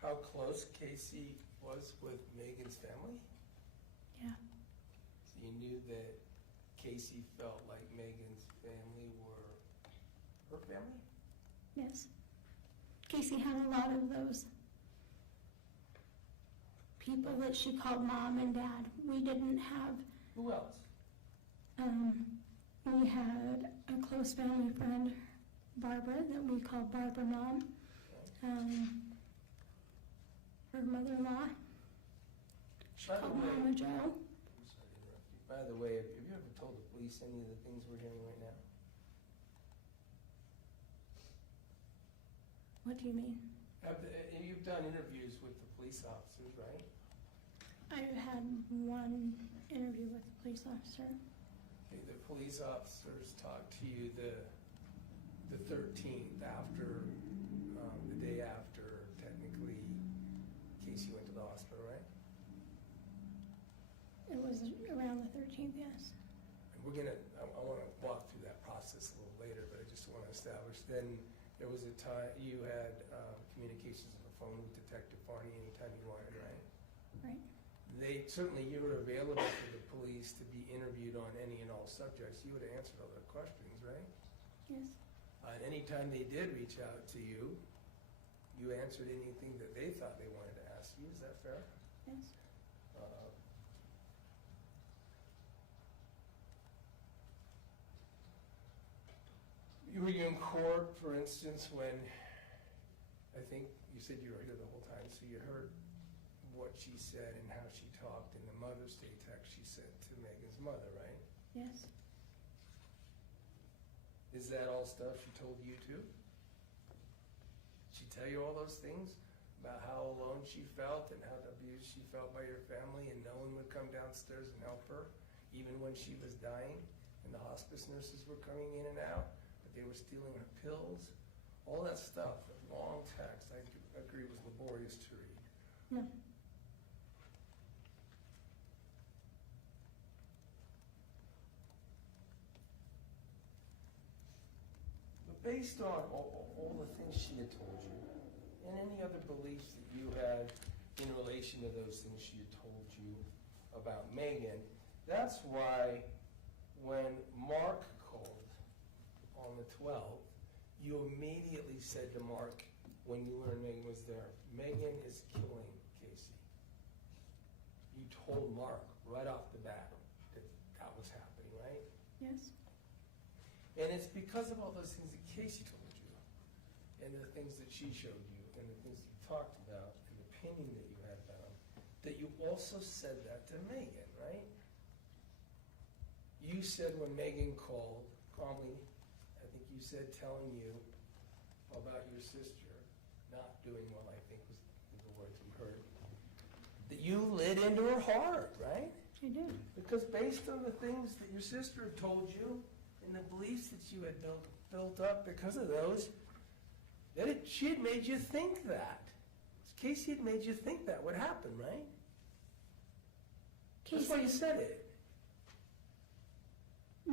how close Kacee was with Meggan's family? Yeah. So you knew that Kacee felt like Meggan's family were her family? Yes. Kacee had a lot of those people that she called mom and dad. We didn't have, Who else? we had a close family friend, Barbara, that we called Barbara Mom. Her mother-in-law, she By the called way- Mama Joe. I'm sorry to interrupt you. By the way, have you ever told the police any of the things we're hearing right now? What do you mean? You've done interviews with the police officers, right? I had one interview with a police officer. Okay, the police officers talked to you the 13th after, the day after, technically, Kacee went to the hospital, right? It was around the 13th, yes. And we're gonna, I wanna walk through that process a little later, but I just wanna establish, then there was a time, you had communications on the phone with Detective Farney anytime you wanted, right? Right. Certainly you were available for the police to be interviewed on any and all subjects. You would have answered all their questions, right? Yes. And anytime they did reach out to you, you answered anything that they thought they wanted to ask you. Is that fair? Yes. Were you in court, for instance, when, I think you said you were here the whole time, so you heard what she said and how she talked in the Mother's Day text she sent to Meggan's mother, right? Yes. Is that all stuff she told you too? Did she tell you all those things about how alone she felt and how abused she felt by your family and no one would come downstairs and help her, even when she was dying and the hospice nurses were coming in and out, but they were stealing her pills? All that stuff, a long text, I agree was laborious to read. No. Based on all the things she had told you, and any other beliefs that you had in relation to those things she had told you about Meggan, that's why when Mark called on the 12th, you immediately said to Mark, when you learned Meggan was there, Meggan is killing Kacee. You told Mark right off the bat that that was happening, right? Yes. And it's because of all those things that Kacee told you, and the things that she showed you, and the things you talked about, and the opinion that you had about them, that you also said that to Meggan, right? You said when Meggan called, calmly, I think you said telling you about your sister not doing well, I think was the words you heard, that you lit into her heart, right? I did. Because based on the things that your sister had told you, and the beliefs that you had built up because of those, she had made you think that. Kacee had made you think that would happen, right? That's why you said it.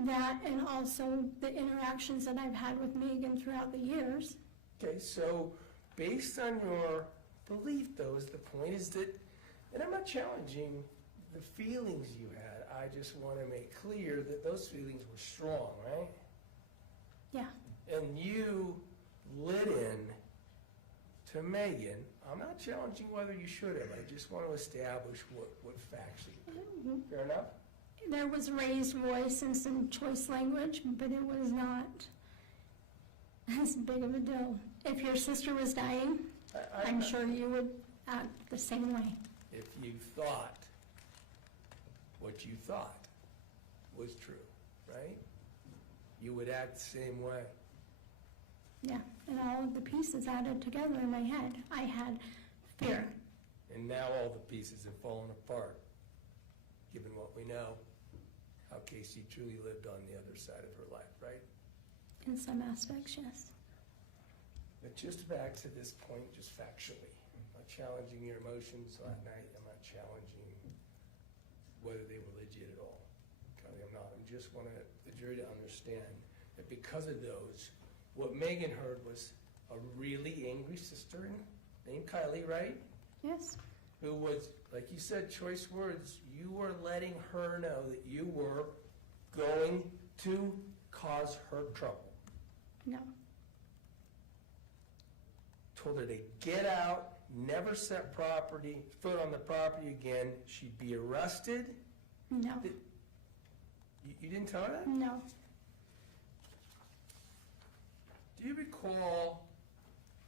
That and also the interactions that I've had with Meggan throughout the years. Okay, so based on your belief, though, is the point is that, and I'm not challenging the feelings you had, I just want to make clear that those feelings were strong, right? Yeah. And you lit in to Meggan. I'm not challenging whether you should have. I just want to establish what facts you. Fair enough? there was raised voice and some choice language, but it was not as big of a deal. If your sister was dying, I'm sure you would act the same way. If you thought what you thought was true, right? You would act the same way. Yeah, and all of the pieces added together in my head. I had fear. And now all the pieces have fallen apart, given what we know, how Kacee truly lived on the other side of her life, right? In some aspects, yes. But just back to this point, just factually, I'm not challenging your emotions that night, I'm not challenging whether they were legit at all. Kylie, I'm not, I just want the jury to understand that because of those, what Meggan heard was a really angry sister named Kylie, right? Yes, Who was, like you said, choice words, you were letting her know that you were going to cause her trouble. no, Told her to get out, never set foot on the property again, she'd be arrested. no, You didn't tell her that? no. Do you recall,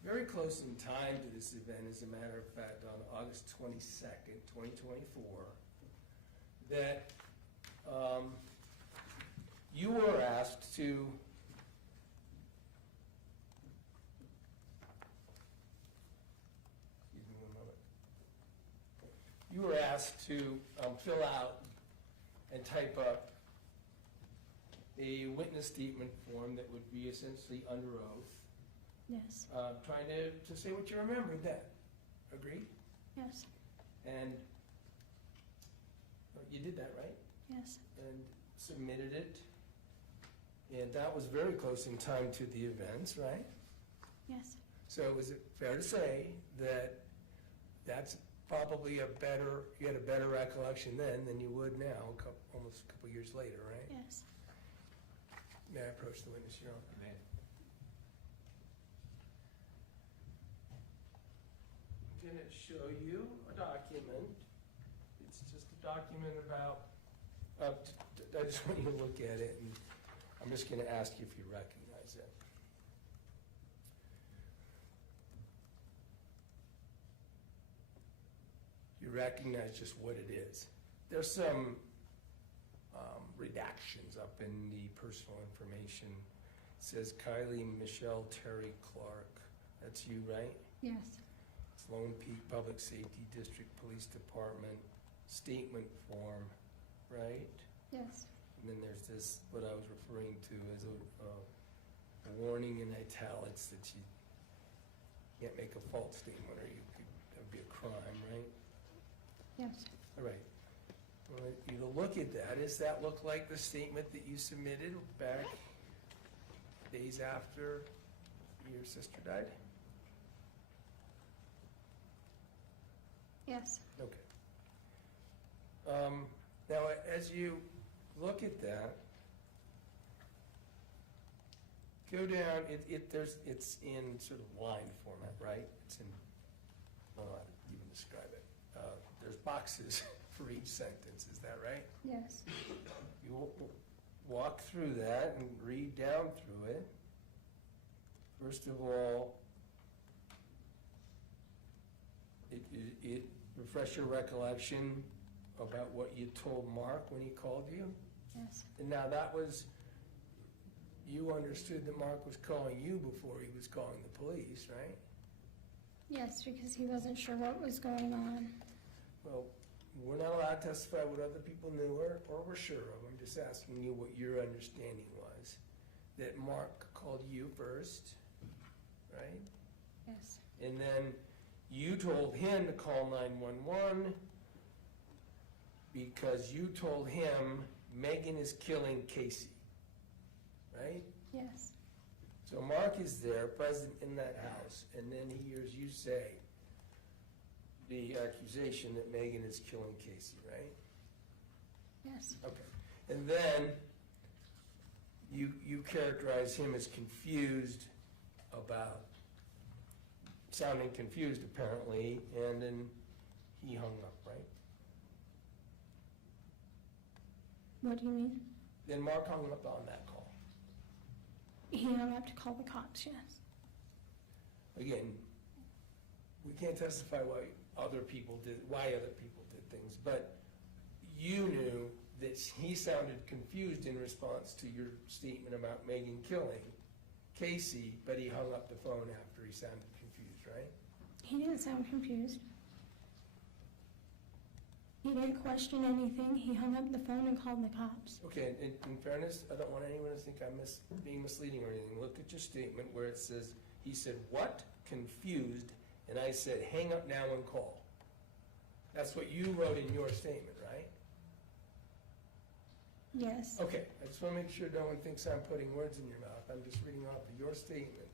very close in time to this event, as a matter of fact, on August 22nd, 2024, that you were asked to fill out and type up a witness statement form that would be essentially under oath, Yes, trying to say what you remembered then. Agreed? yes, And you did that, right? yes, And submitted it. And that was very close in time to the events, right? yes, So is it fair to say that that's probably you had a better recollection then than you would now, almost a couple years later, right? yes. May I approach the witness, Your Honor? You may. I'm going to show you a document. It's just a document about, I just want you to look at it, and I'm just going to ask you if you recognize it. You recognize just what it is. There's some redactions up in the personal information. It says Kylie Michelle Terry Clark. That's you, right? Yes, It's Lone Peak Public Safety District Police Department statement form, right? yes, And then there's this, what I was referring to as a warning in italics that you can't make a false statement or that would be a crime, right? yes, All right. I want you to look at that. Does that look like the statement that you submitted back days after your sister died? yes, Okay. Now, as you look at that, go down, it's in sort of line format, right? It's in, I don't know how to even describe it. There's boxes for each sentence, is that right? yes, You walk through that and read down through it. First of all, it refresh your recollection about what you told Mark when he called you. yes, And now that was, you understood that Mark was calling you before he was calling the police, right? yes, because he wasn't sure what was going on. Well, we're not allowed to testify what other people knew or were sure of. I'm just asking you what your understanding was. That Mark called you first, right? Yes, And then you told him to call 911 because you told him Meggan is killing Kacee, right? yes, So Mark is there, present in that house, and then he hears you say the accusation that Meggan is killing Kacee, right? yes, Okay. And then you characterize him as confused about, sounding confused apparently, and then he hung up, right? What do you mean? Then Mark hung up on that call. He hung up to call the cops, yes. Again, we can't testify why other people did things, but you knew that he sounded confused in response to your statement about Meggan killing Kacee, but he hung up the phone after he sounded confused, right? He didn't sound confused. He didn't question anything. He hung up the phone and called the cops. Okay, in fairness, I don't want anyone to think I'm being misleading or anything. Look at your statement where it says, he said, what? Confused, and I said, hang up now and call. That's what you wrote in your statement, right? Yes. Okay, I just want to make sure no one thinks I'm putting words in your mouth. I'm just reading off of your statement.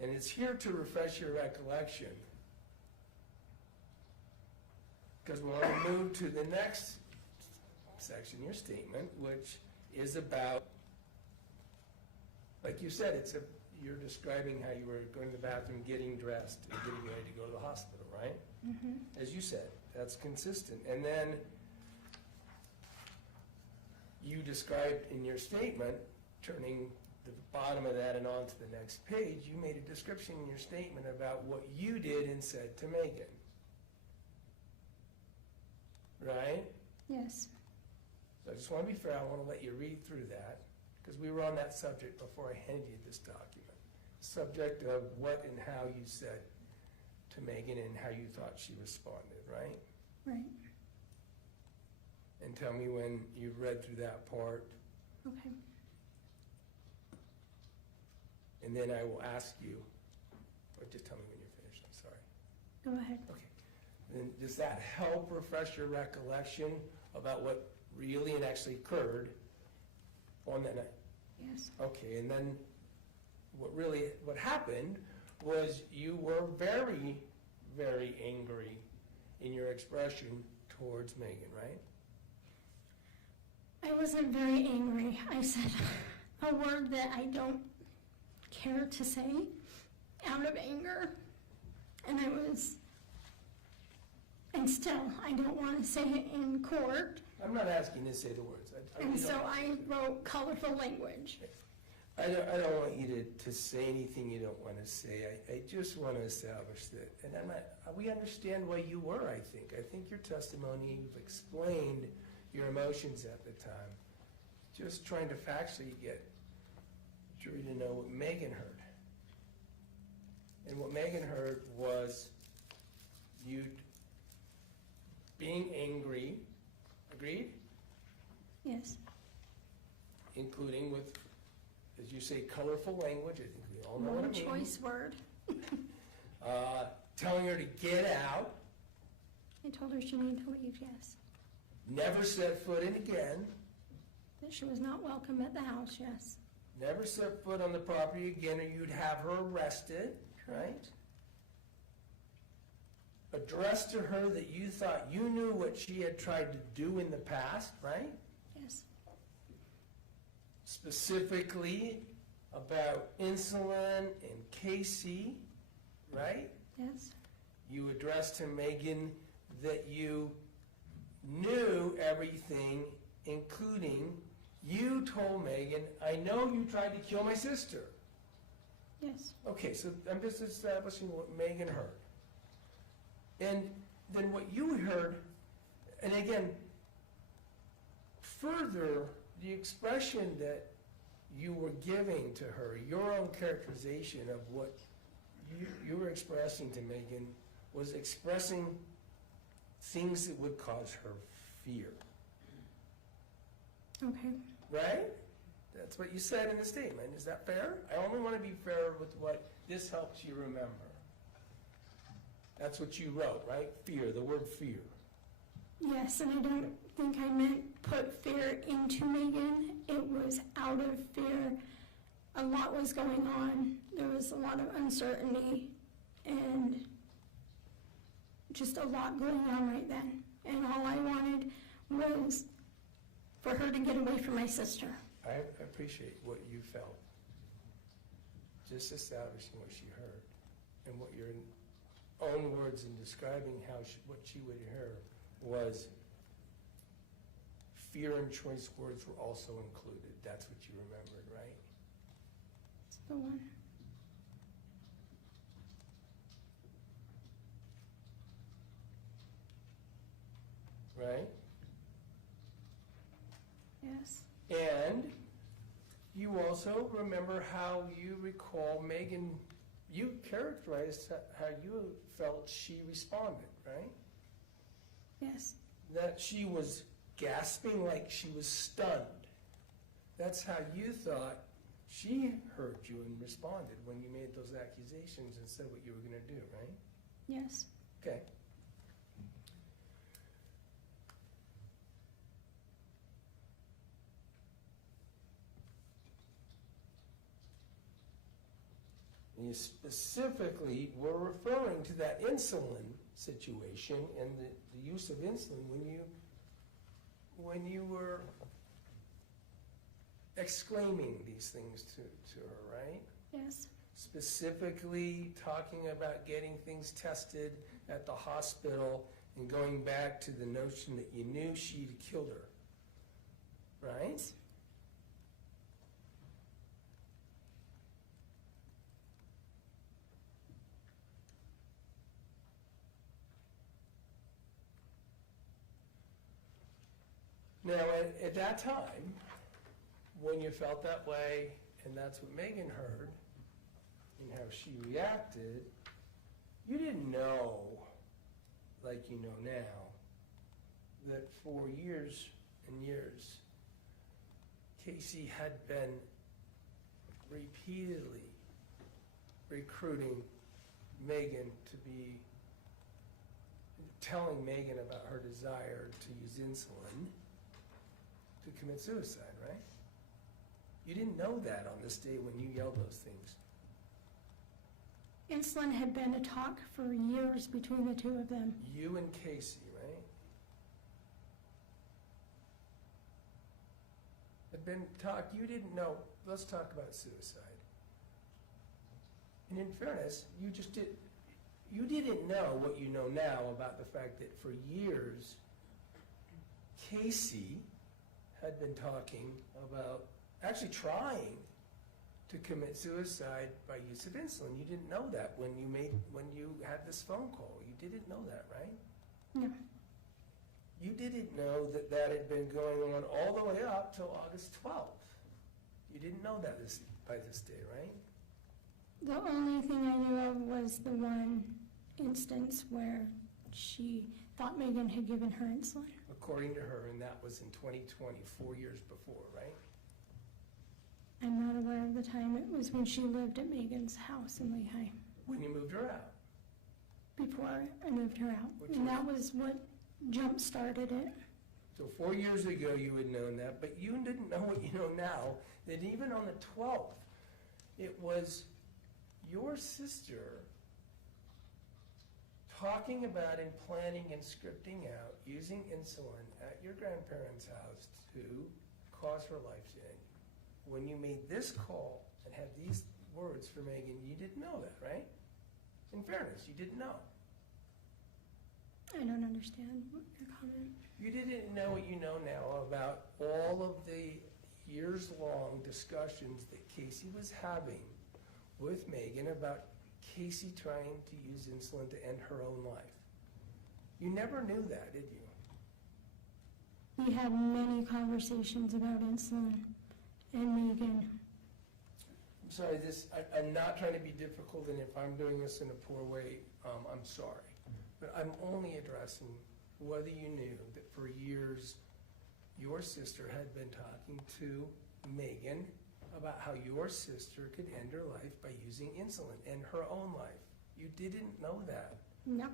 And it's here to refresh your recollection. Because we want to move to the next section, your statement, which is about, like you said, you're describing how you were going to the bathroom, getting dressed, and getting ready to go to the hospital, right? Mm-hmm. As you said, that's consistent. And then you described in your statement, turning the bottom of that and on to the next page, you made a description in your statement about what you did and said to Meggan. Right? Yes. So I just want to be fair, I want to let you read through that, because we were on that subject before I handed you this document. Subject of what and how you said to Meggan and how you thought she responded, right? Right. And tell me when you've read through that part, Okay. and then I will ask you, or just tell me when you're finished, I'm sorry. Go ahead. Okay. Then does that help refresh your recollection about what really and actually occurred on that night? Yes. Okay, and then what happened was you were very, very angry in your expression towards Meggan, right? I wasn't very angry. I said a word that I don't care to say out of anger. And still, I don't want to say it in court. I'm not asking you to say the words. I really And so don't. I wrote colorful language. I don't want you to say anything you don't want to say. I just want to establish that, and we understand why you were, I think. I think your testimony, you've explained your emotions at the time. Just trying to factually get the jury to know what Meggan heard. And what Meggan heard was you being angry, agreed? Yes. Including with, as you say, colorful language. I think we all know what No it means. choice word. Telling her to get out, I told her she needed to leave, yes. never set foot in again, That she was not welcome at the house, yes. never set foot on the property again or you'd have her arrested, right? Addressed to her that you thought you knew what she had tried to do in the past, right? Yes. Specifically about Insulin and Kacee, right? Yes. You addressed to Meggan that you knew everything, including you told Meggan, I know you tried to kill my sister. Yes. Okay, so I'm just establishing what Meggan heard. And then what you heard, and again, further, the expression that you were giving to her, your own characterization of what you were expressing to Meggan was expressing things that would cause her fear. Okay. Right? That's what you said in the statement. Is that fair? I only want to be fair with what this helps you remember. That's what you wrote, right? Fear, the word fear. Yes, and I don't think I meant put fear into Meggan. It was out of fear. A lot was going on. There was a lot of uncertainty and just a lot going on right then. And all I wanted was for her to get away from my sister. I appreciate what you felt. Just establishing what she heard and what your own words in describing what she would hear was fear and choice words were also included. That's what you remembered, right? That's the one. Right? Yes. And you also remember how you recall Meggan, you characterized how you felt she responded, right? Yes. That she was gasping like she was stunned. That's how you thought she heard you and responded when you made those accusations and said what you were going to do, right? Yes. Okay. You specifically were referring to that insulin situation and the use of insulin when you were exclaiming these things to her, right? Yes. Specifically talking about getting things tested at the hospital and going back to the notion that you knew she'd killed her, right? Now, at that time, when you felt that way, and that's what Meggan heard, and how she reacted, you didn't know, like you know now, that for years and years, Kacee had been repeatedly recruiting Meggan to be, telling Meggan about her desire to use insulin to commit suicide, right? You didn't know that on this day when you yelled those things. Insulin had been a talk for years between the two of them. You and Kacee, right? Had been talk, you didn't know, let's talk about suicide. And in fairness, you didn't know what you know now about the fact that for years, Kacee had been talking about actually trying to commit suicide by use of insulin. You didn't know that when you had this phone call. You didn't know that, right? No. You didn't know that that had been going on all the way up till August 12th. You didn't know that by this day, right? The only thing I knew of was the one instance where she thought Meggan had given her insulin. According to her, and that was in 2020, 4 years before, right? I'm not aware of the time. It was when she lived at Megan's house in Lehigh, When you moved her out. before I moved her out. Which And that was what jump-started it. So 4 years ago you had known that, but you didn't know what you know now, that even on the 12th, it was your sister talking about and planning and scripting out using insulin at your grandparents' house to cause her life to end. When you made this call and had these words for Meggan, you didn't know that, right? In fairness, you didn't know. I don't understand what your comment. You didn't know what you know now about all of the years-long discussions that Kacee was having with Meggan about Kacee trying to use insulin to end her own life. You never knew that, did you? We had many conversations about insulin and Meggan. I'm sorry, I'm not trying to be difficult, and if I'm doing this in a poor way, I'm sorry. But I'm only addressing whether you knew that for years your sister had been talking to Meggan about how your sister could end her life by using insulin, end her own life. You didn't know that. No.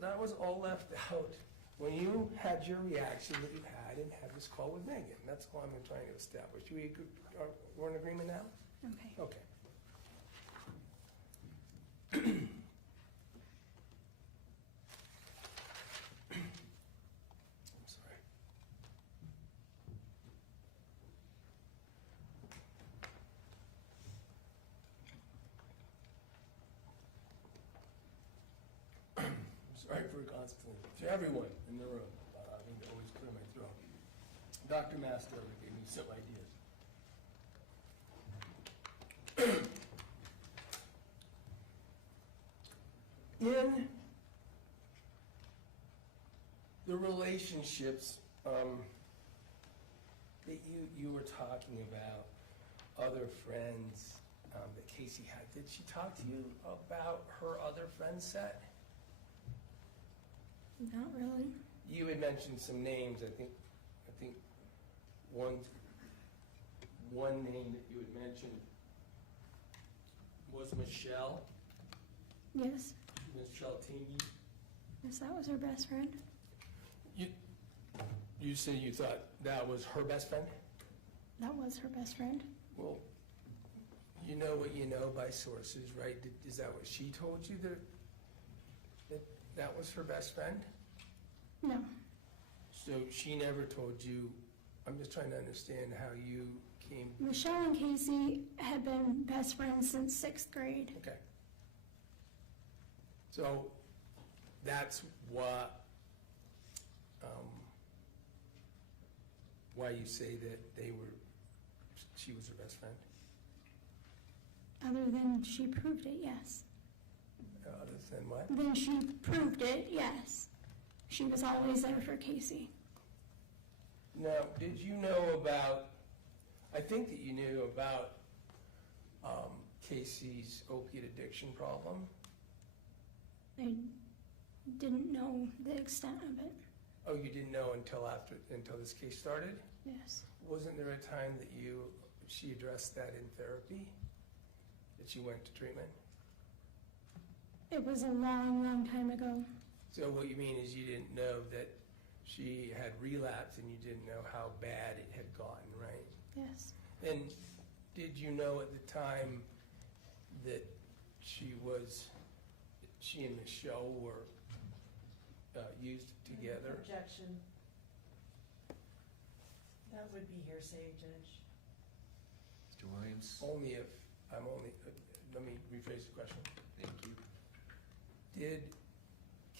That was all left out when you had your reaction that you had and had this call with Meggan. That's all I'm trying to establish. We're in agreement now? Okay. Okay. I'm sorry. I'm sorry for constantly, to everyone in the room, having to always clear my throat. Dr. Mastover gave me some ideas. In the relationships that you were talking about, other friends that Kacee had, did she talk to you about her other friend set? Not really. You had mentioned some names. I think one name that you had mentioned was Michelle. Yes. Michelle Tingy. Yes, that was her best friend. You said you thought that was her best friend? That was her best friend. Well, you know what you know by sources, right? Is that what she told you, that was her best friend? No. So she never told you, I'm just trying to understand how you came, Michelle and Kacee had been best friends since 6th grade. okay. So that's why you say that she was her best friend? Other than she proved it, yes. Other than what? Then she proved it, yes. She was always there for Kacee. Now, did you know about, I think that you knew about Kacee's opiate addiction problem? I didn't know the extent of it. Oh, you didn't know until this case started? Yes. Wasn't there a time that she addressed that in therapy? That she went to treatment? It was a long, long time ago. So what you mean is you didn't know that she had relapsed and you didn't know how bad it had gotten, right? Yes. And did you know at the time that she and Michelle were used together? Objection. That would be hearsay, Judge. Mr. Williams? Let me rephrase the question. Thank you. Did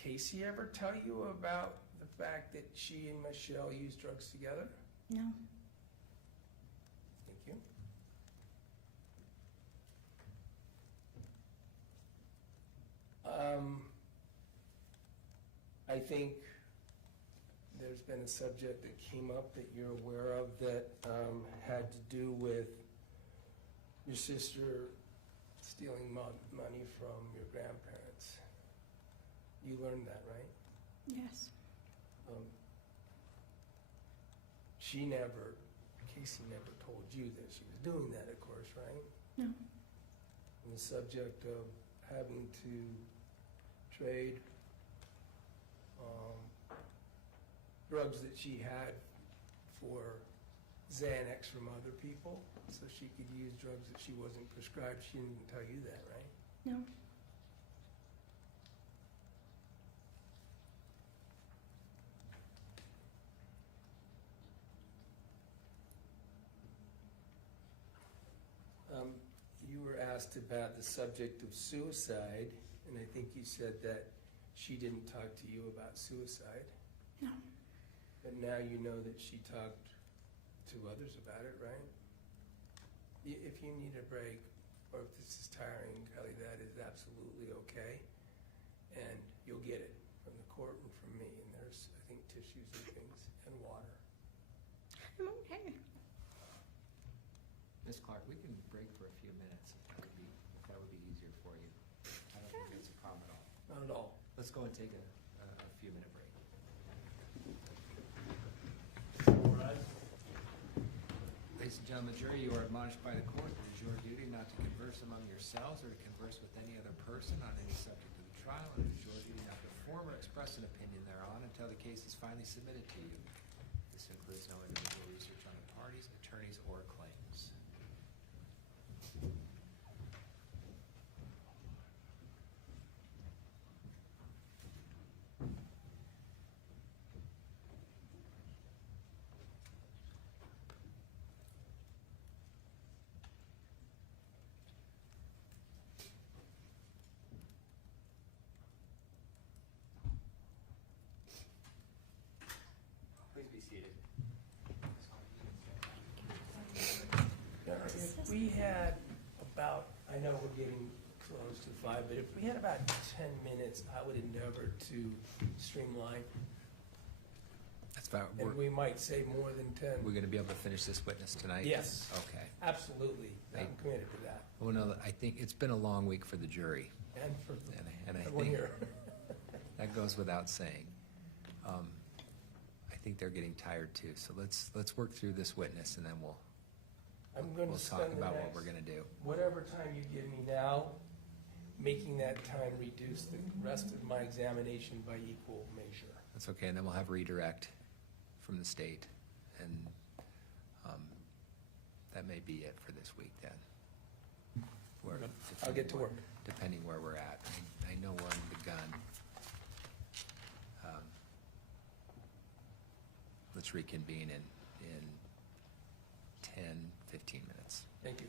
Kacee ever tell you about the fact that she and Michelle used drugs together? No. Thank you. I think there's been a subject that came up that you're aware of that had to do with your sister stealing money from your grandparents. You learned that, right? Yes. Kacee never told you that she was doing that, of course, right? No. And the subject of having to trade drugs that she had for Xanax from other people so she could use drugs that she wasn't prescribed. She didn't tell you that, right? No. You were asked about the subject of suicide, and I think you said that she didn't talk to you about suicide. No. But now you know that she talked to others about it, right? If you need a break, or if this is tiring, Kylie, that is absolutely okay. And you'll get it from the court and from me, and there's, I think, tissues and things, and water. I'm okay. Ms. Clark, we can break for a few minutes if that would be easier for you. I don't think it's a problem at all. Not at all. Let's go and take a few minute break. Ladies and gentlemen, the jury, you are admonished by the court that it is your duty not to converse among yourselves or to converse with any other person on any subject of the trial, and it is your duty not to form or express an opinion thereon until the case is finally submitted to you. This includes no individual research on the parties, attorneys, or claims. Please be seated. Ms. we had about, I know we're getting close to 5, but if we had about 10 minutes, I would endeavor to streamline, That's about, and we might say more than 10. we're gonna be able to finish this witness tonight? Yes. Okay. Absolutely, I'm I- committed to that, Well, no, I think it's been a long week for the jury, and for and I everyone think here. that goes without saying. I think they're getting tired too, so let's work through this witness and then we'll I'm going to talk spend the about what next, we're gonna do. whatever time you give me now, making that time reduce the rest of my examination by equal measure. That's okay, and then we'll have redirect from the state, and, that may be it for this week then. I'll get to work. Depending where we're at. I know we're under the gun. Let's reconvene in 10, 15 minutes. Thank you.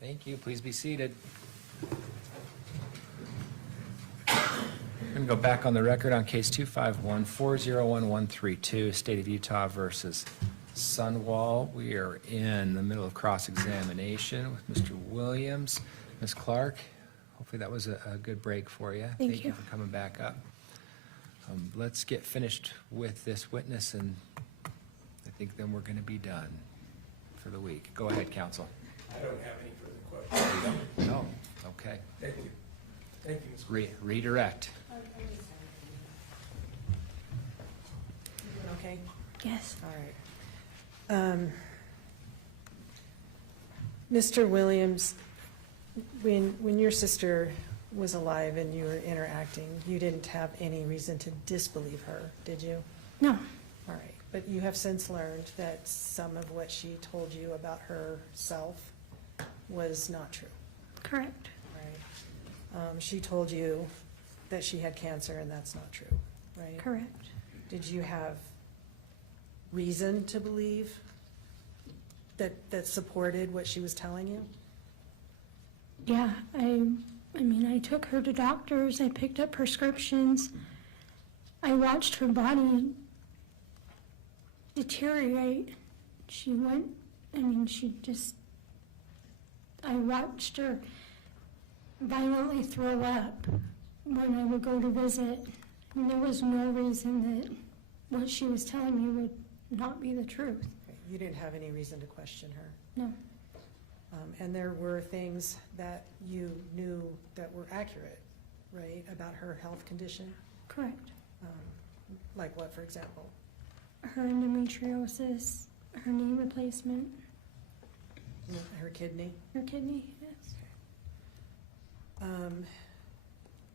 Thank you. Please be seated. We're going to go back on the record on case 251-401-132, State of Utah versus Sundwall. We are in the middle of cross-examination with Mr. Williams. Ms. Clark, hopefully that was a good break for you. Thank you. for coming back up. Let's get finished with this witness, and I think then we're going to be done for the week. Go ahead, counsel. I don't have any further questions. No, okay. Thank you. Thank you, Ms. Redirect. Okay, Yes. all right. Mr. Williams, when your sister was alive and you were interacting, you didn't have any reason to disbelieve her, did you? No. All right, but you have since learned that some of what she told you about herself was not true, Correct. right? She told you that she had cancer, and that's not true, right? Correct. Did you have reason to believe that supported what she was telling you? Yeah, I mean, I took her to doctors, I picked up prescriptions, I watched her body deteriorate. She went, I watched her violently throw up when I would go to visit. And there was no reason that what she was telling me would not be the truth. You didn't have any reason to question her. No. And there were things that you knew that were accurate, right, about her health condition? Correct. Like what, for example? Her endometriosis, her knee replacement, Her kidney? her kidney, yes.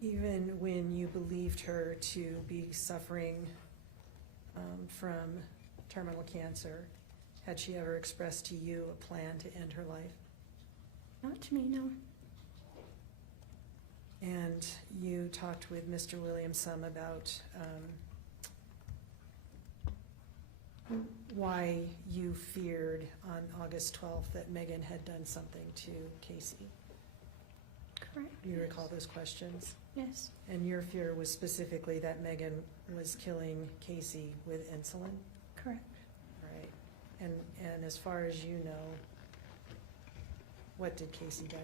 Even when you believed her to be suffering from terminal cancer, had she ever expressed to you a plan to end her life? Not to me, no. And you talked with Mr. Williams some about why you feared on August 12th that Meggan had done something to Kacee. Correct. Do you recall those questions? Yes, And your fear was specifically that Meggan was killing Kacee with insulin, correct. right? And as far as you know, what did Kacee die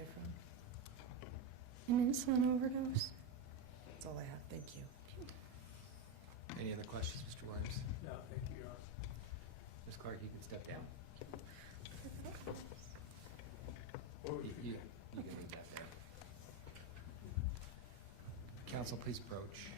from? An insulin overdose. That's all I have. Thank you. Any other questions, Mr. Williams? No, thank you, Your Honor. Ms. Clark, you can step down. Or you can leave that there. Counsel, please approach.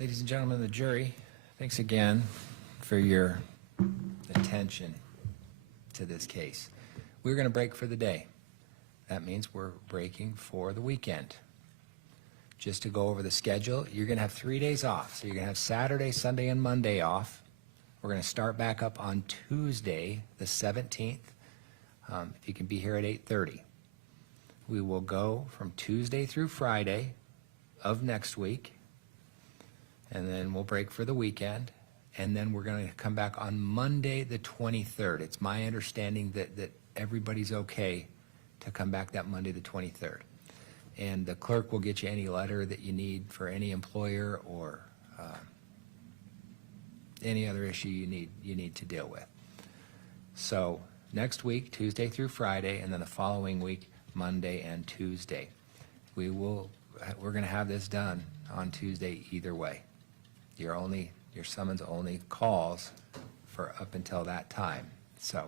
Ladies and gentlemen of the jury, thanks again for your attention to this case. We're going to break for the day. That means we're breaking for the weekend. Just to go over the schedule, you're going to have 3 days off. So you're going to have Saturday, Sunday, and Monday off. We're going to start back up on Tuesday, the 17th, if you can be here at 8:30. We will go from Tuesday through Friday of next week, and then we'll break for the weekend, and then we're going to come back on Monday, the 23rd. It's my understanding that everybody's okay to come back that Monday, the 23rd. And the clerk will get you any letter that you need for any employer or any other issue you need to deal with. So next week, Tuesday through Friday, and then the following week, Monday and Tuesday. We're gonna have this done on Tuesday either way. Your summons only calls for up until that time. So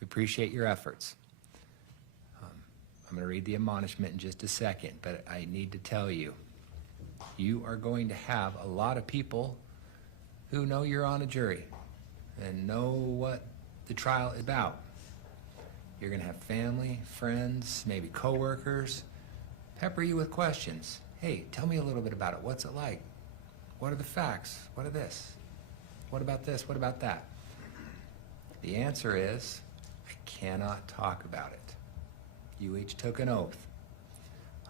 we appreciate your efforts. I'm gonna read the admonishment in just a second, but I need to tell you, you are going to have a lot of people who know you're on a jury and know what the trial is about. You're gonna have family, friends, maybe coworkers pepper you with questions. Hey, tell me a little bit about it. What's it like? What are the facts? What are this? What about this? What about that? The answer is, I cannot talk about it. You each took an oath.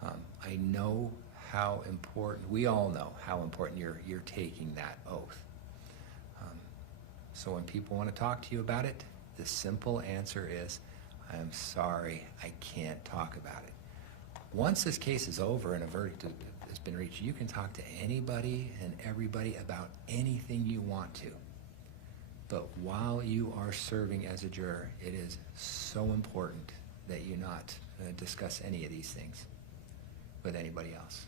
I know how important, we all know how important you're taking that oath. So when people want to talk to you about it, the simple answer is, I'm sorry, I can't talk about it. Once this case is over and a verdict has been reached, you can talk to anybody and everybody about anything you want to. But while you are serving as a juror, it is so important that you not discuss any of these things with anybody else.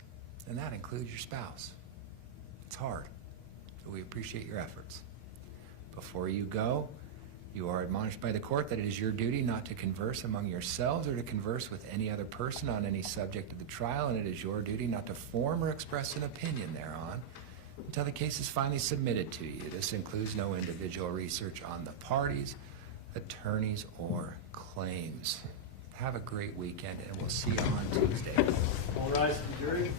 And that includes your spouse. It's hard, but we appreciate your efforts. Before you go, you are admonished by the court that it is your duty not to converse among yourselves or to converse with any other person on any subject of the trial, and it is your duty not to form or express an opinion thereon until the case is finally submitted to you. This includes no individual research on the parties, attorneys, or claims. Have a great weekend, and we'll see you on Tuesday. All rise to the jury.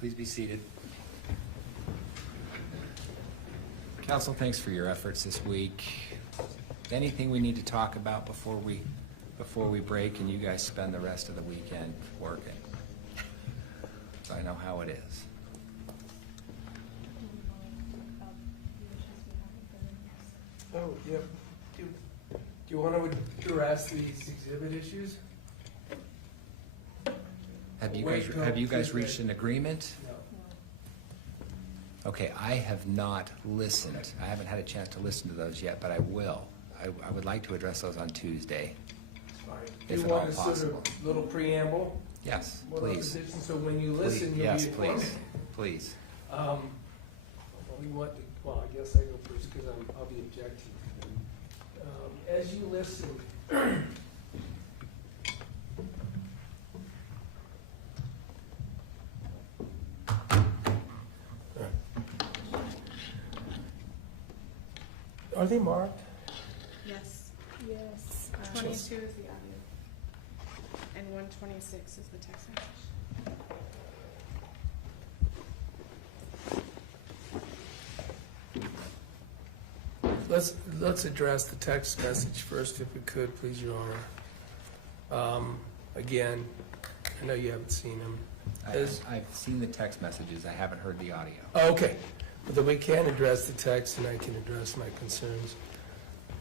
Please be seated. Council, thanks for your efforts this week. Anything we need to talk about before we break and you guys spend the rest of the weekend working? So I know how it is. Oh, yeah. Do you want to address these exhibit issues? Have you guys reached an agreement? No. Okay, I have not listened. I haven't had a chance to listen to those yet, but I will. I would like to address those on Tuesday. Fine. If You at all want a sort possible. of little preamble? Yes, What our please. position, so when you listen, you'll be Yes, informed. please, please. Well, I guess I go first because I'll be objecting. As you listen, are they marked? Yes. Yes. 22 is the audio, and 126 is the text message. Let's address the text message first, if we could, please, Your Honor. Again, I know you haven't seen them. I've seen the text messages. I haven't heard the audio. Okay, but then we can address the text, and I can address my concerns.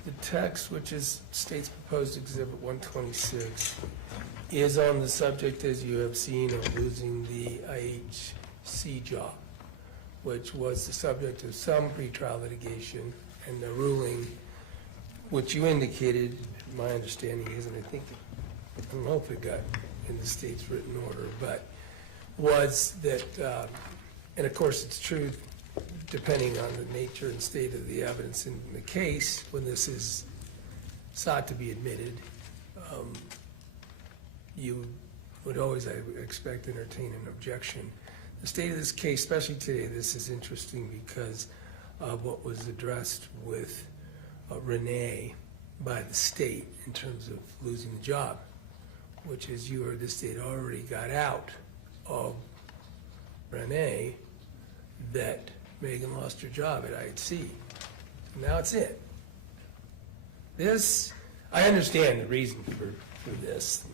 The text, which is State's Proposed Exhibit 126, is on the subject, as you have seen, of losing the IHC job, which was the subject of some pretrial litigation, and the ruling, which you indicated, my understanding is, and I don't know if it got in the state's written order, but was that, and of course it's true, depending on the nature and state of the evidence in the case, when this is sought to be admitted, you would always, I would expect, entertain an objection. The state of this case, especially today, this is interesting because of what was addressed with Renee by the state in terms of losing the job, which is you or the state already got out of Renee that Meggan lost her job at IHC. Now it's in. This, I understand the reason for this,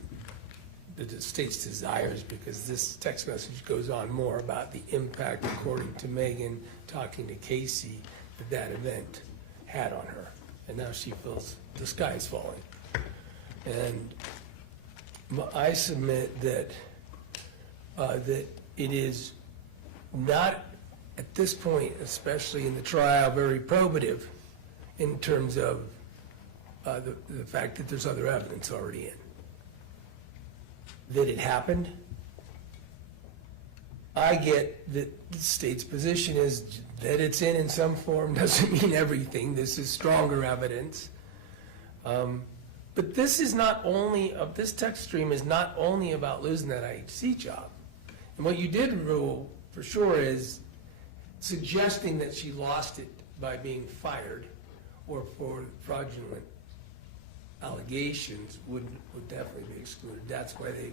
the state's desires, because this text message goes on more about the impact, according to Meggan, talking to Kacee, that event had on her. And now she feels the sky is falling. And I submit that, that it is not, at this point, especially in the trial, very probative in terms of the fact that there's other evidence already in. That it happened. I get that the state's position is that it's in some form doesn't mean everything. This is stronger evidence. But this is not only, this text stream is not only about losing that IHC job. And what you did rule for sure is suggesting that she lost it by being fired or for fraudulent allegations would definitely be excluded. That's why they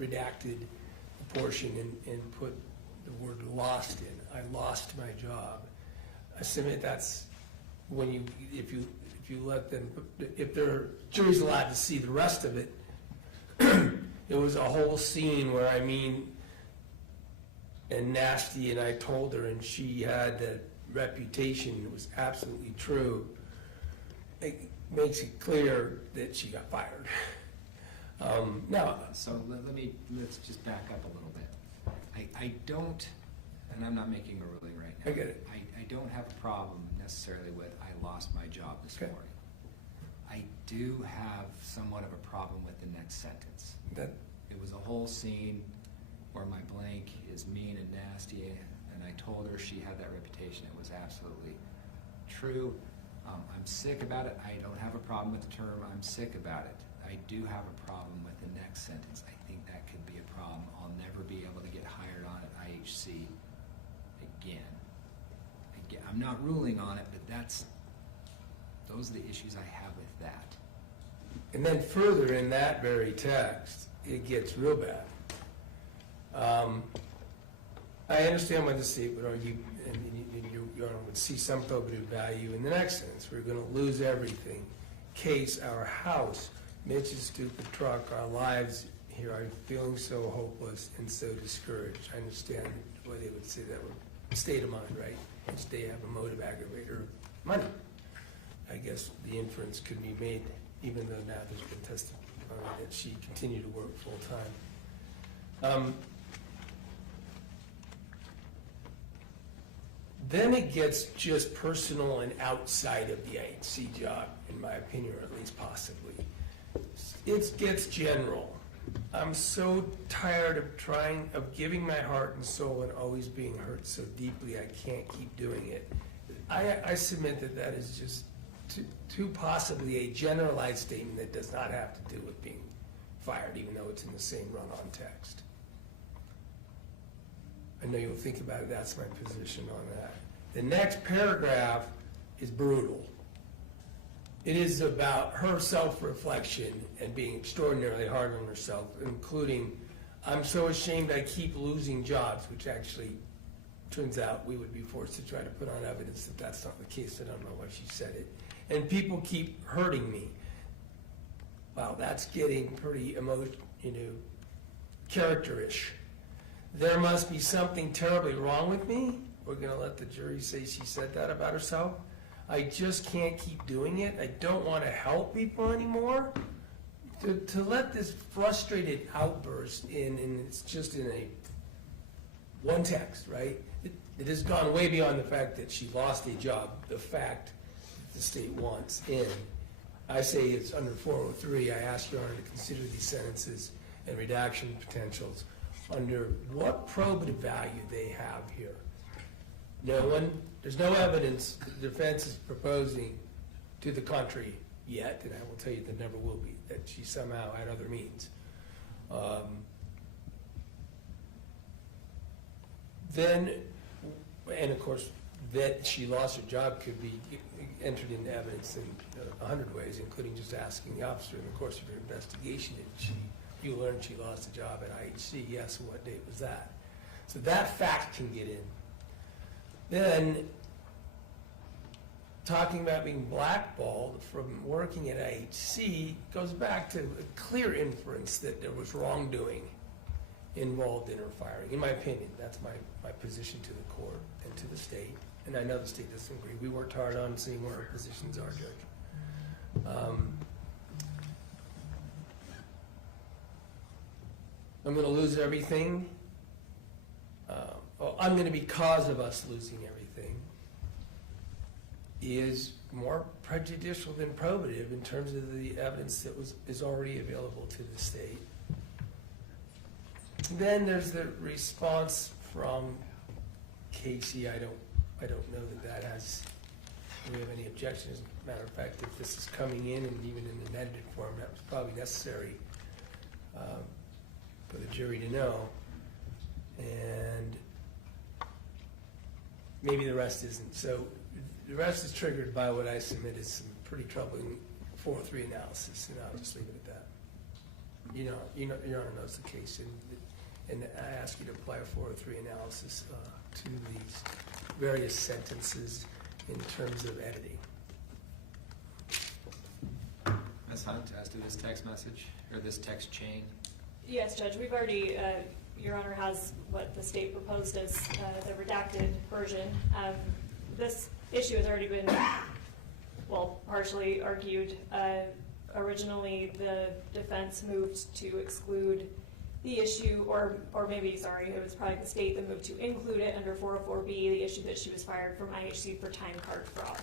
redacted the portion and put the word lost in. I lost my job. I submit that's when you, if you let them, if their jury's allowed to see the rest of it, it was a whole scene where I mean, and nasty, and I told her, and she had that reputation that was absolutely true. It makes it clear that she got fired. Now, So let's just back up a little bit. I don't, and I'm not making a ruling right now. I get it. I don't have a problem necessarily with I lost my job this Okay. morning. I do have somewhat of a problem with the next sentence. that, It was a whole scene where my blank is mean and nasty, and I told her she had that reputation. It was absolutely true. I'm sick about it. I don't have a problem with the term I'm sick about it. I do have a problem with the next sentence. I think that could be a problem. I'll never be able to get hired on at IHC again. I'm not ruling on it, but those are the issues I have with that. and then further in that very text, it gets real bad. I understand why the state would argue, and you would see some probative value in the next sentence. We're going to lose everything. Case, our house, Mitch's stupid truck, our lives here are feeling so hopeless and so discouraged. I understand why they would say that would state of mind, right? Which they have a motive aggravator of money. I guess the inference could be made, even though now there's been testimony that she continued to work full time. Then it gets just personal and outside of the IHC job, in my opinion, or at least possibly. It gets general. I'm so tired of giving my heart and soul and always being hurt so deeply I can't keep doing it. I submit that is just too possibly a generalized statement that does not have to do with being fired, even though it's in the same run-on text. I know you'll think about it. That's my position on that. The next paragraph is brutal. It is about her self-reflection and being extraordinarily hard on herself, including, I'm so ashamed I keep losing jobs, which actually turns out we would be forced to try to put on evidence that that's not the case. I don't know why she said it. And people keep hurting me. Wow, that's getting pretty character-ish. There must be something terribly wrong with me. We're going to let the jury say she said that about herself. I just can't keep doing it. I don't want to help people anymore. To let this frustrated outburst in, and it's just in one text, right? It has gone way beyond the fact that she lost a job, the fact that the state wants in. I say it's under 403. I ask Your Honor to consider these sentences and redaction potentials under what probative value they have here. There's no evidence the defense is proposing to the contrary yet, and I will tell you there never will be, that she somehow had other means. Then, and of course, that she lost her job could be entered into evidence in 100 ways, including just asking the officer in the course of your investigation, you learned she lost a job at IHC, yes, what date was that? So that fact can get in. Then, talking about being blackballed from working at IHC goes back to a clear inference that there was wrongdoing involved in her firing. In my opinion, that's my position to the court and to the state. And I know the state doesn't agree. We worked hard on seeing where our positions are, Judge. I'm gonna lose everything. Well, I'm gonna be cause of us losing everything is more prejudicial than probative in terms of the evidence that is already available to the state. Then there's the response from Kacee. I don't know that we have any objection. As a matter of fact, if this is coming in and even in the amended form, that was probably necessary for the jury to know. And maybe the rest isn't. So the rest is triggered by what I submitted, some pretty troubling 403 analysis, and I'll just leave it at that. Your Honor knows the case, and I ask you to apply a 403 analysis to these various sentences in terms of editing. Ms. Hunt, as to this text message, or this text chain? Yes, Judge, we've already, Your Honor has what the state proposed as the redacted version. This issue has already been, well, partially argued. Originally, the defense moved to exclude the issue, or maybe, sorry, it was probably the state that moved to include it under 404B, the issue that she was fired from IHC for time card fraud.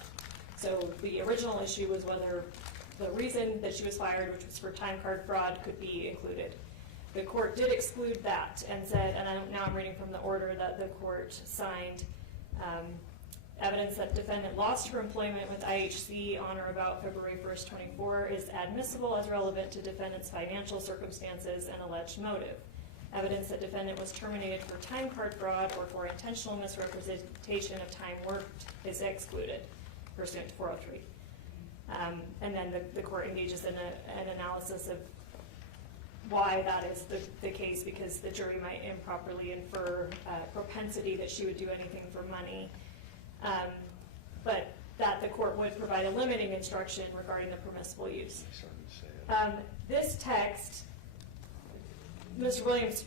So the original issue was whether the reason that she was fired, which was for time card fraud, could be included. The court did exclude that and said, and now I'm reading from the order that the court signed, evidence that defendant lost her employment with IHC on or about February 1st, 24 is admissible as relevant to defendant's financial circumstances and alleged motive. Evidence that defendant was terminated for time card fraud or for intentional misrepresentation of time worked is excluded pursuant to 403. And then the court engages in an analysis of why that is the case, because the jury might improperly infer propensity that she would do anything for money. But that the court would provide a limiting instruction regarding the permissible use. This text, Mr. Williams,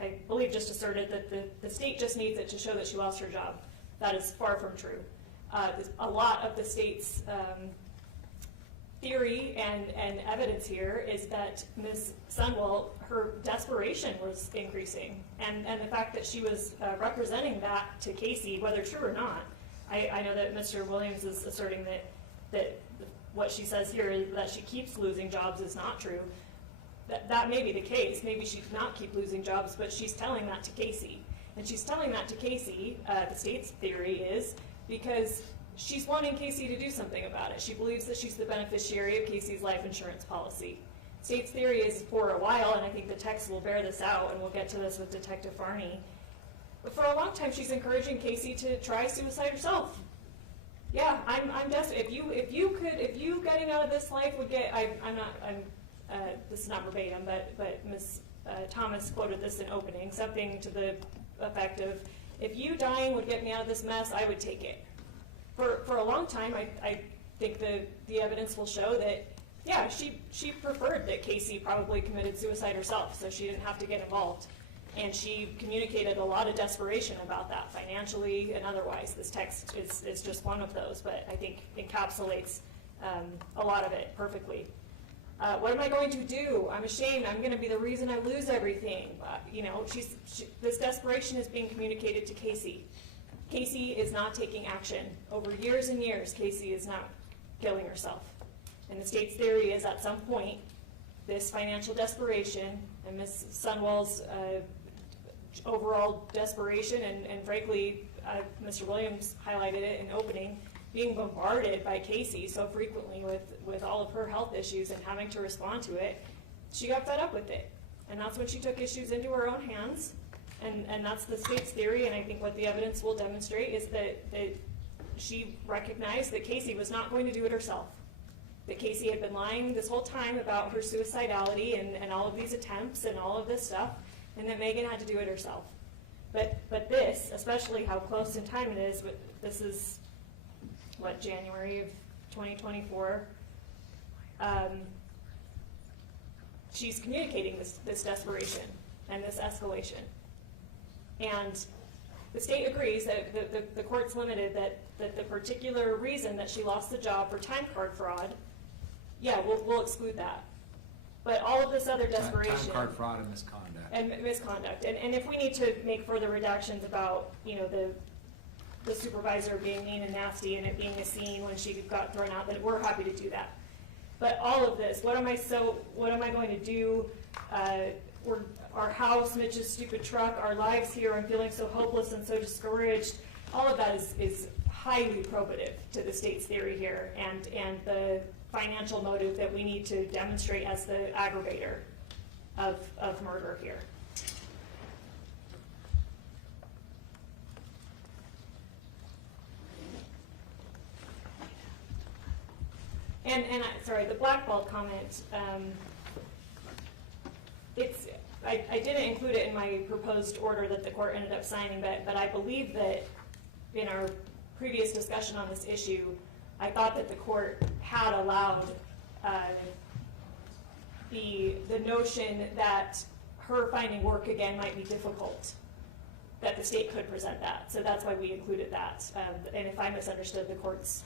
I believe, just asserted that the state just needs it to show that she lost her job. That is far from true. A lot of the state's theory and evidence here is that Ms. Sundwall, her desperation was increasing, and the fact that she was representing that to Kacee, whether true or not. I know that Mr. Williams is asserting that what she says here is that she keeps losing jobs is not true. That may be the case. Maybe she did not keep losing jobs, but she's telling that to Kacee. And she's telling that to Kacee, the state's theory is, because she's wanting Kacee to do something about it. She believes that she's the beneficiary of Kacee's life insurance policy. State's theory is for a while, and I think the text will bear this out, and we'll get to this with Detective Farney. But for a long time, she's encouraging Kacee to try suicide herself. Yeah, I'm desperate. If you getting out of this life would get, this is not verbatim, but Ms. Thomas quoted this in opening, something to the effect of, if you dying would get me out of this mess, I would take it. For a long time, I think the evidence will show that, yeah, she preferred that Kacee probably committed suicide herself, so she didn't have to get involved. And she communicated a lot of desperation about that, financially and otherwise. This text is just one of those, but I think encapsulates a lot of it perfectly. What am I going to do? I'm ashamed. I'm going to be the reason I lose everything. This desperation is being communicated to Kacee. Kacee is not taking action. Over years and years, Kacee is not killing herself. And the state's theory is at some point, this financial desperation and Ms. Sundwall's overall desperation, and frankly, Mr. Williams highlighted it in opening, being bombarded by Kacee so frequently with all of her health issues and having to respond to it, she got fed up with it. And that's when she took issues into her own hands. And that's the state's theory, and I think what the evidence will demonstrate is that she recognized that Kacee was not going to do it herself. That Kacee had been lying this whole time about her suicidality and all of these attempts and all of this stuff, and that Meggan had to do it herself. But this, especially how close in time it is, this is, what, January of 2024? She's communicating this desperation and this escalation. And the state agrees that the court's limited, that the particular reason that she lost the job for time card fraud, yeah, we'll exclude that. But all of this other desperation. Time card fraud and misconduct. And misconduct. And if we need to make further redactions about, you know, the supervisor being mean and nasty and it being a scene when she got thrown out, then we're happy to do that. But all of this, what am I going to do? Our house, Mitch's stupid truck, our lives here, I'm feeling so hopeless and so discouraged. All of that is highly probative to the state's theory here, and the financial motive that we need to demonstrate as the aggravator of murder here. And sorry, the blackballed comment, I didn't include it in my proposed order that the court ended up signing, but I believe that in our previous discussion on this issue, I thought that the court had allowed the notion that her finding work again might be difficult, that the state could present that. So that's why we included that. And if I misunderstood the court's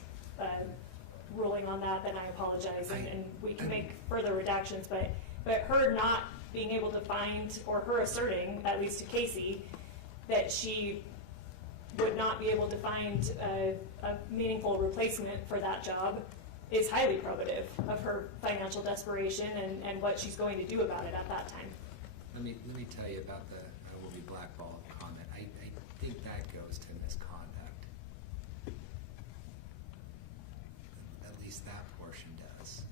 ruling on that, then I apologize, and we can make further redactions, but her not being able to find, or her asserting, at least to Kacee, that she would not be able to find a meaningful replacement for that job is highly probative of her financial desperation and what she's going to do about it at that time. Let me tell you about the will be blackballed comment. I think that goes to misconduct. At least that portion does.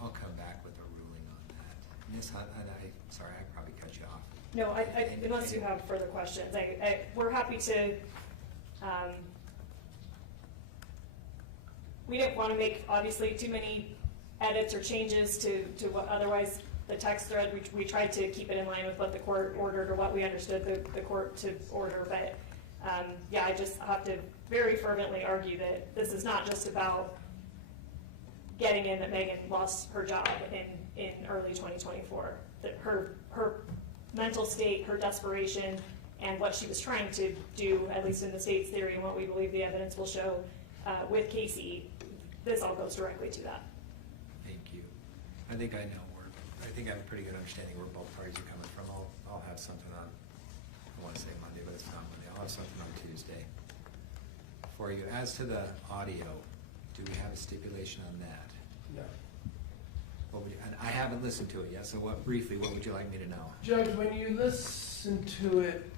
I'll come back with a ruling on that. Ms. Hunt, sorry, I probably cut you off. No, unless you have further questions, we're happy to. We didn't want to make, obviously, too many edits or changes to what otherwise the text thread. We tried to keep it in line with what the court ordered or what we understood the court to order. But yeah, I just have to very fervently argue that this is not just about getting in that Meggan lost her job in early 2024. That her mental state, her desperation, and what she was trying to do, at least in the state's theory and what we believe the evidence will show with Kacee, this all goes directly to that. Thank you. I think I know I think I have a pretty good understanding where both parties are coming from. I'll have something on, I want to say Monday, but it's not Monday. I'll have something on Tuesday for you. As to the audio, do we have a stipulation on that? No. And I haven't listened to it yet, so briefly, what would you like me to know? Judge, when you listen to it,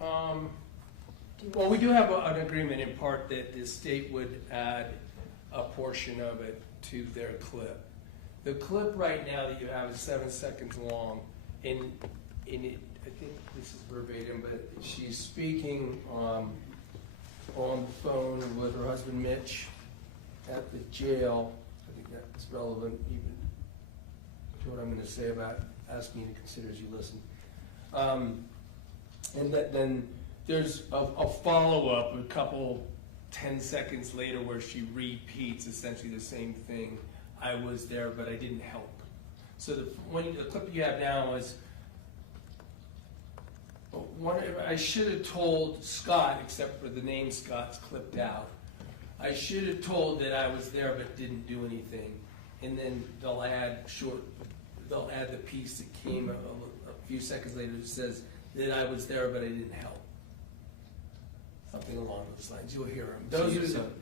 well, we do have an agreement in part that the state would add a portion of it to their clip. The clip right now that you have is 7 seconds long. In it, I think this is verbatim, but she's speaking on the phone with her husband Mitch at the jail. I think that's relevant even to what I'm going to say about asking you to consider as you listen. And then there's a follow-up, a couple 10 seconds later, where she repeats essentially the same thing. I was there, but I didn't help. So the clip you have now is, I should have told Scott, except for the name Scott's clipped out. I should have told that I was there but didn't do anything. And then they'll add the piece that came a few seconds later that says that I was there but I didn't help. Something along those lines. You'll hear them.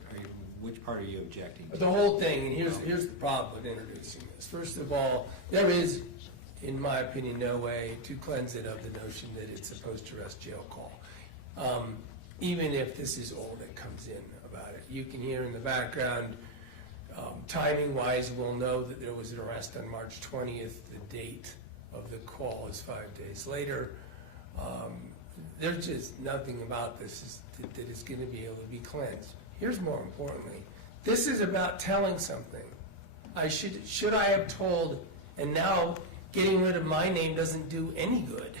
Which part are you objecting to? The whole thing, and here's the problem with introducing this. First of all, there is, in my opinion, no way to cleanse it of the notion that it's a post-arrest jail call. Even if this is all that comes in about it. You can hear in the background, timing-wise, we'll know that there was an arrest on March 20th. The date of the call is 5 days later. There's just nothing about this that is going to be able to be cleansed. Here's more importantly, this is about telling something. Should I have told, and now getting rid of my name doesn't do any good.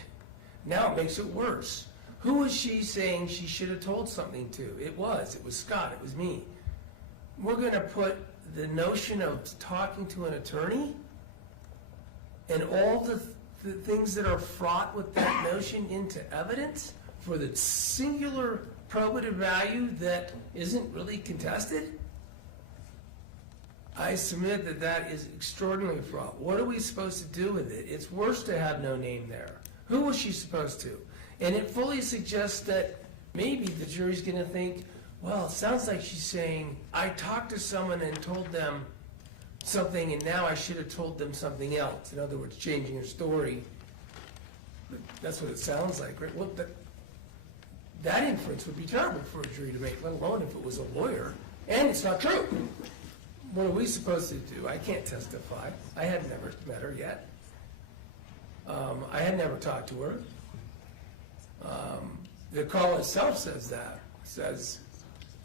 Now it makes it worse. Who was she saying she should have told something to? It was Scott, it was me. We're gonna put the notion of talking to an attorney and all the things that are fraught with that notion into evidence for the singular probative value that isn't really contested? I submit that that is extraordinarily fraught. What are we supposed to do with it? It's worse to have no name there. Who was she supposed to? And it fully suggests that maybe the jury's gonna think, well, it sounds like she's saying, I talked to someone and told them something, and now I should have told them something else. In other words, changing her story. That's what it sounds like, right? Well, that inference would be terrible for a jury to make, let alone if it was a lawyer. And it's not true. What are we supposed to do? I can't testify. I had never met her yet. I had never talked to her. The call itself says that. Says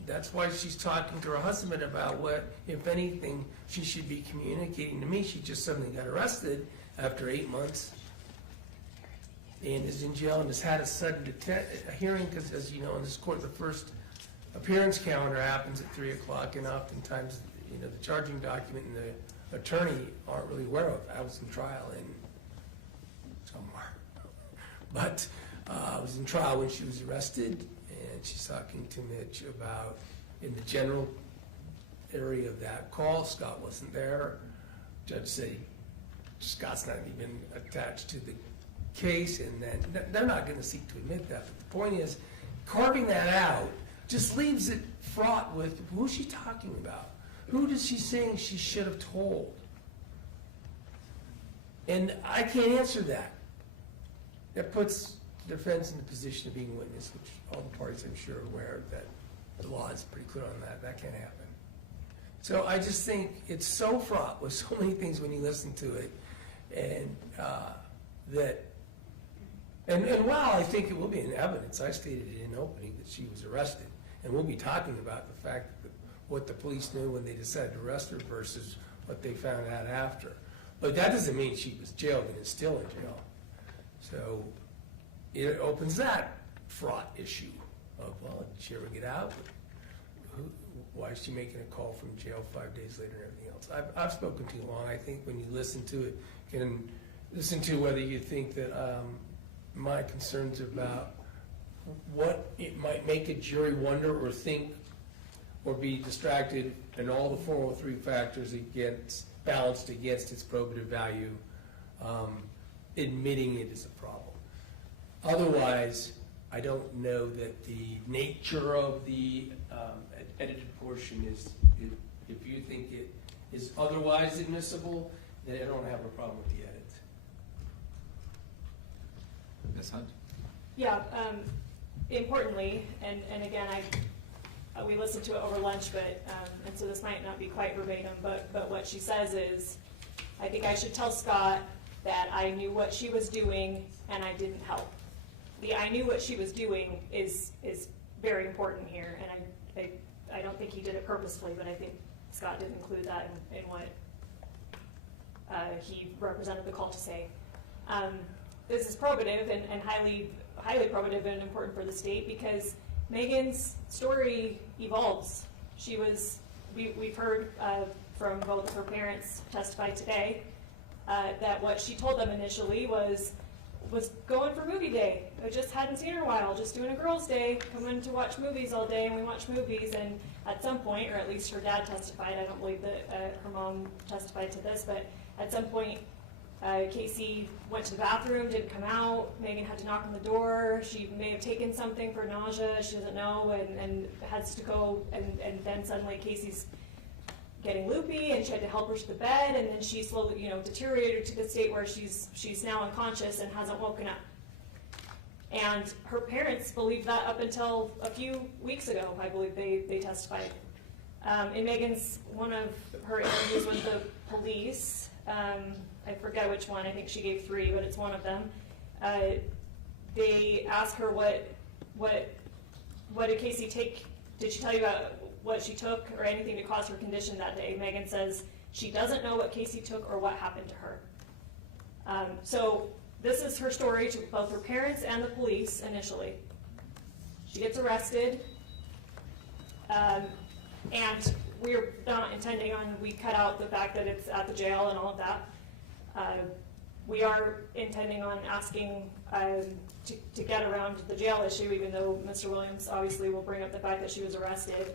that's why she's talking to her husband about what, if anything, she should be communicating to me. She just suddenly got arrested after 8 months and is in jail and has had a sudden hearing because, as you know, in this court, the first appearance calendar happens at 3 o'clock, and oftentimes, you know, the charging document and the attorney aren't really aware of. I was in trial in somewhere, but I was in trial when she was arrested, and she's talking to Mitch about in the general area of that call. Scott wasn't there. Judge said Scott's not even attached to the case, and then they're not going to seek to admit that. But the point is, carving that out just leaves it fraught with who's she talking about? Who is she saying she should have told? And I can't answer that. That puts the defense in the position of being a witness, which all the parties I'm sure are aware that the law is pretty clear on that. That can't happen. So I just think it's so fraught with so many things when you listen to it, and and while I think it will be in evidence, I stated it in opening that she was arrested, and we'll be talking about the fact that what the police knew when they decided to arrest her versus what they found out after. But that doesn't mean she was jailed and is still in jail. So it opens that fraught issue of, well, did she ever get out? Why is she making a call from jail 5 days later and everything else? I've spoken too long. I think when you listen to it, you can listen to whether you think that my concerns about what it might make a jury wonder or think or be distracted, and all the 403 factors against, balanced against its probative value, admitting it is a problem. Otherwise, I don't know that the nature of the edited portion is, if you think it is otherwise admissible, then I don't have a problem with the edit. Ms. Hunt? Yeah, importantly, and again, we listened to it over lunch, but, and so this might not be quite verbatim, but what she says is, I think I should tell Scott that I knew what she was doing and I didn't help. The I knew what she was doing is very important here, and I don't think he did it purposefully, but I think Scott did include that in what he represented the call to say. This is probative and highly probative and important for the state because Meggan's story evolves. We've heard from both of her parents testify today that what she told them initially was going for movie day. I just hadn't seen her in a while, just doing a girls' day, coming to watch movies all day, and we watch movies, and at some point, or at least her dad testified, I don't believe that her mom testified to this, but at some point, Kacee went to the bathroom, didn't come out. Meggan had to knock on the door. She may have taken something for nausea. She doesn't know, and has to go. And then suddenly Kacee's getting loopy, and she had to help her to the bed. And then she slowly, deteriorated to the state where she's now unconscious and hasn't woken up. And her parents believed that up until a few weeks ago. I believe they testified. In Meggan's one of her interviews with the police. I forget which one, I think she gave 3, but it's one of them. They asked her what did Kacee take, did she tell you about what she took or anything to cause her condition that day? Meggan says she doesn't know what Kacee took or what happened to her. So this is her story to both her parents and the police initially. She gets arrested, and we're not intending on, we cut out the fact that it's at the jail and all of that. We are intending on asking to get around the jail issue, even though Mr. Williams obviously will bring up the fact that she was arrested.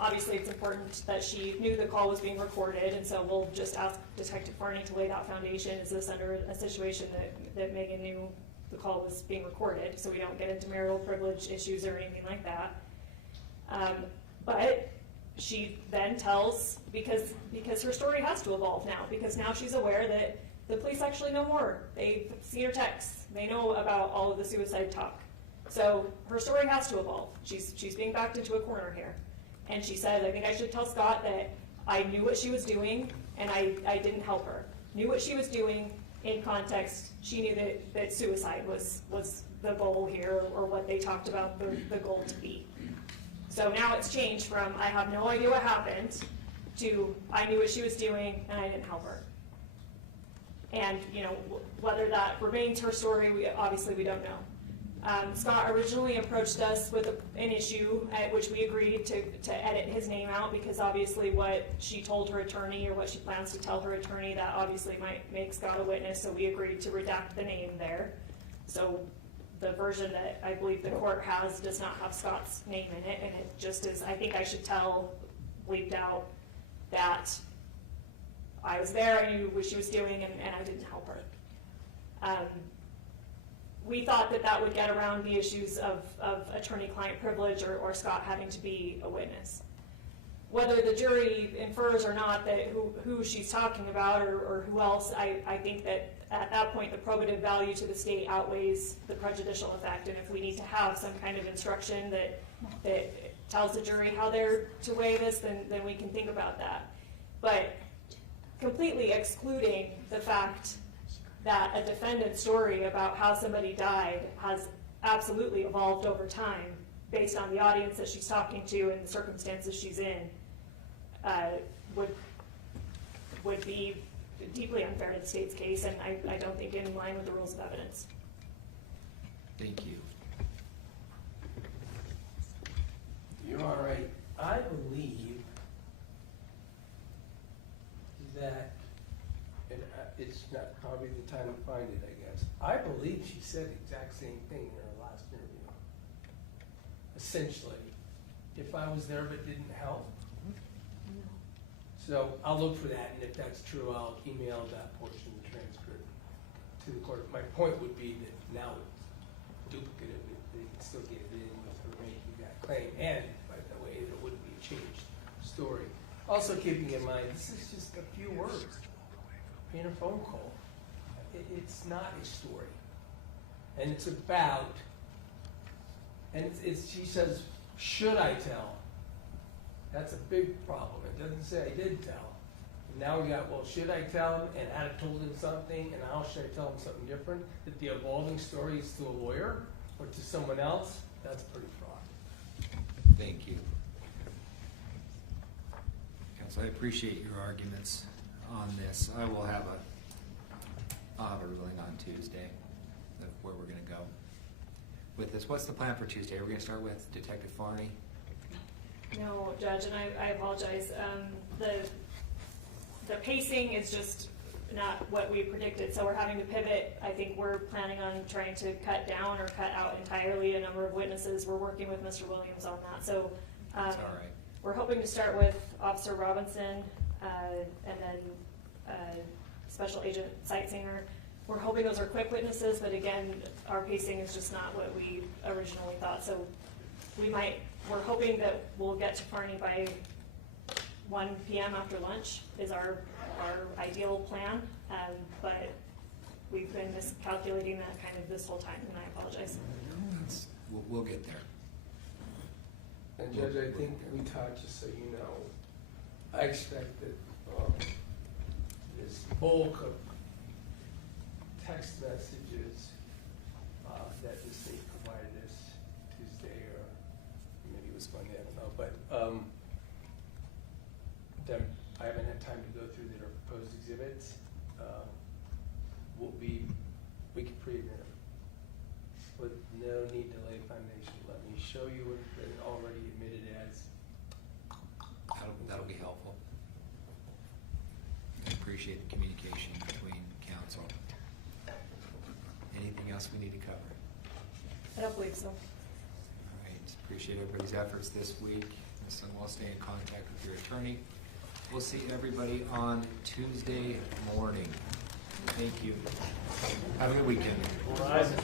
Obviously, it's important that she knew the call was being recorded, and so we'll just ask Detective Farney to lay that foundation. Is this under a situation that Meggan knew the call was being recorded, so we don't get into marital privilege issues or anything like that? But she then tells, because her story has to evolve now, because now she's aware that the police actually know more. They've seen her texts. They know about all of the suicide talk. So her story has to evolve. She's being backed into a corner here. And she said, I think I should tell Scott that I knew what she was doing and I didn't help her. Knew what she was doing in context. She knew that suicide was the goal here, or what they talked about the goal to be. So now it's changed from I have no idea what happened to I knew what she was doing and I didn't help her. And, you know, whether that remains her story, we don't know. Scott originally approached us with an issue at which we agreed to edit his name out, because obviously what she told her attorney, or what she plans to tell her attorney, that obviously might make Scott a witness, so we agreed to redact the name there. So the version that I believe the court has does not have Scott's name in it, and it just is, I think I should tell, bleeped out, that I was there, I knew what she was doing, and I didn't help her. We thought that would get around the issues of attorney-client privilege, or Scott having to be a witness. Whether the jury infers or not that who she's talking about, or who else, I think that at that point the probative value to the state outweighs the prejudicial effect, and if we need to have some kind of instruction that tells the jury how they're to weigh this, then we can think about that. But completely excluding the fact that a defendant's story about how somebody died has absolutely evolved over time based on the audience that she's talking to and the circumstances she's in, would be deeply unfair to the state's case, and I don't think in line with the rules of evidence. Thank you. You're all right. I believe that, and it's not probably the time to find it, I guess. I believe she said the exact same thing in her last interview. Essentially, if I was there but didn't help. So I'll look for that, and if that's true, I'll email that portion of the transcript to the court. My point would be that now it's duplicative, they can still get it in with her making that claim, and, by the way, there wouldn't be a changed story. Also keeping in mind, this is just a few words in a phone call. It's not a story. And it's about, and she says, should I tell? That's a big problem. It doesn't say I did tell. And now we got, well, should I tell him, and I told him something, and how should I tell him something different? That the evolving story is to a lawyer or to someone else, that's pretty fraud. Thank you. Counsel, I appreciate your arguments on this. I'll have a ruling on Tuesday of where we're gonna go with this. What's the plan for Tuesday? Are we gonna start with Detective Farney? No, Judge, and I apologize. The pacing is just not what we predicted, so we're having to pivot. I think we're planning on trying to cut down or cut out entirely a number of witnesses. We're working with Mr. Williams on that. So That's all right. we're hoping to start with Officer Robinson, and then Special Agent Sightsinger. We're hoping those are quick witnesses, but again, our pacing is just not what we originally thought. So we're hoping that we'll get to Farney by 1 p.m. after lunch is our ideal plan, but we've been miscalculating that kind of this whole time, and I apologize. We'll get there. And Judge, I think we talked, just so you know, I expect that this bulk of text messages that the state provided us Tuesday, or maybe it was Monday, I don't know, but I haven't had time to go through their proposed exhibits. We can preview them with no need to lay foundation. Let me show you what they already admitted as. That'll be helpful. I appreciate the communication between council. Anything else we need to cover? I don't believe so. All right, appreciate everybody's efforts this week. Ms. Sundwall, stay in contact with your attorney. We'll see everybody on Tuesday morning. Thank you. Have a good weekend. Horizon.